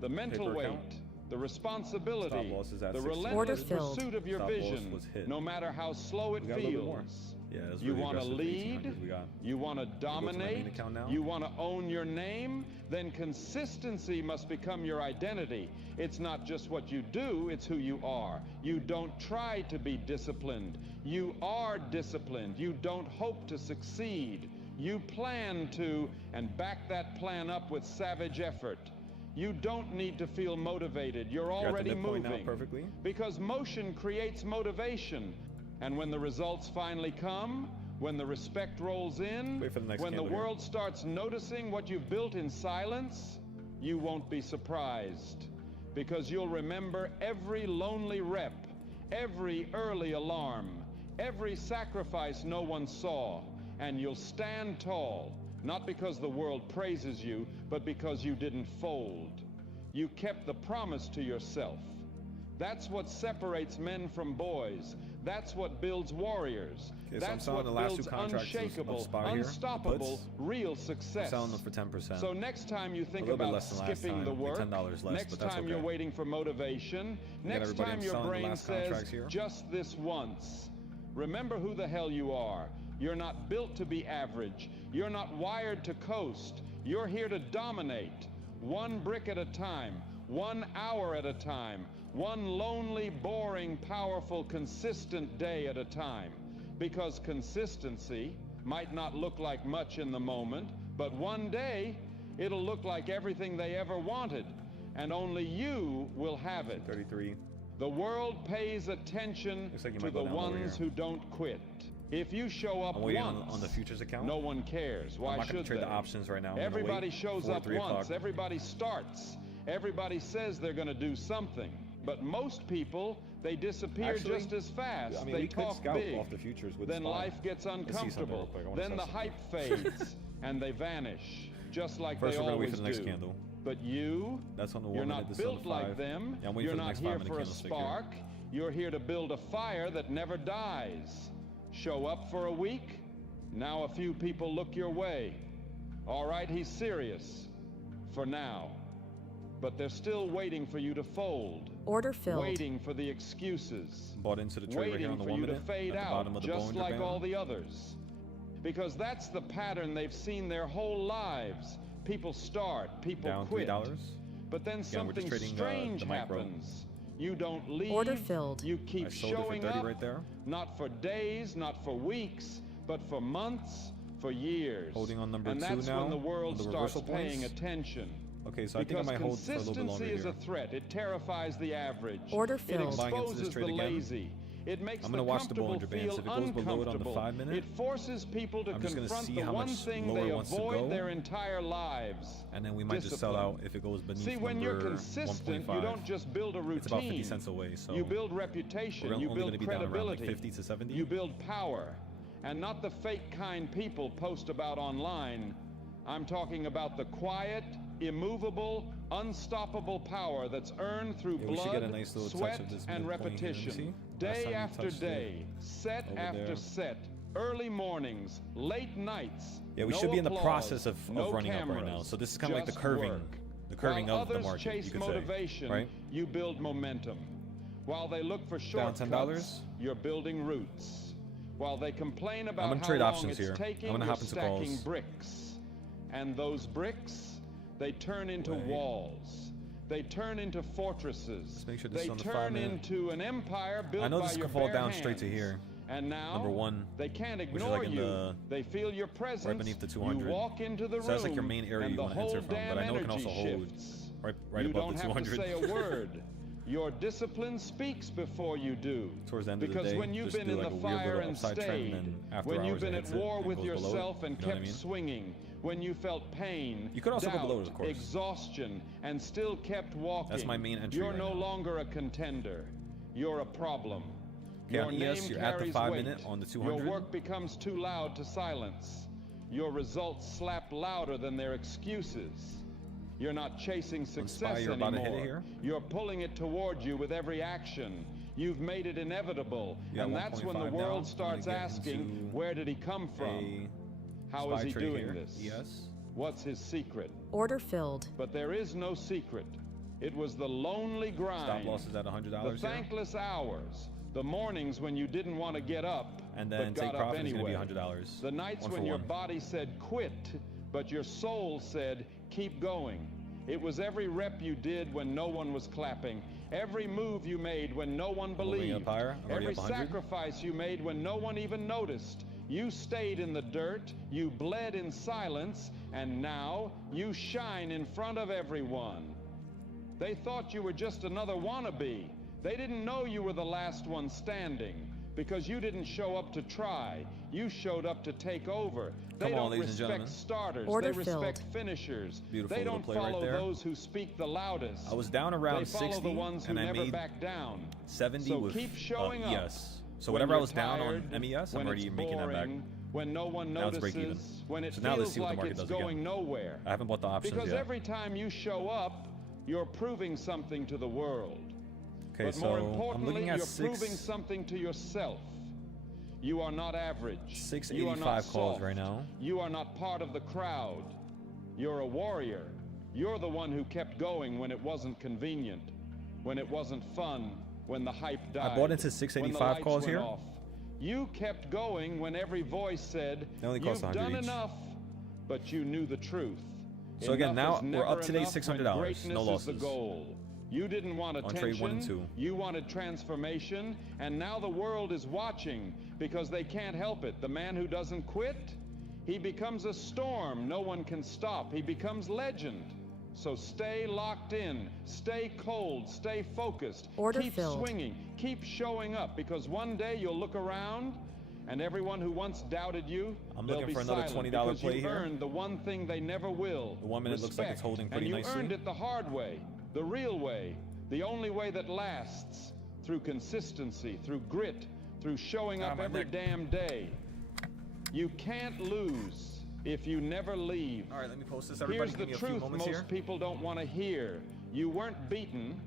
the mental paper weight. account. The responsibility, at the 60. relentless filled. pursuit of your Stop loss vision, was hit. no matter how slow it We got a little bit more. feels. Yeah, that's You really want to aggressive, lead, 1800 we got. you want to to my main dominate, account now. you want to own your name, then consistency must become your identity. It's not just what you do, it's who you are. You don't try to be disciplined. You are disciplined. You don't hope to succeed. You plan to, and back that plan up with savage effort. You don't need to feel motivated. You're already moving. Perfectly. Because motion creates motivation. And when the results finally come, when the respect rolls in, Wait for the next when the candle here. world starts noticing what you've built in silence, you won't be surprised. Because you'll remember every lonely rep, every early alarm, every sacrifice no one saw, and you'll stand tall. Not because the world praises you, but because you didn't fold. You kept the promise to yourself. That's what separates men from boys. That's what builds warriors. Okay, so I'm That's selling what the last builds two contracts of unshakable, spot here, the unstoppable, puts. real success. I'm selling them for 10%. So next time you think A little bit about less than last skipping time, the like work, $10 less, next but that's time you're okay. waiting for motivation, next everybody, time I'm your selling the brain last says, contracts here. just this once. Remember who the hell you are. You're not built to be average. You're not wired to coast. You're here to dominate. One brick at a time, 1 hour at a time, one lonely, boring, powerful, consistent day at a time. Because consistency might not look like much in the moment, but one day it'll look like everything they ever wanted, and only you will have it. 33. The world pays attention Looks like you to might the go down lower ones here. who don't quit. If you show up I'm waiting once, on the futures account. no one cares. Why I'm not gonna should trade they? the options right now. I'm gonna Everybody wait shows for up 3 once. o'clock. Everybody starts. Everybody says they're going to do something. But most people, they disappear Actually, just as fast. I mean, they we could talk scout big. off the futures with Then SPY. life gets Let's see something uncomfortable. real quick. I wanna Then the sell hype fades and they vanish, just like First, they we're gonna always wait for the next do. candle. But you, That's on the 1 you're minute. not This is on built the like 5. them. Yeah, I'm waiting You're for the not next here 5 minute for a candlestick here. spark. You're here to build a fire that never dies. Show up for a week. Now a few people look your way. All right, he's serious. For now. But they're still waiting for you to fold. Order filled. Waiting for the excuses. Bought into the trade right here on the 1 minute. Waiting for you to fade at the bottom out, of the just Bollinger like Band. all the others. Because that's the pattern they've seen their whole lives. People start, people Down quit. $3. But then something strange happens. You don't leave. Order filled. You keep I sold it for showing 30 up. right there. Not for days, not for weeks, but for months, for years. Holding on number and 2 that's now. when the world on the starts reversal paying points. attention. Okay, so I think I might hold for a little bit longer Consistency is here. a threat. It terrifies the average. Order filled. It Buying into this exposes trade the again. lazy. It makes I'm gonna the watch the comfortable Bollinger Bands. feel If it goes below it on the uncomfortable. 5 minute, It forces people to I'm just gonna confront see the how one much thing lower they it wants to avoid go. their entire lives. And then we might just sell out if it goes beneath See, when you're number consistent, 1.5. you don't just build a routine. It's about 50 cents away, so you build reputation, we're you only build gonna be down around like credibility, 50 to 70. you build power, and not the fake kind people post about online. I'm talking about the quiet, immovable, unstoppable power that's earned through we should get a blood, nice little touch sweat, of this and midpoint here. Let me see. repetition. Last Day time we after touched it day, set over after there. set, early mornings, late nights. Yeah, we no should be in the applause, process of no running up right now. cameras, So this is kind of like the just curving, work. the curving While of the others market, chase you could motivation, say, right? you build momentum. While they look for Down shortcuts, $10. you're building roots. While they complain about gonna how trade long options it's here. taking, I'm gonna you're hop into stacking calls. bricks. And those bricks, they turn into walls. They turn into fortresses. Let's make sure this They is on the 5 turn minute. into an empire built I know by this your could fall bare down straight to hands. here. And now, Number 1, they can't which is ignore like in you. the They feel your presence. right beneath the 200. You walk into the room, So that's like your main area and you the want to whole enter from. But I know it can also damn hold energy shifts. right You above don't the have 200. to say a word. Your discipline speaks before you do. Towards the end of the Because day, when you've just been do in like the a weird fire little and upside trend, stayed, and then after when hours you've been it at hits it war and with goes below it, yourself and you know what I kept mean? swinging, when you felt pain, You could also go doubt, below it, of course. exhaustion, and still kept walking, That's my main entry you're right no now. longer a contender. You're a problem. Okay, Your on name ES, you're at the carries 5 weight. minute on the 200. Your work becomes too loud to silence. Your results slap louder than their excuses. You're not chasing success you're about to hit it anymore. here. You're pulling it toward you with every action. You've made it inevitable. Yeah, And that's when the 1.5 world down. I'm starts gonna get asking, into where did he come from? How is spy he trade doing here. this? Yes. What's his secret? Order filled. But there is no secret. It was the lonely grind. Stop loss is at $100 The here. thankless hours. The mornings when you didn't want to get up, And then but take got up profit is anyway. going to be $100. The nights One when for your one. body said quit, but your soul said keep going. It was every rep you did when no one was clapping, every move you made when no one Moving believed, up higher. I'm already every up 100. sacrifice you made when no one even noticed. You stayed in the dirt, you bled in silence, and now you shine in front of everyone. They thought you were just another wannabe. They didn't know you were the last one standing because you didn't show up to try. You showed up to take over. They Come on, don't ladies and gentlemen. respect starters. Order they respect filled. finishers. Beautiful they little don't play right follow there. those who speak the loudest. I was down around they follow 60, the ones who and I never made back down. 70 so with keep showing up. ES. So when whatever I you're was down on tired, MES, I'm when already it's making that back. boring, when no one Now it's break even. notices, when it So now let's feels see what the like market it's does again. going nowhere. I haven't bought the options Because yet. every time you show up, you're proving something to the world. Okay, But so more I'm importantly, looking at you're proving something to yourself. You are not average. You are 685 not calls soft. right now. You are not part of the crowd. You're a warrior. You're the one who kept going when it wasn't convenient, when it wasn't fun, when the hype died. I bought into when 685 the lights calls went here. off. You kept going when every voice said, They only cost "You've 100 done each." enough," but you knew the truth. So again, Enough now is we're never up today enough when $600, greatness no is the losses. goal. You didn't want On trade 1 and attention, 2. you wanted transformation, and now the world is watching because they can't help it. The man who doesn't quit, he becomes a storm no one can stop. He becomes legend. So stay locked in, stay cold, stay focused, Order keep filled. swinging, keep showing up, because one day you'll look around and everyone who once doubted you, I'm they'll looking be for another silent $20 because play you've here. earned the one thing they never will. The 1 minute looks like it's respect. holding pretty and you nicely. earned it the hard way, the real way, the only way that lasts, through consistency, through grit, through showing up my every neck. damn day. You can't lose if you never leave. All right, let me post this. Everybody Here's give the me a few truth moments most here. people don't want to hear. You weren't beaten,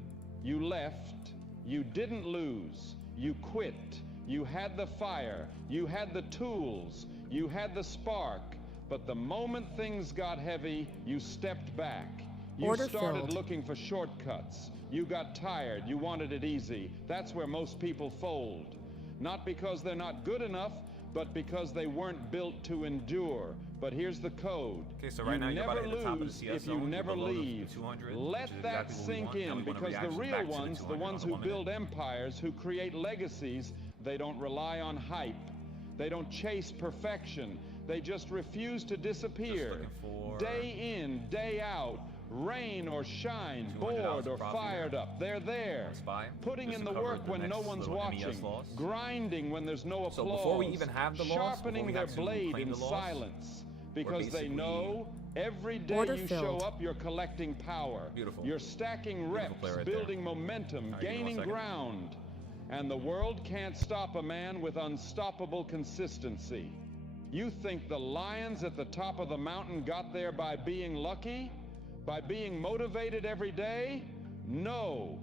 you left, you didn't lose, you quit. You had the fire, you had the tools, you had the spark, But the moment things got heavy, you stepped back. You Order started filled. looking for shortcuts. You got tired. You wanted it easy. That's where most people fold. Not because they're not good enough, but because they weren't built to endure. But here's the code. Okay, so right now you're about to hit the top of the CS if you zone. You're never below the leave. 200, Let which is that exactly what we sink want. Now in, we want a because the reaction real back to the ones, the 200 ones on who 1 minute. build empires, who create legacies, they don't rely on hype. They don't chase perfection. They just refuse to disappear. Day in, day out, rain or shine, bored or fired up, they're there. Putting in the work when no one's watching, grinding when there's no applause, So before we even have the loss, sharpening their blade in silence, because they know every day Order you filled. show up, you're collecting power. Beautiful. You're stacking reps, play right building momentum, All right, give me 1 gaining second. ground. And the world can't stop a man with unstoppable consistency. You think the lions at the top of the mountain got there by being lucky? By being motivated every day? No.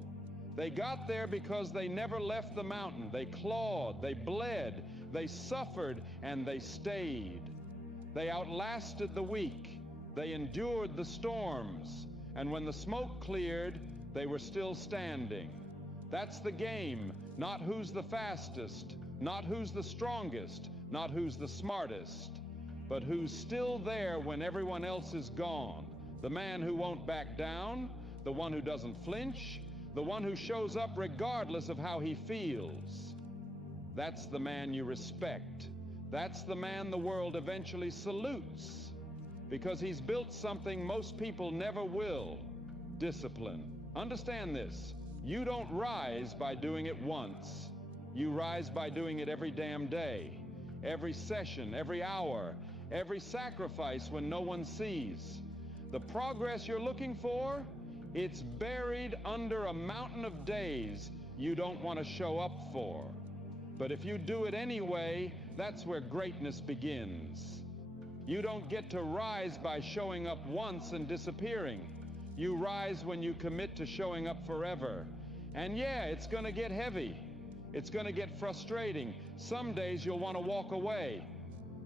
They got there because they never left the mountain. They clawed, they bled, they suffered, and they stayed. They outlasted the weak. They endured the storms. And when the smoke cleared, they were still standing. That's the game, not who's the fastest, not who's the strongest, not who's the smartest, but who's still there when everyone else is gone. The man who won't back down, the one who doesn't flinch, the one who shows up regardless of how he feels. That's the man you respect. That's the man the world eventually salutes, because he's built something most people never will: discipline. Understand this. You don't rise by doing it once. You rise by doing it every damn day, every session, every hour, every sacrifice when no one sees. The progress you're looking for, it's buried under a mountain of days you don't want to show up for. But if you do it anyway, that's where greatness begins. You don't get to rise by showing up once and disappearing. You rise when you commit to showing up forever. And yeah, it's gonna get heavy. It's gonna get frustrating. Some days you'll want to walk away.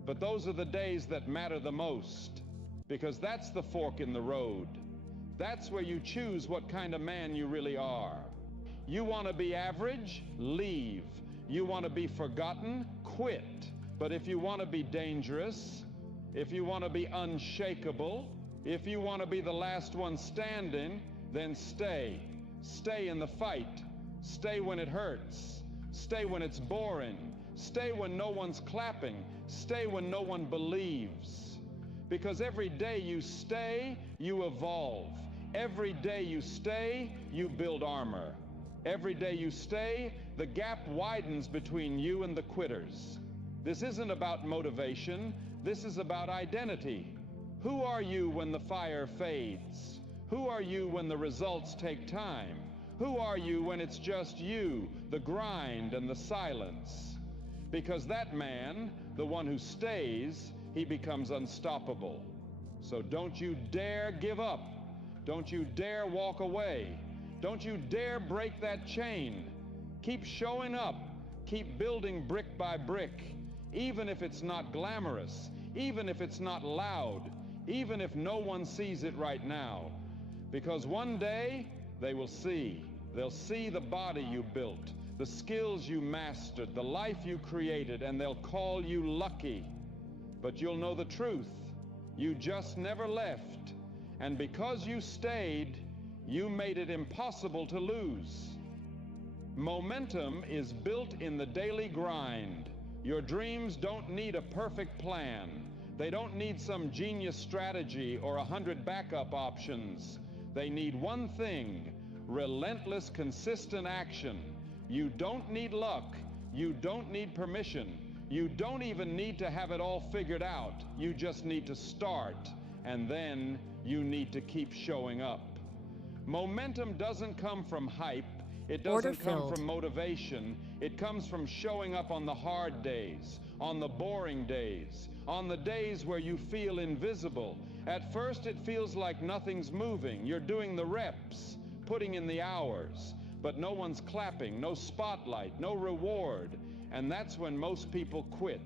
But those are the days that matter the most, because that's the fork in the road. That's where you choose what kind of man you really are. You want to be average? Leave. You want to be forgotten? Quit. But if you want to be dangerous, if you want to be unshakable, if you want to be the last one standing, then stay. Stay in the fight. Stay when it hurts. Stay when it's boring. Stay when no one's clapping. Stay when no one believes. Because every day you stay, you evolve. Every day you stay, you build armor. Every day you stay, the gap widens between you and the quitters. This isn't about motivation. This is about identity. Who are you when the fire fades? Who are you when the results take time? Who are you when it's just you, the grind and the silence? Because that man, the one who stays, he becomes unstoppable. So don't you dare give up. Don't you dare walk away. Don't you dare break that chain. Keep showing up. Keep building brick by brick. Even if it's not glamorous, even if it's not loud, even if no one sees it right now. Because one day, they will see. They'll see the body you built, the skills you mastered, the life you created, and they'll call you lucky. But you'll know the truth. You just never left. And because you stayed, you made it impossible to lose. Momentum is built in the daily grind. Your dreams don't need a perfect plan. They don't need some genius strategy or 100 backup options. They need one thing: relentless, consistent action. You don't need luck. You don't need permission. You don't even need to have it all figured out. You just need to start, and then you need to keep showing up. Momentum doesn't come from hype. It doesn't come from motivation. It comes from showing up on the hard days, on the boring days, on the days where you feel invisible. At first, it feels like nothing's moving. You're doing the reps, putting in the hours, but no one's clapping, no spotlight, no reward. And that's when most people quit.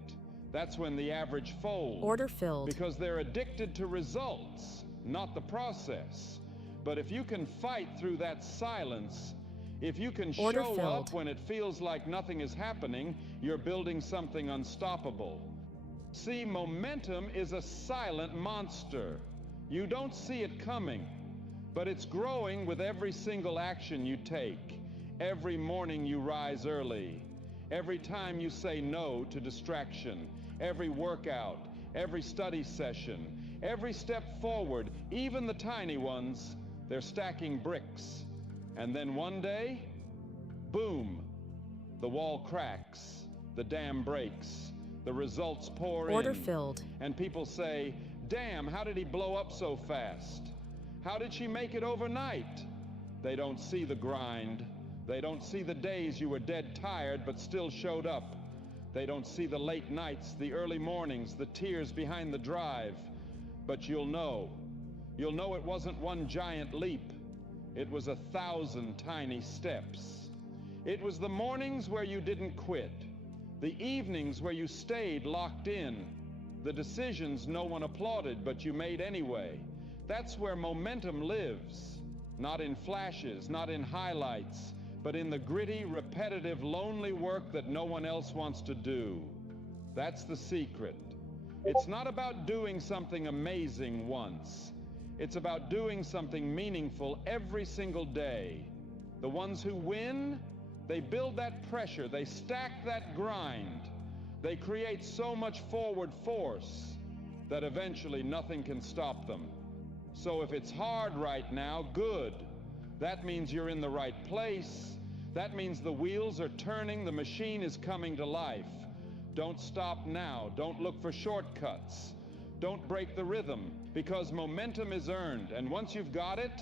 That's when the average fold. Order filled. Because they're addicted to results, not the process. But if you can fight through that silence, if you can Order show filled. up when it feels like nothing is happening, you're building something unstoppable. See, momentum is a silent monster. You don't see it coming, but it's growing with every single action you take. Every morning you rise early. Every time you say no to distraction. Every workout, every study session, every step forward, even the tiny ones, they're stacking bricks. And then one day, boom, the wall cracks, the dam breaks, the results pour in. Order filled. And people say, damn, how did he blow up so fast? How did she make it overnight? They don't see the grind. They don't see the days you were dead tired but still showed up. They don't see the late nights, the early mornings, the tears behind the drive. But you'll know. You'll know it wasn't one giant leap. It was 1,000 tiny steps. It was the mornings where you didn't quit. The evenings where you stayed locked in. The decisions no one applauded but you made anyway. That's where momentum lives. Not in flashes, not in highlights, but in the gritty, repetitive, lonely work that no one else wants to do. That's the secret. It's not about doing something amazing once. It's about doing something meaningful every single day. The ones who win, they build that pressure, they stack that grind. They create so much forward force that eventually nothing can stop them. So if it's hard right now, good. That means you're in the right place. That means the wheels are turning, the machine is coming to life. Don't stop now. Don't look for shortcuts. Don't break the rhythm, because momentum is earned, and once you've got it,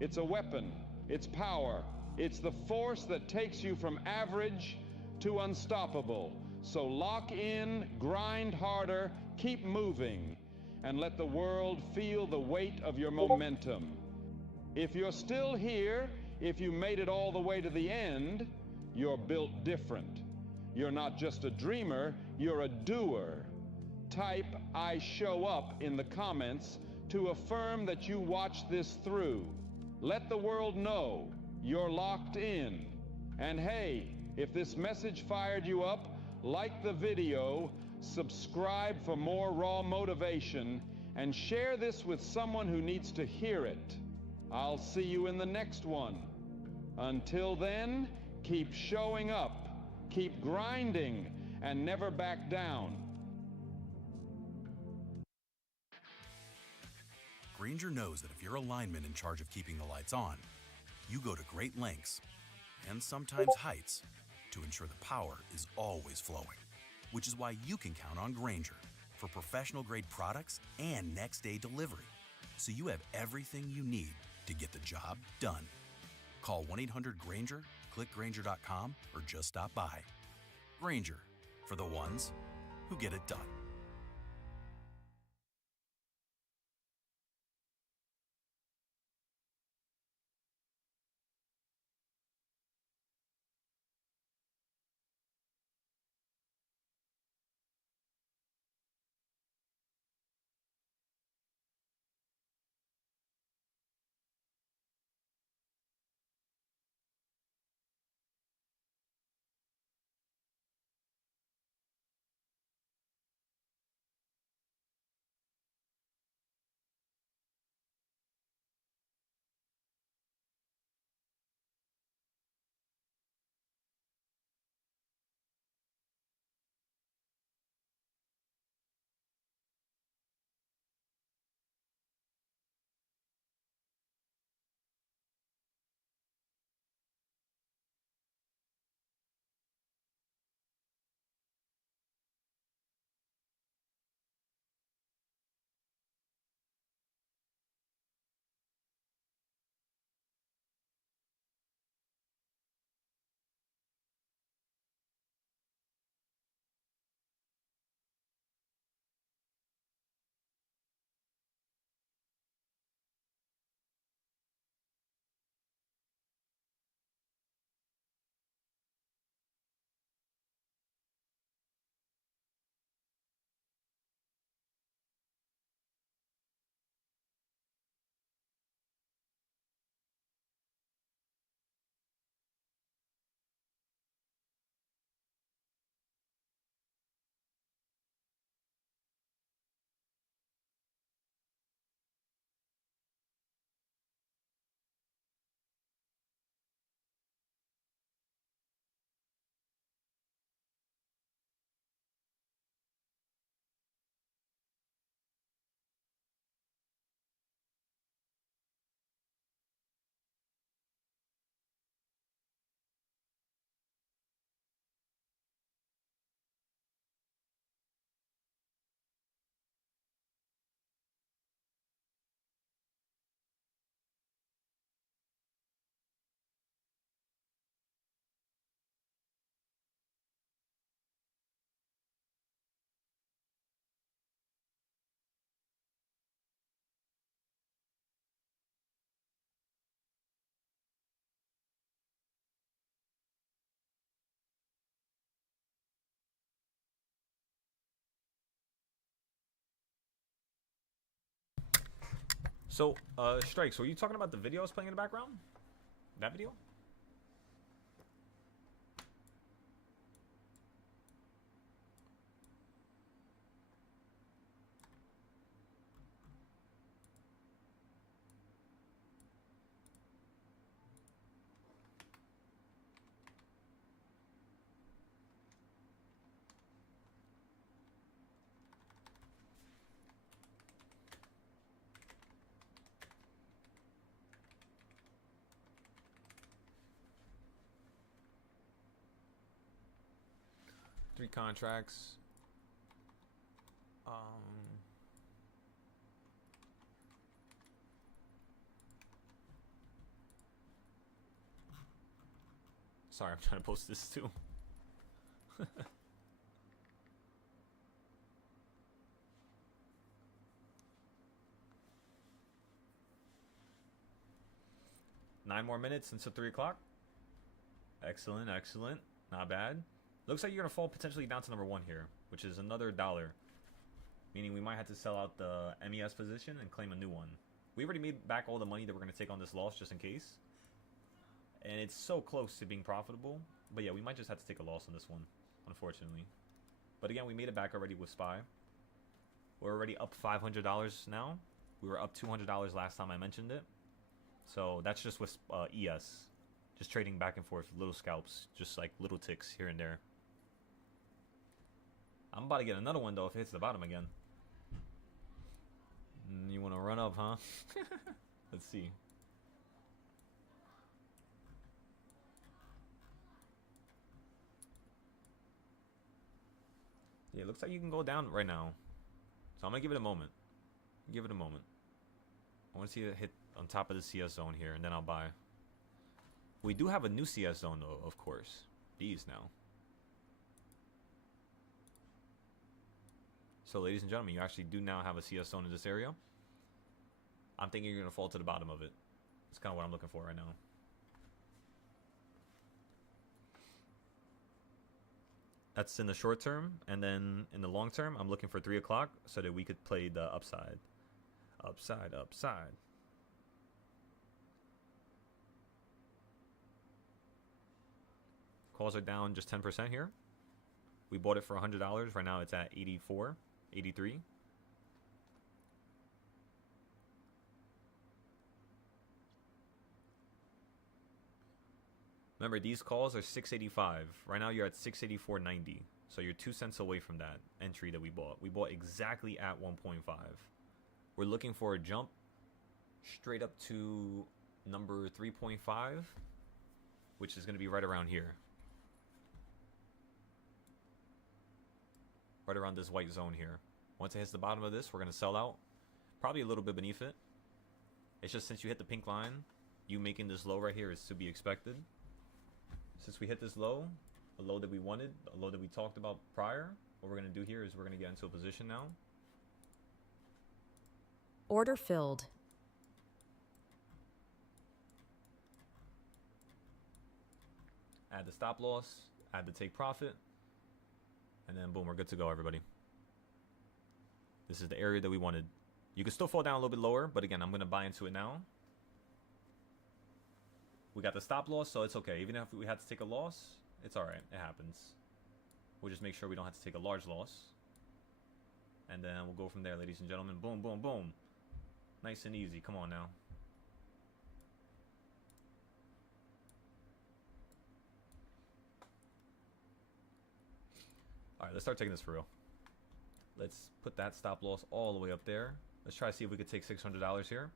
it's a weapon, it's power, it's the force that takes you from average to unstoppable. So lock in, grind harder, keep moving, and let the world feel the weight of your momentum. If you're still here, if you made it all the way to the end, you're built different. You're not just a dreamer, you're a doer. Type "I show up" in the comments to affirm that you watched this through. Let the world know you're locked in. And hey, if this message fired you up, like the video, subscribe for more raw motivation, and share this with someone who needs to hear it. I'll see you in the next one. Until then, keep showing up, keep grinding, and never back down. Granger knows that if you're a lineman in charge of keeping the lights on, you go to great lengths, and sometimes heights, to ensure the power is always flowing. Which is why you can count on Granger for professional-grade products and next-day delivery, so you have everything you need to get the job done. Call 1-800-GRANGER, click Granger.com, or just stop by. Granger, for the ones who get it done. So, Strikes, were you talking about the video I was playing in the background? That video? Three contracts. Sorry, I'm trying to post this too. Nine more minutes until 3 o'clock. Excellent, excellent. Not bad. Looks like you're going to fall potentially down to number 1 here, which is another $1. Meaning we might have to sell out the MES position and claim a new one. We already made back all the money that we're going to take on this loss just in case. And it's so close to being profitable. But yeah, we might just have to take a loss on this one, unfortunately. But again, we made it back already with SPY. We're already up $500 now. We were up $200 last time I mentioned it. So that's just with ES. Just trading back and forth, little scalps. Just like little ticks here and there. I'm about to get another one though if it hits the bottom again. You want to run up, huh? Let's see. Yeah, it looks like you can go down right now. So I'm going to give it a moment. Give it a moment. I want to see it hit on top of the CS zone here, and then I'll buy. We do have a new CS zone, though, of course. These now. So, ladies and gentlemen, you actually do now have a CS zone in this area. I'm thinking you're going to fall to the bottom of it. That's kind of what I'm looking for right now. That's in the short term, and then in the long term, I'm looking for 3 o'clock so that we could play the upside. Upside, upside. Calls are down just 10% here. We bought it for $100. Right now it's at 84, 83. Remember, these calls are 685. Right now you're at 684.90. So you're 2 cents away from that entry that we bought. We bought exactly at 1.5. We're looking for a jump straight up to number 3.5, which is going to be right around here. Right around this white zone here. Once it hits the bottom of this, we're going to sell out. Probably a little bit beneath it. It's just since you hit the pink line, you making this low right here is to be expected. Since we hit this low, a low that we wanted, a low that we talked about prior, what we're going to do here is we're going to get into a position now. Order filled. Add the stop loss, add the take profit, and then boom, we're good to go, everybody. This is the area that we wanted. You can still fall down a little bit lower, but again, I'm going to buy into it now. We got the stop loss, so it's okay. Even if we had to take a loss, it's alright. It happens. We'll just make sure we don't have to take a large loss. And then we'll go from there, ladies and gentlemen. Boom, boom, boom. Nice and easy. Come on now. Alright, let's start taking this for real. Let's put that stop loss all the way up there. Let's try to see if we could take $600 here.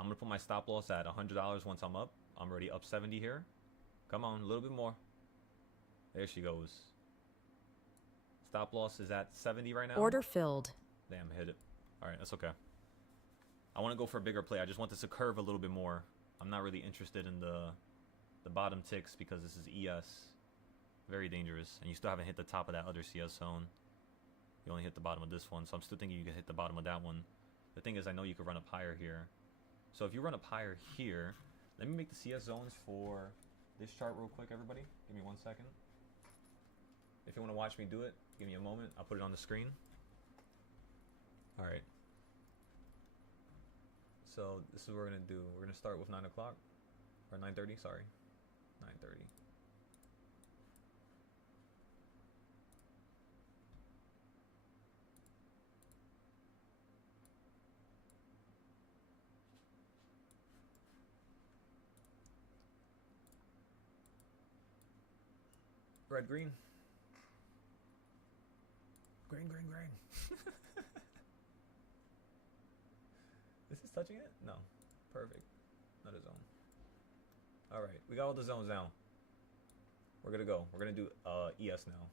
I'm going to put my stop loss at $100 once I'm up. I'm already up 70 here. Come on, a little bit more. There she goes. Stop loss is at 70 right now. Order filled. Damn, hit it. Alright, that's okay. I want to go for a bigger play. I just want this to curve a little bit more. I'm not really interested in the bottom ticks because this is ES. Very dangerous. And you still haven't hit the top of that other CS zone. You only hit the bottom of this one. So I'm still thinking you can hit the bottom of that one. The thing is, I know you could run up higher here. So if you run up higher here, let me make the CS zones for this chart real quick, everybody. Give me 1 second. If you want to watch me do it, give me a moment. I'll put it on the screen. Alright. So this is what we're gonna do. We're gonna start with 9 o'clock or 9:30. Sorry, 9:30. Red, green. Green, green, green. This is touching it? No. Perfect. Not a zone. Alright, we got all the zones now. We're gonna go. We're gonna do ES now.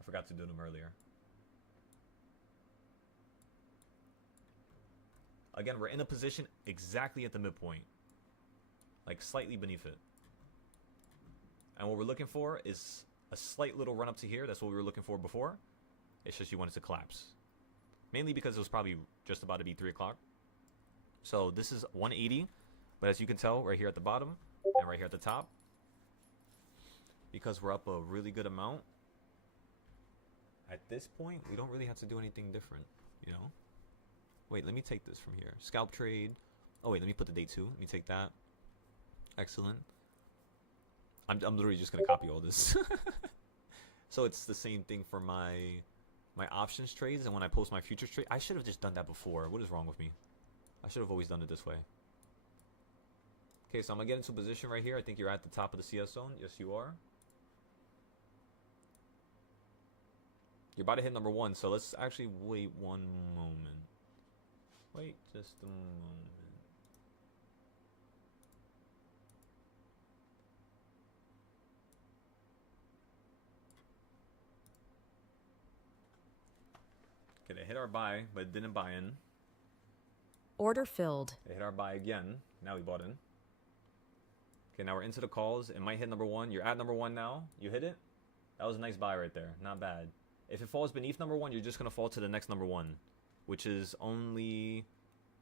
I forgot to do them earlier. Again, we're in a position exactly at the midpoint. Like slightly beneath it. And what we're looking for is a slight little run up to here. That's what we were looking for before. It's just you want it to collapse. Mainly because it was probably just about to be 3 o'clock. So this is 180. But as you can tell, right here at the bottom and right here at the top, because we're up a really good amount, at this point, we don't really have to do anything different, you know? Wait, let me take this from here. Scalp trade. Oh, wait, let me put the date too. Let me take that. Excellent. I'm literally just going to copy all this. So it's the same thing for my options trades, and when I post my futures trade, I should have just done that before. What is wrong with me? I should have always done it this way. Okay, so I'm going to get into a position right here. I think you're at the top of the CS zone. Yes, you are. You're about to hit number 1, so let's actually wait one moment. Wait just a moment. Okay, they hit our buy, but it didn't buy in. Order filled. They hit our buy again. Now we bought in. Okay, now we're into the calls. It might hit number 1. You're at number 1 now. You hit it. That was a nice buy right there. Not bad. If it falls beneath number 1, you're just going to fall to the next number 1, which is only,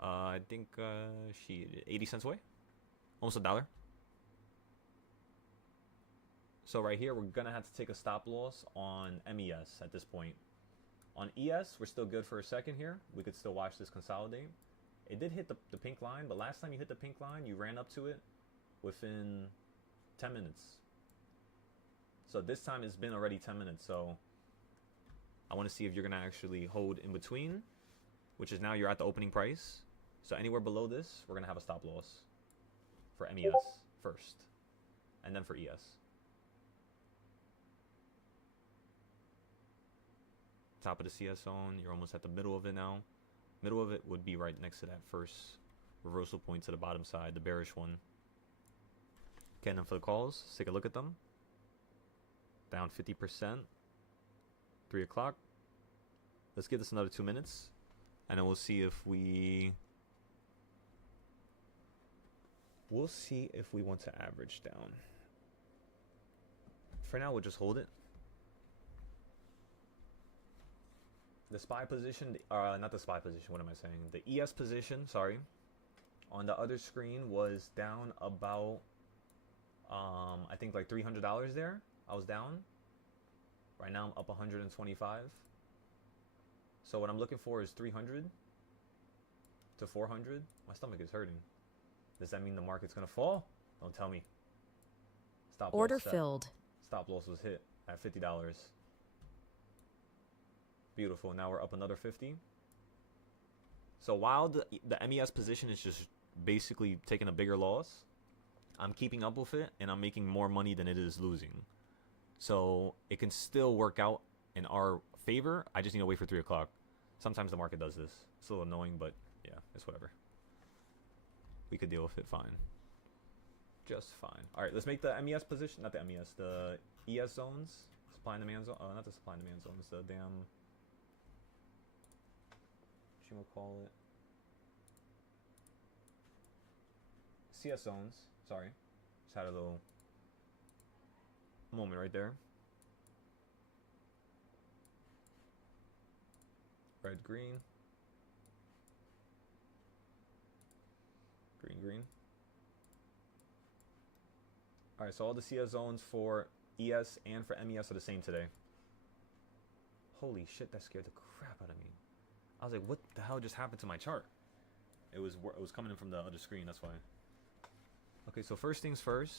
I think, 80 cents away. Almost $1. So right here, we're going to have to take a stop loss on MES at this point. On ES, we're still good for a second here. We could still watch this consolidate. It did hit the pink line, but last time you hit the pink line, you ran up to it within 10 minutes. So this time it's been already 10 minutes, so I want to see if you're going to actually hold in between, which is now you're at the opening price. So anywhere below this, we're going to have a stop loss for MES first, and then for ES. Top of the CS zone, you're almost at the middle of it now. Middle of it would be right next to that first reversal point to the bottom side, the bearish one. Okay, and then for the calls, let's take a look at them. Down 50%. 3 o'clock. Let's give this another 2 minutes, and then we'll see if we want to average down. For now, we'll just hold it. The SPY position, not the SPY position, what am I saying? The ES position, sorry, on the other screen was down about, I think like $300 there. I was down. Right now I'm up 125. So what I'm looking for is 300 to 400. My stomach is hurting. Does that mean the market's gonna fall? Don't tell me. Stop loss Order set. filled. Stop loss was hit at $50. Beautiful. Now we're up another 50. So while the MES position is just basically taking a bigger loss, I'm keeping up with it, and I'm making more money than it is losing. So it can still work out in our favor. I just need to wait for 3 o'clock. Sometimes the market does this. It's a little annoying, but yeah, it's whatever. We could deal with it fine. Just fine. All right, let's make the MES position, not the MES, the ES zones, supply and demand zone. Oh, not the supply and demand zones, the damn, what you gonna call it? CS zones. Sorry, just had a little moment right there. Red, green. Green, green. Alright, so all the CS zones for ES and for MES are the same today. Holy shit, that scared the crap out of me. I was like, what the hell just happened to my chart? It was coming in from the other screen. That's why. Okay, so first things first.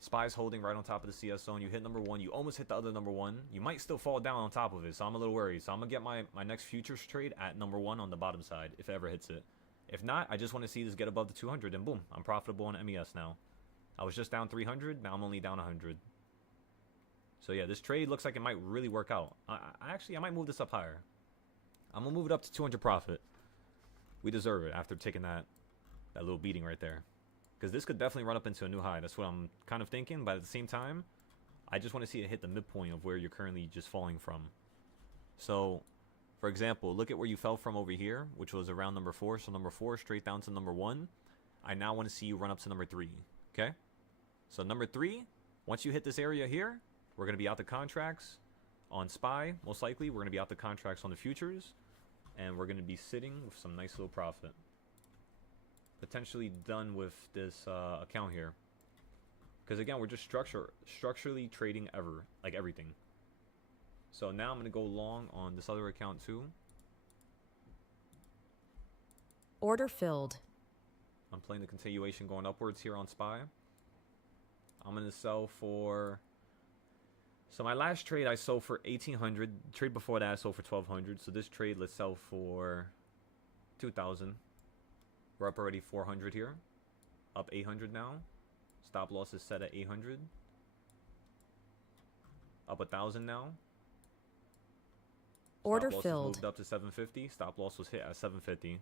Spy's holding right on top of the CS zone. You hit number 1. You almost hit the other number 1. You might still fall down on top of it, so I'm a little worried. So I'm going to get my next futures trade at number 1 on the bottom side, if it ever hits it. If not, I just want to see this get above the 200, and boom, I'm profitable on MES now. I was just down 300, now I'm only down 100. So yeah, this trade looks like it might really work out. I might move this up higher. I'm going to move it up to 200 profit. We deserve it after taking that little beating right there. Because this could definitely run up into a new high. That's what I'm kind of thinking. But at the same time, I just want to see it hit the midpoint of where you're currently just falling from. So, for example, look at where you fell from over here, which was around number 4. So number 4 straight down to number 1. I now want to see you run up to number 3. Okay? So number 3, once you hit this area here, we're going to be out the contracts on SPY. Most likely, we're going to be out the contracts on the futures. And we're going to be sitting with some nice little profit. Potentially done with this account here, because again we're just structurally trading everything. So now I'm gonna go long on this other account too. Order filled. I'm playing the continuation going upwards here on SPY. I'm gonna sell for, so my last trade I sold for 1800. Trade before that I sold for 1200. So this trade, let's sell for 2000. We're up already 400 here. Up 800 now. Stop loss is set at 800. Up 1,000 now. Order Stop loss filled. Moved up to 750. Stop loss was hit at 750.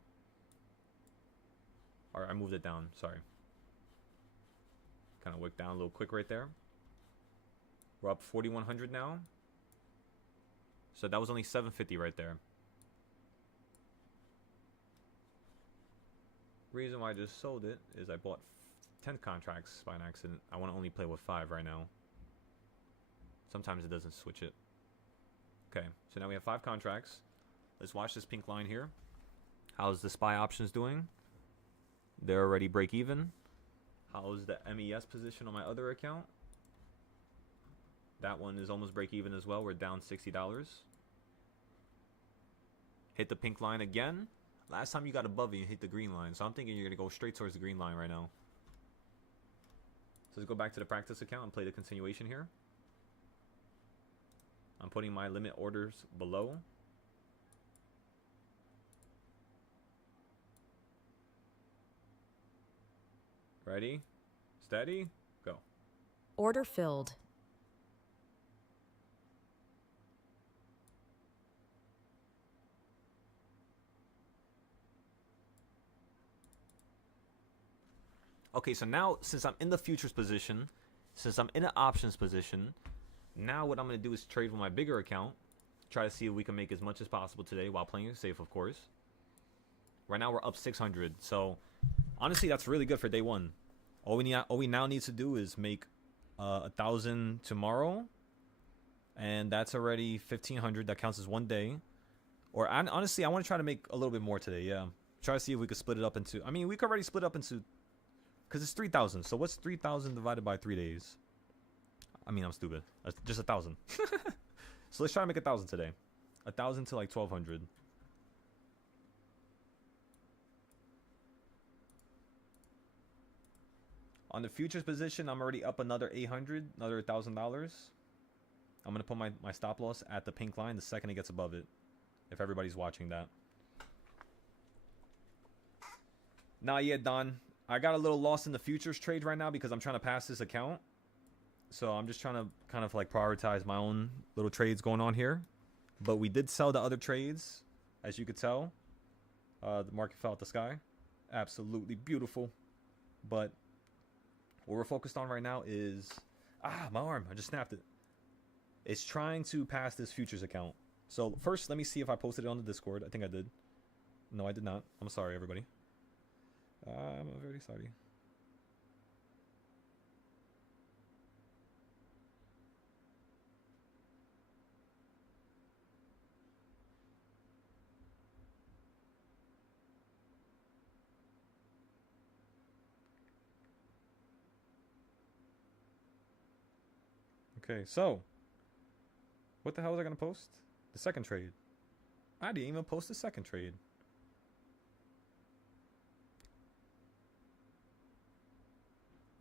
Alright, I moved it down. Sorry. Kind of wicked down a little quick right there. We're up 4,100 now. So that was only 750 right there. Reason why I just sold it is I bought 10 contracts by an accident. I want to only play with 5 right now. Sometimes it doesn't switch it. Okay, so now we have 5 contracts. Let's watch this pink line here. How's the SPY options doing? They're already break even. How's the MES position on my other account? That one is almost break even as well. We're down $60. Hit the pink line again. Last time you got above it, you hit the green line. So I'm thinking you're going to go straight towards the green line right now. So let's go back to the practice account and play the continuation here. I'm putting my limit orders below. Ready? Steady? Go. Order filled. Okay, so now, since I'm in the futures position, since I'm in an options position, now what I'm going to do is trade with my bigger account. Try to see if we can make as much as possible today while playing it safe, of course. Right now, we're up 600. So, honestly, that's really good for day one. All we now need to do is make 1,000 tomorrow. And that's already 1,500. That counts as one day. Or, honestly, I want to try to make a little bit more today, yeah. Try to see if we could split it up into... I mean, we could already split up into... Because it's 3,000. So what's 3,000 divided by 3 days? I mean, I'm stupid. That's just 1,000. So let's try to make 1,000 today. 1,000 to like 1,200. On the futures position, I'm already up another 800, another $1,000. I'm going to put my stop loss at the pink line the second it gets above it. If everybody's watching that. Nah, yeah, Don. I got a little lost in the futures trade right now because I'm trying to pass this account. So I'm just trying to kind of like prioritize my own little trades going on here. But we did sell the other trades, as you could tell. The market fell out the sky. Absolutely beautiful. But what we're focused on right now is... Ah, my arm. I just snapped it. It's trying to pass this futures account. So first, let me see if I posted it on the Discord. I think I did. No, I did not. I'm sorry, everybody. I'm very sorry. Okay, so what the hell was I gonna post? The second trade. I didn't even post the second trade.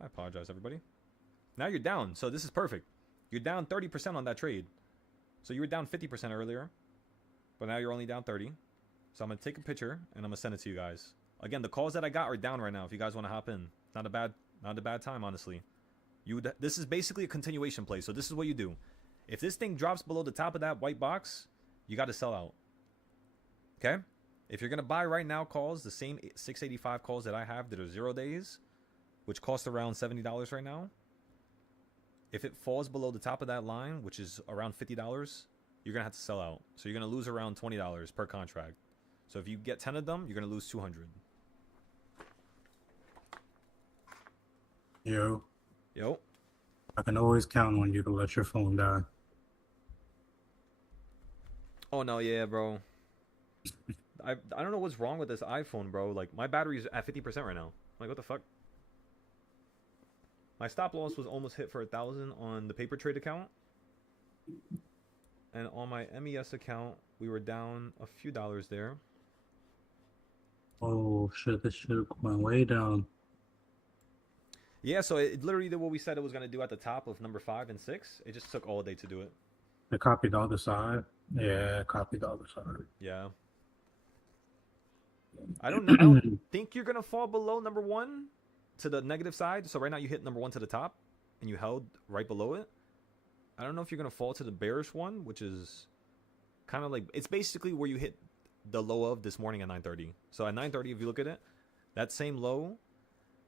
I apologize, everybody. Now you're down, so this is perfect. You're down 30% on that trade. So you were down 50% earlier, but now you're only down 30. So I'm gonna take a picture and I'm gonna send it to you guys. Again, the calls that I got are down right now. If you guys want to hop in, not a bad time, honestly. This is basically a continuation play. So this is what you do. If this thing drops below the top of that white box, you got to sell out. Okay? If you're gonna buy right now calls, the same 685 calls that I have that are 0 days, which cost around $70 right now. If it falls below the top of that line, which is around $50, you're gonna have to sell out. So you're gonna lose around $20 per contract. So if you get 10 of them, you're gonna lose 200. Yo. Yo. I can always count on you to let your phone die. Oh no, yeah, bro. I don't know what's wrong with this iPhone, bro. Like my battery's at 50% right now. Like what the fuck? My stop loss was almost hit for 1,000 on the paper trade account. And on my MES account, we were down a few dollars there. Oh shit, this shit went way down. Yeah, so it literally did what we said it was going to do at the top of number 5 and 6. It just took all day to do it. I copied the other side. Yeah, copied the other side. Yeah. I don't know. I don't think you're going to fall below number 1 to the negative side. So right now you hit number 1 to the top and you held right below it. I don't know if you're going to fall to the bearish one, which is kind of like, it's basically where you hit the low of this morning at 9:30. So at 9:30, if you look at it, that same low,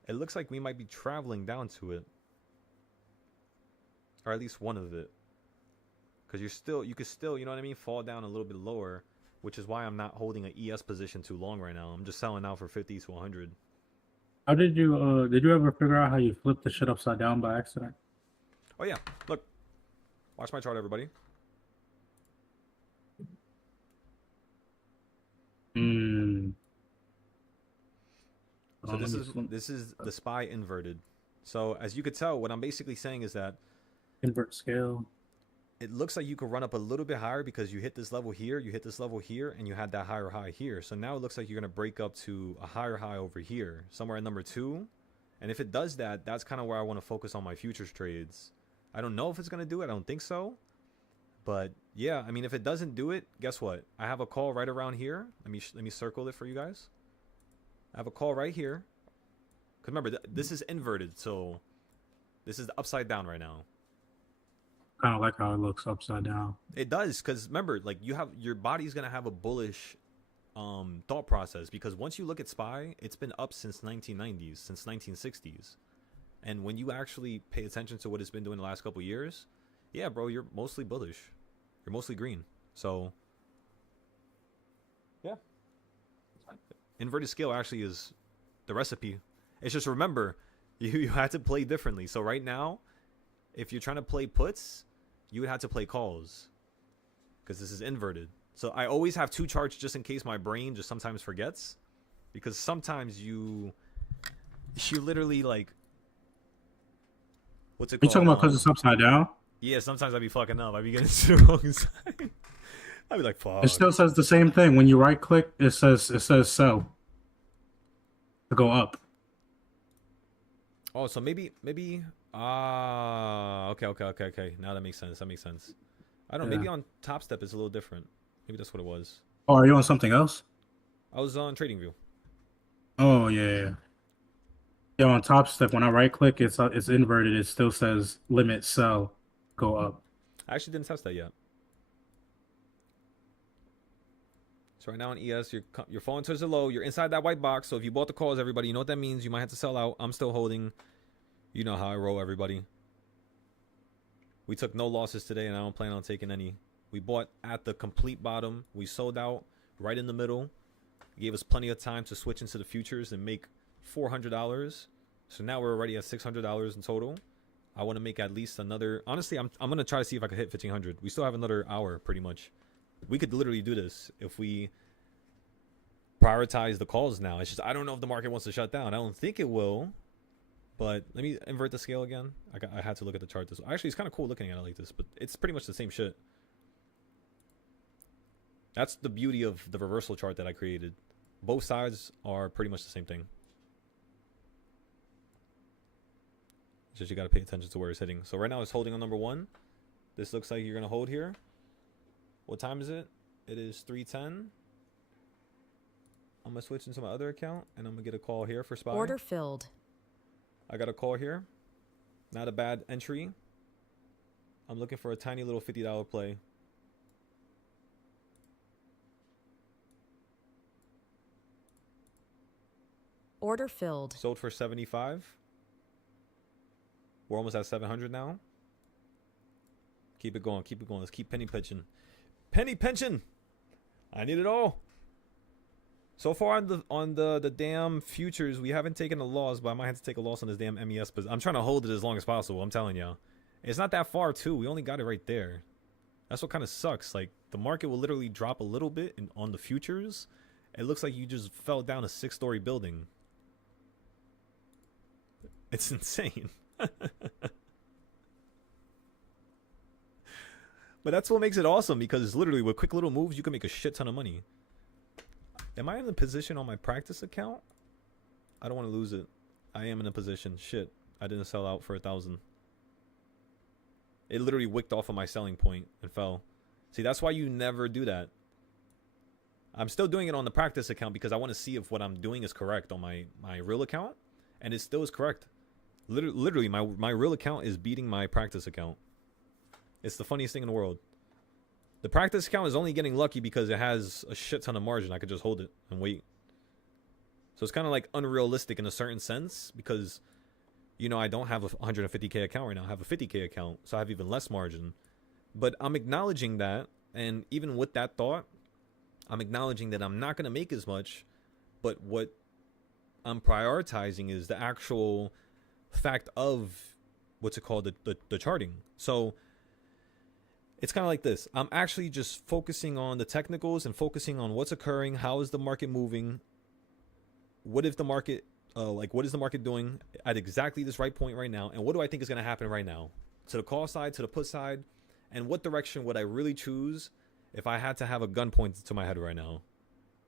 it looks like we might be traveling down to it. Or at least one of it. Because you could still, you know what I mean, fall down a little bit lower, which is why I'm not holding an ES position too long right now. I'm just selling out for 50 to 100. How did you ever figure out how you flipped the shit upside down by accident? Oh yeah, look. Watch my chart, everybody. So this is the SPY inverted. So as you could tell, what I'm basically saying is that invert scale. It looks like you could run up a little bit higher because you hit this level here, you hit this level here, and you had that higher high here. So now it looks like you're gonna break up to a higher high over here, somewhere at number 2. And if it does that, that's kind of where I want to focus on my futures trades. I don't know if it's gonna do it. I don't think so. But yeah, I mean, if it doesn't do it, guess what? I have a call right around here. Let me circle it for you guys. I have a call right here. Because remember, this is inverted, so this is upside down right now. Kind of like how it looks upside down. It does, because remember, like your body's gonna have a bullish thought process, because once you look at SPY, it's been up since 1990s, since 1960s, and when you actually pay attention to what it's been doing the last couple years, yeah, bro, you're mostly bullish. You're mostly green. So, yeah. Inverted scale actually is the recipe. It's just, remember, you had to play differently. So right now, if you're trying to play puts, you would have to play calls. Because this is inverted. So I always have 2 charts just in case my brain just sometimes forgets. Because sometimes you literally like... What's it called? You talking about because it's upside down? Yeah, sometimes I be fucking up. I be getting to the wrong side. I be like, fuck. It still says the same thing. When you right click, it says sell. To go up. Oh, so maybe okay. Now that makes sense. I don't know, maybe on Top Step it's a little different. Maybe that's what it was. Oh, are you on something else? I was on TradingView. Oh yeah. Yeah, on Top Step, when I right click, it's inverted. It still says limit sell, go up. I actually didn't test that yet. So right now on ES, you're falling towards the low. You're inside that white box. So if you bought the calls, everybody, you know what that means. You might have to sell out. I'm still holding. You know how I roll, everybody. We took no losses today, and I don't plan on taking any. We bought at the complete bottom. We sold out right in the middle. It gave us plenty of time to switch into the futures and make $400. So now we're already at $600 in total. I want to make at least another. Honestly, I'm gonna try to see if I can hit 1,500. We still have another hour, pretty much. We could literally do this if we prioritize the calls now. It's just I don't know if the market wants to shut down. I don't think it will. But let me invert the scale again. I had to look at the chart this. Actually, it's kind of cool looking at it like this, but it's pretty much the same shit. That's the beauty of the reversal chart that I created. Both sides are pretty much the same thing. Just you got to pay attention to where it's hitting. So right now it's holding on number 1. This looks like you're going to hold here. What time is it? It is 3:10. I'm going to switch into my other account, and I'm going to get a call here for SPY. Order filled. I got a call here. Not a bad entry. I'm looking for a tiny little $50 play. Order filled. Sold for 75. We're almost at 700 now. Keep it going. Keep it going. Let's keep penny pinching. Penny pinching. I need it all. So far on the damn futures, we haven't taken a loss, but I might have to take a loss on this damn MES. But I'm trying to hold it as long as possible. I'm telling y'all. It's not that far too. We only got it right there. That's what kind of sucks. Like the market will literally drop a little bit on the futures. It looks like you just fell down a 6-story building. It's insane. But that's what makes it awesome, because literally with quick little moves you can make a shit ton of money. Am I in a position on my practice account? I don't want to lose it. I am in a position. Shit. I didn't sell out for 1,000. It literally wicked off of my selling point and fell. See, that's why you never do that. I'm still doing it on the practice account because I want to see if what I'm doing is correct on my real account. And it still is correct. Literally, my real account is beating my practice account. It's the funniest thing in the world. The practice account is only getting lucky because it has a shit ton of margin. I could just hold it and wait. So it's kind of like unrealistic in a certain sense because, you know, I don't have a 150K account right now. I have a 50K account, so I have even less margin. But I'm acknowledging that, and even with that thought, I'm acknowledging that I'm not going to make as much, but what I'm prioritizing is the actual fact of what's it called, the charting. So it's kind of like this. I'm actually just focusing on the technicals and focusing on what's occurring. How is the market moving? What if the market, what is the market doing at exactly this right point right now? And what do I think is going to happen right now? To the call side, to the put side, and what direction would I really choose if I had to have a gun pointed to my head right now?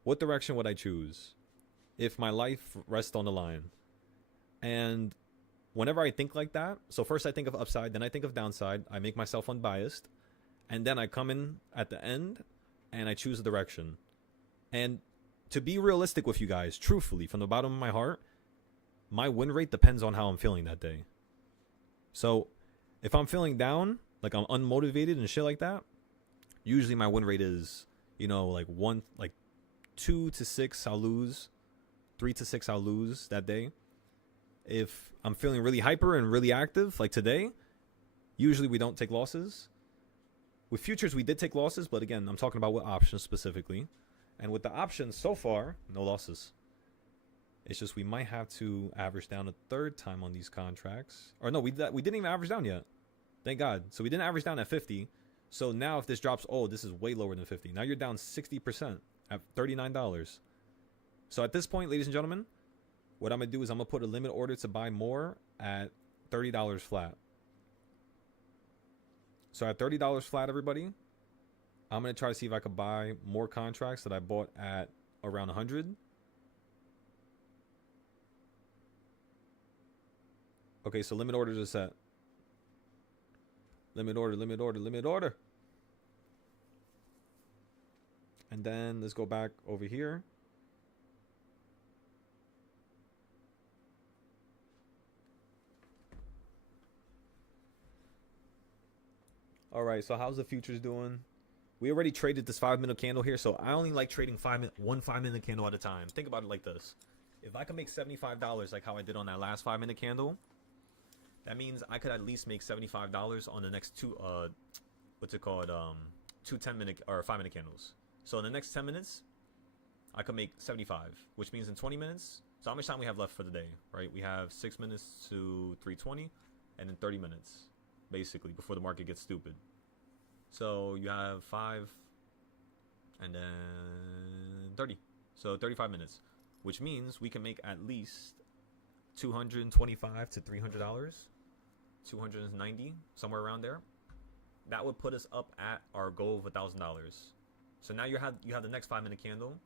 What direction would I choose if my life rests on the line? And whenever I think like that, so first I think of upside, then I think of downside. I make myself unbiased. And then I come in at the end and I choose a direction. And to be realistic with you guys, truthfully, from the bottom of my heart, my win rate depends on how I'm feeling that day. So if I'm feeling down, like I'm unmotivated and shit like that, usually my win rate is, you know, like 2 to 6 I'll lose, 3 to 6 I'll lose that day. If I'm feeling really hyper and really active, like today, usually we don't take losses. With futures, we did take losses, but again, I'm talking about with options specifically. And with the options so far, no losses. It's just we might have to average down a third time on these contracts. Or no, we didn't even average down yet. Thank God. So we didn't average down at 50. So now if this drops, oh, this is way lower than 50. Now you're down 60% at $39. So at this point, ladies and gentlemen, what I'm going to do is I'm going to put a limit order to buy more at $30 flat. So at $30 flat, everybody, I'm going to try to see if I could buy more contracts that I bought at around 100. Okay, so limit orders are set. Limit order, limit order, limit order. And then let's go back over here. All right, so how's the futures doing? We already traded this 5-minute candle here, so I only like trading one 5-minute candle at a time. Think about it like this. If I can make $75 like how I did on that last 5-minute candle, that means I could at least make $75 on the next two, two 10-minute or 5-minute candles. So in the next 10 minutes, I could make 75, which means in 20 minutes, so how much time we have left for the day, right? We have 6 minutes to 3:20, and then 30 minutes, basically, before the market gets stupid. So you have 5 and then 30. So 35 minutes, which means we can make at least $225 to $300, 290, somewhere around there. That would put us up at our goal of $1,000. So now you have the next 5-minute candle.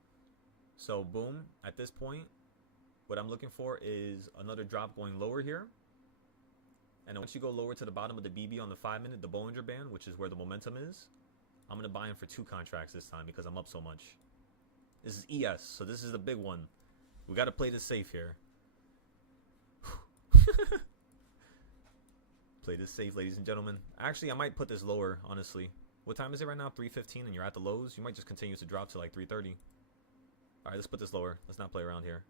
So boom, at this point, what I'm looking for is another drop going lower here. And then once you go lower to the bottom of the BB on the 5-minute, the Bollinger Band, which is where the momentum is, I'm going to buy in for 2 contracts this time because I'm up so much. This is ES, so this is the big one. We got to play this safe here. Play this safe, ladies and gentlemen. Actually, I might put this lower, honestly. What time is it right now? 3:15, and you're at the lows? You might just continue to drop to like 3:30. All right, let's put this lower. Let's not play around here.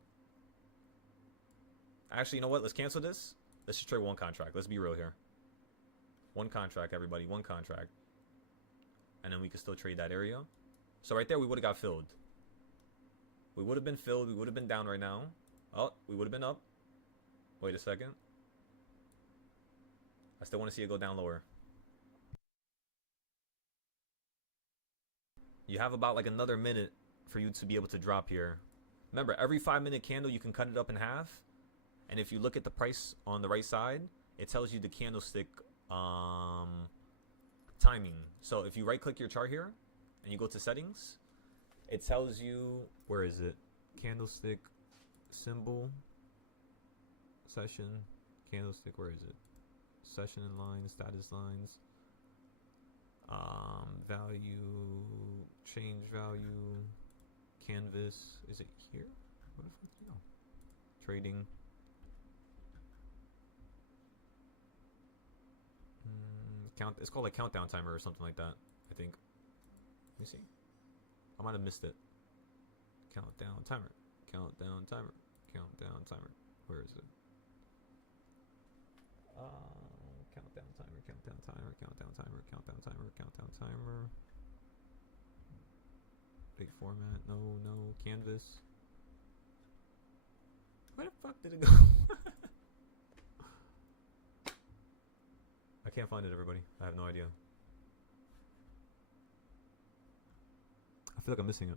Actually, you know what? Let's cancel this. Let's just trade 1 contract. Let's be real here. 1 contract, everybody. 1 contract. And then we can still trade that area. So right there, we would have got filled. We would have been filled. We would have been down right now. Oh, we would have been up. Wait a second. I still want to see it go down lower. You have about like another minute for you to be able to drop here. Remember, every 5-minute candle, you can cut it up in half. And if you look at the price on the right side, it tells you the candlestick timing. So if you right click your chart here and you go to settings, it tells you, where is it? Candlestick, symbol, session, candlestick, where is it? Session and lines, status lines, value, change value, canvas. Is it here? What the fuck? No. Trading. Count. It's called like countdown timer or something like that, I think. Let me see. I might have missed it. Countdown timer. Countdown timer. Countdown timer. Where is it? Countdown timer. Countdown timer. Countdown timer. Countdown timer. Countdown timer. Big format. No. Canvas. Where the fuck did it go? I can't find it, everybody. I have no idea. I feel like I'm missing it.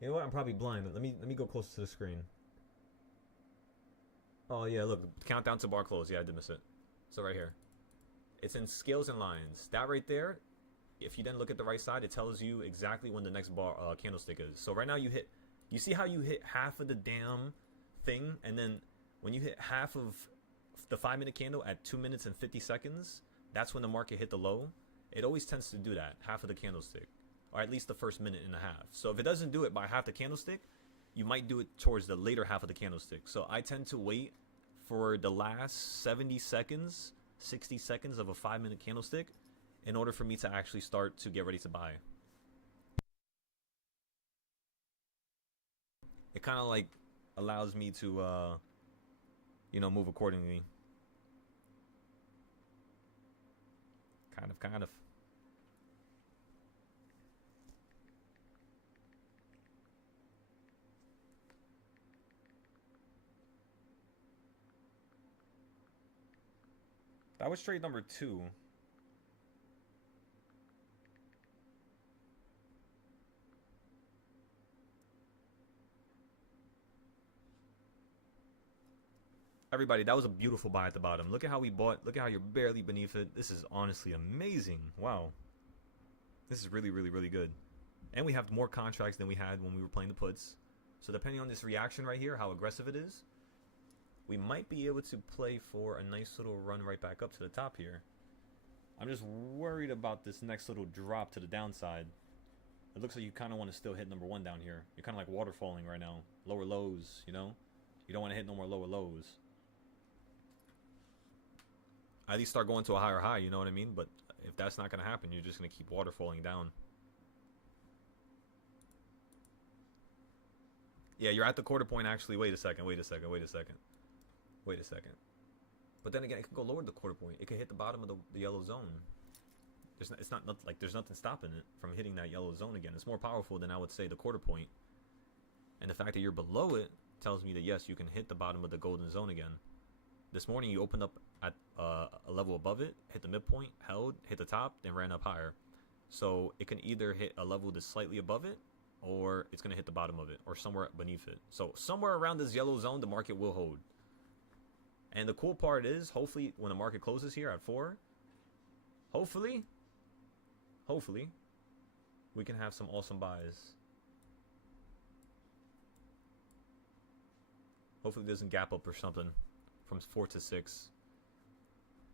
You know what? I'm probably blind. Let me go closer to the screen. Oh yeah, look, countdown to bar close. Yeah, I did miss it. So right here, it's in scales and lines. That right there. If you then look at the right side, it tells you exactly when the next bar candlestick is. So right now you hit. You see how you hit half of the damn thing, and then when you hit half of the 5-minute candle at 2 minutes and 50 seconds, that's when the market hit the low. It always tends to do that, half of the candlestick, or at least the first minute and a half. So if it doesn't do it by half the candlestick, you might do it towards the later half of the candlestick. So I tend to wait for the last 70 seconds, 60 seconds of a 5-minute candlestick in order for me to actually start to get ready to buy. It kind of like allows me to move accordingly. Kind of. That was trade number 2. Everybody, that was a beautiful buy at the bottom. Look at how we bought. Look at how you're barely beneath it. This is honestly amazing. Wow. This is really, really, really good. And we have more contracts than we had when we were playing the puts. So depending on this reaction right here, how aggressive it is, we might be able to play for a nice little run right back up to the top here. I'm just worried about this next little drop to the downside. It looks like you kind of want to still hit number 1 down here. You're kind of like waterfalling right now. Lower lows, you know? You don't want to hit no more lower lows. At least start going to a higher high, you know what I mean? But if that's not going to happen, you're just going to keep waterfalling down. Yeah, you're at the quarter point actually. Wait a second. But then again, it could go lower the quarter point. It could hit the bottom of the yellow zone. It's not like there's nothing stopping it from hitting that yellow zone again. It's more powerful than I would say the quarter point. And the fact that you're below it tells me that yes, you can hit the bottom of the golden zone again. This morning you opened up at a level above it, hit the midpoint, held, hit the top, then ran up higher. So it can either hit a level that's slightly above it, or it's going to hit the bottom of it, or somewhere beneath it. So somewhere around this yellow zone, the market will hold. And the cool part is, hopefully, when the market closes here at 4, hopefully, we can have some awesome buys. Hopefully it doesn't gap up or something from 4 to 6.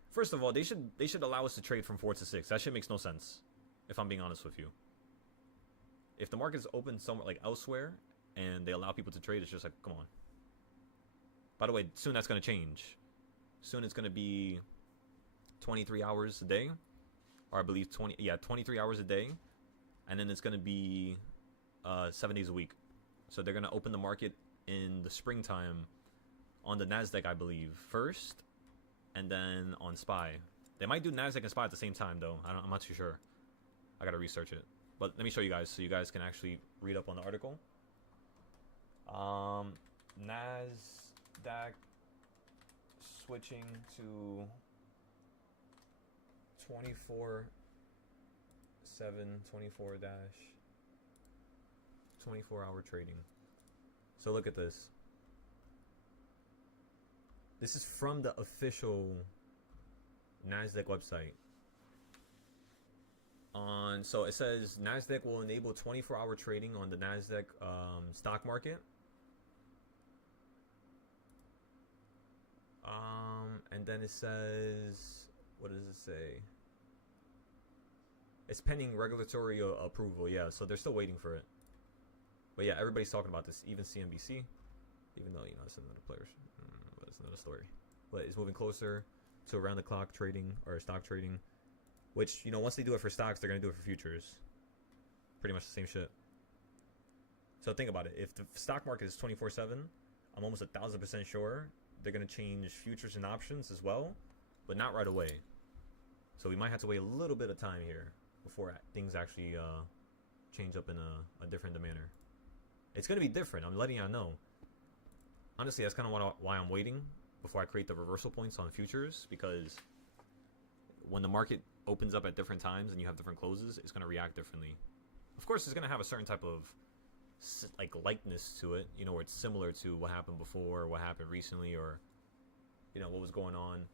First of all, they should allow us to trade from 4 to 6. That shit makes no sense, if I'm being honest with you. If the market's open somewhere like elsewhere and they allow people to trade, it's just like, come on. By the way, soon that's going to change. Soon it's going to be 23 hours a day, or I believe 23 hours a day, and then it's going to be 7 days a week. So they're going to open the market in the springtime on the NASDAQ, I believe, first, and then on SPY. They might do NASDAQ and SPY at the same time, though. I'm not too sure. I got to research it. But let me show you guys so you guys can actually read up on the article. NASDAQ switching to 24/7, 24-hour trading. So look at this. This is from the official NASDAQ website. So it says NASDAQ will enable 24-hour trading on the NASDAQ stock market. And then it says, what does it say? It's pending regulatory approval. Yeah, so they're still waiting for it. But yeah, everybody's talking about this, even CNBC. Even though, you know, it's another player. But it's another story. But it's moving closer to around-the-clock trading, or stock trading. Which, you know, once they do it for stocks, they're going to do it for futures. Pretty much the same shit. So think about it. If the stock market is 24/7, I'm almost 1,000% sure they're going to change futures and options as well, but not right away. So we might have to wait a little bit of time here before things actually change up in a different manner. It's going to be different. I'm letting y'all know. Honestly, that's kind of why I'm waiting before I create the reversal points on futures, because when the market opens up at different times and you have different closes, it's going to react differently. Of course, it's going to have a certain type of like likeness to it, you know, where it's similar to what happened before, or what happened recently, or, you know, what was going on.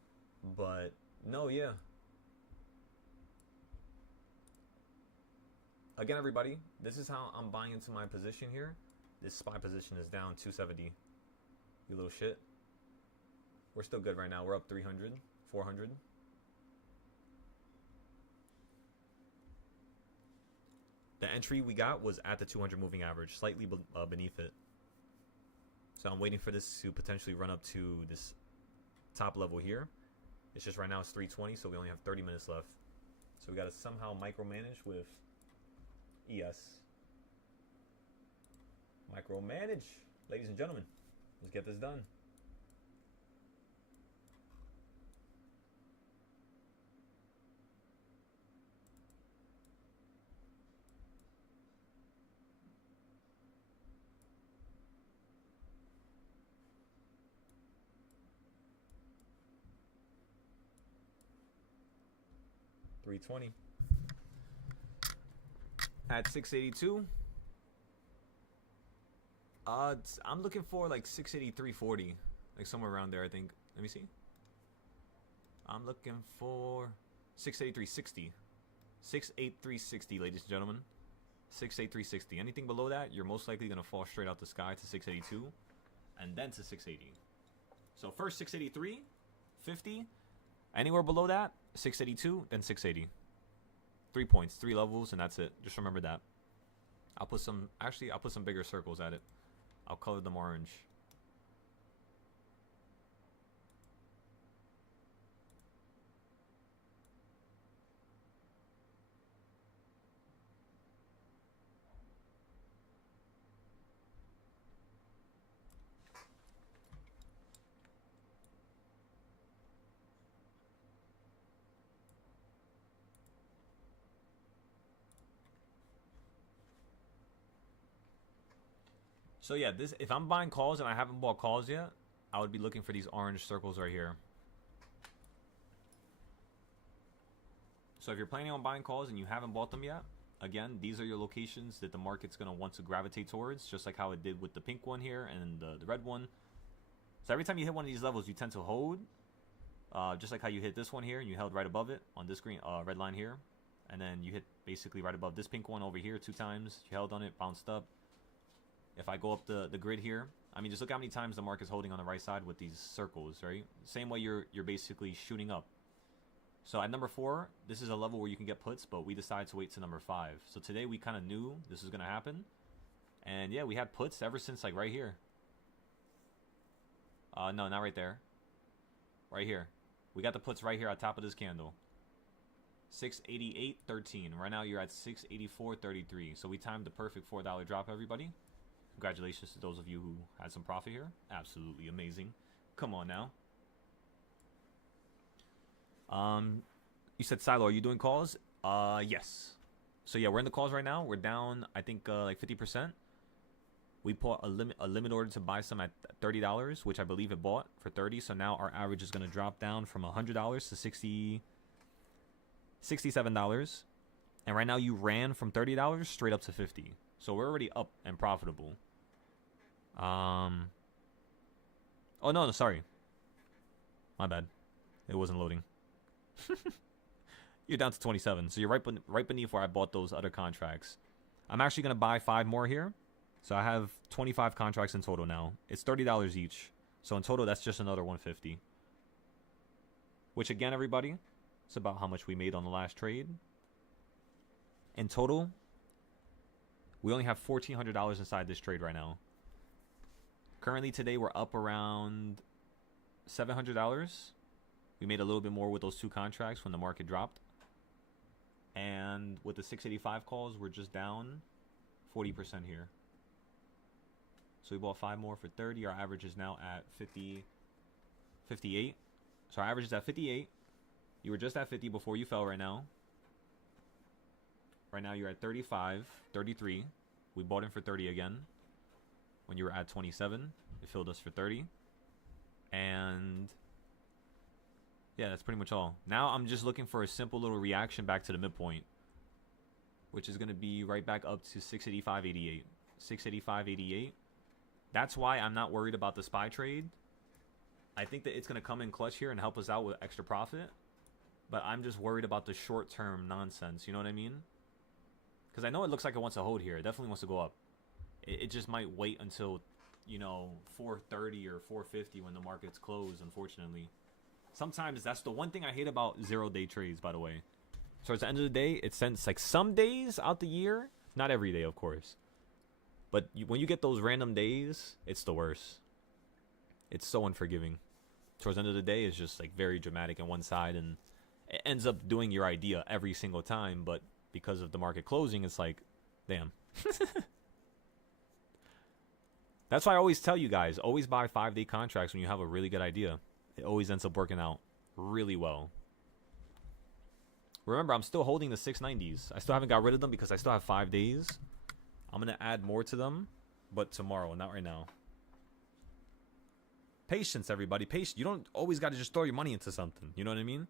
But no, yeah. Again, everybody, this is how I'm buying into my position here. This SPY position is down 270. You little shit. We're still good right now. We're up 300, 400. The entry we got was at the 200 moving average, slightly beneath it. So I'm waiting for this to potentially run up to this top level here. It's just right now it's 320, so we only have 30 minutes left. So we got to somehow micromanage with ES. Micromanage, ladies and gentlemen. Let's get this done. $320 at 682. I'm looking for like 683.40, like somewhere around there, I think. Let me see. I'm looking for 683.60. 683.60, ladies and gentlemen. 683.60. Anything below that, you're most likely gonna fall straight out the sky to 682, and then to 680. So first 683.50. Anywhere below that, 682, then 680. 3 points, 3 levels, and that's it. Just remember that. I'll put some bigger circles at it. I'll color them orange. So yeah, this, if I'm buying calls and I haven't bought calls yet, I would be looking for these orange circles right here. So if you're planning on buying calls and you haven't bought them yet, again, these are your locations that the market's going to want to gravitate towards, just like how it did with the pink one here and the red one. So every time you hit one of these levels, you tend to hold, just like how you hit this one here and you held right above it on this green red line here. And then you hit basically right above this pink one over here 2 times. You held on it, bounced up. If I go up the grid here I mean, just look how many times the market's holding on the right side with these circles, right? Same way you're basically shooting up. So at number 4, this is a level where you can get puts, but we decided to wait to number 5. So today we kind of knew this was going to happen. And yeah, we had puts ever since like right here. No, not right there. Right here. We got the puts right here on top of this candle. 688.13. Right now you're at 684.33. So we timed the perfect $4 drop, everybody. Congratulations to those of you who had some profit here. Absolutely amazing. Come on now. You said, Silo, are you doing calls? Yes. So yeah, we're in the calls right now. We're down, I think, like 50%. We put a limit order to buy some at $30, which I believe it bought for 30. So now our average is going to drop down from $100 to $67. And right now you ran from $30 straight up to 50. So we're already up and profitable. Oh no, sorry. My bad. It wasn't loading. You're down to 27. So you're right beneath where I bought those other contracts. I'm actually going to buy 5 more here. So I have 25 contracts in total now. It's $30 each. So in total, that's just another 150. Which again, everybody, it's about how much we made on the last trade. In total, we only have $1,400 inside this trade right now. Currently today, we're up around $700. We made a little bit more with those 2 contracts when the market dropped. And with the 685 calls, we're just down 40% here. So we bought 5 more for 30. Our average is now at 58. So our average is at 58. You were just at 50 before you fell right now. Right now you're at 35, 33. We bought in for 30 again. When you were at 27, it filled us for 30. And yeah, that's pretty much all. Now I'm just looking for a simple little reaction back to the midpoint, which is going to be right back up to 685.88. 685.88. That's why I'm not worried about the SPY trade. I think that it's going to come in clutch here and help us out with extra profit. But I'm just worried about the short-term nonsense. You know what I mean? Because I know it looks like it wants to hold here. It definitely wants to go up. It just might wait until, you know, 4:30 or 4:50 when the market's closed, unfortunately. Sometimes that's the one thing I hate about zero-day trades, by the way. So at the end of the day, it sends like some days out the year. Not every day, of course. But when you get those random days, it's the worst. It's so unforgiving. Towards the end of the day, it's just like very dramatic on one side, and it ends up doing your idea every single time. But because of the market closing, it's like, damn. That's why I always tell you guys, always buy 5-day contracts when you have a really good idea. It always ends up working out really well. Remember, I'm still holding the 690s. I still haven't got rid of them because I still have 5 days. I'm going to add more to them, but tomorrow, not right now. Patience, everybody. Patience. You don't always got to just throw your money into something. You know what I mean?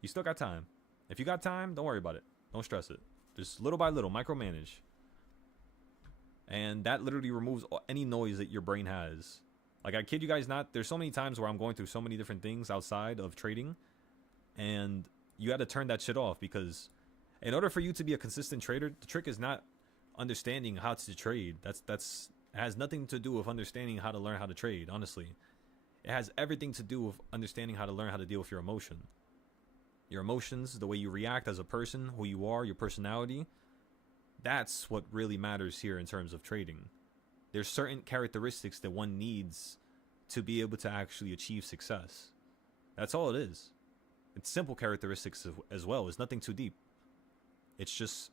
You still got time. If you got time, don't worry about it. Don't stress it. Just little by little, micromanage. And that literally removes any noise that your brain has. Like, I kid you guys not, there's so many times where I'm going through so many different things outside of trading, and you got to turn that shit off, because in order for you to be a consistent trader, the trick is not understanding how to trade. It has nothing to do with understanding how to learn how to trade, honestly. It has everything to do with understanding how to learn how to deal with your emotion. Your emotions, the way you react as a person, who you are, your personality. That's what really matters here in terms of trading. There's certain characteristics that one needs to be able to actually achieve success. That's all it is. It's simple characteristics as well. It's nothing too deep. It's just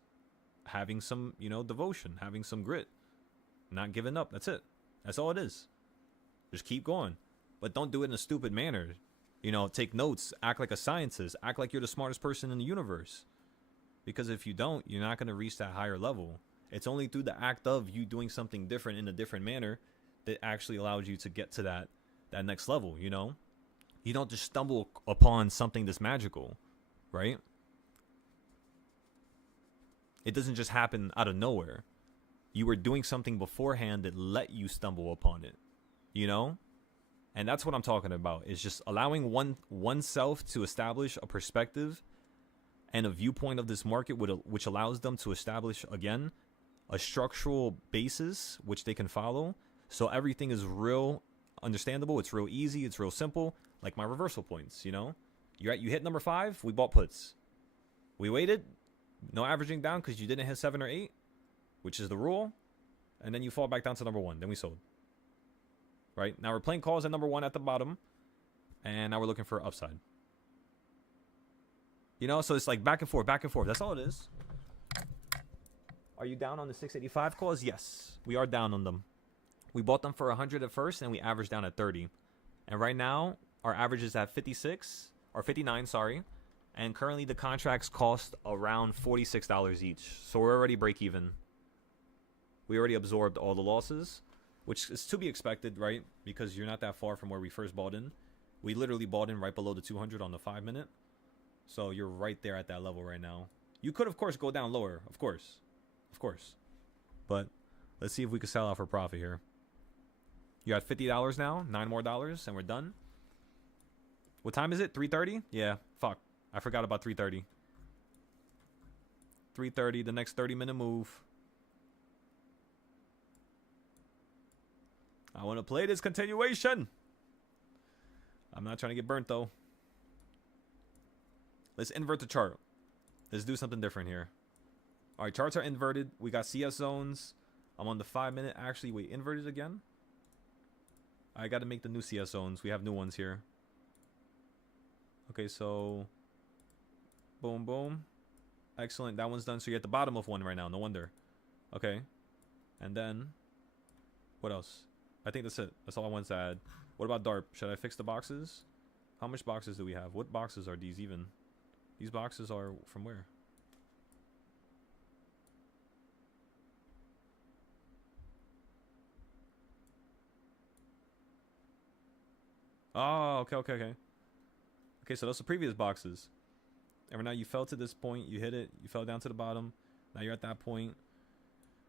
having some, devotion, having some grit, not giving up. That's it. That's all it is. Just keep going. But don't do it in a stupid manner. Take notes, act like a scientist, act like you're the smartest person in the universe. Because if you don't, you're not going to reach that higher level. It's only through the act of you doing something different in a different manner that actually allows you to get to that next level, You don't just stumble upon something that's magical, right? It doesn't just happen out of nowhere. You were doing something beforehand that let you stumble upon it, And that's what I'm talking about. Is just allowing oneself to establish a perspective and a viewpoint of this market, which allows them to establish, again, a structural basis which they can follow, So everything is real understandable. It's real easy. It's real simple. Like my reversal points, you know? You hit number 5, we bought puts. We waited, no averaging down because you didn't hit 7 or 8, which is the rule. And then you fall back down to number 1. Then we sold. Right? Now we're playing calls at number 1 at the bottom. And now we're looking for upside. You know, so it's like back and forth, back and forth. That's all it is. Are you down on the 685 calls? Yes, we are down on them. We bought them for 100 at first, and we averaged down at 30. And right now, our average is at 56, or 59, sorry. And currently, the contracts cost around $46 each. So we're already break even. We already absorbed all the losses, which is to be expected, right? Because you're not that far from where we first bought in. We literally bought in right below the 200 on the 5-minute. So you're right there at that level right now. You could, of course, go down lower. Of course. Of course. But let's see if we can sell out for profit here. You're at $50 now. $9 more, and we're done. What time is it? 3:30? Yeah, fuck. I forgot about 3:30. 3:30, the next 30-minute move. I want to play this continuation. I'm not trying to get burnt, though. Let's invert the chart. Let's do something different here. All right, charts are inverted. We got CS zones. I'm on the 5-minute. Actually, wait, inverted again? I got to make the new CS zones. We have new ones here. Okay, so boom, boom. Excellent. That one's done. So you're at the bottom of one right now. No wonder. Okay. And then what else? I think that's it. That's all I want to add. What about DARP? Should I fix the boxes? How much boxes do we have? What boxes are these even? These boxes are from where? Oh, okay. Okay, so those are previous boxes. And right now you fell to this point, you hit it, you fell down to the bottom. Now you're at that point,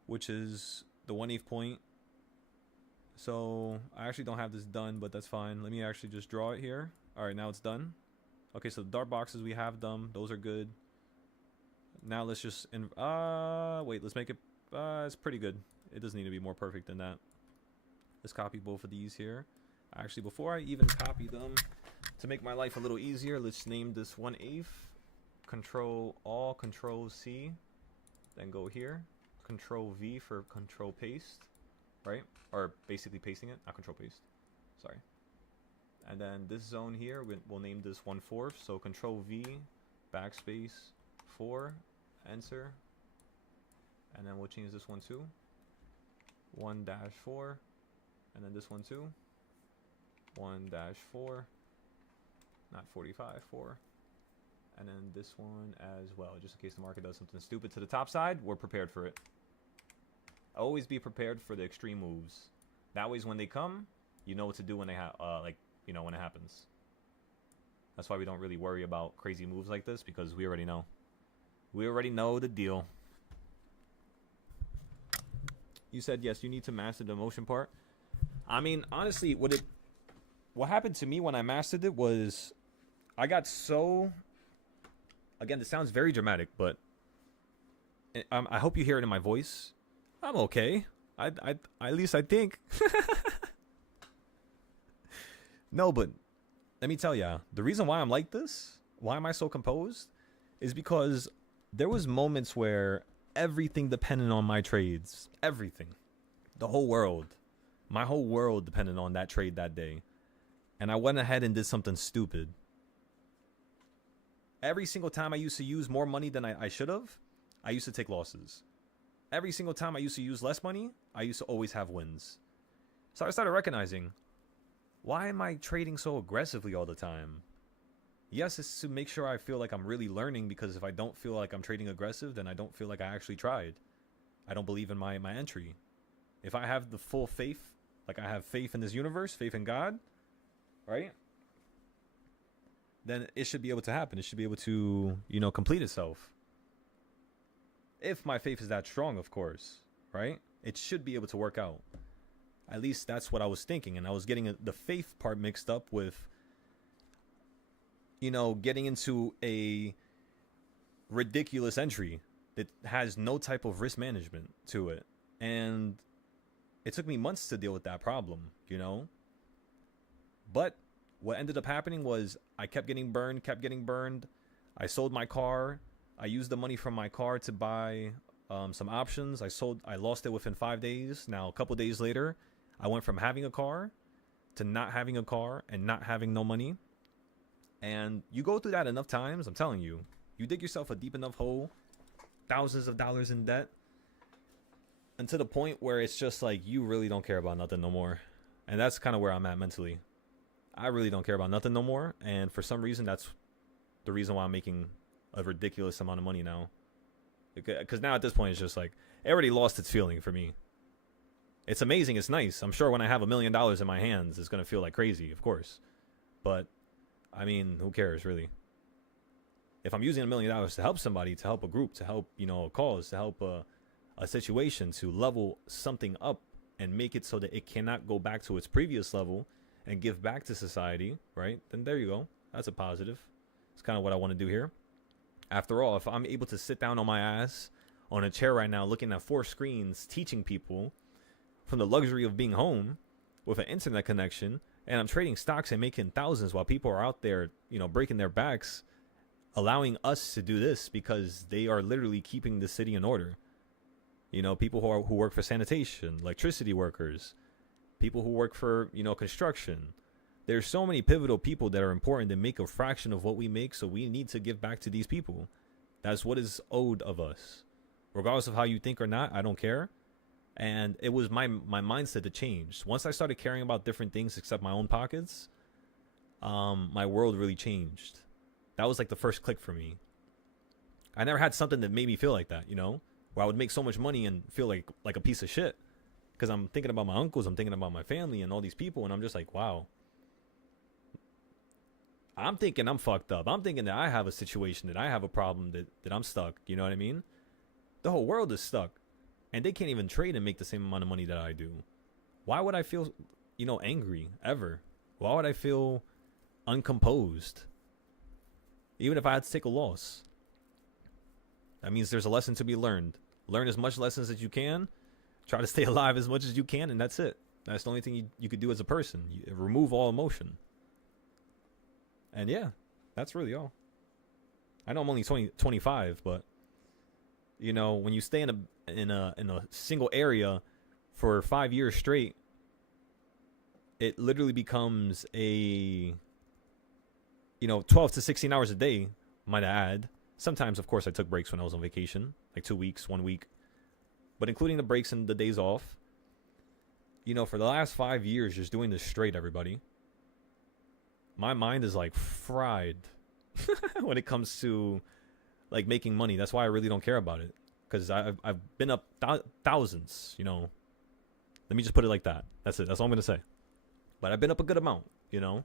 which is the 1/8 point. So I actually don't have this done, but that's fine. Let me actually just draw it here. All right, now it's done. Okay, so the dark boxes, we have them. Those are good. Now let's just wait, let's make it it's pretty good. It doesn't need to be more perfect than that. Let's copy both of these here. Actually, before I even copy them, to make my life a little easier, let's name this 1/8. Control Alt, Control C, then go here. Control V for control paste, right? Or basically pasting it, not control paste. Sorry. And then this zone here, we'll name this 1/4. So Control V, backspace 4, enter, and then we'll change this one to 1-4, and then this one too. 1-4, not 45, 4, and then this one as well, just in case the market does something stupid to the top side. We're prepared for it. Always be prepared for the extreme moves. That way, when they come, you know what to do when they when it happens. That's why we don't really worry about crazy moves like this, because we already know. We already know the deal. You said yes, you need to master the motion part. I mean, honestly, what happened to me when I mastered it was I got so... Again, this sounds very dramatic, but I hope you hear it in my voice. I'm okay. At least I think. No, but let me tell ya, the reason why I'm like this, why am I so composed, is because there was moments where everything depended on my trades. Everything. The whole world. My whole world depended on that trade that day. And I went ahead and did something stupid. Every single time I used to use more money than I should have, I used to take losses. Every single time I used to use less money, I used to always have wins. So I started recognizing, why am I trading so aggressively all the time? Yes, it's to make sure I feel like I'm really learning, because if I don't feel like I'm trading aggressive, then I don't feel like I actually tried. I don't believe in my entry. If I have the full faith, like I have faith in this universe, faith in God, right? Then it should be able to happen. It should be able to, complete itself. If my faith is that strong, of course, right? It should be able to work out. At least that's what I was thinking. And I was getting the faith part mixed up with, getting into a ridiculous entry that has no type of risk management to it. And it took me months to deal with that problem, you know? But what ended up happening was I kept getting burned. I sold my car. I used the money from my car to buy some options. I lost it within 5 days. Now, a couple days later, I went from having a car to not having a car and not having no money. And you go through that enough times, I'm telling you, you dig yourself a deep enough hole, thousands of dollars in debt, and to the point where it's just like you really don't care about nothing no more. And that's kind of where I'm at mentally. I really don't care about nothing no more. And for some reason, that's the reason why I'm making a ridiculous amount of money now. Because now at this point, it's just like, it already lost its feeling for me. It's amazing. It's nice. I'm sure when I have $1 million in my hands, it's going to feel like crazy, of course. But, I mean, who cares, really? If I'm using $1 million to help somebody, to help a group, to help, you know, a cause, to help a situation, to level something up and make it so that it cannot go back to its previous level and give back to society, right? Then there you go. That's a positive. It's kind of what I want to do here. After all, if I'm able to sit down on my ass on a chair right now looking at 4 screens teaching people from the luxury of being home with an internet connection, and I'm trading stocks and making thousands while people are out there, you know, breaking their backs, allowing us to do this because they are literally keeping the city in order. You know, people who work for sanitation, electricity workers, people who work for, you know, construction. There's so many pivotal people that are important that make a fraction of what we make, so we need to give back to these people. That's what is owed of us. Regardless of how you think or not, I don't care. And it was my mindset that changed. Once I started caring about different things except my own pockets, my world really changed. That was like the first click for me. I never had something that made me feel like that, you know? Where I would make so much money and feel like a piece of shit. Because I'm thinking about my uncles, I'm thinking about my family and all these people, and I'm just like, wow. I'm thinking I'm fucked up. I'm thinking that I have a situation, that I have a problem, that I'm stuck. You know what I mean? The whole world is stuck. And they can't even trade and make the same amount of money that I do. Why would I feel, you know, angry ever? Why would I feel uncomposed? Even if I had to take a loss. That means there's a lesson to be learned. Learn as much lessons as you can. Try to stay alive as much as you can, and that's it. That's the only thing you could do as a person. You remove all emotion. And yeah, that's really all. I know I'm only 25, but you know, when you stay in a single area for 5 years straight, it literally becomes a, you know, 12 to 16 hours a day, might I add. Sometimes, of course, I took breaks when I was on vacation, like 2 weeks, 1 week. But including the breaks and the days off, you know, for the last 5 years, just doing this straight, everybody, my mind is like fried when it comes to like making money. That's why I really don't care about it, because I've been up thousands, you know. Let me just put it like that. That's it. That's all I'm gonna say. But I've been up a good amount, you know,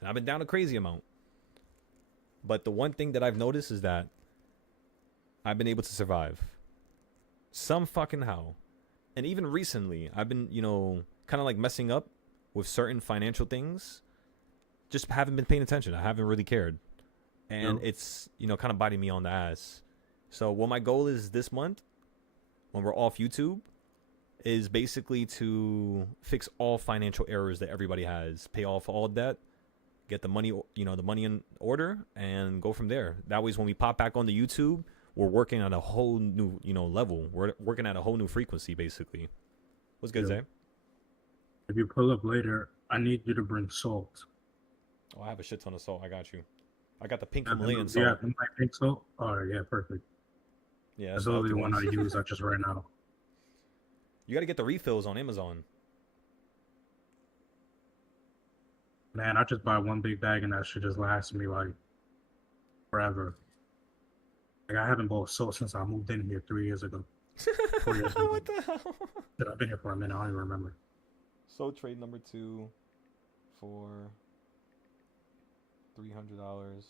and I've been down a crazy amount. But the one thing that I've noticed is that I've been able to survive some fucking how. And even recently, I've been, you know, kind of like messing up with certain financial things. Just haven't been paying attention. I haven't really cared. And it's, you know, kind of biting me on the ass. So what my goal is this month, when we're off YouTube, is basically to fix all financial errors that everybody has. Pay off all debt. Get the money, you know, the money in order, and go from there. That way, when we pop back on the YouTube, we're working at a whole new, you know, level. We're working at a whole new frequency, basically. What's good, Zay? If you pull up later, I need you to bring salt. Oh, I have a shit ton of salt. I got you. I got the pink Himalayan salt. Yeah, my pink salt. Oh, yeah, perfect. Yeah, that's the only one I use. I just right now. You got to get the refills on Amazon. Man, I just buy one big bag and that shit just lasts me like forever. Like I haven't bought salt since I moved in here 3 years ago. 4 years ago. What the hell? I've been here for a minute. I don't even remember. So trade number 2 for $300.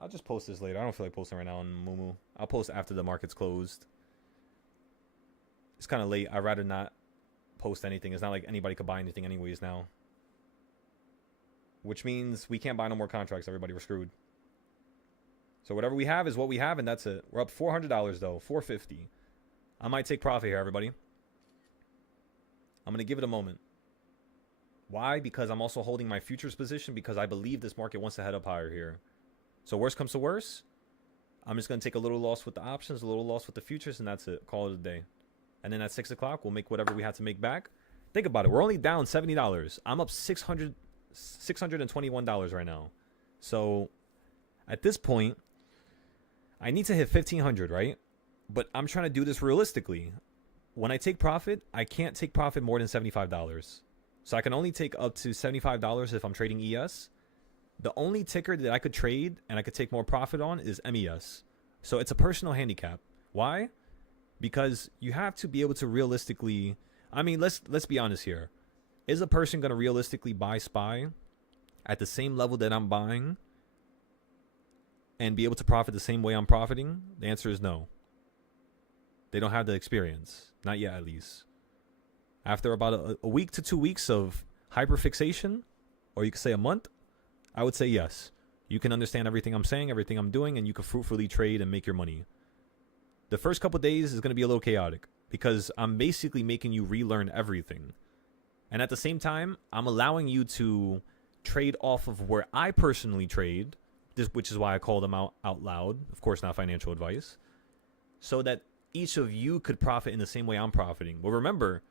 I'll just post this later. I don't feel like posting right now on Mumu. I'll post after the market's closed. It's kind of late. I'd rather not post anything. It's not like anybody could buy anything anyways now. Which means we can't buy no more contracts, everybody. We're screwed. So whatever we have is what we have, and that's it. We're up $400 though. $450. I might take profit here, everybody. I'm going to give it a moment. Why? Because I'm also holding my futures position because I believe this market wants to head up higher here. So worst comes to worst, I'm just going to take a little loss with the options, a little loss with the futures, and that's it. Call it a day. And then at 6 o'clock, we'll make whatever we have to make back. Think about it. We're only down $70. I'm up $621 right now. So at this point, I need to hit 1,500, right? But I'm trying to do this realistically. When I take profit, I can't take profit more than $75. So I can only take up to $75 if I'm trading ES. The only ticker that I could trade and I could take more profit on is MES. So it's a personal handicap. Why? Because you have to be able to realistically, I mean, let's be honest here. Is a person going to realistically buy SPY at the same level that I'm buying and be able to profit the same way I'm profiting? The answer is no. They don't have the experience. Not yet, at least. After about a week to 2 weeks of hyperfixation, or you could say a month, I would say yes. You can understand everything I'm saying, everything I'm doing, and you can fruitfully trade and make your money. The first couple days is going to be a little chaotic because I'm basically making you relearn everything. And at the same time, I'm allowing you to trade off of where I personally trade, which is why I call them out loud. Of course, not financial advice. So that each of you could profit in the same way I'm profiting. Well, remember,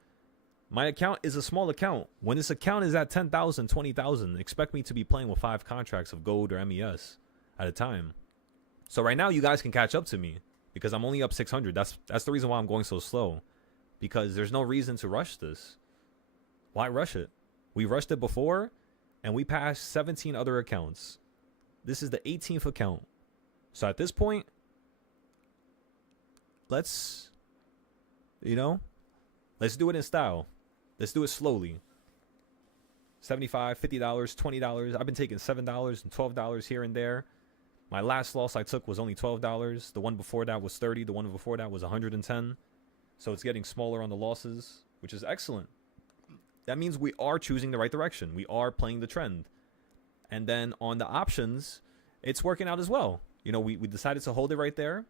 my account is a small account. When this account is at 10,000, 20,000, expect me to be playing with 5 contracts of gold or MES at a time. So right now, you guys can catch up to me because I'm only up 600. That's the reason why I'm going so slow, because there's no reason to rush this. Why rush it? We rushed it before, and we passed 17 other accounts. This is the 18th account. So at this point, let's do it in style. Let's do it slowly. $75, $50, $20. I've been taking $7 and $12 here and there. My last loss I took was only $12. The one before that was $30. The one before that was $110. So it's getting smaller on the losses, which is excellent. That means we are choosing the right direction. We are playing the trend. And then on the options, it's working out as well. We decided to hold it right there.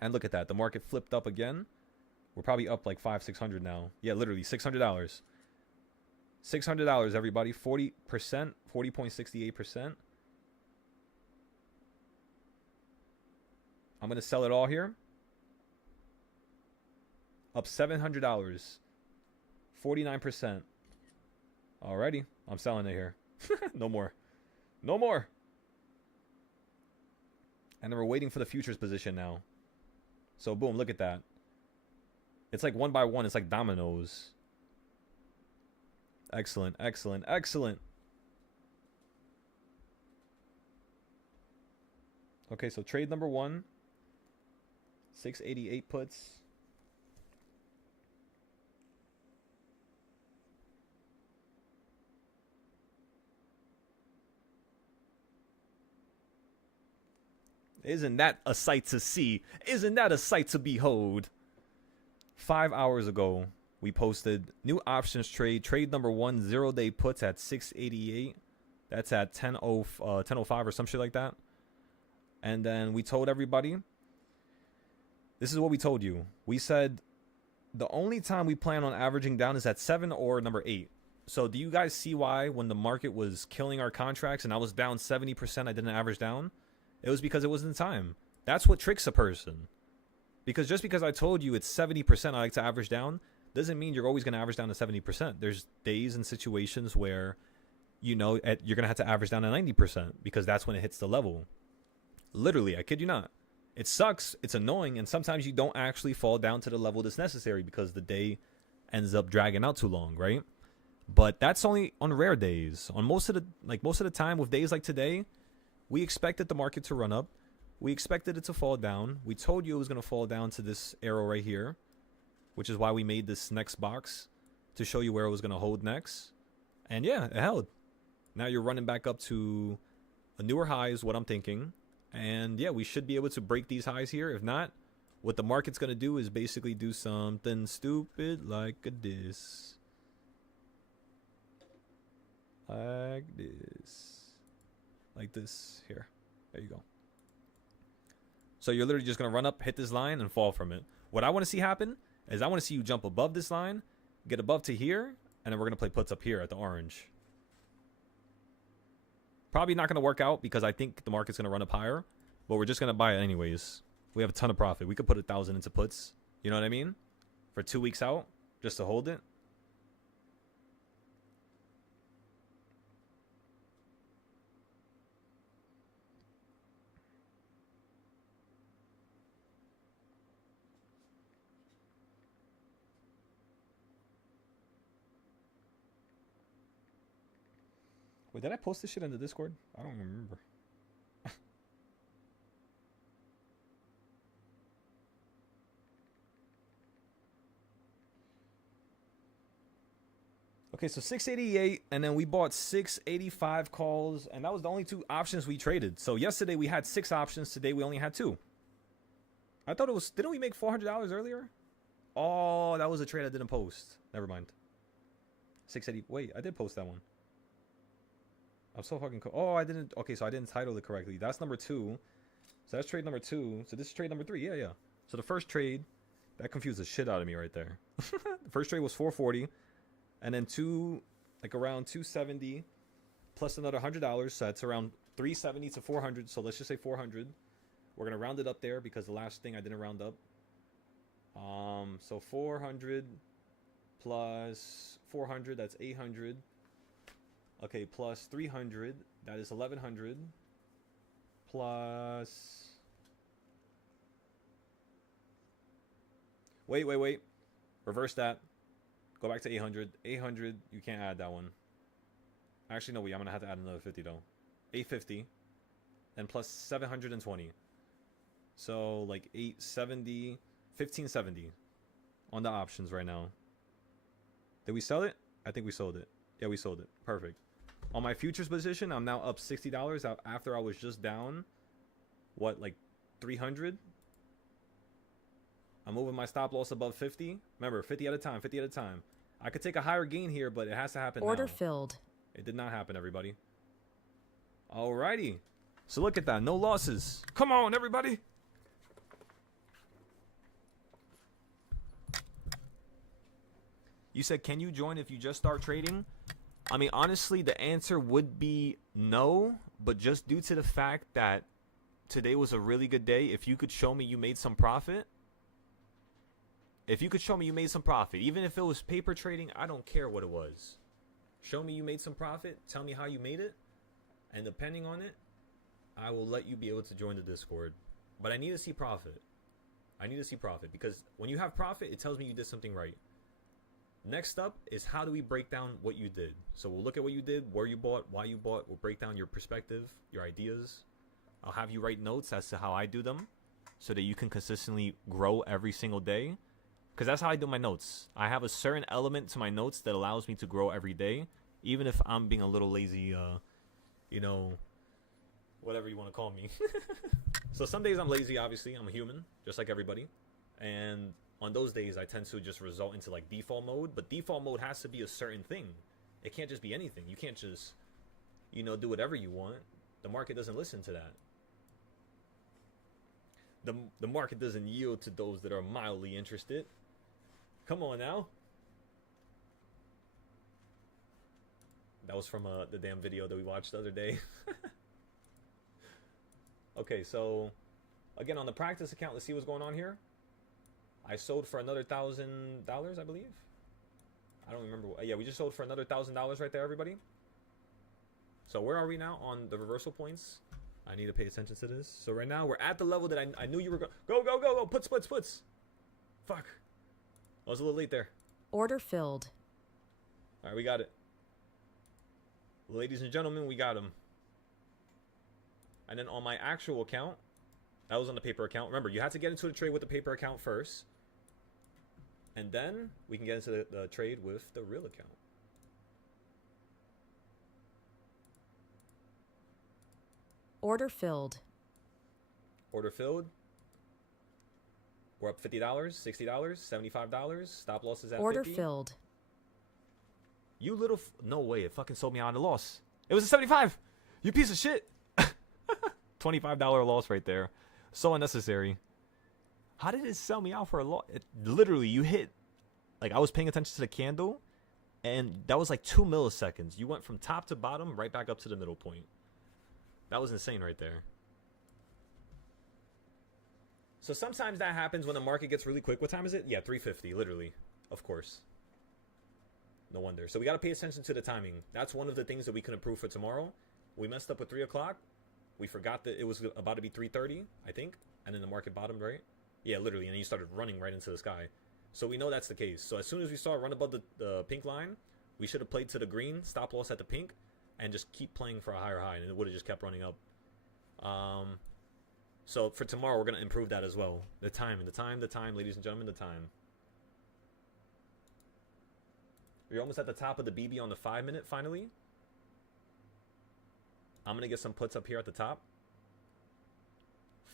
And look at that. The market flipped up again. We're probably up like $500-600 now. Yeah, literally $600. $600, everybody. 40%, 40.68%. I'm going to sell it all here. Up $700. 49%. Alrighty. I'm selling it here. No more. No more. And then we're waiting for the futures position now. So boom, look at that. It's like one by one. It's like dominoes. Excellent, excellent, excellent. Okay, so trade number 1. 688 puts. Isn't that a sight to see? Isn't that a sight to behold? 5 hours ago, we posted new options trade number 1, 0-day puts at 688. That's at 10:05 or some shit like that. And then we told everybody, this is what we told you. We said the only time we plan on averaging down is at 7 or number 8. So do you guys see why when the market was killing our contracts and I was down 70%, I didn't average down? It was because it wasn't time. That's what tricks a person. Because just because I told you it's 70% I like to average down, doesn't mean you're always going to average down to 70%. There's days and situations where, you're going to have to average down to 90% because that's when it hits the level. Literally, I kid you not. It sucks, it's annoying, and sometimes you don't actually fall down to the level that's necessary because the day ends up dragging out too long, right? But that's only on rare days. On most of the time with days like today, we expected the market to run up. We expected it to fall down. We told you it was going to fall down to this arrow right here, which is why we made this next box to show you where it was going to hold next. And yeah, it held. Now you're running back up to a newer high is what I'm thinking. And yeah, we should be able to break these highs here. If not, what the market's going to do is basically do something stupid like this. Like this. Like this here. There you go. So you're literally just going to run up, hit this line, and fall from it. What I want to see happen is I want to see you jump above this line get above to here, and then we're going to play puts up here at the orange. Probably not going to work out because I think the market's going to run up higher, but we're just going to buy it anyways. We have a ton of profit. We could put 1,000 into puts. You know what I mean? For 2 weeks out, just to hold it. Wait, did I post this shit in the Discord? I don't remember. Okay, so 688, and then we bought 685 calls, and that was the only 2 options we traded. So yesterday we had 6 options. Today we only had 2. I thought it was... Didn't we make $400 earlier? Oh, that was a trade I didn't post. Never mind. 680... Wait, I did post that one. I'm so fucking... Oh, I didn't... Okay, so I didn't title it correctly. That's number 2. So that's trade number 2. So this is trade number 3. Yeah, yeah. So the first trade... That confused the shit out of me right there. The first trade was 440. And then around 270 plus another $100. So that's around 370 to 400. So let's just say 400. We're going to round it up there because the last thing I didn't round up. So 400 plus 400, that's 800. Okay, plus 300, that is 1100. Plus... Wait. Reverse that. Go back to 800. 800, you can't add that one. Actually, no, wait, I'm going to have to add another 50, though. 850. And plus 720. So, like, 870. 1570. On the options right now. Did we sell it? I think we sold it. Yeah, we sold it. Perfect. On my futures position, I'm now up $60 after I was just down, what, like 300? I'm moving my stop loss above 50. Remember, 50 at a time, 50 at a time. I could take a higher gain here, but it has to happen Order now. filled. It did not happen, everybody. Alrighty. So look at that. No losses. Come on, everybody. You said, can you join if you just start trading? I mean, honestly, the answer would be no, but just due to the fact that today was a really good day, if you could show me you made some profit, even if it was paper trading, I don't care what it was. Show me you made some profit, tell me how you made it, and depending on it, I will let you be able to join the Discord. But I need to see profit. Because when you have profit, it tells me you did something right. Next up is how do we break down what you did. So we'll look at what you did, where you bought, why you bought. We'll break down your perspective, your ideas. I'll have you write notes as to how I do them so that you can consistently grow every single day. Because that's how I do my notes. I have a certain element to my notes that allows me to grow every day. Even if I'm being a little lazy, you know, whatever you want to call me. So some days I'm lazy, obviously. I'm a human, just like everybody. And on those days, I tend to just result into like default mode. But default mode has to be a certain thing. It can't just be anything. You can't just, you know, do whatever you want. The market doesn't listen to that. The market doesn't yield to those that are mildly interested. Come on now. That was from the damn video that we watched the other day. Okay, so again, on the practice account, let's see what's going on here. I sold for another $1,000, I believe. I don't remember. Yeah, we just sold for another $1,000 right there, everybody. So where are we now on the reversal points? I need to pay attention to this. So right now, we're at the level that I knew you were going. Go. Puts. Fuck. I was a little late there. Order filled. All right, we got it. Ladies and gentlemen, we got him. And then on my actual account, that was on the paper account. Remember, you had to get into the trade with the paper account first. And then we can get into the trade with the real account. Order filled. Order filled. We're up $50, $60, $75. Stop losses at Order 50. filled. You little... No way. It fucking sold me on the loss. It was a 75. You piece of shit. $25 loss right there. So unnecessary. How did it sell me out for a loss? Literally, you hit Like, I was paying attention to the candle, and that was like 2 milliseconds. You went from top to bottom, right back up to the middle point. That was insane right there. So sometimes that happens when the market gets really quick. What time is it? Yeah, 3:50, literally. Of course. No wonder. So we got to pay attention to the timing. That's one of the things that we can improve for tomorrow. We messed up with 3 o'clock. We forgot that it was about to be 3:30, I think. And then the market bottomed, right? Yeah, literally. And then you started running right into the sky. So we know that's the case. So as soon as we saw it run above the pink line, we should have played to the green, stop loss at the pink, and just keep playing for a higher high. And it would have just kept running up. So for tomorrow, we're going to improve that as well. The time, ladies and gentlemen, the time. We're almost at the top of the BB on the 5-minute, finally. I'm going to get some puts up here at the top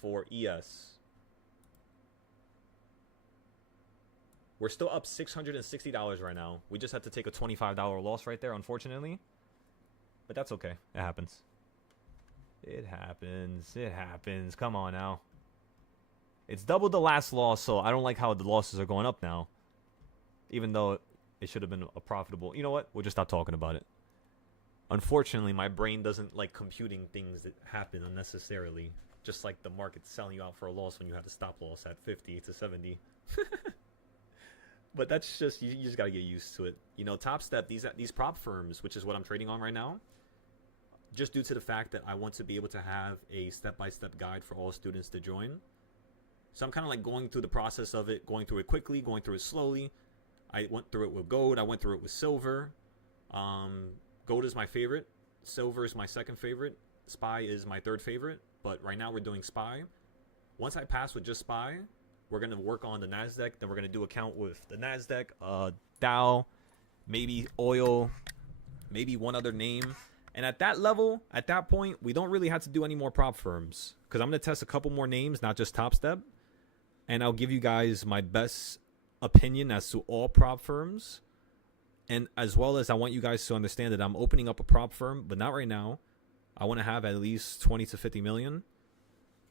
for ES. We're still up $660 right now. We just had to take a $25 loss right there, unfortunately. But that's okay. It happens. It happens. It happens. Come on now. It's double the last loss, so I don't like how the losses are going up now. Even though it should have been a profitable... You know what? We'll just stop talking about it. Unfortunately, my brain doesn't like computing things that happen unnecessarily. Just like the market selling you out for a loss when you have the stop loss at 50 to 70. But that's just... You just got to get used to it. You know, Top Step, these prop firms, which is what I'm trading on right now, just due to the fact that I want to be able to have a step-by-step guide for all students to join. So I'm kind of like going through the process of it, going through it quickly, going through it slowly. I went through it with gold. I went through it with silver. Gold is my favorite. Silver is my second favorite. SPY is my third favorite. But right now we're doing SPY. Once I pass with just SPY, we're going to work on the NASDAQ. Then we're going to do a count with the NASDAQ, Dow, maybe oil, maybe one other name. And at that level, at that point, we don't really have to do any more prop firms. Because I'm going to test a couple more names, not just Top Step. And I'll give you guys my best opinion as to all prop firms. And as well as I want you guys to understand that I'm opening up a prop firm, but not right now. I want to have at least 20 to 50 million.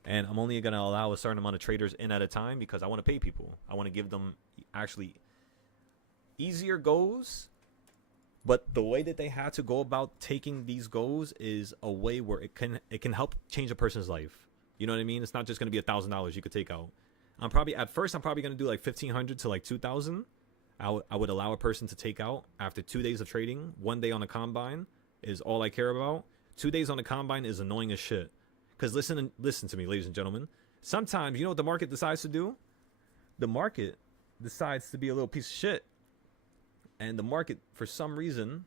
And I'm only going to allow a certain amount of traders in at a time because I want to pay people. I want to give them actually easier goals. But the way that they had to go about taking these goals is a way where it can help change a person's life. You know what I mean? It's not just going to be $1,000 you could take out. At first I'm probably going to do like 1,500 to like 2,000. I would allow a person to take out after 2 days of trading. 1 day on the combine is all I care about. 2 days on the combine is annoying as shit. Because listen to me, ladies and gentlemen. Sometimes, you know what the market decides to do? The market decides to be a little piece of shit. And the market, for some reason,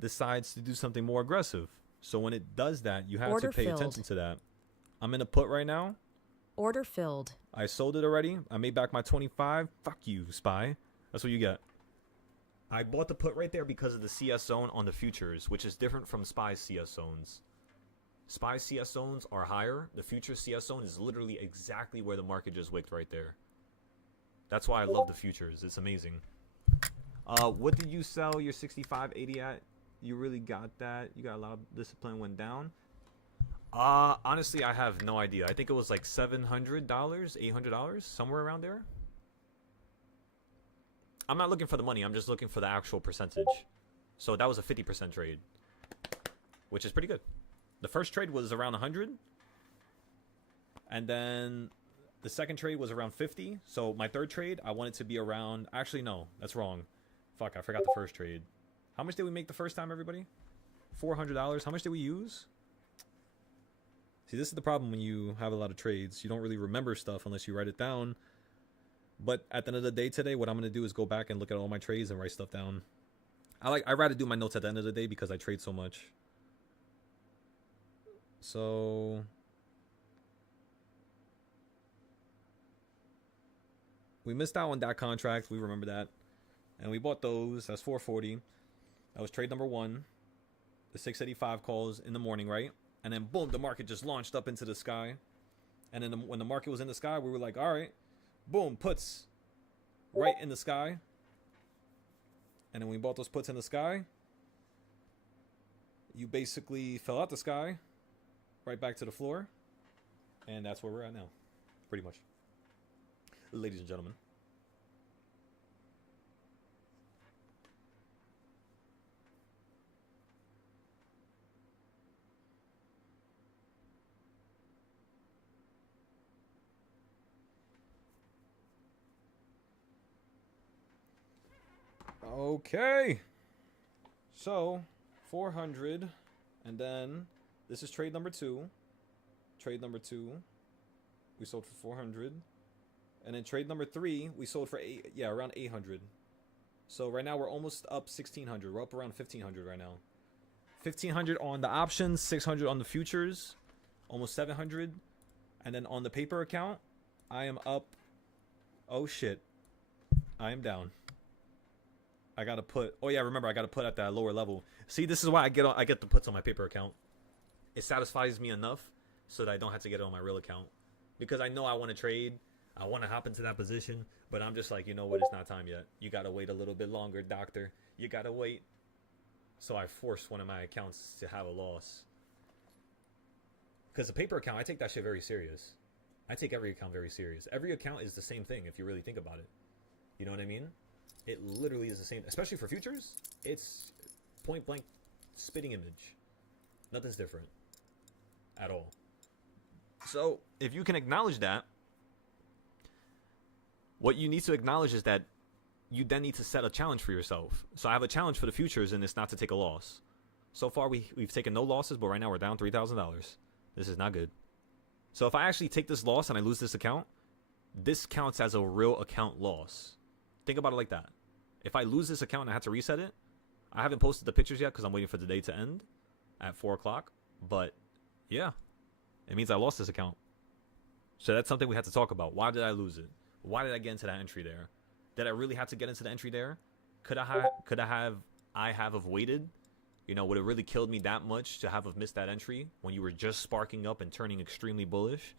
decides to do something more aggressive. So when it does that, you have to pay attention to that. I'm in a put right now. Order filled. I sold it already. I made back my 25. Fuck you, SPY. That's what you get. I bought the put right there because of the CS zone on the futures, which is different from SPY's CS zones. SPY CS zones are higher. The future CS zone is literally exactly where the market just wicked right there. That's why I love the futures. It's amazing. What did you sell your 65.80 at? You really got that? You got a lot of discipline went down? Honestly, I have no idea. I think it was like $700, $800, somewhere around there. I'm not looking for the money. I'm just looking for the actual percentage. So that was a 50% trade, which is pretty good. The first trade was around 100. And then the second trade was around 50. So my third trade, I want it to be around... Actually, no. That's wrong. Fuck, I forgot the first trade. How much did we make the first time, everybody? $400. How much did we use? See, this is the problem when you have a lot of trades. You don't really remember stuff unless you write it down. But at the end of the day today, what I'm going to do is go back and look at all my trades and write stuff down. I'd rather do my notes at the end of the day because I trade so much. So... we missed out on that contract. We remember that. And we bought those. That's 440. That was trade number 1. The 685 calls in the morning, right? And then boom, the market just launched up into the sky. And then when the market was in the sky, we were like, all right, boom, puts right in the sky. And then we bought those puts in the sky. You basically fell out the sky, right back to the floor. And that's where we're at now, pretty much. Ladies and gentlemen. Okay. So, 400. And then, this is trade number 2. Trade number 2. We sold for 400. And then trade number 3, we sold for around 800. So right now we're almost up 1600. We're up around 1500 right now. 1500 on the options, 600 on the futures, almost 700. And then on the paper account, I am up. Oh shit. I am down. I gotta put. Oh yeah, remember I gotta put at that lower level. See, this is why I get the puts on my paper account. It satisfies me enough so that I don't have to get it on my real account, because I know I want to trade. I want to hop into that position, but I'm just like, you know what? It's not time yet. You gotta wait a little bit longer, doctor. You gotta wait. So I forced one of my accounts to have a loss. Because the paper account, I take that shit very serious. I take every account very serious. Every account is the same thing if you really think about it. You know what I mean? It literally is the same, especially for futures. It's point blank spitting image. Nothing's different at all. So if you can acknowledge that, what you need to acknowledge is that you then need to set a challenge for yourself. So I have a challenge for the futures, and it's not to take a loss. So far, we've taken no losses, but right now we're down $3,000. This is not good. So if I actually take this loss and I lose this account, this counts as a real account loss. Think about it like that. If I lose this account and I have to reset it, I haven't posted the pictures yet because I'm waiting for the day to end at 4 o'clock. But yeah, it means I lost this account. So that's something we have to talk about. Why did I lose it? Why did I get into that entry there? Did I really have to get into the entry there? Could I have avoided? You know, would it really killed me that much to have missed that entry when you were just sparking up and turning extremely bullish?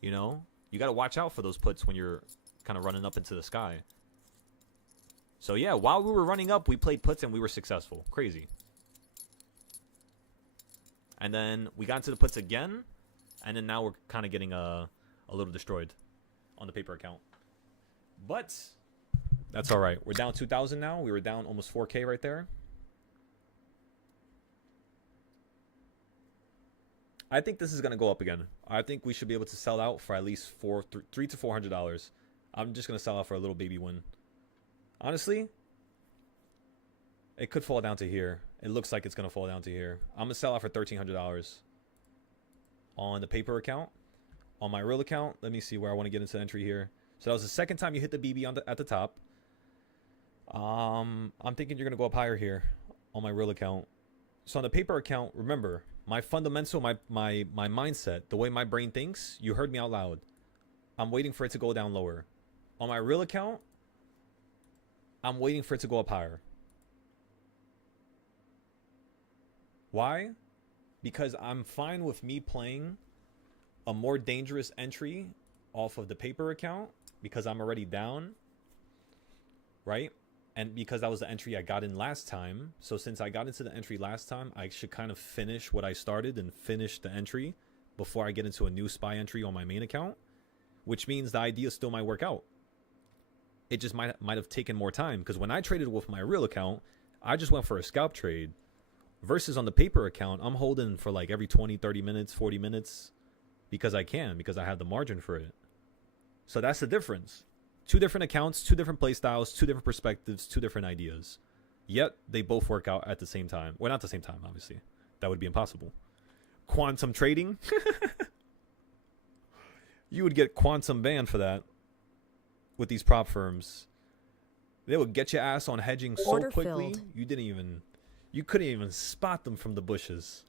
You know, you got to watch out for those puts when you're kind of running up into the sky. So yeah, while we were running up, we played puts and we were successful. Crazy. And then we got into the puts again, and then now we're kind of getting a little destroyed on the paper account. But that's all right. We're down 2,000 now. We were down almost 4K right there. I think this is going to go up again. I think we should be able to sell out for at least $300 to $400. I'm just going to sell out for a little baby win. Honestly, it could fall down to here. It looks like it's going to fall down to here. I'm going to sell out for $1,300 on the paper account. On my real account, let me see where I want to get into entry here. So that was the second time you hit the BB at the top. I'm thinking you're going to go up higher here on my real account. So on the paper account, remember, my fundamental, my mindset, the way my brain thinks, you heard me out loud. I'm waiting for it to go down lower. On my real account, I'm waiting for it to go up higher. Why? Because I'm fine with me playing a more dangerous entry off of the paper account because I'm already down, right? And because that was the entry I got in last time. So since I got into the entry last time, I should kind of finish what I started and finish the entry before I get into a new SPY entry on my main account, which means the idea still might work out. It just might have taken more time, because when I traded with my real account, I just went for a scalp trade, versus on the paper account, I'm holding for like every 20, 30 minutes, 40 minutes because I have the margin for it. So that's the difference. Two different accounts, two different play styles, two different perspectives, two different ideas. Yet they both work out at the same time. Well, not the same time, obviously. That would be impossible. Quantum trading? You would get quantum banned for that with these prop firms. They would get your ass on hedging so Order quickly, filled. you couldn't even spot them from the bushes.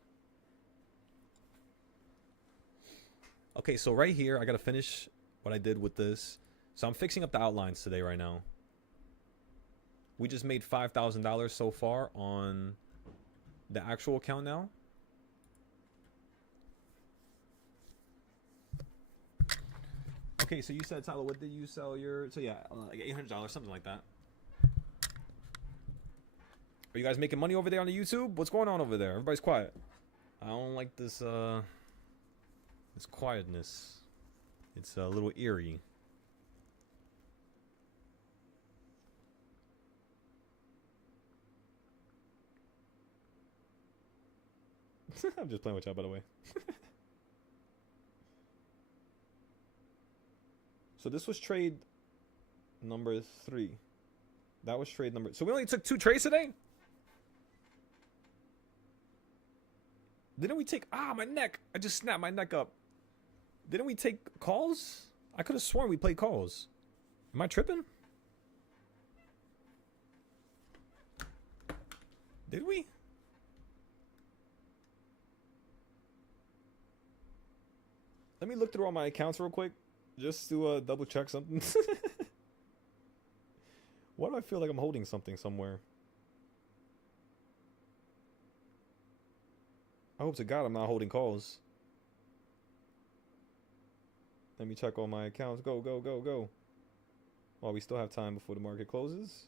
Okay, so right here, I got to finish what I did with this. So I'm fixing up the outlines today right now. We just made $5,000 so far on the actual account now. Okay, so you said, Tyler, what did you sell your... So yeah, like $800, something like that. Are you guys making money over there on the YouTube? What's going on over there? Everybody's quiet. I don't like this, this quietness. It's a little eerie. I'm just playing with y'all, by the way. So this was trade number 3. That was trade number. So we only took 2 trades today? Didn't we take... Ah, my neck. I just snapped my neck up. Didn't we take calls? I could have sworn we played calls. Am I tripping? Did we? Let me look through all my accounts real quick. Just to double check something. Why do I feel like I'm holding something somewhere? I hope to God I'm not holding calls. Let me check all my accounts. Go, go, go, go. Well, we still have time before the market closes.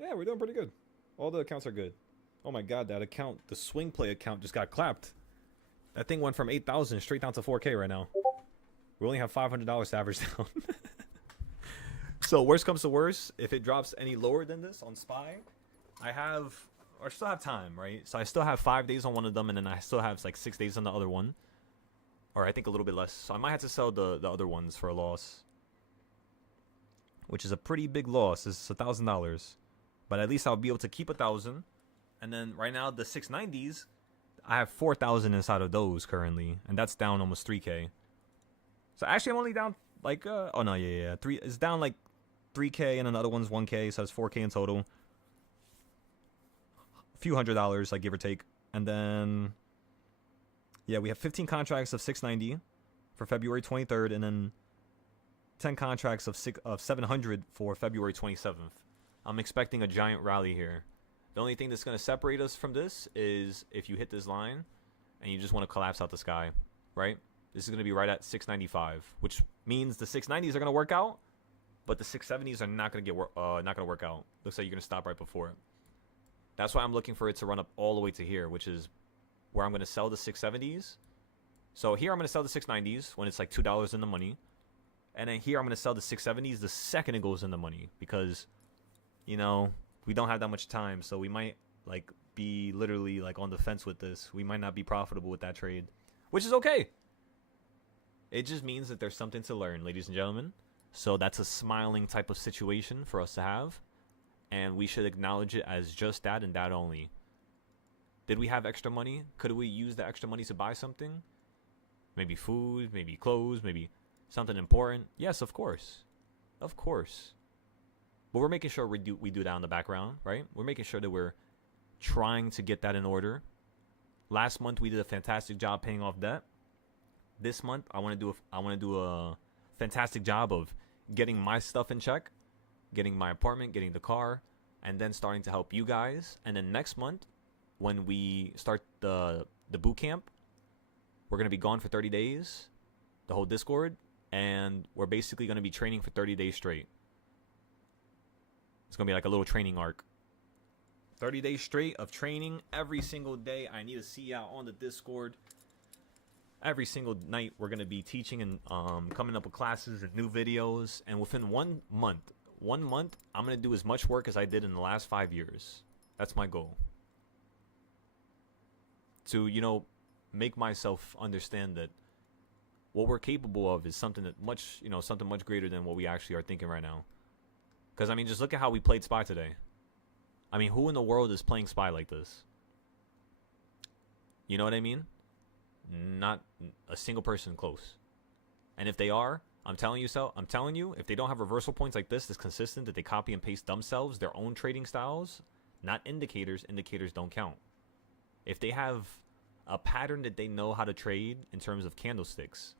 Yeah, we're doing pretty good. All the accounts are good. Oh my God, that account, the swing play account just got clapped. That thing went from 8,000 straight down to 4K right now. We only have $500 to average down. So worst comes to worst, if it drops any lower than this on SPY, I still have time, right? So I still have 5 days on one of them, and then I still have like 6 days on the other one. Or I think a little bit less. So I might have to sell the other ones for a loss. Which is a pretty big loss. It's $1,000. But at least I'll be able to keep 1,000. And then right now the 690s, I have 4,000 inside of those currently. And that's down almost 3K. So actually I'm only down like, oh no, yeah. It's down like 3K and then the other one's 1K. So it's 4K in total. A few $100, like give or take. And then... yeah, we have 15 contracts of 690 for February 23rd, and then 10 contracts of 700 for February 27th. I'm expecting a giant rally here. The only thing that's going to separate us from this is if you hit this line and you just want to collapse out the sky, right? This is going to be right at 695, which means the 690s are going to work out, but the 670s are not going to work out. Looks like you're going to stop right before it. That's why I'm looking for it to run up all the way to here, which is where I'm going to sell the 670s. So here I'm going to sell the 690s when it's like $2 in the money. And then here I'm going to sell the 670s the second it goes in the money. Because, you know, we don't have that much time. So we might like be literally like on the fence with this. We might not be profitable with that trade. Which is okay. It just means that there's something to learn, ladies and gentlemen. So that's a smiling type of situation for us to have. And we should acknowledge it as just that and that only. Did we have extra money? Could we use the extra money to buy something? Maybe food, maybe clothes, maybe something important? Yes, of course. Of course. But we're making sure we do that in the background, right? We're making sure that we're trying to get that in order. Last month we did a fantastic job paying off debt. This month I want to do a fantastic job of getting my stuff in check, getting my apartment, getting the car, and then starting to help you guys. And then next month, when we start the boot camp, we're going to be gone for 30 days, the whole Discord, and we're basically going to be training for 30 days straight. It's going to be like a little training arc. 30 days straight of training every single day. I need to see you out on the Discord. Every single night we're going to be teaching and coming up with classes and new videos. And within 1 month, I'm going to do as much work as I did in the last 5 years. That's my goal. To, you know, make myself understand that what we're capable of is something that something much greater than what we actually are thinking right now. Because, I mean, just look at how we played SPY today. I mean, who in the world is playing SPY like this? You know what I mean? Not a single person close. And if they are, I'm telling you, if they don't have reversal points like this that's consistent, that they copy and paste themselves, their own trading styles, not indicators don't count. If they have a pattern that they know how to trade in terms of candlesticks,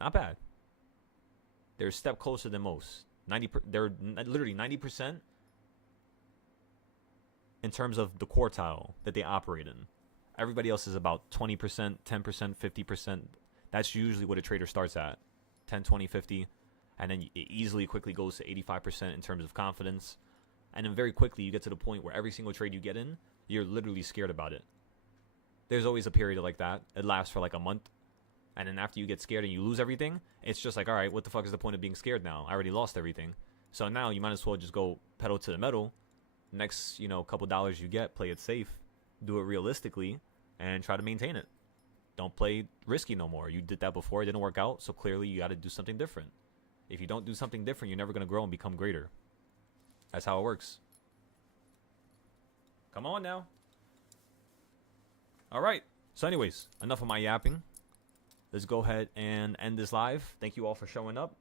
not bad. They're a step closer than most. They're literally 90% in terms of the quartile that they operate in. Everybody else is about 20%, 10%, 50%. That's usually what a trader starts at. 10, 20, 50. And then it easily quickly goes to 85% in terms of confidence. And then very quickly you get to the point where every single trade you get in, you're literally scared about it. There's always a period like that. It lasts for like a month. And then after you get scared and you lose everything, it's just like, all right, what the fuck is the point of being scared now? I already lost everything. So now you might as well just go pedal to the metal. Next, couple dollars you get, play it safe. Do it realistically and try to maintain it. Don't play risky no more. You did that before. It didn't work out. So clearly you got to do something different. If you don't do something different, you're never going to grow and become greater. That's how it works. Come on now. All right. So anyways, enough of my yapping. Let's go ahead and end this live. Thank you all for showing up.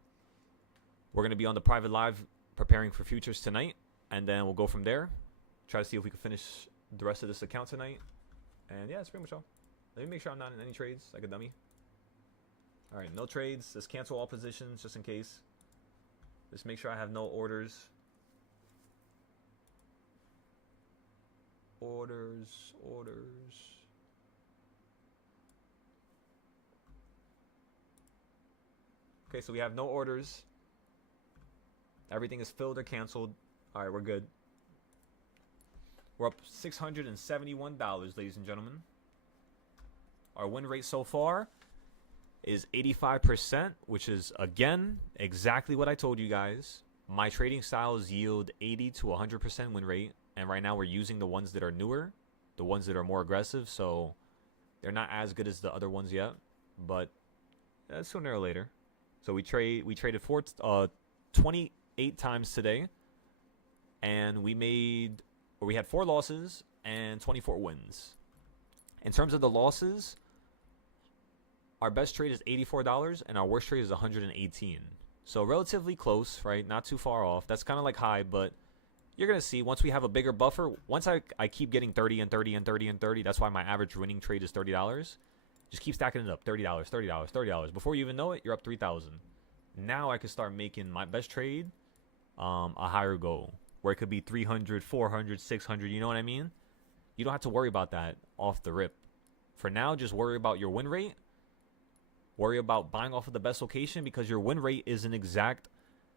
We're going to be on the private live preparing for futures tonight. And then we'll go from there. Try to see if we can finish the rest of this account tonight. And yeah, that's pretty much all. Let me make sure I'm not in any trades like a dummy. All right, no trades. Let's cancel all positions just in case. Just make sure I have no orders. Orders. Okay, so we have no orders. Everything is filled or canceled. All right, we're good. We're up $671, ladies and gentlemen. Our win rate so far is 85%, which is, again, exactly what I told you guys. My trading styles yield 80 to 100% win rate, and right now we're using the ones that are newer, the ones that are more aggressive, so they're not as good as the other ones yet, but sooner or later. So we traded 28 times today, and we had 4 losses and 24 wins. In terms of the losses, our best trade is $84 and our worst trade is $118. So relatively close, right? Not too far off. That's kind of like high, but you're going to see once we have a bigger buffer, once I keep getting 30 and 30 and 30 and 30, that's why my average winning trade is $30. Just keep stacking it up. $30, $30, $30. Before you even know it, you're up 3,000. Now I can start making my best trade a higher goal, where it could be 300, 400, 600, you know what I mean? You don't have to worry about that off the rip. For now, just worry about your win rate. Worry about buying off of the best location, because your win rate is an exact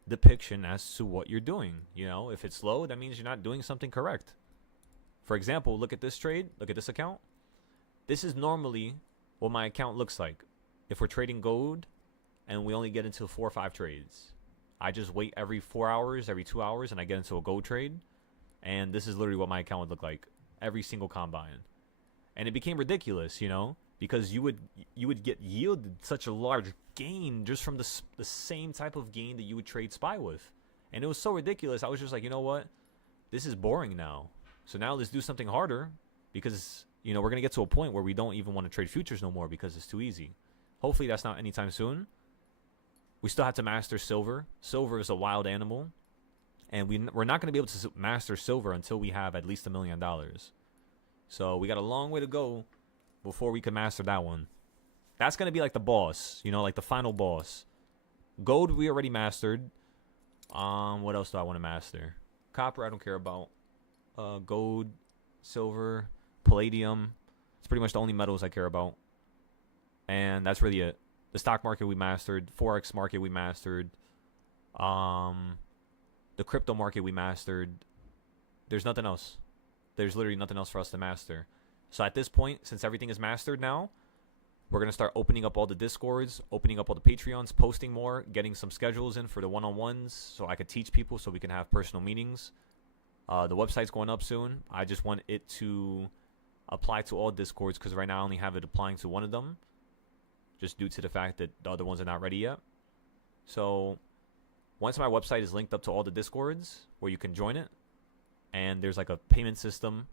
depiction as to what you're doing. You know, if it's low, that means you're not doing something correct. For example, look at this trade. Look at this account. This is normally what my account looks like if we're trading gold and we only get into 4 or 5 trades. I just wait every 4 hours, every 2 hours, and I get into a gold trade. And this is literally what my account would look like every single combine. And it became ridiculous, you know, because you would get yielded such a large gain just from the same type of gain that you would trade SPY with. And it was so ridiculous. I was just like, you know what? This is boring now. So now let's do something harder, because, you know, we're going to get to a point where we don't even want to trade futures no more because it's too easy. Hopefully that's not anytime soon. We still have to master silver. Silver is a wild animal. And we're not going to be able to master silver until we have at least $1 million. So we got a long way to go before we can master that one. That's going to be like the boss, you know, like the final boss. Gold we already mastered. What else do I want to master? Copper I don't care about. Gold, silver, palladium. It's pretty much the only metals I care about. And that's really it. The stock market we mastered. Forex market we mastered. The crypto market we mastered. There's nothing else. There's literally nothing else for us to master. So at this point, since everything is mastered now, we're going to start opening up all the Discords, opening up all the Patreons, posting more, getting some schedules in for the one-on-ones so I could teach people so we can have personal meetings. The website's going up soon. I just want it to apply to all Discords, because right now I only have it applying to one of them, just due to the fact that the other ones are not ready yet. So once my website is linked up to all the Discords where you can join it, and there's like a payment system,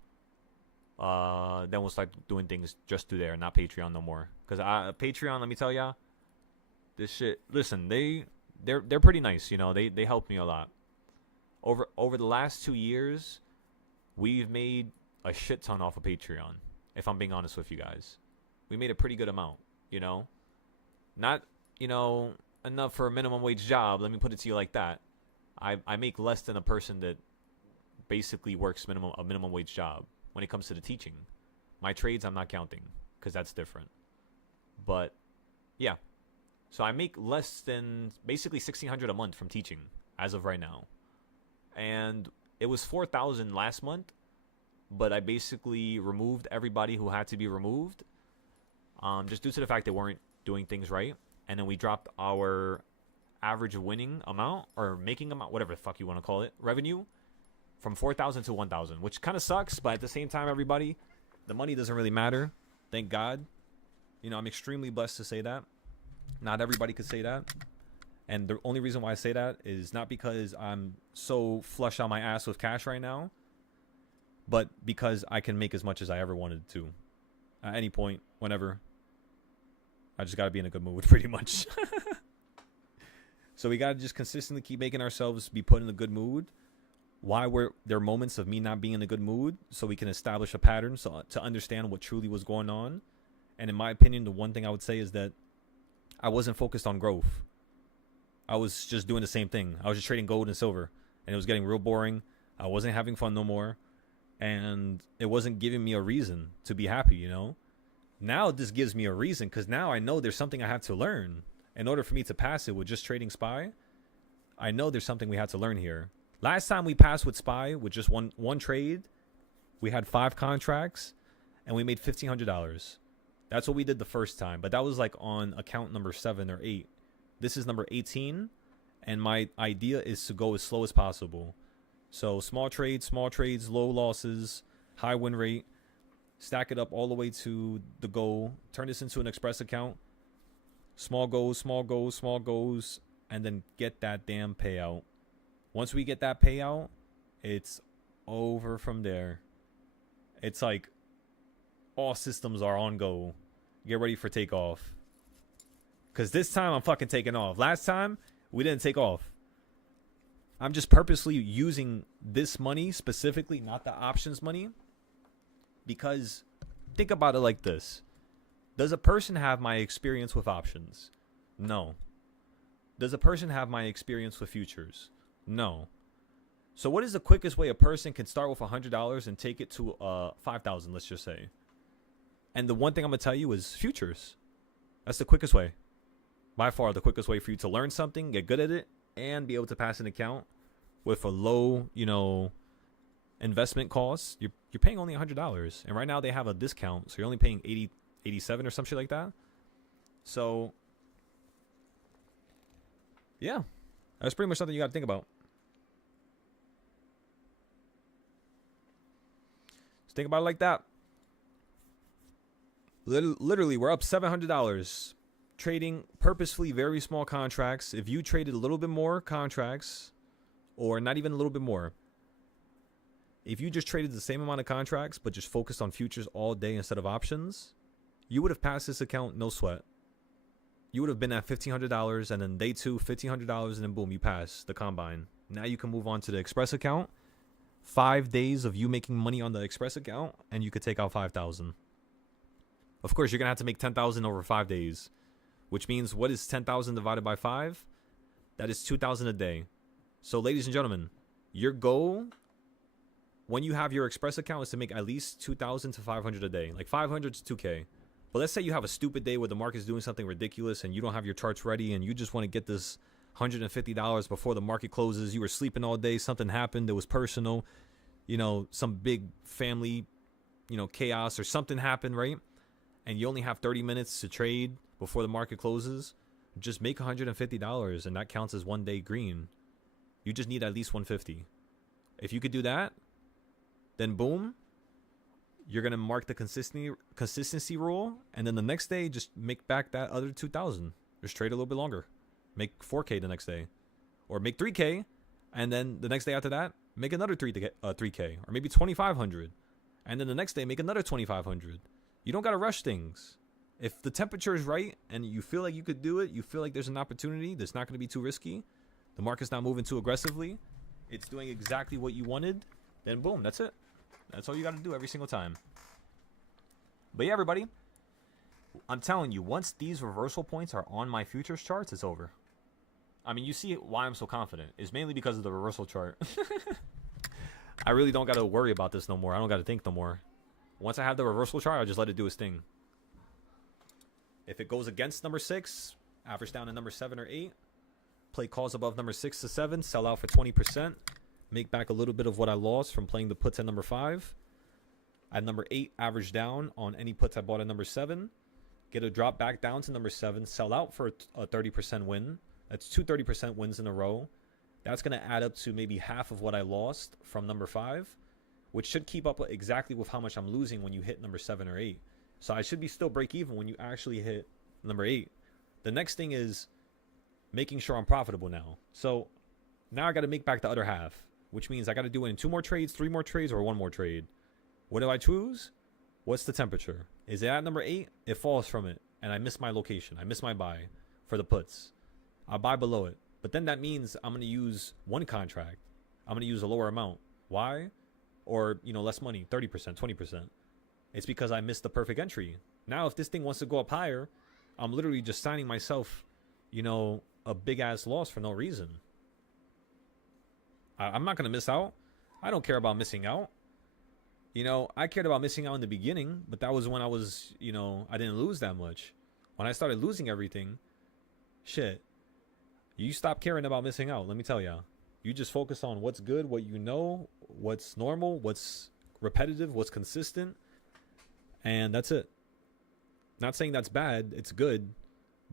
then we'll start doing things just through there, not Patreon no more. Because Patreon, let me tell ya, this shit, listen, they're pretty nice, you know, they help me a lot. Over the last 2 years, we've made a shit ton off of Patreon, if I'm being honest with you guys. We made a pretty good amount, you know. Not, you know, enough for a minimum wage job, let me put it to you like that. I make less than a person that basically works a minimum wage job when it comes to the teaching. My trades I'm not counting, because that's different. But yeah, so I make less than basically $1,600 a month from teaching as of right now. And it was $4,000 last month, but I basically removed everybody who had to be removed, just due to the fact they weren't doing things right. And then we dropped our average winning amount, or making amount, whatever the fuck you want to call it, revenue, from 4,000 to 1,000, which kind of sucks. But at the same time, everybody, the money doesn't really matter. Thank God. You know, I'm extremely blessed to say that. Not everybody could say that. And the only reason why I say that is not because I'm so flush on my ass with cash right now, but because I can make as much as I ever wanted to at any point, whenever. I just got to be in a good mood, pretty much. So we got to just consistently keep making ourselves be put in a good mood. Why were there moments of me not being in a good mood, so we can establish a pattern so to understand what truly was going on. And in my opinion, the one thing I would say is that I wasn't focused on growth. I was just doing the same thing. I was just trading gold and silver, and it was getting real boring. I wasn't having fun no more, and it wasn't giving me a reason to be happy, you know? Now this gives me a reason, because now I know there's something I have to learn. In order for me to pass it with just trading SPY, I know there's something we had to learn here. Last time we passed with SPY with just one trade, we had 5 contracts, and we made $1,500. That's what we did the first time, but that was like on account number 7 or 8. This is number 18, and my idea is to go as slow as possible. So small trades, low losses, high win rate, stack it up all the way to the goal, turn this into an express account, small goals, and then get that damn payout. Once we get that payout, it's over from there. It's like all systems are on go. Get ready for takeoff. Because this time I'm fucking taking off. Last time, we didn't take off. I'm just purposely using this money specifically, not the options money. Because think about it like this. Does a person have my experience with options? No. Does a person have my experience with futures? No. So what is the quickest way a person can start with $100 and take it to $5,000, let's just say? And the one thing I'm going to tell you is futures. That's the quickest way. By far the quickest way for you to learn something, get good at it, and be able to pass an account with a low, investment cost. You're paying only $100. And right now they have a discount, so you're only paying 87 or some shit like that. So yeah, that's pretty much something you got to think about. Just think about it like that. Literally, we're up $700 trading purposefully very small contracts. If you traded a little bit more contracts, or not even a little bit more, if you just traded the same amount of contracts but just focused on futures all day instead of options, you would have passed this account no sweat. You would have been at $1,500, and then day 2, $1,500, and then boom, you pass the combine. Now you can move on to the express account. 5 days of you making money on the express account, and you could take out $5,000. Of course, you're gonna have to make $10,000 over 5 days, which means what is 10,000 divided by 5? That is $2,000 a day. So, ladies and gentlemen, your goal when you have your express account is to make at least $2,000 to $500 a day, like $500 to $2,000. But let's say you have a stupid day where the market's doing something ridiculous and you don't have your charts ready and you just want to get this $150 before the market closes. You were sleeping all day, something happened, it was personal, some big family, chaos or something happened, right? And you only have 30 minutes to trade before the market closes. Just make $150, and that counts as 1 day green. You just need at least $150. If you could do that, then boom, you're gonna mark the consistency rule, and then the next day just make back that other 2,000. Just trade a little bit longer, make 4K the next day, or make 3K, and then the next day after that make another 3K, or maybe 2,500, and then the next day make another 2,500. You don't gotta rush things. If the temperature is right and you feel like you could do it, you feel like there's an opportunity that's not gonna be too risky, the market's not moving too aggressively, it's doing exactly what you wanted, then boom, that's it. That's all you got to do every single time. But yeah, everybody, I'm telling you, once these reversal points are on my futures charts, it's over. I mean, you see why I'm so confident. It's mainly because of the reversal chart. I really don't got to worry about this no more. I don't got to think no more. Once I have the reversal chart, I'll just let it do its thing. If it goes against number 6, average down to number 7 or 8, play calls above number 6 to 7, sell out for 20%. Make back a little bit of what I lost from playing the puts at number 5. At number 8, average down on any puts I bought at number 7. Get a drop back down to number 7. Sell out for a 30% win. That's 2 30% wins in a row. That's going to add up to maybe half of what I lost from number 5, which should keep up exactly with how much I'm losing when you hit number 7 or 8. So I should be still break even when you actually hit number 8. The next thing is making sure I'm profitable now. So now I got to make back the other half, which means I got to do it in 2 more trades, 3 more trades, or 1 more trade. What do I choose? What's the temperature? Is it at number 8? It falls from it, and I miss my location. I miss my buy for the puts. I'll buy below it. But then that means I'm going to use 1 contract. I'm going to use a lower amount. Why? Or, you know, less money, 30%, 20%. It's because I missed the perfect entry. Now, if this thing wants to go up higher, I'm literally just signing myself, you know, a big-ass loss for no reason. I'm not going to miss out. I don't care about missing out. You know, I cared about missing out in the beginning, but that was when I was, you know, I didn't lose that much. When I started losing everything, shit, you stop caring about missing out, let me tell ya. You just focus on what's good, what you know, what's normal, what's repetitive, what's consistent, and that's it. Not saying that's bad, it's good,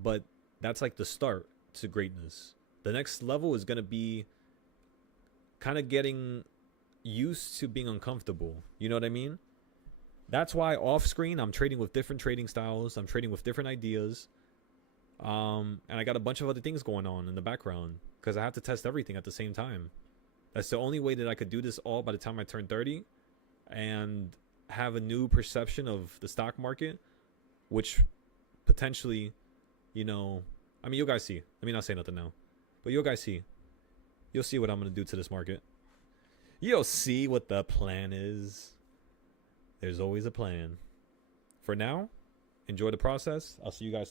but that's like the start to greatness. The next level is going to be kind of getting used to being uncomfortable. You know what I mean? That's why off screen I'm trading with different trading styles. I'm trading with different ideas. And I got a bunch of other things going on in the background because I have to test everything at the same time. That's the only way that I could do this all by the time I turn 30 and have a new perception of the stock market, which potentially, you know, I mean, you guys see. Let me not say nothing now, but you guys see. You'll see what I'm going to do to this market. You'll see what the plan is. There's always a plan. For now, enjoy the process. I'll see you guys.